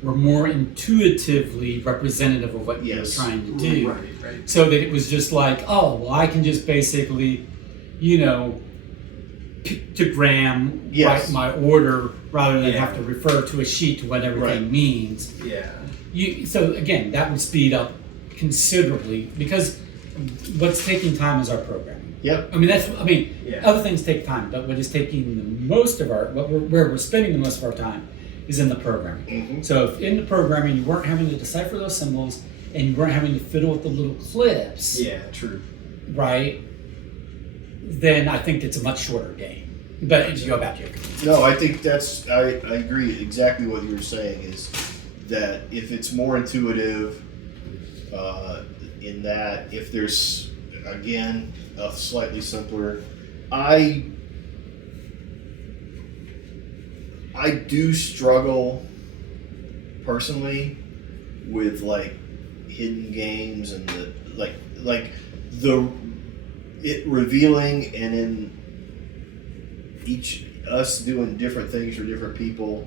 were more intuitively representative of what you were Yes. trying to do, Right. so that it was just like, oh, well, I can just basically, pictogram Yes. write my order rather than Yeah. have to refer to a sheet to what everything Right. means. Yeah. So again, that would speed up considerably because what's taking time is our programming. Yep. I mean, Yeah. other things take time, but what is taking the most of where we're spending the most of our time is in the programming. Mm-hmm. So if in the programming you weren't having to decipher those symbols and you weren't having to fiddle with the little clips, Yeah, true. right, then I think it's a much shorter game. But if you go back to your computer. No, I think I agree exactly what you were saying is that if it's more intuitive, in that if there's, again, a slightly simpler, I do struggle personally with like hidden games and the it revealing and in each us doing different things for different people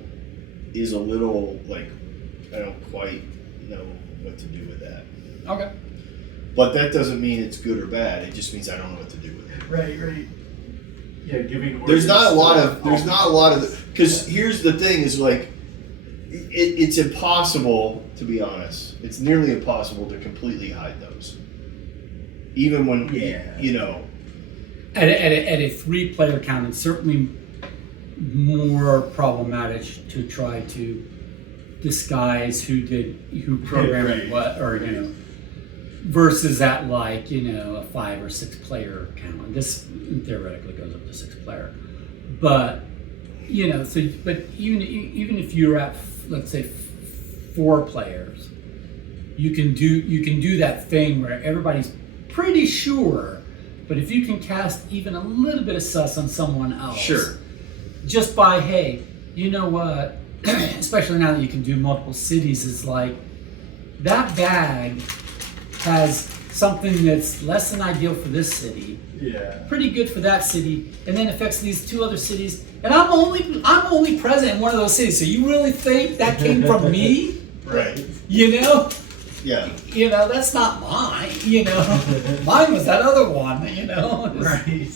is a little like I don't quite know what to do with that. Okay. But that doesn't mean it's good or bad. It just means I don't know what to do with it. Right. Yeah, giving. There's not a lot of because here's the thing is like it's impossible to be honest. It's nearly impossible to completely hide those. Even when you know. At a 3-player count, it's certainly more problematic to try to disguise who programmed Right. what, or versus at like a 5 or 6 player count. And this theoretically goes up to 6 player, but but even if you're at let's say 4 players, you can do that thing where everybody's pretty sure. But if you can cast even a little bit of sus on someone else, Sure. just by, hey, you know what, especially now that you can do multiple cities, it's like, that bag has something that's less than ideal for this city, pretty good for that city, and then affects these 2 other cities, and I'm only present in one of those cities, so you really think that came from me? Right. Yeah. That's not mine, Mine was that other one, Right.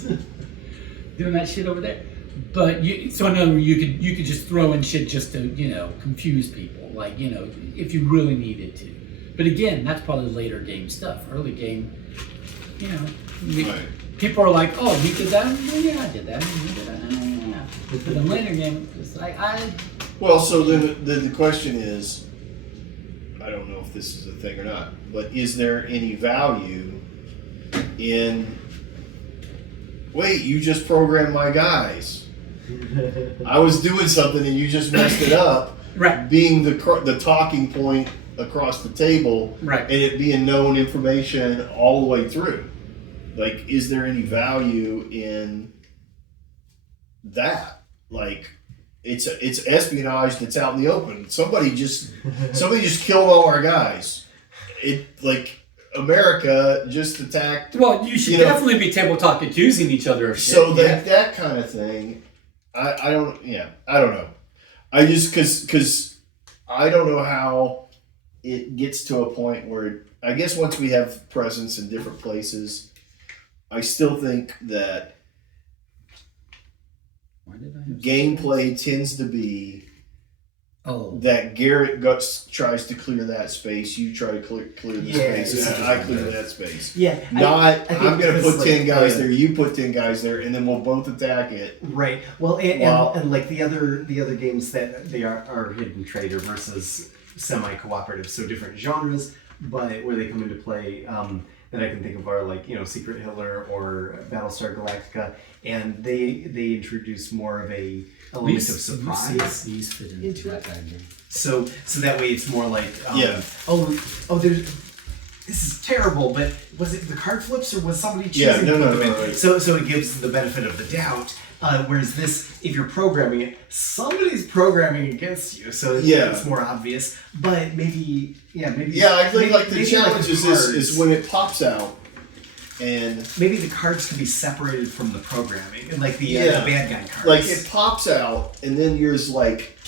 Doing that shit over there. But you could just throw in shit just to, confuse people, like, if you really needed to. But again, that's probably later game stuff. Early game, Right. people are like, oh, you did that? Yeah, I did that. You did that? Yeah. But in later game, it's like, Well, so then the question is, I don't know if this is a thing or not, but is there any value in, wait, you just programmed my guys. I was doing something and you just messed it up. Right. Being the talking point across the table. Right. And it being known information all the way through. Like, is there any value in that? Like, it's espionage that's out in the open. Somebody just killed all our guys. It like America just attacked. well, you should definitely be tabletop accusing each other of shit. So that kind of thing. I don't know. I just because I don't know how it gets to a point where I guess once we have presence in different places, I still think that Why did I have gameplay tends to be Oh. that Garrett tries to clear that space, you try to clear the space, and I clear that space. Yeah. Not, I think I'm going to because, put 10 guys there, you put 10 guys there, and then we'll both attack it. Right. Well, and, Wow. and like the other games that they are hidden trader versus semi-cooperative, so different genres, but where they come into play that I can think of are like Secret Hitler or Battlestar Galactica, and they introduce more of a element of surprise These fit into that it. diagram. So that way it's more like Yeah. this is terrible, but was it the card flips or was somebody choosing Yeah, to no, put them in? right. So it gives the benefit of the doubt. Whereas this, if you're programming it, somebody's programming against you, so it's more obvious. But maybe. Yeah, I think like the maybe challenge the is cards- when it pops out, and maybe the cards can be separated from the programming, and like the bad guy cards. like it pops out, and then there's like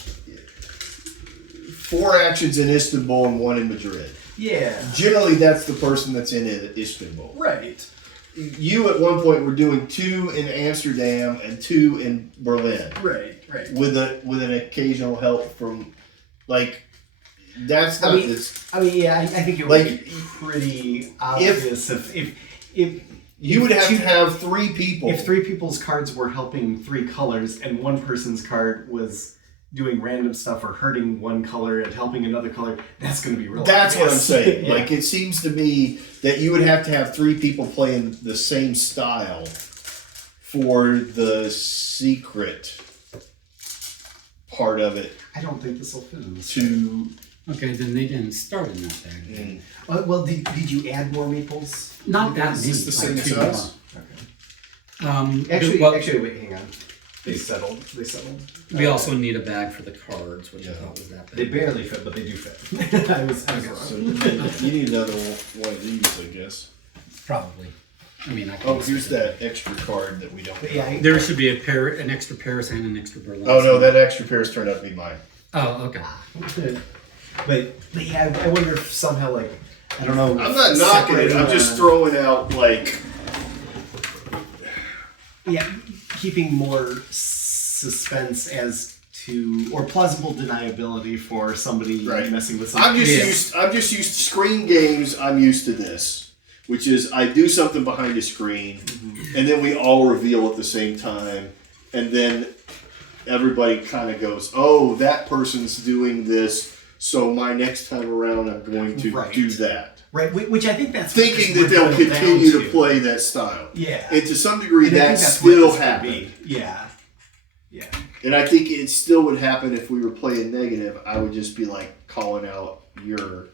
4 actions in Istanbul and 1 in Madrid. Yeah. Generally, that's the person that's in Istanbul. Right. You at one point were doing 2 in Amsterdam and 2 in Berlin, Right. with an occasional help from, like, that's not this. I think it would Like, be pretty obvious if You would have to have 3 people. If 3 people's cards were helping 3 colors, and one person's card was doing random stuff or hurting one color and helping another color, that's going to be real. That's what I'm obvious. saying. Yeah. Like, it seems to me that you would have to have 3 people playing the same style for the secret part of it I don't think this will fit in this. to. Okay, then they didn't start in that bag. then. Well, did you add more meeples? Not that Is many. this the like same 2 more. size? Okay. Actually, Actually, wait, hang on. They settled. we also need a bag for the cards, which I Yeah. thought was that They big. barely fit, but they do fit. I was wrong. So you need another one of these, I guess. Probably. I mean, I can. Oh, here's that extra card that we don't. But yeah, There should be an extra Paris and an extra Berlin. Oh no, that extra pairs turned out to be mine. Oh, okay. but yeah, I wonder if somehow, like, I don't know. I'm not knocking it. I'm just throwing out like. Yeah, keeping more suspense as to, or plausible deniability for somebody Right. messing with something. I'm just used to screen games. I'm used to this, which is I do something behind a screen, and then we all reveal at the same time, and then everybody kind of goes, "Oh, that person's doing this, so my next time around, I'm going to Right. do that." Right, which I think that's what Thinking we're that they'll going continue down to play that style. Yeah. And to some degree, And I that think that's what still this would happened. be. Yeah. Yeah. And I think it still would happen if we were playing negative. I would just be like calling out your.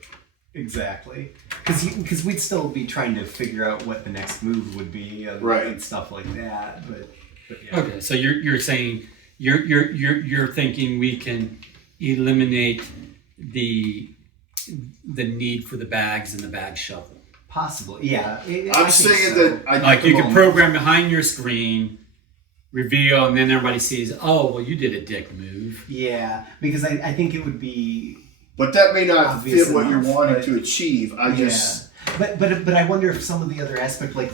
Exactly. Because we'd still be trying to figure out what the next move would be and, Right. and stuff like that. But yeah. Okay, so you're saying you're thinking we can eliminate the need for the bags and the bag shuffle. Possibly. Yeah. I'm saying that I Like you can program behind your screen, reveal, and then everybody sees, oh, well, you did a dick move. Yeah, because I think it would be. But that may not Obvious fit what you're enough, wanting but- to achieve. I just. Yeah. But I wonder if some of the other aspect, like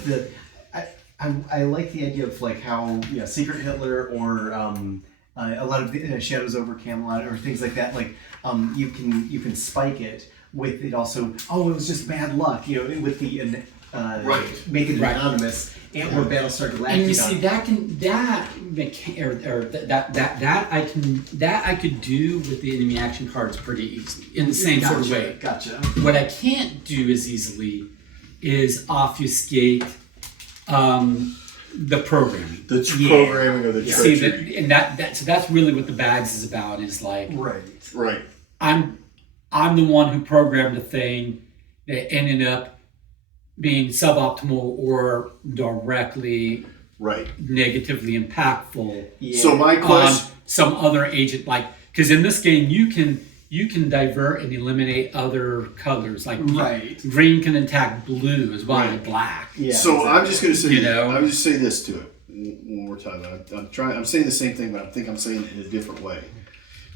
I like the idea of like how Secret Hitler or a lot of the, Shadows over Camelot or things like that. Like you can spike it with it also. Oh, it was just bad luck, with the Right. make it Right. anonymous and or Battlestar Galactica. And you see that I could do with the enemy action cards pretty easily in the same sort of way. Gotcha. What I can't do as easily is obfuscate the programming. The programming of the See treachery. so that's really what the bags is about. Is like Right. Right. I'm the one who programmed a thing that ended up being suboptimal or directly Right. negatively impactful Yeah. So my on question. some other agent. Like, because in this game you can divert and eliminate other colors. Like Right. green can attack blue as well as Right. black. Yeah. So I'm just going to say. You know? I'm just say this to it one more time. I'm saying the same thing, but I think I'm saying it in a different way,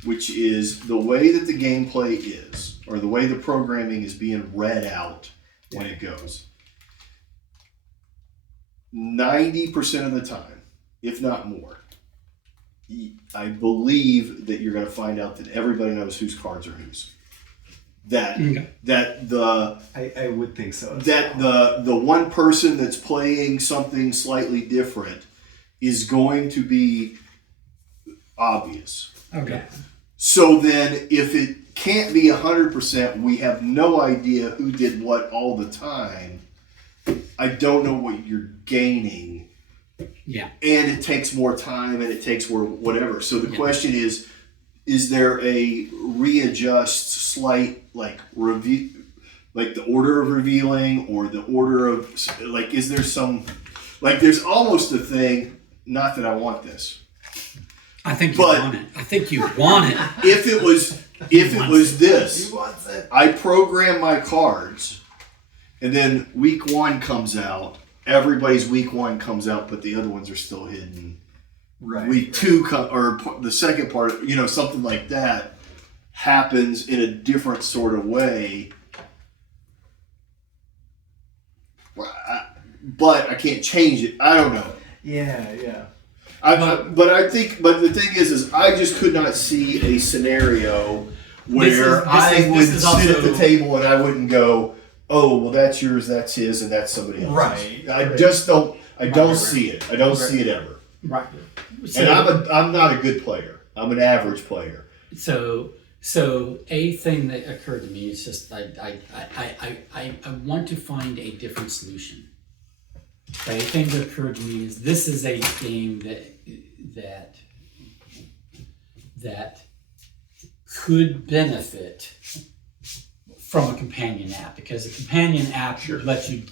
which is the way that the gameplay is, or the way the programming is being read out when it goes. 90% of the time, if not more, I believe that you're going to find out that everybody knows whose cards are whose. That Okay. I would think so. that the one person that's playing something slightly different is going to be obvious. Okay. So then, if it can't be 100%, we have no idea who did what all the time. I don't know what you're gaining, Yeah. and it takes more time, and it takes more whatever. So the question is there a readjust, slight review, like the order of revealing, or the order of is there some there's almost a thing? Not that I want this. I think you But- want it. I think you want it. If it was this, Who wants it? I program my cards, and then week one comes out. Everybody's week one comes out, but the other ones are still hidden. Right. Week two or the second part, something like that happens in a different sort of way. But I can't change it. I don't know. Yeah. But the thing is I just could not see a scenario where I would sit at the table and I wouldn't go, oh, well, that's yours, that's his, and that's somebody else's. Right. I just don't. I don't Right. see it. I don't see it ever. Right. And I'm not a good player. I'm an average player. So a thing that occurred to me is just I want to find a different solution. A thing that occurred to me is this is a game that could benefit from a companion app, because a companion app lets you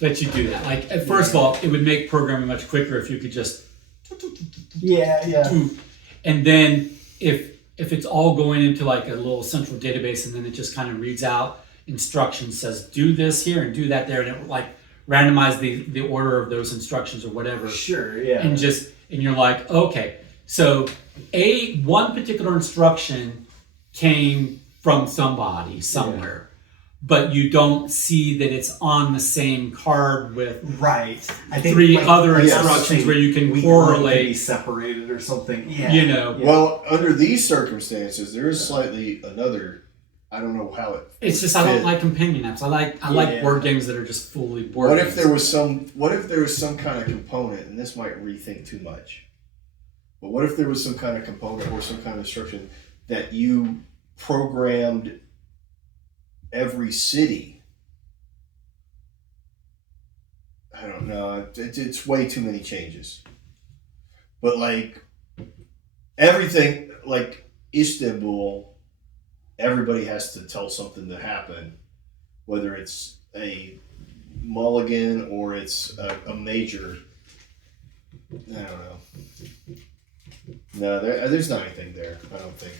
do that. Like, first of all, it would make programming much quicker if you could just and then if it's all going into like a little central database, and then it just kind of reads out instructions, says do this here and do that there, and it like randomize the order of those instructions or whatever. Sure, yeah. And you're like, okay, so one particular instruction came from somebody somewhere, but you don't see that it's on the same card with Right. I think three like, other yeah, instructions something where you can be correlate. separated or something. Yeah. You know, Well, under these circumstances, there is slightly another. I don't know how it. it's just would I don't fit. like companion apps. I like Yeah. board games that are just fully board What games. if there was some? What if there was some kind of component? And this might rethink too much. But what if there was some kind of component or some kind of instruction that you programmed every city? I don't know. It's way too many changes. But like everything, like Istanbul, everybody has to tell something to happen, whether it's a mulligan or it's a major. I don't know. No, there's not anything there. I don't think.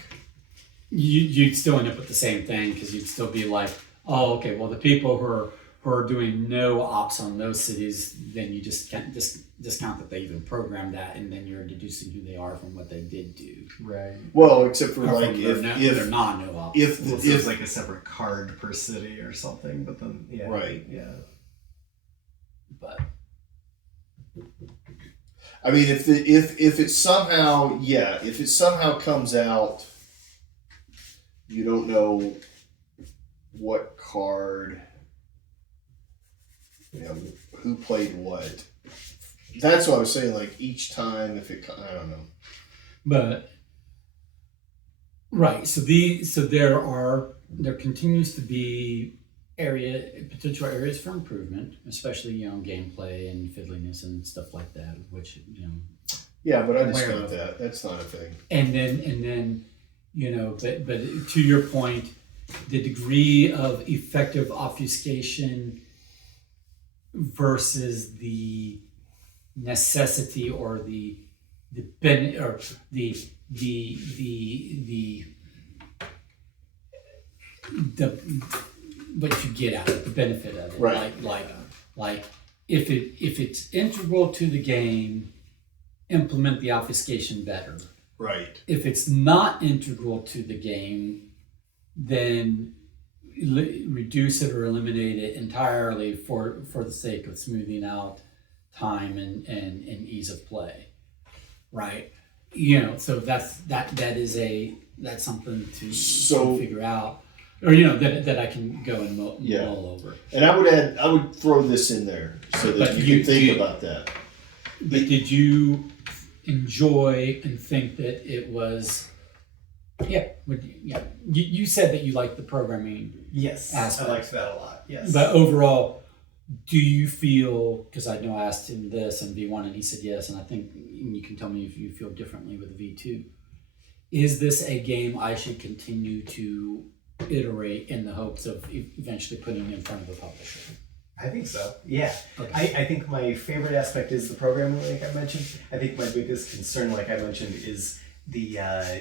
you'd still end up with the same thing, because you'd still be like, oh, okay, well, the people who are doing no ops on those cities, then you just can't discount that they even programmed that, and then you're deducing who they are from what they did do. Right. Well, except for Or like from if their non-no ops. if Well, so if it's like a separate card per city or something, but then yeah. Right. Yeah. But I mean, if it somehow comes out, you don't know what card, who played what. That's what I was saying. Like each time, I don't know. But right, so there continues to be potential areas for improvement, especially gameplay and fiddliness and stuff like that, which Yeah, but I Aware discount of. that. That's not a thing. and then but to your point, the degree of effective obfuscation versus the necessity or the what you get out of it, the benefit of it. Right. Like if it's integral to the game, implement the obfuscation better. Right. If it's not integral to the game, then reduce it or eliminate it entirely for the sake of smoothing out time and ease of play. Right. So that's something to figure out, or that I can go and mull over. And I would throw this in there so that But you can think you- about that. But did you enjoy and think that it was? You said that you liked the programming, Yes. Aspect. I liked that a lot. Yes. but overall, do you feel? Because I know I asked him this in V1 and he said yes, and I think you can tell me if you feel differently with V2. Is this a game I should continue to iterate in the hopes of eventually putting in front of a publisher? I think so. Yeah. Okay. I think my favorite aspect is the programming, like I mentioned. I think my biggest concern, like I mentioned, is the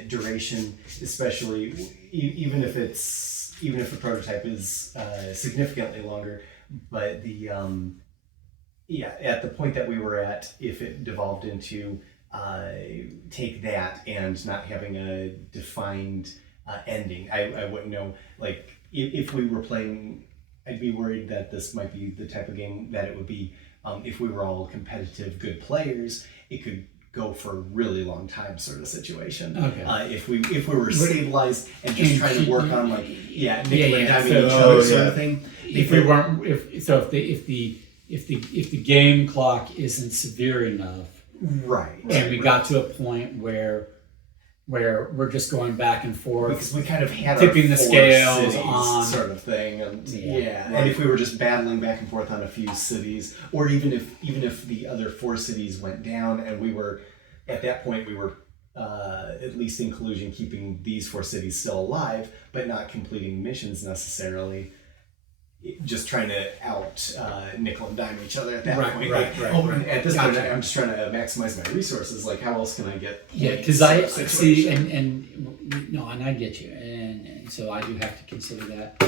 duration, especially even if the prototype is significantly longer. But the at the point that we were at, if it devolved into take that and not having a defined ending, I wouldn't know. Like if we were playing, I'd be worried that this might be the type of game that it would be. If we were all competitive, good players, it could go for a really long time, sort of situation. Okay. If we were stabilized and just trying to work on nickel and diming So- each other sort of thing. if we weren't, if the game clock isn't severe enough, Right. and we got to a point where we're just going back and forth, Because we kind of had tipping our the four scales cities on sort of thing, and Yeah. and if we were just battling back and forth on a few cities, or even if the other 4 cities went down, and we were at that point we were at least in collusion keeping these 4 cities still alive, but not completing missions necessarily. Just trying to out nickel and dime each other at that point. Right. And at this point, Gotcha. I'm just trying to maximize my resources. Like, how else can I get? Yeah, because I see, and no, and I get you, and so I do have to consider that.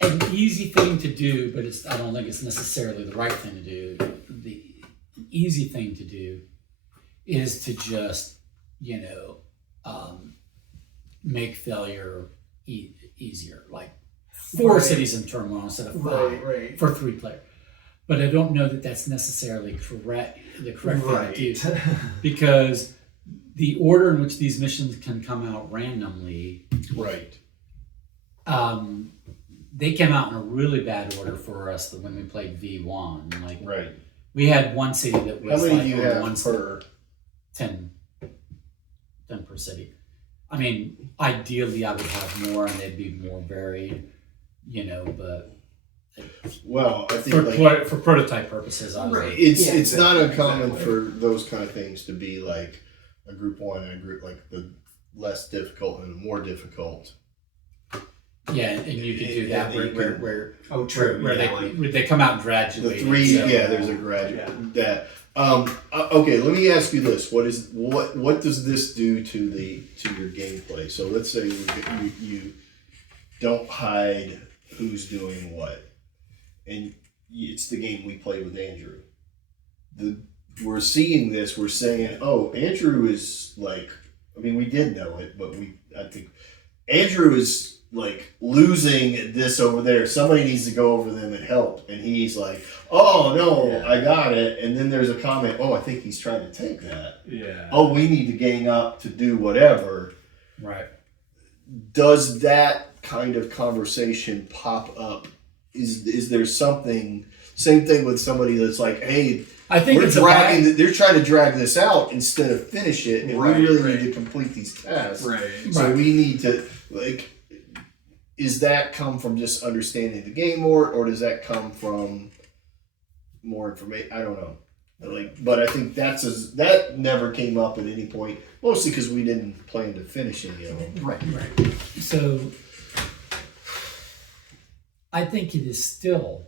An easy thing to do, but I don't think it's necessarily the right thing to do. The easy thing to do is to just, make failure easier, like 4 cities in turmoil instead of 5 for 3 player. But I don't know that that's necessarily correct. The correct thing to do, because the order in which these missions can come out randomly, Right. they came out in a really bad order for us when we played V1. Like, Right. we had one city that was How many like do you only have one per? 10 per city. I mean, ideally I would have more and they'd be more varied, but Well, I think for prototype purposes, I would. it's not uncommon for those kind of things to be like a group 1 and a group like the less difficult and the more difficult. Yeah, and you could do that where Oh, true. where they come out gradually. The 3, so- there's a graduate that. Okay, let me ask you this: what does this do to your gameplay? So let's say you don't hide who's doing what, and it's the game we play with Andrew. We're seeing this. We're saying, "Oh, Andrew is like." I mean, we did know it, but I think Andrew is like losing this over there. Somebody needs to go over them and help, and he's like, "Oh no, I got it." And then there's a comment, "Oh, I think he's trying to take that." Yeah. Oh, we need to gang up to do whatever. Right. Does that kind of conversation pop up? Is there something? Same thing with somebody that's like, "Hey, I think they're trying to drag this out instead of finish it, and we really need to complete these tasks." Right. So we need to like. Is that come from just understanding the game more, or does that come from more information? I don't know. But I think that never came up at any point, mostly because we didn't plan to finish any of them. Right. So I think it is still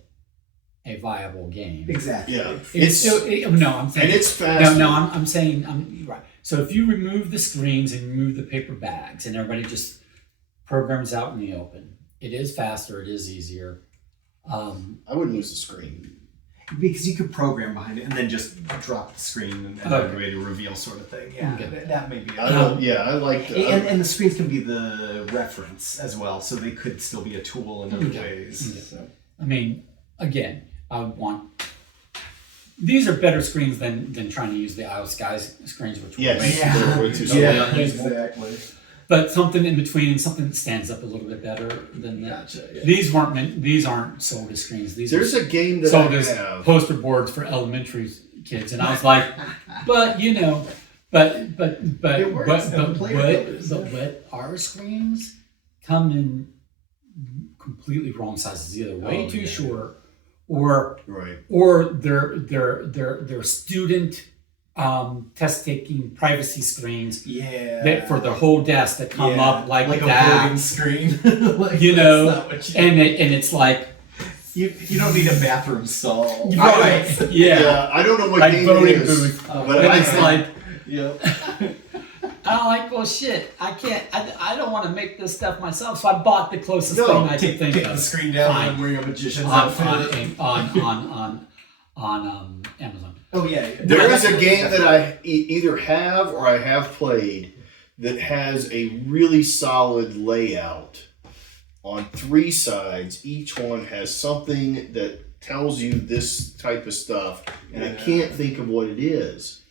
a viable game. Exactly. Yeah, It's still I'm saying, and it's fast. No, I'm saying you're right. So if you remove the screens and remove the paper bags and everybody just programs out in the open, it is faster, it is easier. I wouldn't use the screen. Because you could program behind it and then just drop the screen and everybody to reveal sort of thing. Yeah, Okay. that may be. I like that. And the screens can be the reference as well, so they could still be a tool in other ways. Okay. So. I mean, again, I would want. These are better screens than trying to use the Isle Skies screens, which were They're way too small. Yeah, exactly. But something in between, something that stands up a little bit better than that. Gotcha. Yeah. These aren't sold as screens. These There's are a game that sold I as have. poster boards for elementary kids, and I was like, but It works. but our screens come in completely wrong sizes, either way too short, or they're student test taking privacy screens that for the whole desk that come up like a that, voting screen. and it's like you don't need a bathroom stall. right, yeah, I don't know what like game voting it is. booth, but and I it's have- like. Yeah. I'm like, well, shit, I can't. I don't want to make this stuff myself, so I bought the closest thing I could think Take of the screen down Fine. and wearing a magician's on outfit. Amazon. Oh yeah. There is a game that I either have or I have played that has a really solid layout on 3 sides. Each one has something that tells you this type of stuff, and I can't think of what it is.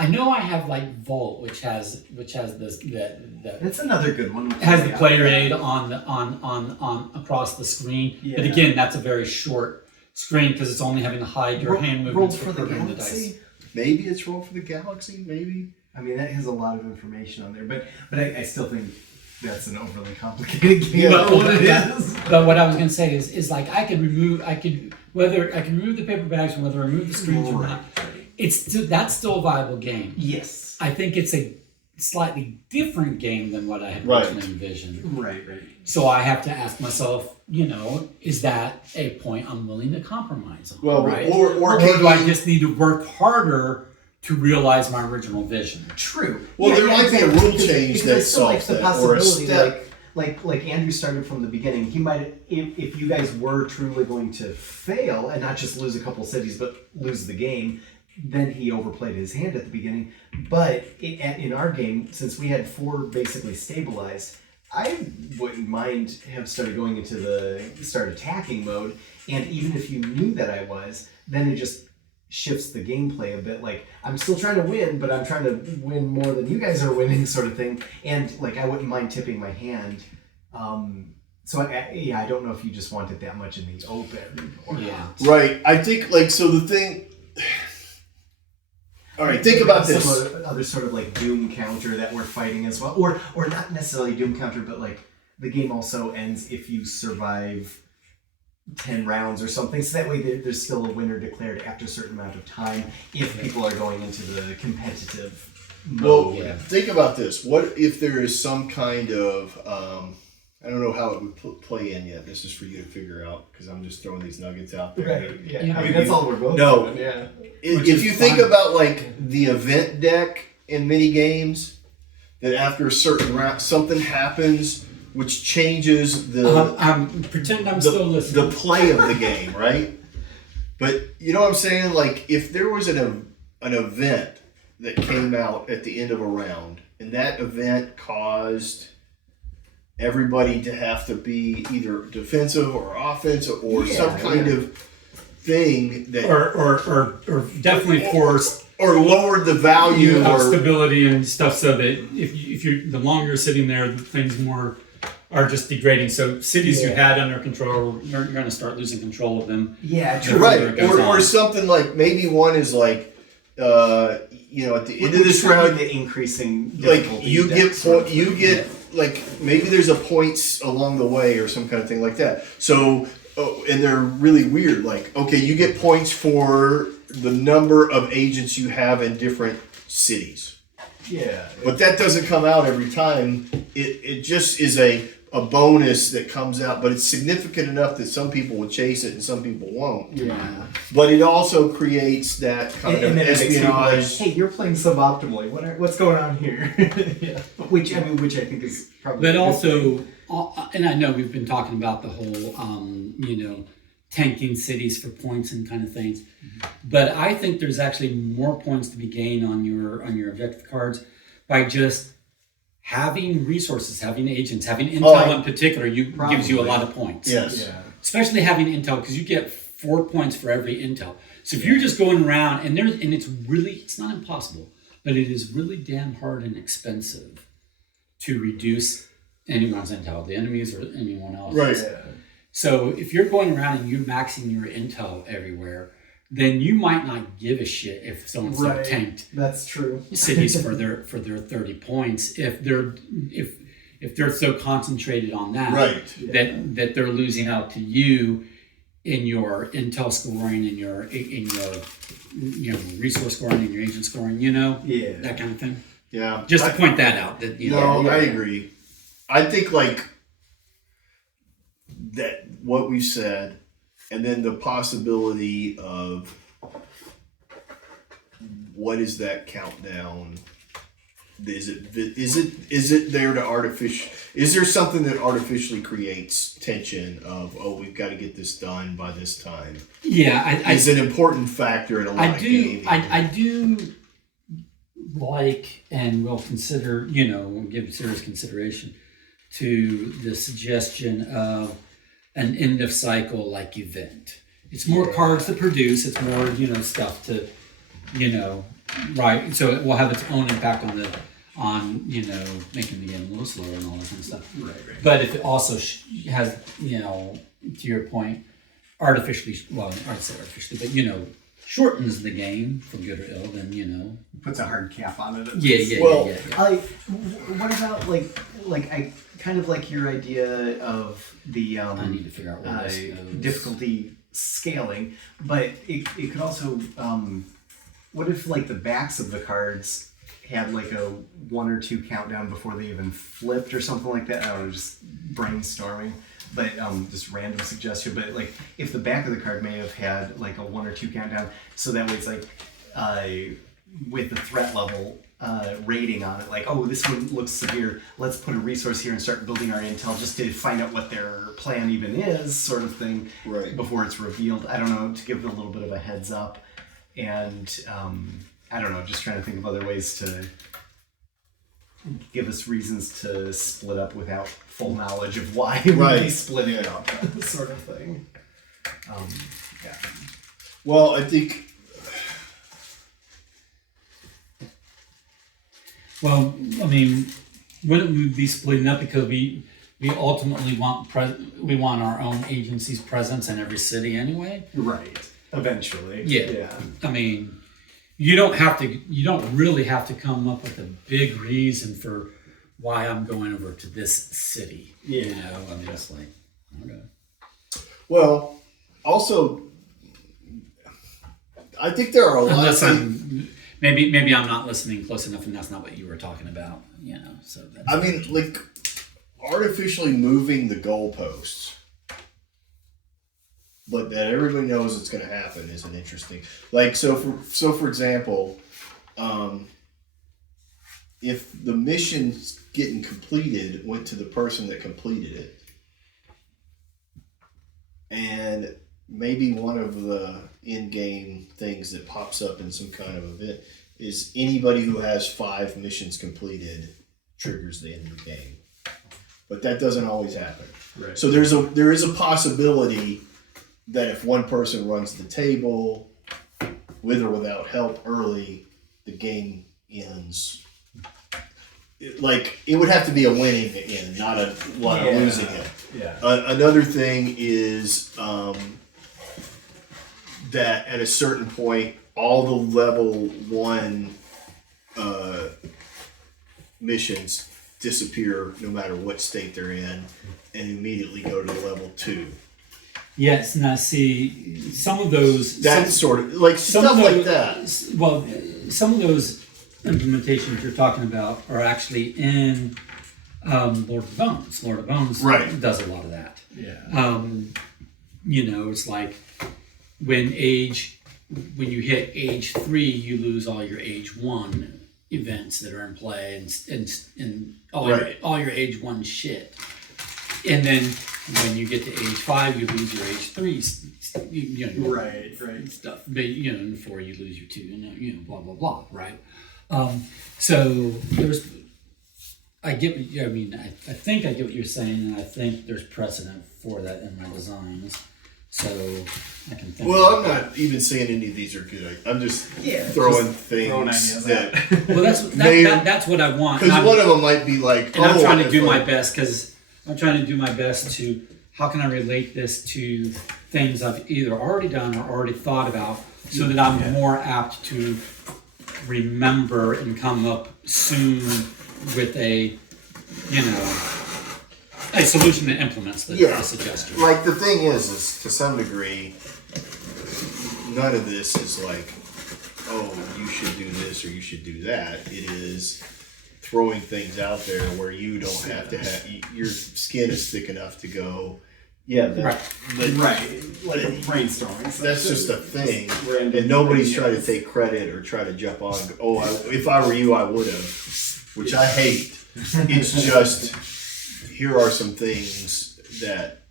I know I have like Volt, which has this the That's another good one. has the player aid on across the screen. But Yeah. again, that's a very short screen because it's only having to hide your hand movements Roll for the programming Galaxy. Maybe it's Roll for the Galaxy. Maybe. I mean, that has a lot of information on there, but I still think that's an overly complicated game. But for what it is. But what I was gonna say is like I could remove the paper bags and whether I remove the screens or not. That's still a viable game. Yes. I think it's a slightly different game than what I had Right. originally envisioned. Right. So I have to ask myself, is that a point I'm willing to compromise on? Well, right? or do I just need to work harder to realize my original vision? True. Well, there might be a rule because- change because that I still like solves the that, or a possibility, step. like Andrew started from the beginning. He might, if you guys were truly going to fail and not just lose a couple cities, but lose the game, then he overplayed his hand at the beginning. But in our game, since we had 4 basically stabilized, I wouldn't mind have started going into the start attacking mode. And even if you knew that I was, then it just shifts the gameplay a bit. Like, I'm still trying to win, but I'm trying to win more than you guys are winning, sort of thing. And like, I wouldn't mind tipping my hand. So I don't know if you just want it that much in the open or not. Right. I think so. The thing. All right. Think about this. Some other sort of like Doom counter that we're fighting as well, or not necessarily Doom counter, but like the game also ends if you survive 10 rounds or something. So that way there's still a winner declared after a certain amount of time if people are going into the competitive Well, mode. think about this. What if there is some kind of I don't know how it would play in yet. This is for you to figure out because I'm just throwing these nuggets out there. Right. Yeah. Yeah. I mean, that's all we're both No. doing. Yeah. If is you think fine. about like the event deck in mini games, that after a certain round something happens which changes the Pretend I'm still listening. the play of the game, right? But you know what I'm saying? Like if there was an event that came out at the end of a round, and that event caused everybody to have to be either defensive or offensive or some kind of thing that or definitely forced or lowered the value of or stability and stuff, so that if you're the longer you're sitting there, things more are just degrading. So cities you had under control, you're going to start losing control of them. Yeah. True. right It goes or on. something like maybe one is like at the end of this round the increasing like difficulty you decks get sort of you thing. get like maybe there's a points along the way or some kind of thing like that. So and they're really weird. Like okay, you get points for the number of agents you have in different cities, Yeah. but that doesn't come out every time. It just is a bonus that comes out, but it's significant enough that some people will chase it and some people won't. Yeah. But it also creates that kind And of then it makes people like, espionage. hey, you're playing suboptimally. What's going on here? Yeah. Which I think is probably. But a good also, thing. and I know we've been talking about the whole, tanking cities for points and kind of things, but I think there's actually more points to be gained on your objective cards by just having resources, having agents, having intel in particular. Gives you a lot of points. Yes. Yeah. Especially having intel, because you get 4 points for every intel. So if you're just going around and it's not impossible, but it is really damn hard and expensive to reduce anyone's intel, the enemies or anyone else. Right. Yeah. So if you're going around and you're maxing your intel everywhere, then you might not give a shit if someone's Right. tanked That's true. cities for their 30 points if they're so concentrated on that Right. that they're losing out to you in your intel scoring, in your resource scoring, in your agent scoring, Yeah. that kind of thing. Yeah. Just to point that out, that I agree. I think like that what we said, and then the possibility of what is that countdown? Is it there to artificial? Is there something that artificially creates tension of we've got to get this done by this time? Yeah, Is an important factor in a lot of gaming. I do like and will consider, give serious consideration to the suggestion of an end of cycle like event. It's more cards to produce. It's more, stuff to you know, right. So it will have its own impact on you know, making the game a little slower and all that kind of stuff. Right. But if it also has, you know, to your point, artificially, well, I'd say artificially, but you know, shortens the game for good or ill, then you know. Puts a hard cap on it. Well, What about like I kind of like your idea of the I need to figure out where this goes. difficulty scaling, but it could also what if like the backs of the cards had like a 1 or 2 countdown before they even flipped or something like that? I don't know, just brainstorming. But just random suggestion. But like, if the back of the card may have had like a 1 or 2 countdown, so that way it's like with the threat level rating on it, like, oh, this one looks severe. Let's put a resource here and start building our intel just to find out what their plan even is, sort of thing. Right. Before it's revealed. I don't know, to give it a little bit of a heads up, and I don't know, just trying to think of other ways to give us reasons to split up without full knowledge of why we'd be splitting it up, sort of thing. Yeah. Well, I think. Well, I mean, wouldn't we be splitting up because we ultimately want we want our own agency's presence in every city anyway? Right. Eventually. Yeah. I mean, you don't really have to come up with a big reason for why I'm going over to this city. Yeah. You know, I'm just like, okay. Well, also, I think there are a lot Unless of things. maybe I'm not listening close enough, and that's not what you were talking about. You know, so. I mean, like, artificially moving the goalposts, but that everybody knows it's going to happen is an interesting. Like, so for example, if the mission's getting completed went to the person that completed it, and maybe one of the in-game things that pops up in some kind of event is anybody who has 5 missions completed triggers the end of the game. But that doesn't always happen. Right. So there is a possibility that if one person runs the table with or without help early, the game ends. It would have to be a winning end, not a lot of losing it. Yeah. Another thing is that at a certain point, all the level 1 missions disappear no matter what state they're in, and immediately go to level 2. Yes. Now, see, some of those. That's sort of like stuff like that. Well, some of those implementations you're talking about are actually in Lord of the Bones. Lord of the Bones Right. does a lot of that. Yeah. You know, it's like when you hit age 3, you lose all your age 1 events that are in play and all your age 1 shit. And then when you get to age 5, you lose your age 3, you know, Right. stuff. But you know, and 4 you lose your 2, and you know, blah blah blah, right? So I think I get what you're saying, and I think there's precedent for that in my designs. So I can think. Well, I'm not even saying any of these are good. I'm just throwing things ideas that. Well, that's what I want. Because one of them might be like. And I'm trying to do my best to how can I relate this to things I've either already done or already thought about, so that I'm more apt to remember and come up soon with a solution that implements the suggestion. Like the thing is to some degree, none of this is like, oh, you should do this or you should do that. It is throwing things out there where you don't have to have, your skin is thick enough to go, Right. Like a brainstorming. That's just a thing. And nobody's trying to take credit or try to jump on, if I were you, I would have, which I hate. It's just, here are some things that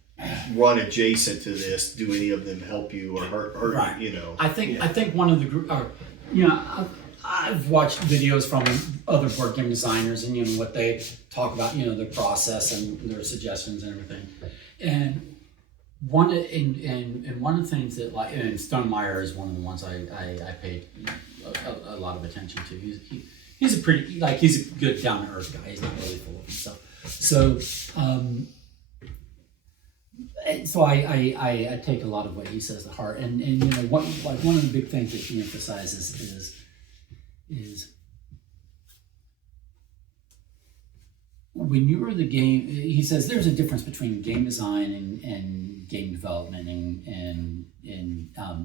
run adjacent to this. Do any of them help you or hurt you know? I think one of the group, I've watched videos from other board game designers and what they talk about, their process and their suggestions and everything. And one and one of the things that like and Stonemeyer is one of the ones I paid a lot of attention to. He's a pretty he's a good down to earth guy. He's not really full of himself. So so I take a lot of what he says to heart. And you know one of the big things that he emphasizes is when you're the game, he says there's a difference between game design and game development and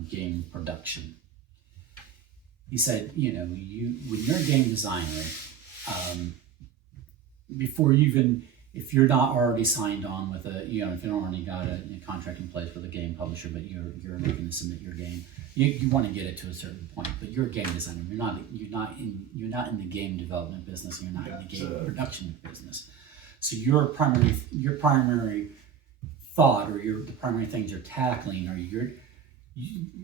game production. He said, you know, when you're a game designer, before you even, if you're not already signed on with if you don't already got a contract in place with a game publisher, but you're looking to submit your game, you want to get it to a certain point. But you're a game designer. You're not in the game development business. You're not in the game production business. So your primary thought or the primary things you're tackling are you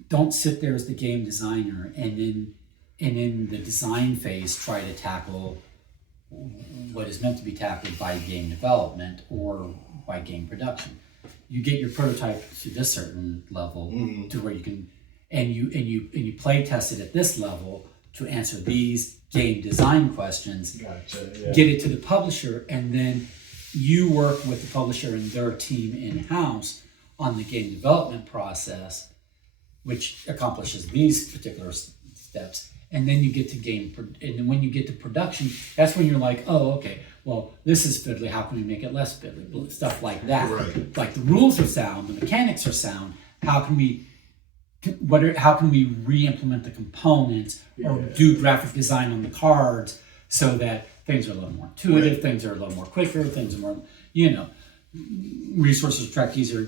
don't sit there as the game designer and in the design phase try to tackle what is meant to be tackled by game development or by game production. You get your prototype to this certain level to where you can and you play test it at this level to answer these game design questions. Gotcha. Yeah. Get it to the publisher, and then you work with the publisher and their team in-house on the game development process, which accomplishes these particular steps. And then you get to and then when you get to production, that's when you're like, oh, okay, well, this is fiddly. How can we make it less fiddly? Stuff like that. Right. Like the rules are sound, the mechanics are sound. How can we re-implement the components or do graphic design on the cards so that things are a little more intuitive, things are a little more quicker, things are more, resources track easier.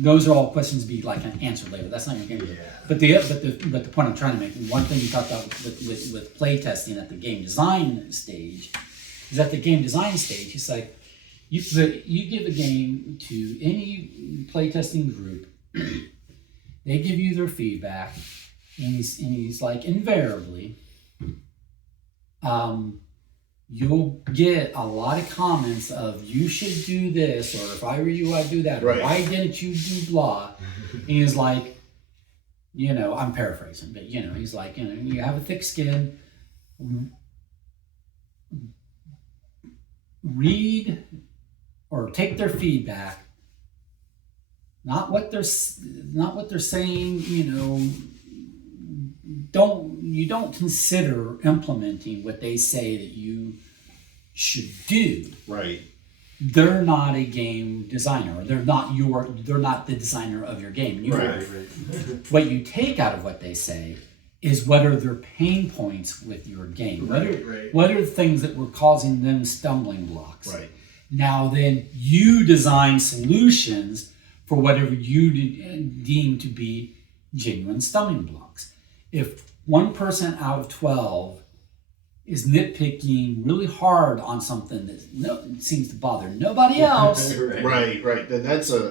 Those are all questions to be like an answer later. That's not your game. But the point I'm trying to make, one thing you talked about with playtesting at the game design stage, is at the game design stage, it's like you give a game to any playtesting group. They give you their feedback, and he's like, invariably, you'll get a lot of comments of, you should do this, or if I were you, I'd do that, or why didn't you do blah? And he's like, I'm paraphrasing, but he's like, you have a thick skin, read or take their feedback, not what they're saying. Don't consider implementing what they say that you should do. Right. They're not a game designer. They're not the designer of your game. What you take out of what they say is what are their pain points with your game. What are the things that were causing them stumbling blocks? Right. Now then you design solutions for whatever you deem to be genuine stumbling blocks. If 1% out of 12 is nitpicking really hard on something that seems to bother nobody else, right, then that's a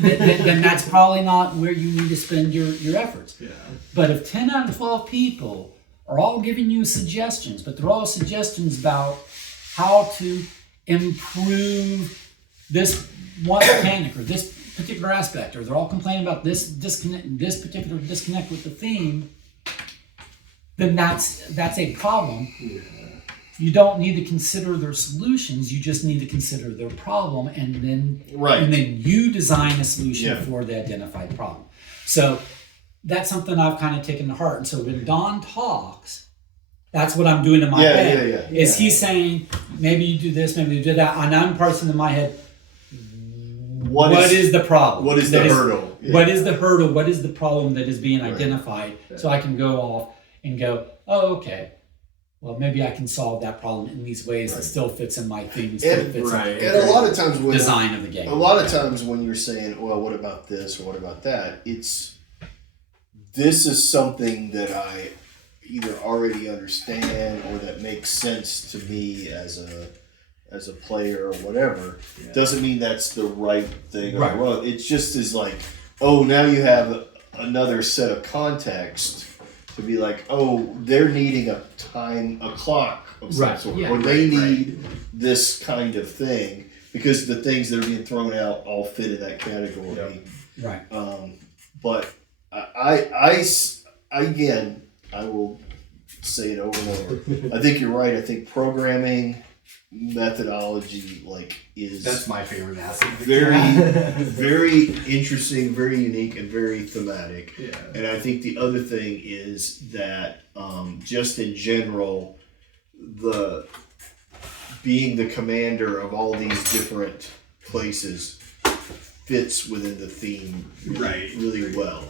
then that's probably not where you need to spend your efforts. Yeah. But if 10 out of 12 people are all giving you suggestions, but they're all suggestions about how to improve this one mechanic or this particular aspect, or they're all complaining about this particular disconnect with the theme, then that's a problem. Yeah. You don't need to consider their solutions. You just need to consider their problem, and then you design a solution for the identified problem. So that's something I've kind of taken to heart. And so when Don talks, that's what I'm doing in my head. Is he saying, maybe you do this, maybe you do that, and I'm parsing in my head, what is the problem? What is the hurdle? What is the hurdle? What is the problem that is being identified? So I can go off and go, oh, okay. Well, maybe I can solve that problem in these ways that still fits in my theme. And a lot of times when design of the game. A lot of times when you're saying, well, what about this or what about that? This is something that I either already understand or that makes sense to me as a player or whatever. Doesn't mean that's the right thing or wrong. It just is like, oh, now you have another set of context to be like, oh, they're needing a clock of some sort, or they need this kind of thing. because the things that are being thrown out all fit in that category. Right. But again, I will say it over and over. I think you're right. I think programming methodology is That's my favorite aspect. very interesting, very unique, and very thematic. Yeah. And I think the other thing is that just in general, being the commander of all these different places fits within the theme really well.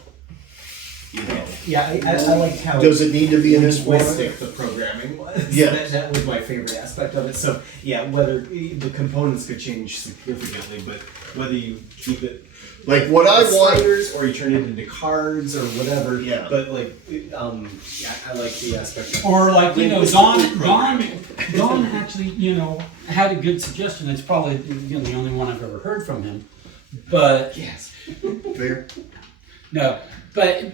You know, Yeah, I liked how does it need to be an linguistic explorer? the programming was. Yes. That was my favorite aspect of it. So yeah, whether the components could change significantly, but whether you keep it Like what I want. sliders or you turn it into cards or whatever. Yeah. But like, yeah, I like the aspect of Or like, you know, Don programming. actually, you know, had a good suggestion. It's probably, you know, the only one I've ever heard from him. But Yes. Fair. no, but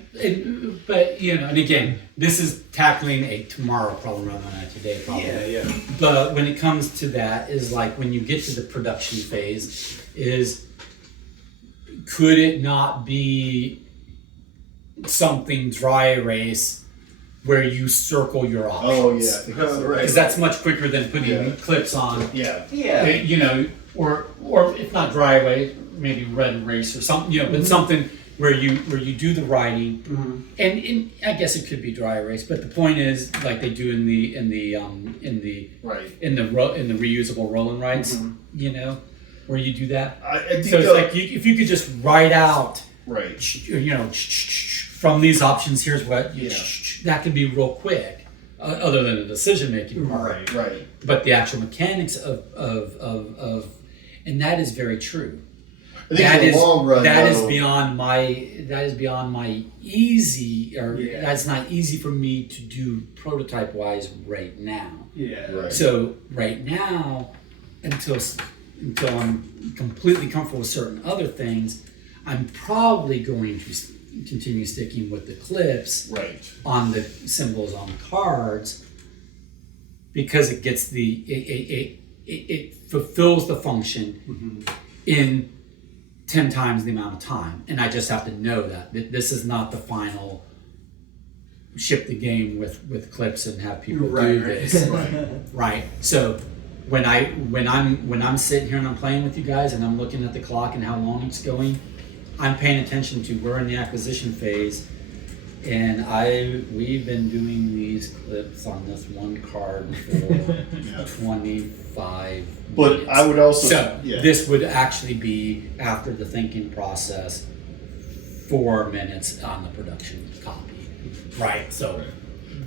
you know, and again, this is tackling a tomorrow problem rather than a today problem. Yeah. But when it comes to that, is like when you get to the production phase, could it not be something dry erase where you circle your options? Oh yeah, I think that's right. Because that's much quicker than putting Yeah. clips on. Yeah. Yeah. You know, or if not dry erase, maybe red erase or something. You know, but something where you do the writing, and I guess it could be dry erase. But the point is, like they do in the Right. in the reusable roll and writes. You know, where you do that. I think So it's like if you could just write out, right. you know, from these options, here's what Yeah. that could be real quick. Other than the decision making part, Right. Right. but the actual mechanics of and that is very true. I think in the long run, that is though, beyond my easy, or Yeah. that's not easy for me to do prototype wise right now. Yeah. Right. So right now, until I'm completely comfortable with certain other things, I'm probably going to continue sticking with the clips Right. on the symbols on the cards, because it gets it fulfills the function in 10 times the amount of time, and I just have to know that this is not the final ship the game with clips and have people do this. Right. So when I'm sitting here and I'm playing with you guys and I'm looking at the clock and how long it's going, I'm paying attention to, we're in the acquisition phase, and we've been doing these clips on this one card for 25 But minutes. I would also. So yeah. this would actually be after the thinking process, 4 minutes on the production copy. Right. So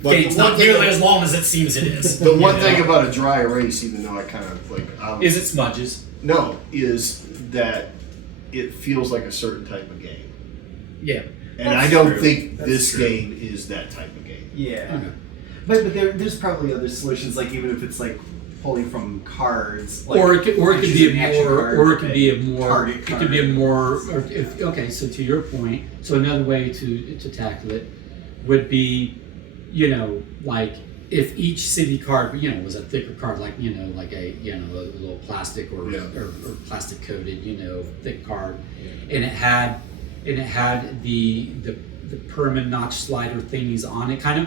But it's the one not thing nearly as long as it seems it is. The one you thing know? about a dry erase, even though I kind of like, Is it smudges? no, is that it feels like a certain type of game, Yeah. and That's I don't true. think That's this true. game is that type of game. Yeah. Okay. But there's probably other solutions, like even if it's like pulling from cards, like Or it could be an a action more, card, or it could be a more, target it could be a card. more, or if, okay, so to your point, so another way to tackle it would be, you know, like if each city card, you know, was a thicker card, like, you know, like a, you know, a little plastic or plastic coated, you know, thick card, and it had the pyramid notch slider thingies on it, kind of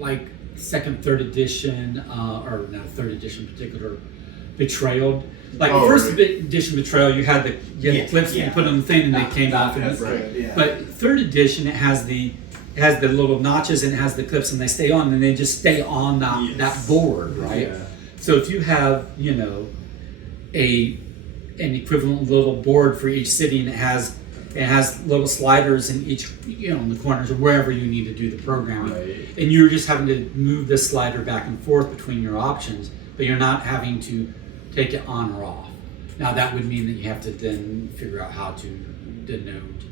like second, third edition, or no, third edition particular, Betrayal. Like Oh, first right. edition Betrayal, you had the clips and you put on the thing and they came off. And Right. Yeah. But third edition, it has the little notches and it has the clips and they stay on and they just stay on that board, right? Yeah. So if you have, you know, an equivalent little board for each city and it has little sliders in each, you know, in the corners or wherever you need to do the programming, and you're just having to move this slider back and forth between your options, but you're not having to take it on or off. Now that would mean that you have to then figure out how to denote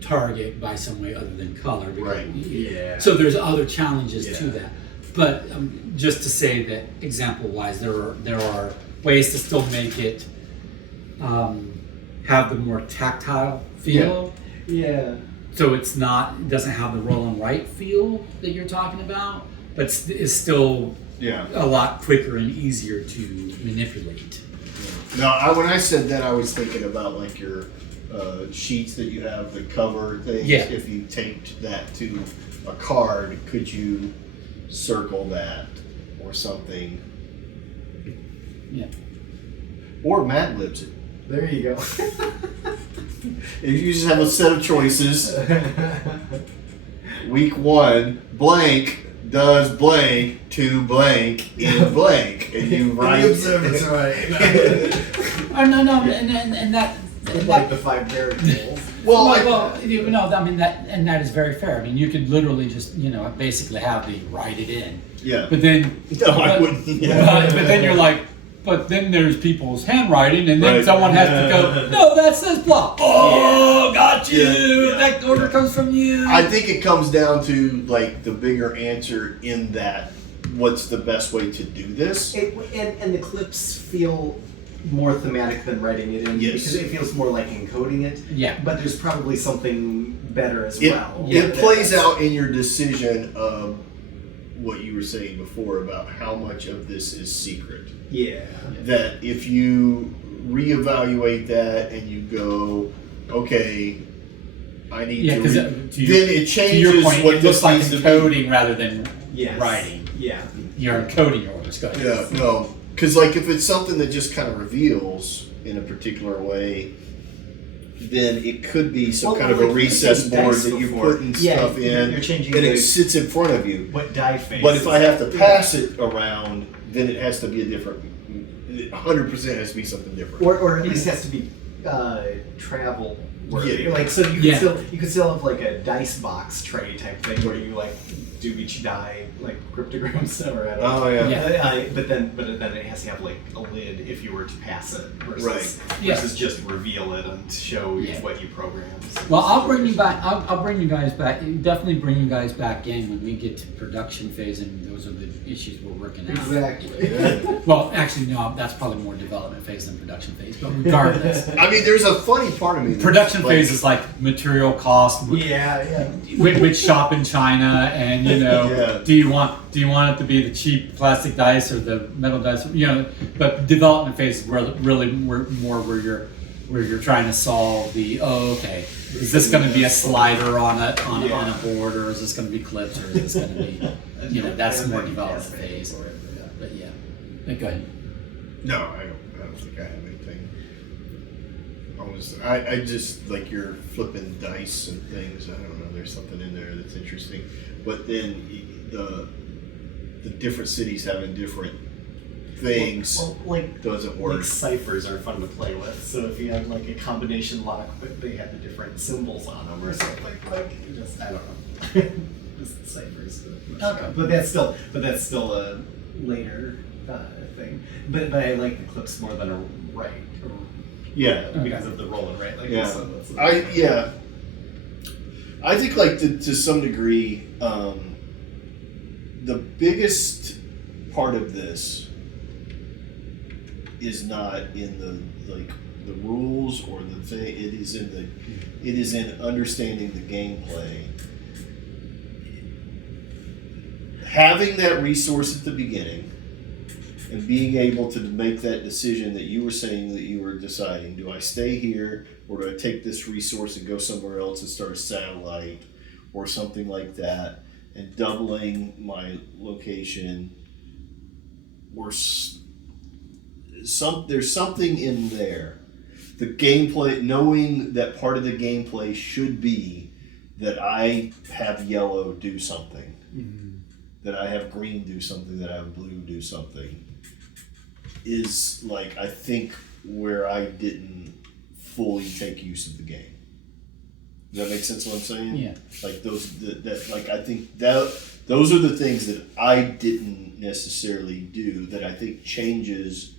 target by some way other than color. Right. Yeah. So there's other challenges to Yeah. that. But just to say that, example-wise, there are ways to still make it have the more tactile feel. Yeah. So it doesn't have the roll and write feel that you're talking about, but it's still Yeah. a lot quicker and easier to manipulate. Now, when I said that, I was thinking about like your sheets that you have, the cover things. Yeah. If you taped that to a card, could you circle that or something? Yeah. Or Mad Libs it. There you go. If you just have a set of choices, week 1, blank does blank to blank in blank, and you write. The observatory. Oh, no, and that. Like the 5 variables. Well, you know, I mean that is very fair. I mean, you could literally just, you know, basically have the write it in. Yeah. But then, No, I wouldn't. but then you're like, but then there's people's handwriting, and then Right. someone has to go, no, that says blah. Oh, got you. Yeah. That order comes from you. I think it comes down to like the bigger answer in that. What's the best way to do this? And the clips feel more thematic than writing it in, Yes. because it feels more like encoding it. Yeah. But there's probably something better as It, well. it plays out in your decision of what you were saying before about how much of this is secret. Yeah. That if you reevaluate that and you go, okay, I need Yeah, to, because then it to your changes point, what it this looks like needs to be. encoding rather than Yes. writing. Yeah. You're encoding your orders. Go ahead. Yeah, no, because like if it's something that just kind of reveals in a particular way, then it could be some Well, kind of a like recess you said, board dice that you're before. putting Yeah, stuff in, you're changing and the- it sits in front of you. What die phase? But if I have to is- pass it around, then it has to be a different. 100% has to be something different. or at least has to be travel worthy. Yeah. Like, so you Yeah. could still have like a dice box tray type thing where you like do each die like cryptograms or I don't know. Oh yeah. Yeah. But then it has to have like a lid if you were to pass it versus Right. Yeah. versus just reveal it and show Yeah. what you programmed. Well, I'll bring you back. I'll bring you guys back. Definitely bring you guys back in when we get to production phase, and those are the issues we're working out. Exactly. Well, actually, no. That's probably more development phase than production phase. But regardless, I mean, there's a funny part of me. that's production like- phase is like material cost. Yeah. Which shop in China, and you know, Yeah. do you want it to be the cheap plastic dice or the metal dice? You know, but development phase is really more where you're trying to solve the okay, is this going to be a slider on a board, or is this going to be clips, or is this going to be that's more development phase. But yeah, go ahead. No, I don't think I have anything. I just like you're flipping dice and things. I don't know. There's something in there that's interesting, but then the different cities having different things Well, like doesn't work. like ciphers are fun to play with. So if you have like a combination lock, but they have the different symbols on them or something, like just I don't know, just ciphers. Okay. But that's still a later thing. But I like the clips more than a write. Yeah. Because of the roll and write. Like Yeah. that's I think like to some degree, the biggest part of this is not in the rules or the thing. It is in understanding the gameplay. Having that resource at the beginning and being able to make that decision that you were saying that you were deciding, do I stay here or do I take this resource and go somewhere else and start a satellite or something like that, and doubling my location, or there's something in there. The gameplay, knowing that part of the gameplay should be that I have yellow do something, that I have green do something, that I have blue do something, is like I think where I didn't fully take use of the game. Does that make sense what I'm saying? Yeah. Like I think that those are the things that I didn't necessarily do that I think changes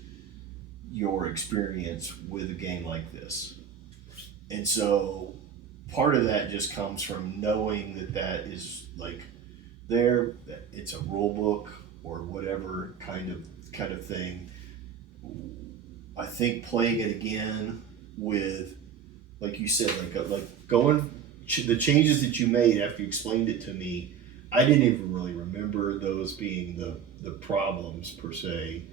your experience with a game like this. And so part of that just comes from knowing that is like there, that it's a rule book or whatever kind of thing. I think playing it again with, like you said, like going the changes that you made after you explained it to me, I didn't even really remember those being the problems per se,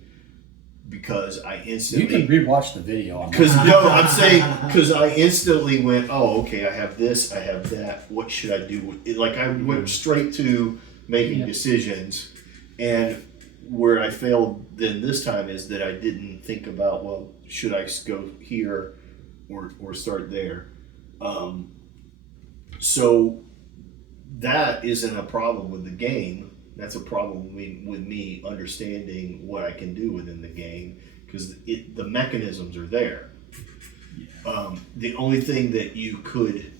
because I You instantly. can rewatch the video on Because that. no, I'm saying because I instantly went, oh, okay, I have this, I have that. What should I do with it? Like I went straight to making Yeah. decisions, and where I failed then this time is that I didn't think about, well, should I go here or start there? So that isn't a problem with the game. That's a problem with me understanding what I can do within the game, because the mechanisms are there. The only thing that you could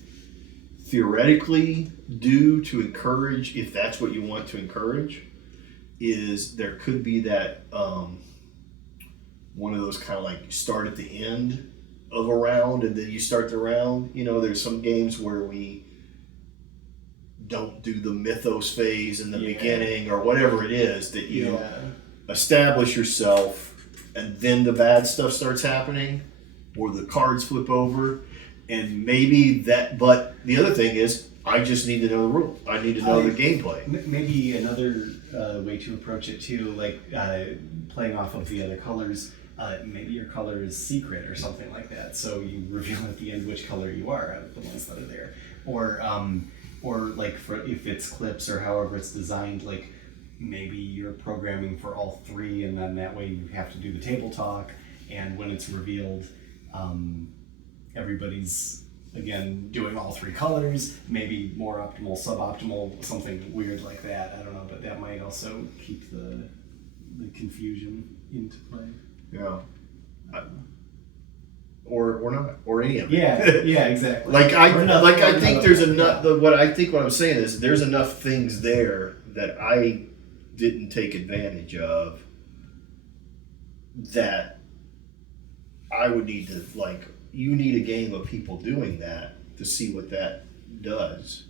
theoretically do to encourage, if that's what you want to encourage, is there could be that one of those kind of like start at the end of a round and then you start the round. You know, there's some games where we don't do the mythos phase in the beginning or whatever it is, that you establish yourself and then the bad stuff starts happening or the cards flip over, and maybe that. But the other thing is, I just need to know the rules. I need to know the gameplay. Maybe another way to approach it too, like playing off of the other colors. Maybe your color is secret or something like that, so you reveal at the end which color you are out of the ones that are there. Or like for if it's clips or however it's designed, like maybe you're programming for all three, and then that way you have to do the table talk. And when it's revealed, everybody's again doing all three colors. Maybe more optimal, suboptimal, something weird like that. I don't know, but that might also keep the confusion into play. Yeah. Or not, or any of it. Yeah, exactly. Like I think there's enough. Yeah. What I'm saying is there's enough things there that I didn't take advantage of that I would need to, like, you need a game of people doing that to see what that does,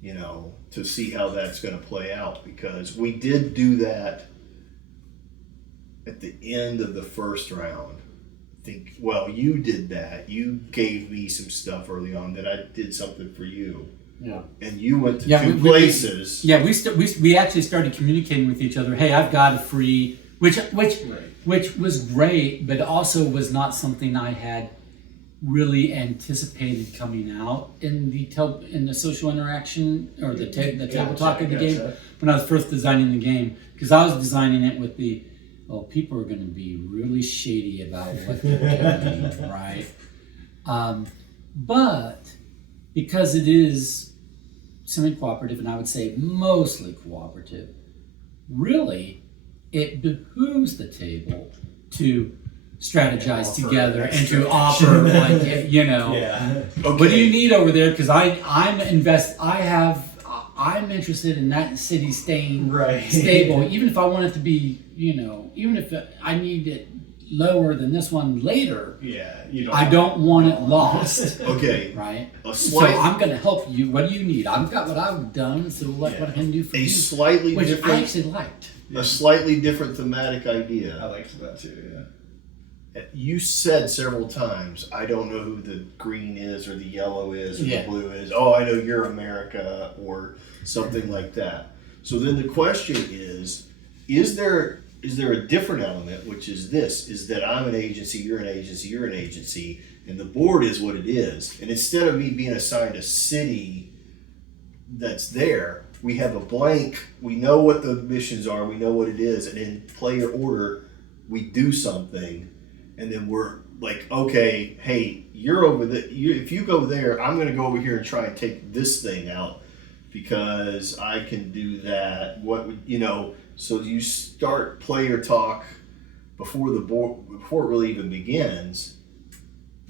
you know, to see how that's going to play out, because we did do that at the end of the first round. Well, you did that. You gave me some stuff early on that I did something for you. Yeah. And you went to Yeah, two places. Yeah, we actually started communicating with each other. Hey, I've got a free, which was great, but also was not something I had really anticipated coming out in the social interaction or the table talk of the game when I was first designing the game, because I was designing it with people are going to be really shady about what they're doing, right? But because it is semi-cooperative, and I would say mostly cooperative, really, it behooves the table to strategize together and to offer, like, you know, what do you need over there? Because I'm interested in that city staying stable, even if I want it to be, you know, even if I need it lower than this one later. I don't want it lost. Okay. Right. So I'm going to help you. What do you need? I've got what I've done. So what I can do for you? Which I actually liked. A slightly different thematic idea. I liked that too. You said several times, I don't know who the green is or the yellow is or the blue is. Oh, I know you're America or something like that. So then the question is there a different element, which is this, is that I'm an agency, you're an agency, you're an agency, and the board is what it is. And instead of me being assigned a city that's there, we have a blank, we know what the missions are, we know what it is, and in player order, we do something. And then we're like, okay, hey, you're over there. If you go there, I'm going to go over here and try and take this thing out because I can do that. So you start player talk before the board, before it really even begins.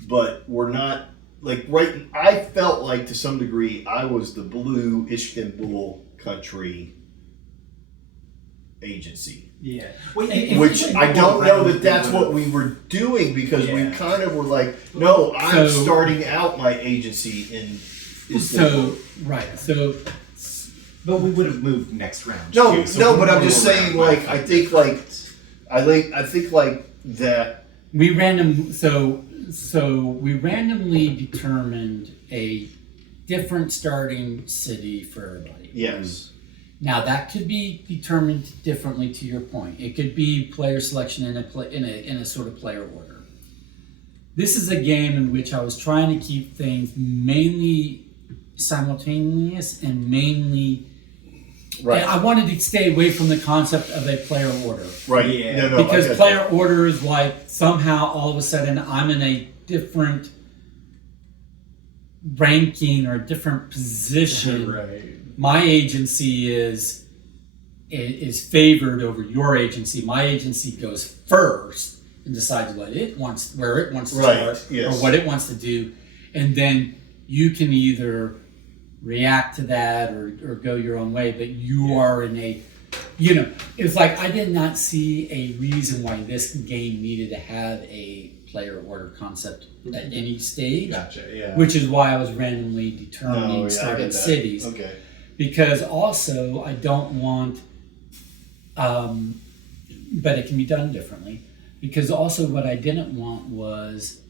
But we're not I felt like to some degree I was the blue Istanbul country agency. Yeah. Which I don't know that that's what we were doing, because we kind of were like, no, I'm starting out my agency in Istanbul. But we would have moved next round. But I'm just saying, like, I think that we randomly determined a different starting city for everybody. Yes. Now that could be determined differently. To your point, it could be player selection in a sort of player order. This is a game in which I was trying to keep things mainly simultaneous and mainly. Right. I wanted to stay away from the concept of a player order. Right. Yeah. No, I Because got player that. order is like somehow all of a sudden I'm in a different ranking or a different position. Right. My agency is favored over your agency. My agency goes first and decides where it wants to Right, start yes. or what it wants to do, and then you can either react to that or go your own way. But you are in a, it's like I did not see a reason why this game needed to have a player order concept at any stage. Gotcha. Yeah. Which is why I was randomly determining No, yeah, I starting get that. cities. Okay. Because also I don't want, but it can be done differently. Because also what I didn't want was,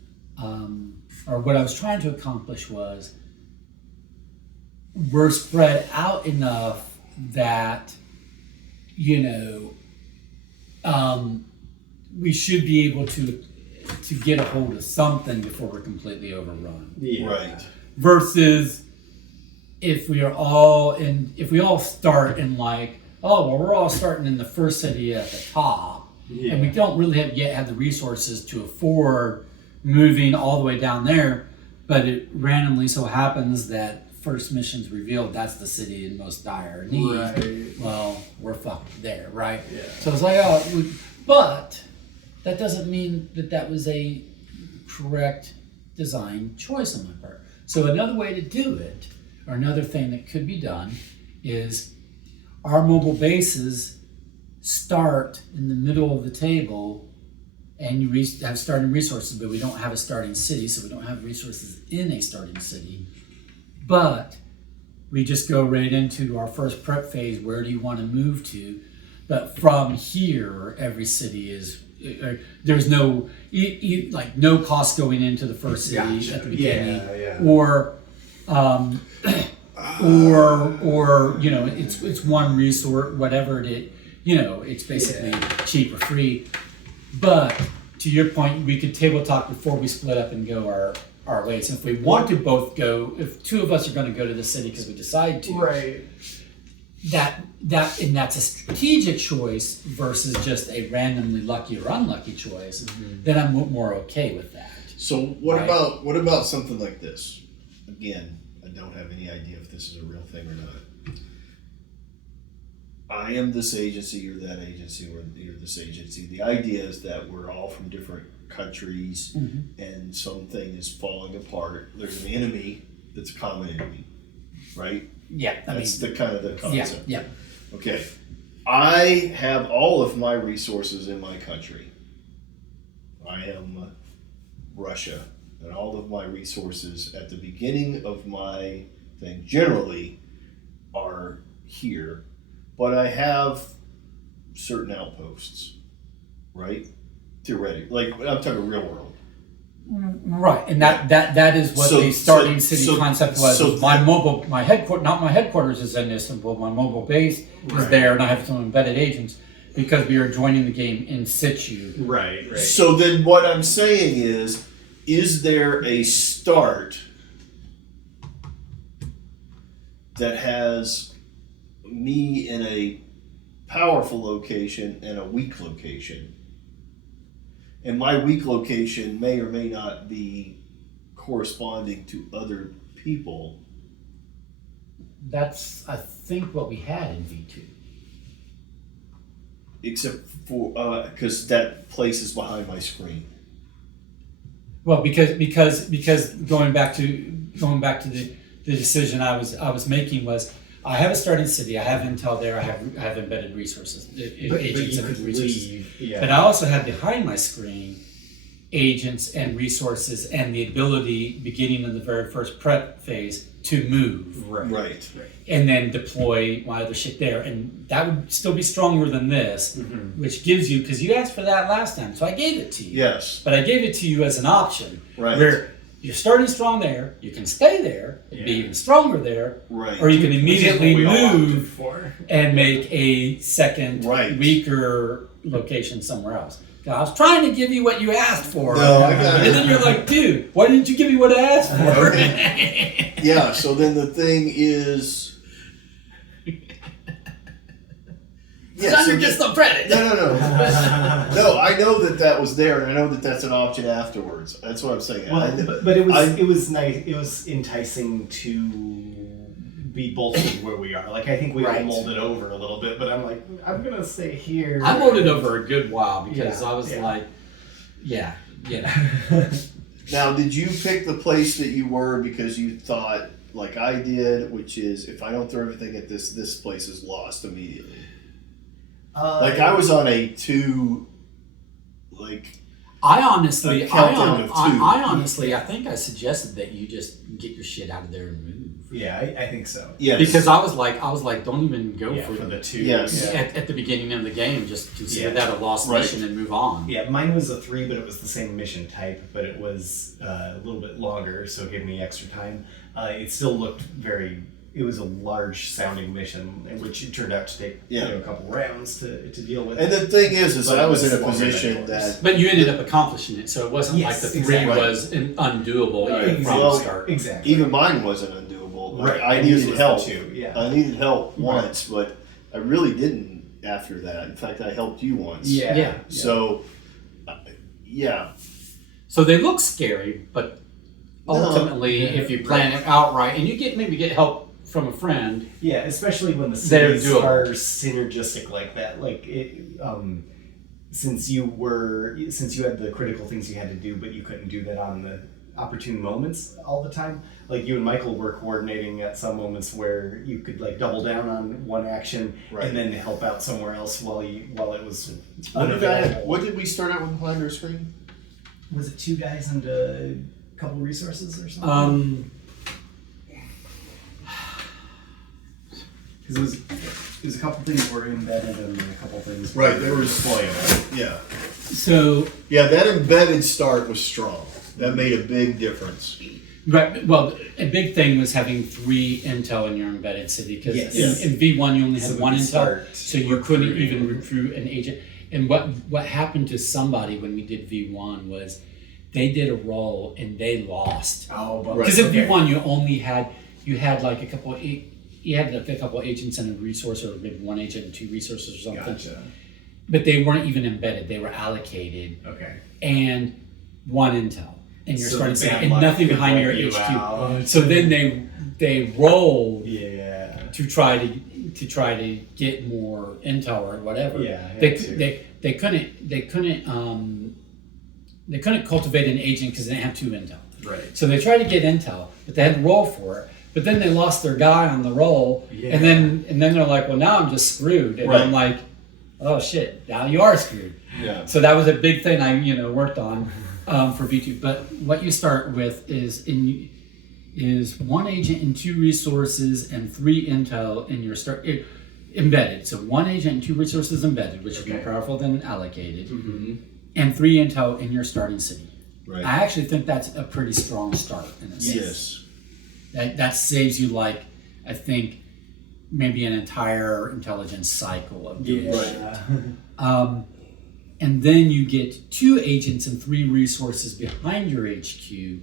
or what I was trying to accomplish was, we're spread out enough that, we should be able to get a hold of something before we're completely overrun. Yeah. Right. Versus if we all start in like, oh well, we're all starting in the first city at the top, and we don't really have the resources to afford moving all the way down there, but it randomly so happens that first mission's revealed that's the city in most dire need. Right. Well, we're fucked there, right? Yeah. So it's like, but that doesn't mean that was a correct design choice on my part. So another way to do it, or another thing that could be done, is our mobile bases start in the middle of the table, and you have starting resources, but we don't have a starting city, so we don't have resources in a starting city. But we just go right into our first prep phase. Where do you want to move to? But from here, every city is. There's no no cost going into the first city Gotcha. at the beginning, Yeah. or it's one resort, whatever it is. It's basically cheap or free. But to your point, we could tabletop before we split up and go our ways. And if we want to both go, if two of us are going to go to the city because we decide to, Right. that's a strategic choice versus just a randomly lucky or unlucky choice, then I'm more okay with that. So what Right. what about something like this? Again, I don't have any idea if this is a real thing or not. I am this agency, you're that agency, or you're this agency. The idea is that we're all from different countries and something is falling apart. There's an enemy that's a common enemy, right? Yeah, That's the kind of the concept. yeah. Okay. I have all of my resources in my country. I am Russia, and all of my resources at the beginning of my thing generally are here, but I have certain outposts, right? Theoretically, like I'm talking real world. Right, and that is what the starting city concept was. My headquarters is in Istanbul. My mobile base is there, and I have some embedded agents because we are joining the game in situ. Right. So then, what I'm saying is there a start that has me in a powerful location and a weak location? And my weak location may or may not be corresponding to other people. That's, I think, what we had in V2. Except for, because that place is behind my screen. Well, because going back to the decision I was making was, I have a starting city, I have intel there, I have embedded resources, agents and resources. But I also have behind my screen agents and resources and the ability, beginning in the very first prep phase, to move. Right. And then deploy my other shit there. And that would still be stronger than this, which gives you, because you asked for that last time, so I gave it to you. Yes. But I gave it to you as an option. Right. Where you're starting strong there, you can stay there and be even stronger there, Right. or you can immediately What we all opted move for. and make a second, Right. weaker location somewhere else. I was trying to give you what you asked for. No, I got it. And then you're like, dude, why didn't you give me what I asked for? Yeah, so then the thing is. Yeah, so you're just a predator. No. No, I know that was there, and I know that that's an option afterwards. That's what I'm saying. But it was nice. It was enticing to be bolted where we are. Like I think we all Right. molded over a little bit, but I'm like, I'm gonna stay here. I molded over a good while because Yeah, I was yeah. like, yeah. Now, did you pick the place that you were because you thought, like I did, which is if I don't throw everything at this place is lost immediately? Like I was on a 2, like. I honestly, A countdown of 2. I honestly, I think I suggested that you just get your shit out of there and move. Yeah, I think so. Yes. Because I was like, don't even go Yeah, for for the 2. Yes. Yeah. at the beginning of the game. Just consider Yeah. that a lost Right. mission and move on. Yeah, mine was a 3, but it was the same mission type, but it was a little bit longer, so it gave me extra time. It still looked it was a large sounding mission, in which it turned out to take a couple rounds to deal with. And the thing is But I it was in a longer than position yours. that. But you ended up accomplishing it, so it wasn't Yes, like the 3 exactly. was undoable even from Well, the start. Exactly. Even mine wasn't undoable. Like, Right, I and yours needed was help. the 2, yeah. I needed help once, but I really didn't after that. In fact, I helped you once. Yeah. So, yeah. So they look scary, but ultimately, if you plan it outright, and you maybe get help from a friend. Yeah, especially when the They're cities doable. are synergistic like that. Like it, since you had the critical things you had to do, but you couldn't do that on the opportune moments all the time. Like you and Michael were coordinating at some moments where you could like double down on one action Right. and then help out somewhere else while it was What unavailable. did we start out with behind our screen? Was it 2 guys and a couple resources or something? Because it was a couple things were embedded and a couple things were Right, there was yeah. So, Yeah, that embedded start was strong. That made a big difference. right, well, a big thing was having 3 intel in your embedded city because Yes. in V1 you only had So we 1 could intel, start so you couldn't recruiting. even recruit an agent. And what happened to somebody when we did V1 was they did a roll and they lost. Oh, but Because in V1 you had like a couple agents and a resource, or maybe 1 agent and 2 resources or something. Gotcha. But they weren't even embedded; they were allocated, Okay. and 1 intel, and you're So starting to say, bad and luck nothing could behind your wipe you HQ. out. So then they rolled Yeah. to try to get more intel or whatever. Yeah, I They had to. they couldn't cultivate an agent because they didn't have 2 intel. Right. So they tried to get intel, but they had to roll for it. But then they lost their guy on the roll, Yeah. and then they're like, "Well, now I'm just screwed." And Right. I'm like, "Oh shit, now you are screwed." Yeah. So that was a big thing I worked on for V2. But what you start with is 1 agent and 2 resources and 3 intel in your embedded. So 1 agent and 2 resources embedded, which is more powerful than allocated, and 3 intel in your starting city. Right. I actually think that's a pretty strong start in a sense. Yes. That saves you, like, I think, maybe an entire intelligence cycle of doing shit. And then you get 2 agents and 3 resources behind your HQ.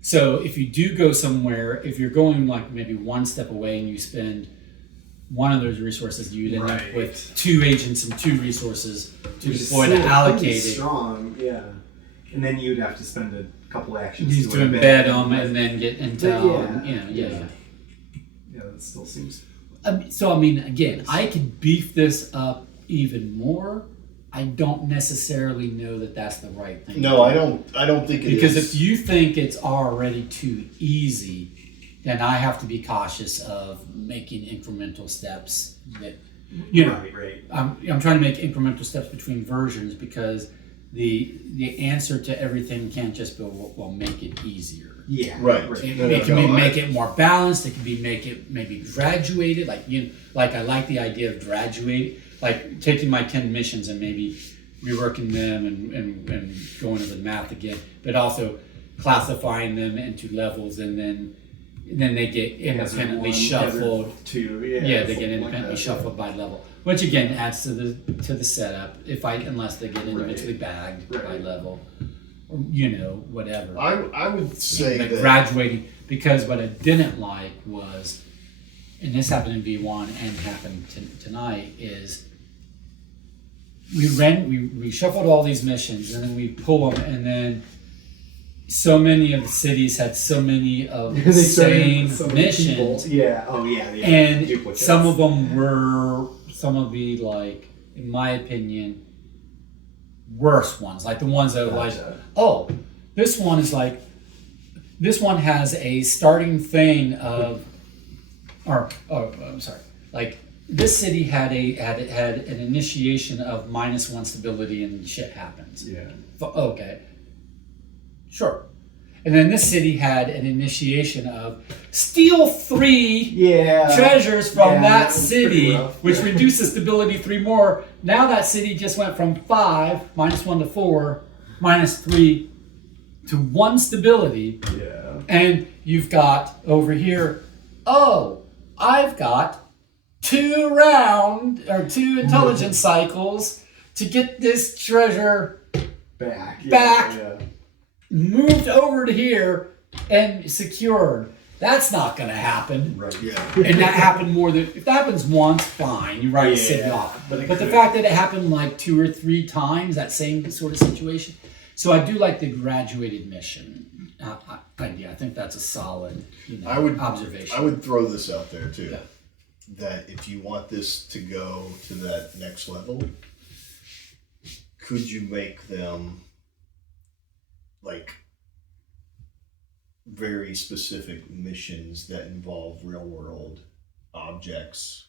So if you do go somewhere, if you're going like maybe 1 step away and you spend 1 of those resources, you'd end up Right. with 2 agents and 2 resources to Which is deploy to still allocate pretty it. strong, yeah. And then you'd have to spend a couple actions Needs to embed them and then get intel. And, yeah. Yeah, that still seems. So I mean, again, I could beef this up even more. I don't necessarily know that that's the right thing. No, I don't think it is. Because if you think it's already too easy, then I have to be cautious of making incremental steps. That Right. I'm trying to make incremental steps between versions because the answer to everything can't just be well make it easier. Yeah. Right. It can make it more balanced. It can make it maybe graduated. Like I like the idea of graduate, like taking my 10 missions and maybe reworking them and going over the math again. But also classifying them into levels, and then they get independently shuffled. Two, Yeah, they get independently shuffled by level, which again adds to the setup. Unless they get individually bagged by level, or whatever. I would say But that graduating, because what I didn't like was, and this happened in V1 and happened tonight, is we shuffled all these missions, and then we pull them, and then so many of the cities had so many of the same missions. Yeah. Oh yeah. And duplicates. some of them were some of the, like, in my opinion, worse ones. Like the ones that are like, oh, this one has a starting thing of, I'm sorry. Like this city had an initiation of -1 stability and shit happens. Yeah. Okay. Sure. And then this city had an initiation of steal 3 treasures from that city, which reduces stability 3 more. Now that city just went from 5, -1 to 4, -3 to 1 stability. Yeah. And you've got over here, oh, I've got 2 intelligence cycles to get this treasure Back. Back. moved over to here and secured. That's not going to happen. Right. yeah. And that happened more than, if that happens once, fine, you write a city off. but But the fact that it happened like 2 or 3 times, that same sort of situation. So I do like the graduated mission idea. I think that's a solid observation. I would throw this out there too. Yeah. That if you want this to go to that next level, could you make them like very specific missions that involve real world objects?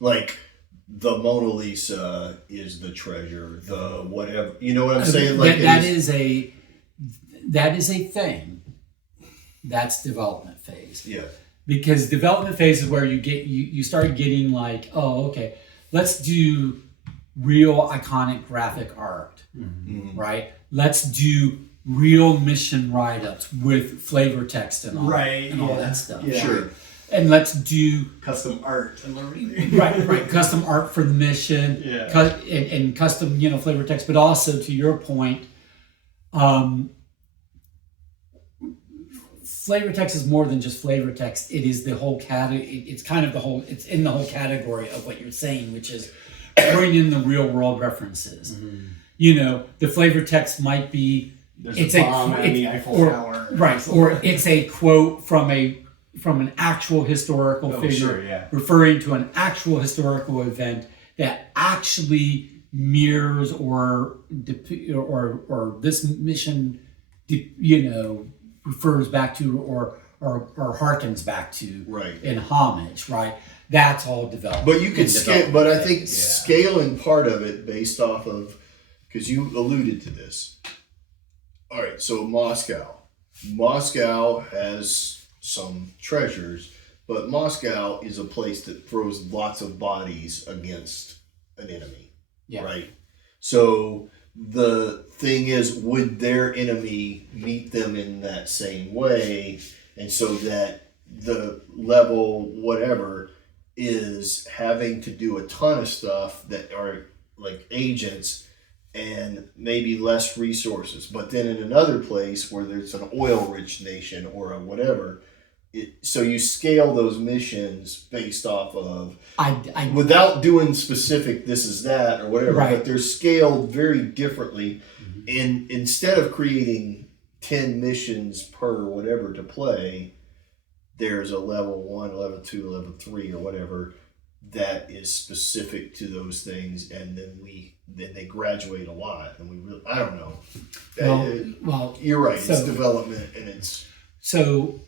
Like the Mona Lisa is the treasure, the whatever, you know what I'm saying? Like that is a thing. That's development phase. yeah. Because development phase is where you start getting like, oh, okay, let's do real iconic graphic art, right? Let's do real mission write-ups with flavor text and all, all that stuff. Yeah. Sure. And let's do Custom art and everything. right, custom art for the mission, and custom, flavor text, but also to your point, flavor text is more than just flavor text. It is the whole category. It's kind of it's in the whole category of what you're saying, which is bring in the real world references. The flavor text might be There's a bomb and the Eiffel Tower. Right, or it's a quote from an actual historical figure referring to an actual historical event that actually mirrors or this mission, refers back to or harkens back to in homage, right? That's all developed. But you could scale, but I think scaling part of it based off of, because you alluded to this. All right, so Moscow has some treasures, but Moscow is a place that throws lots of bodies against an enemy, right? So the thing is, would their enemy meet them in that same way? And so that the level whatever is having to do a ton of stuff that are like agents and maybe less resources. But then in another place where there's an oil-rich nation or a whatever, so you scale those missions based off of, without doing specific this is that or whatever, but they're scaled very differently. And instead of creating 10 missions per whatever to play, there's a level 1, level 2, level 3 or whatever that is specific to those things, and then they graduate a lot, and we really, I don't know. Well, you're right. So, it's development, and it's so.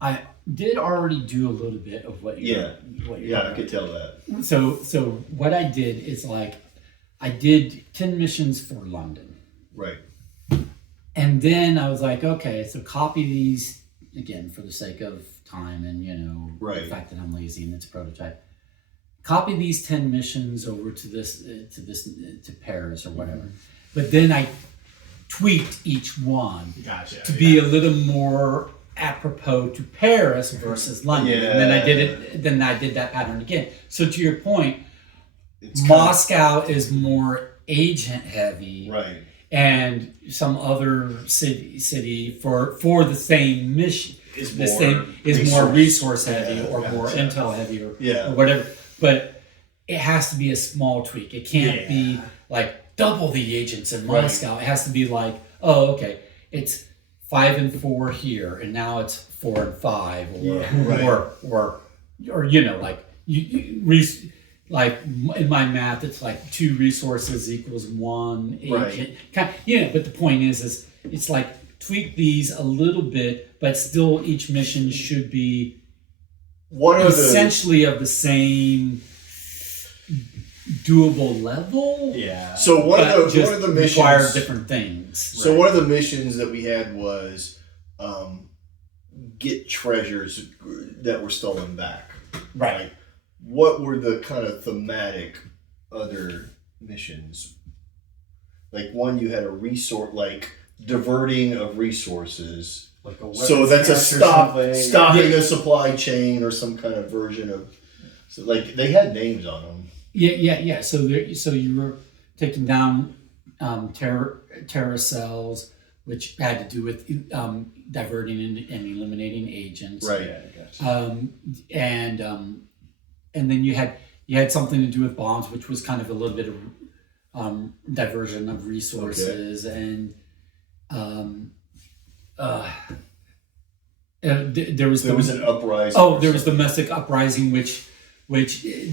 I did already do a little bit of what you're I could tell that. So what I did is I did 10 missions for London. Right. And then I was like, okay, so copy these again for the sake of time and the fact that I'm lazy and it's a prototype. Copy these 10 missions over to Paris or whatever. But then I tweaked each one Gotcha. to be a little more apropos to Paris versus London. Yeah. And then I did that pattern again. So to your point, It's Moscow is more agent heavy, right. and some other city for the same mission Is more resource heavy Yeah, or more gotcha. intel heavy or Yeah. whatever. But it has to be a small tweak. It can't be like double the agents in Right. Moscow. It has to be like, oh, okay, it's 5 and 4 here, and now it's 4 and 5, or Right. or you know, like like in my math, it's like 2 resources equals 1 agent. Right. Kind, but the point is it's like tweak these a little bit, but still each mission should be One of the essentially of the same doable level. Yeah. so But just one of the missions require different things. So one of the missions that we had was get treasures that were stolen back. Right. What were the kind of thematic other missions? Like one, you had a resource, like diverting of resources. Like a So weapons that's a cache or something. stopping a supply chain or some kind of version of. So like they had names on them. Yeah. So you were taking down terror cells, which had to do with diverting and eliminating agents. Right. Yeah, gotcha. And then you had something to do with bombs, which was kind of a little bit of diversion of resources, and there was an uprising. Oh, there was domestic uprising, which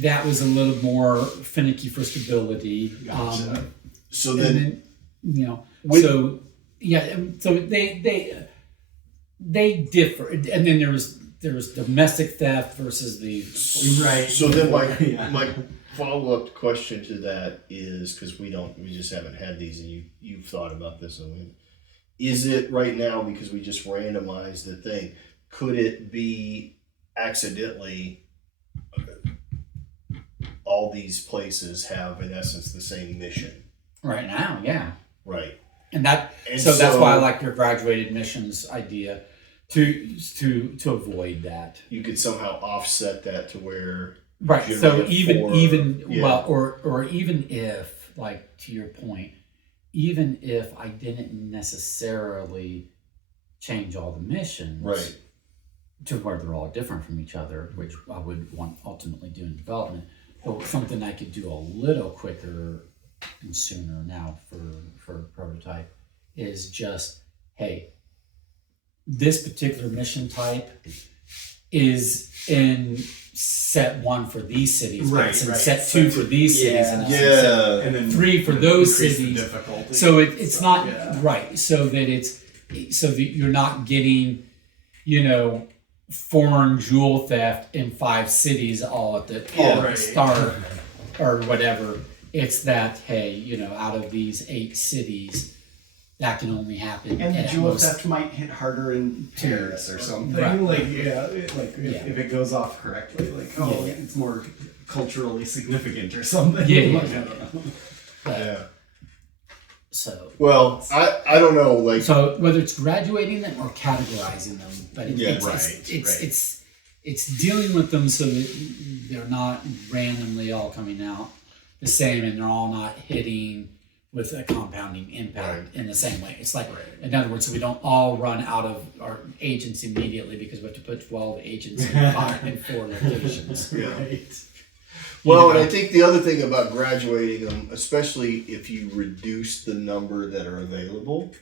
that was a little more finicky for stability. Gotcha. So And then, then, with- so they differ, and then there was domestic theft versus the Right. So then Yeah. my follow up question to that is, because we just haven't had these, and you've thought about this, and is it right now, because we just randomized the thing, could it be accidentally all these places have in essence the same mission? right now, yeah. Right. And that's why I like your graduated missions idea to avoid that. You could somehow offset that to where Right. So generate or even if, like, to your point, even if I didn't necessarily change all the missions, right. to where they're all different from each other, which I would want ultimately do in development, but something I could do a little quicker and sooner now for prototype is just, hey, this particular mission type is in set 1 for these cities, but it's in set 2 for these cities, and it's in set Yeah. And then 3 for those increase the cities. difficulty. So it's not Yeah. right. So that you're not getting, foreign jewel theft in 5 cities all at the start or whatever. It's that, hey, out of these 8 cities, that can only happen. And the at jewel most- theft might hit harder in Paris or something. Right. If it goes off correctly, Yeah. it's more culturally significant or something. Yeah, yeah. Like, I don't know. Yeah. So Well, I don't know, like, So whether it's graduating them or categorizing them, but Yeah, it's dealing with them so that they're not randomly all coming out the same, and they're all not hitting with a compounding impact in the same way. It's like, in other words, so we don't all run out of our agents immediately because we have to put 12 agents in 4 locations. yeah. Right. Well, and I think the other thing about graduating them, especially if you reduce the number that are available,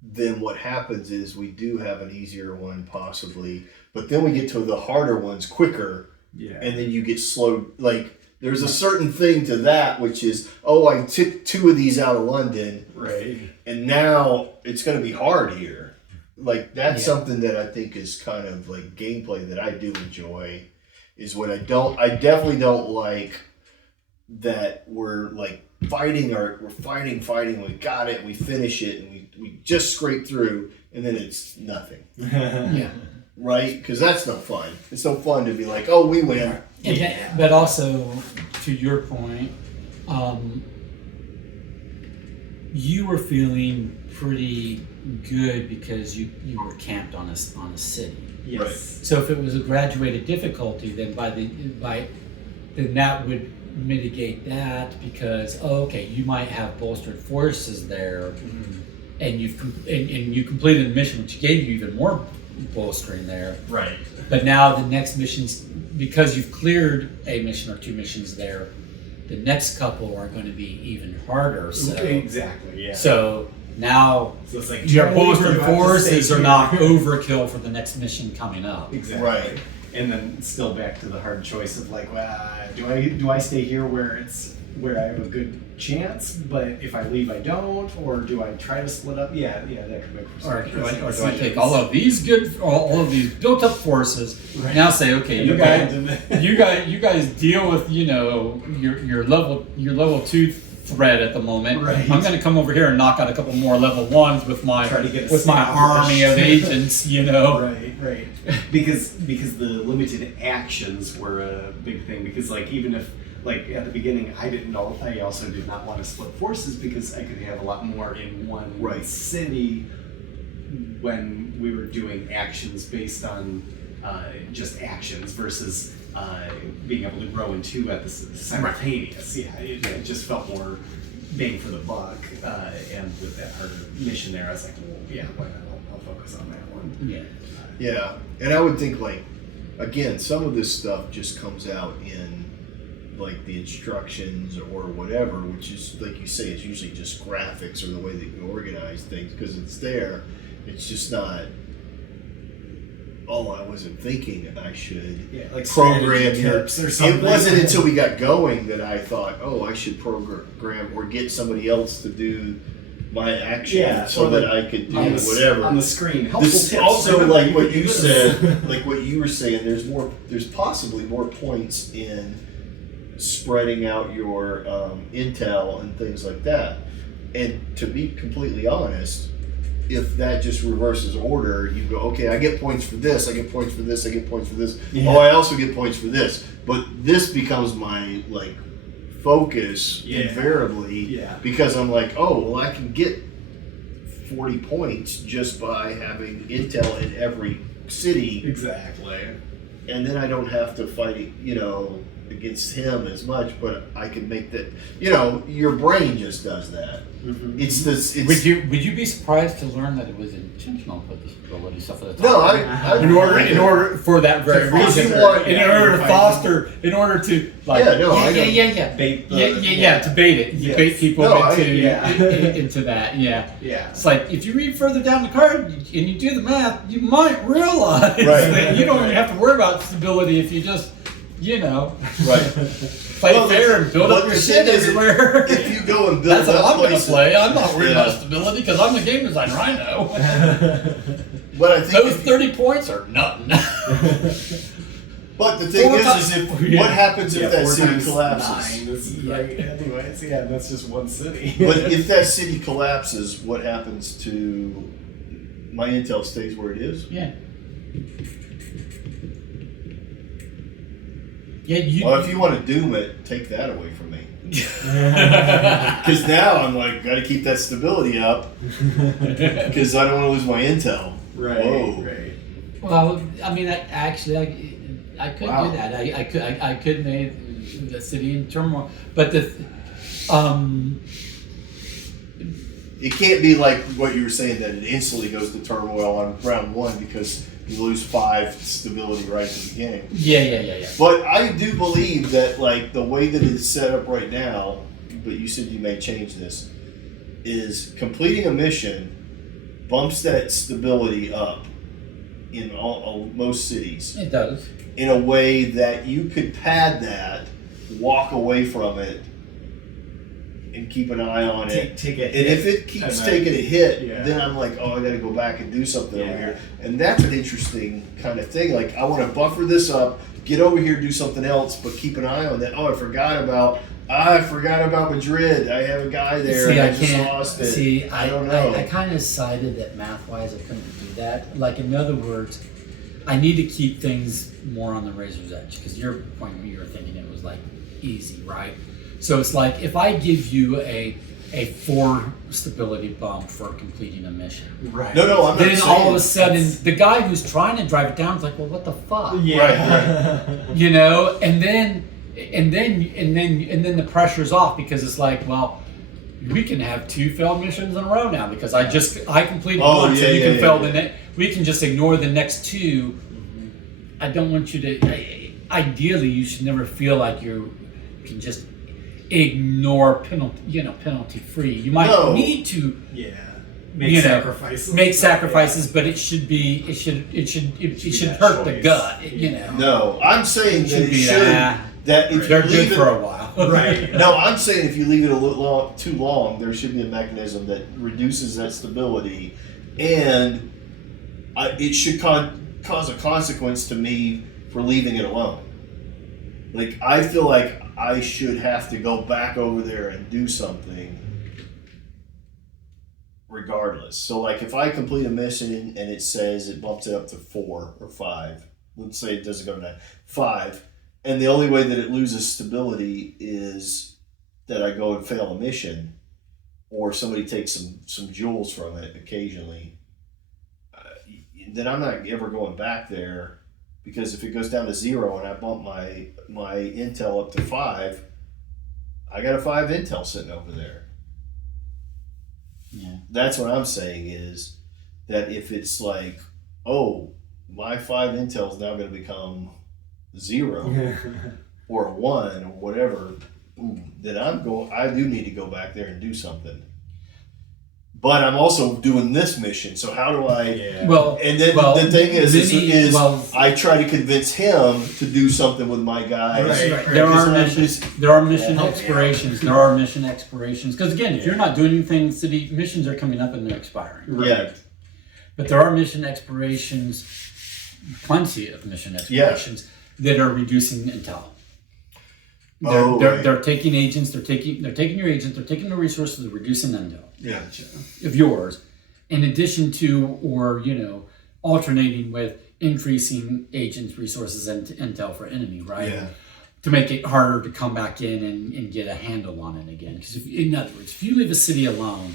then what happens is we do have an easier one possibly, but then we get to the harder ones quicker, Yeah. and then you get slowed. Like, there's a certain thing to that, which is, oh, I took 2 of these out of London, Right. and now it's going to be hard here. Like, that's Yeah. something that I think is kind of like gameplay that I do enjoy. Is what I definitely don't like that we're like we're fighting, we got it, we finish it, and we just scrape through, and then it's nothing, Yeah. right? Because that's no fun. It's no fun to be like, oh, we win. And but also, to your point, you were feeling pretty good because you were camped on a city. Yes. So if it was a graduated difficulty, then then that would mitigate that because okay, you might have bolstered forces there, and you completed a mission which gave you even more bolstering there. Right. But now the next missions, because you've cleared a mission or two missions there, the next couple are going to be even harder. So Exactly. Yeah. so now So it's like your Charlie, bolstered you have to forces stay are here. not overkill for the next mission coming up. Exactly. Right. And then still back to the hard choice of like, do I stay here where I have a good chance, but if I leave I don't, or do I try to split up? Yeah, that could make Or do I take all of these all of these built up forces, Right. now say, okay, And you guys, abandon. you guys deal with your level 2 threat at the moment. Right. I'm going to come over here and knock out a couple more level 1s with my Try to get army of agents. Right. Because the limited actions were a big thing. Because like even if like at the beginning I also did not want to split forces because I could have a lot more in one Right. city when we were doing actions based on just actions versus being able to grow in two at the simultaneous. Yeah, it just felt more bang for the buck. And with that harder mission there, I was like, well, yeah, why not? I'll focus on that one. Yeah. Yeah, and I would think like, again, some of this stuff just comes out in like the instructions or whatever, which is like you say, it's usually just graphics or the way that you organize things because it's there. It's just not. Oh, I wasn't thinking I should Like program strategy here. tips or something. It wasn't until we got going that I thought, oh, I should program or get somebody else to do my action Yeah, so or that the- I could do on whatever. on the screen. Helpful This tips. also, Remember, like what can you do this. said, like what you were saying, there's possibly more points in spreading out your intel and things like that. And to be completely honest, if that just reverses order, you go, okay, I get points for this, I get points for this, I get points for this. Yeah. Oh, I also get points for this. But this becomes my like focus invariably Yeah. because I'm like, oh, well, I can get 40 points just by having intel in every city, Exactly. and then I don't have to fight, against him as much, but I can make that, your brain just does that. Mm-hmm. It's this, it's, Would you be surprised to learn that it was intentional to put this ability stuff at the top? no, I in order for that very foster reason, it, in order to like Yeah, no, I know. Bait the- to bait it, you Yes. bait people No, I- into that, yeah. Yeah. It's like if you read further down the card and you do the math, you might realize Right. that you don't even have to worry about stability if you just, right. play Well, fair and build but up your the shit thing is, everywhere. If you go and build That's how up I'm going to places, play. I'm not worried Yeah. about stability because I'm the game designer. I know. but I think Those 30 points are nothing. but the thing Four is if Yeah. what happens if that 4 city times collapses? 9 is right. Anyways, that's just one city. But if that city collapses, what happens to my intel stays where it is? Yeah. Yeah, Well, if you want to doom it, take that away from me. Because now I'm like, got to keep that stability up because I don't want to lose my intel. Right. Whoa. Right. Well, I mean, I could Wow. do that. I could make the city in turmoil, but It can't be like what you were saying that it instantly goes to turmoil on round one because you lose 5 stability right at the beginning. yeah. But I do believe that like the way that it's set up right now, but you said you may change this, is completing a mission bumps that stability up in most cities It does. in a way that you could pad that, walk away from it, and keep an eye on it. Take it. And if it keeps And then- taking a hit, Yeah. then I'm like, oh, I got to go back and do something over Yeah. here. And that's an interesting kind of thing. Like, I want to buffer this up, get over here, do something else, but keep an eye on that. Oh, I forgot about Madrid. I have a guy there, See, and I I just can't. lost it. See, I don't know. I kind of decided that math-wise, I couldn't do that. Like, in other words, I need to keep things more on the razor's edge. Because your point, you were thinking it was like easy, right? So it's like if I give you a a 4 stability bump for completing a mission. Right. No, I'm not Then saying. all of a sudden, the guy who's trying to drive it down is like, well, what the fuck? Yeah. Right. You know, and then the pressure's off because it's like, well, we can have 2 failed missions in a row now because I completed one, so you can fail the next. We can just ignore the next 2. I don't want you to. Ideally, you should never feel like you can just ignore penalty free. You might need to. Yeah. Make sacrifices. Make sacrifices, but it should hurt the gut. You know. No, I'm saying that it be should. That if They're you good leave for it, a while. Right. no, I'm saying if you leave it a little too long, there should be a mechanism that reduces that stability, and it should cause a consequence to me for leaving it alone. Like, I feel like I should have to go back over there and do something regardless. So, like, if I complete a mission and it says it bumps it up to 4 or 5, let's say it doesn't go to 9, 5, and the only way that it loses stability is that I go and fail a mission, or somebody takes some jewels from it occasionally, then I'm not ever going back there. Because if it goes down to 0 and I bump my intel up to 5, I got a 5 intel sitting over there. Yeah. That's what I'm saying is that if it's like, oh, my 5 intel is now going to become 0 or a 1 or whatever, then I do need to go back there and do something. But I'm also doing this mission, so how do I? Yeah. Well, And then the thing is I try to convince him to do something with my guys. Right. There are mission expirations. There are mission expirations. Because again, if you're not doing anything, city missions are coming up and they're expiring. Yeah. But there are mission expirations, plenty of mission expirations that are reducing intel. They're taking agents. They're taking your agents. They're taking the resources. They're reducing intel. Yeah. Of yours, in addition to, or alternating with increasing agents, resources, and intel for enemy, right? Yeah. To make it harder to come back in and get a handle on it again. Because in other words, if you leave a city alone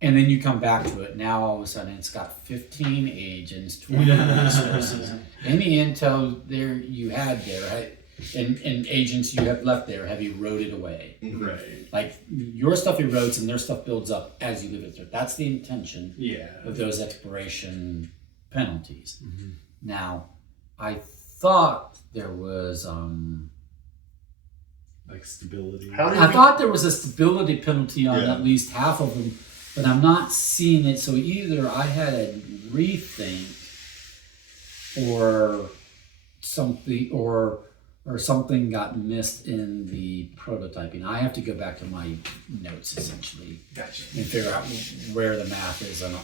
and then you come back to it, now all of a sudden it's got 15 agents, 20 resources, any intel there you had there, right? And agents you have left there have eroded away. Right. Like your stuff erodes and their stuff builds up as you leave it there. That's the intention of those expiration penalties. Mm-hmm. Now, I thought there was Like stability. I thought there was a stability penalty on at least half of them, but I'm not seeing it. So either I had a rethink or something or something got missed in the prototyping. I have to go back to my notes essentially Gotcha. and figure out where the math is on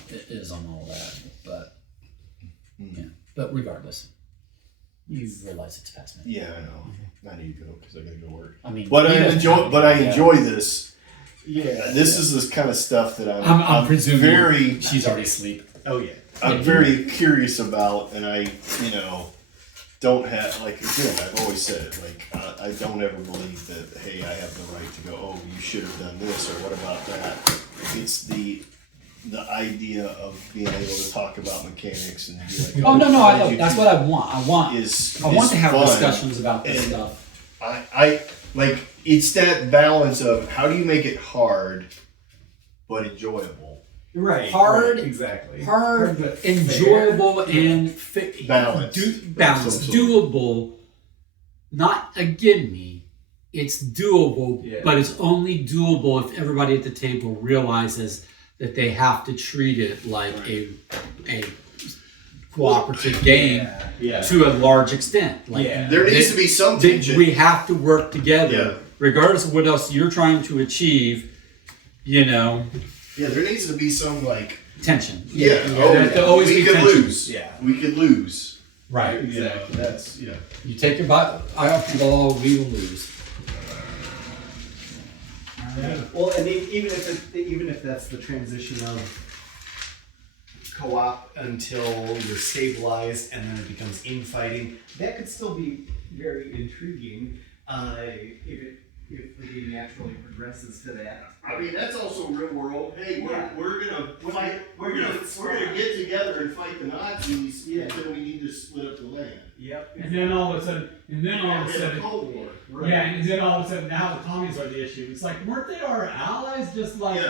all that. But but regardless, you realize it's past midnight. Yeah, I know. I need to go because I gotta go work. I mean, But I enjoy this. Yeah. This is this kind of stuff that I'm presuming very. she's already asleep. Oh yeah. I'm very curious about, and I don't have, like, again, I've always said it, like, I don't ever believe that, hey, I have the right to go, oh, you should have done this, or what about that? It's the idea of being able to talk about mechanics and be like, Oh no, what I did know. you That's do? what I want. I want to have fun. discussions about this And stuff. I like, it's that balance of how do you make it hard but enjoyable. Right. Hard- right, exactly. Hard, but enjoyable, and Balance. balance, So- doable. Not a gimme. It's doable, Yeah. but it's only doable if everybody at the table realizes that they have to treat it like a cooperative game Yeah. to a large extent. Like Yeah. There needs to be some tension. we have to work together, Yeah. regardless of what else you're trying to achieve. Yeah, there needs to be some, like, Tension. yeah, There have to always we be could tension. lose. Yeah. We could lose. Right. Exactly. That's, You take your eye off the ball, we will lose. Well, and even if that's the transition of co-op until you're stabilized and then it becomes infighting, that could still be very intriguing. if the game naturally progresses to that. I mean, that's also real world. Hey, Yeah. we're gonna fight. We're gonna get together and fight the Nazis. Yeah. Until we need to split up the land. Yep. And then all of a sudden, And a Cold War. yeah, and then all of a sudden now the commies are the issue. It's like, weren't they our allies just like,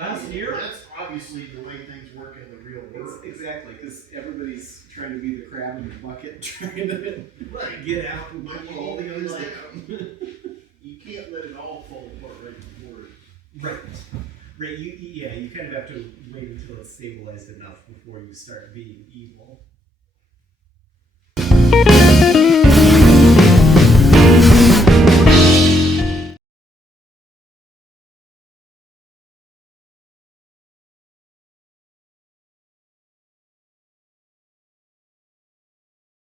last year? That's obviously the way things work in the real world. Exactly, because everybody's trying to be the crab in the bucket, trying to Right. get out and But you pull all the need to others like, down. you can't let it all fall apart right before. Right. Right. You kind of have to wait until it's stabilized enough before you start being evil.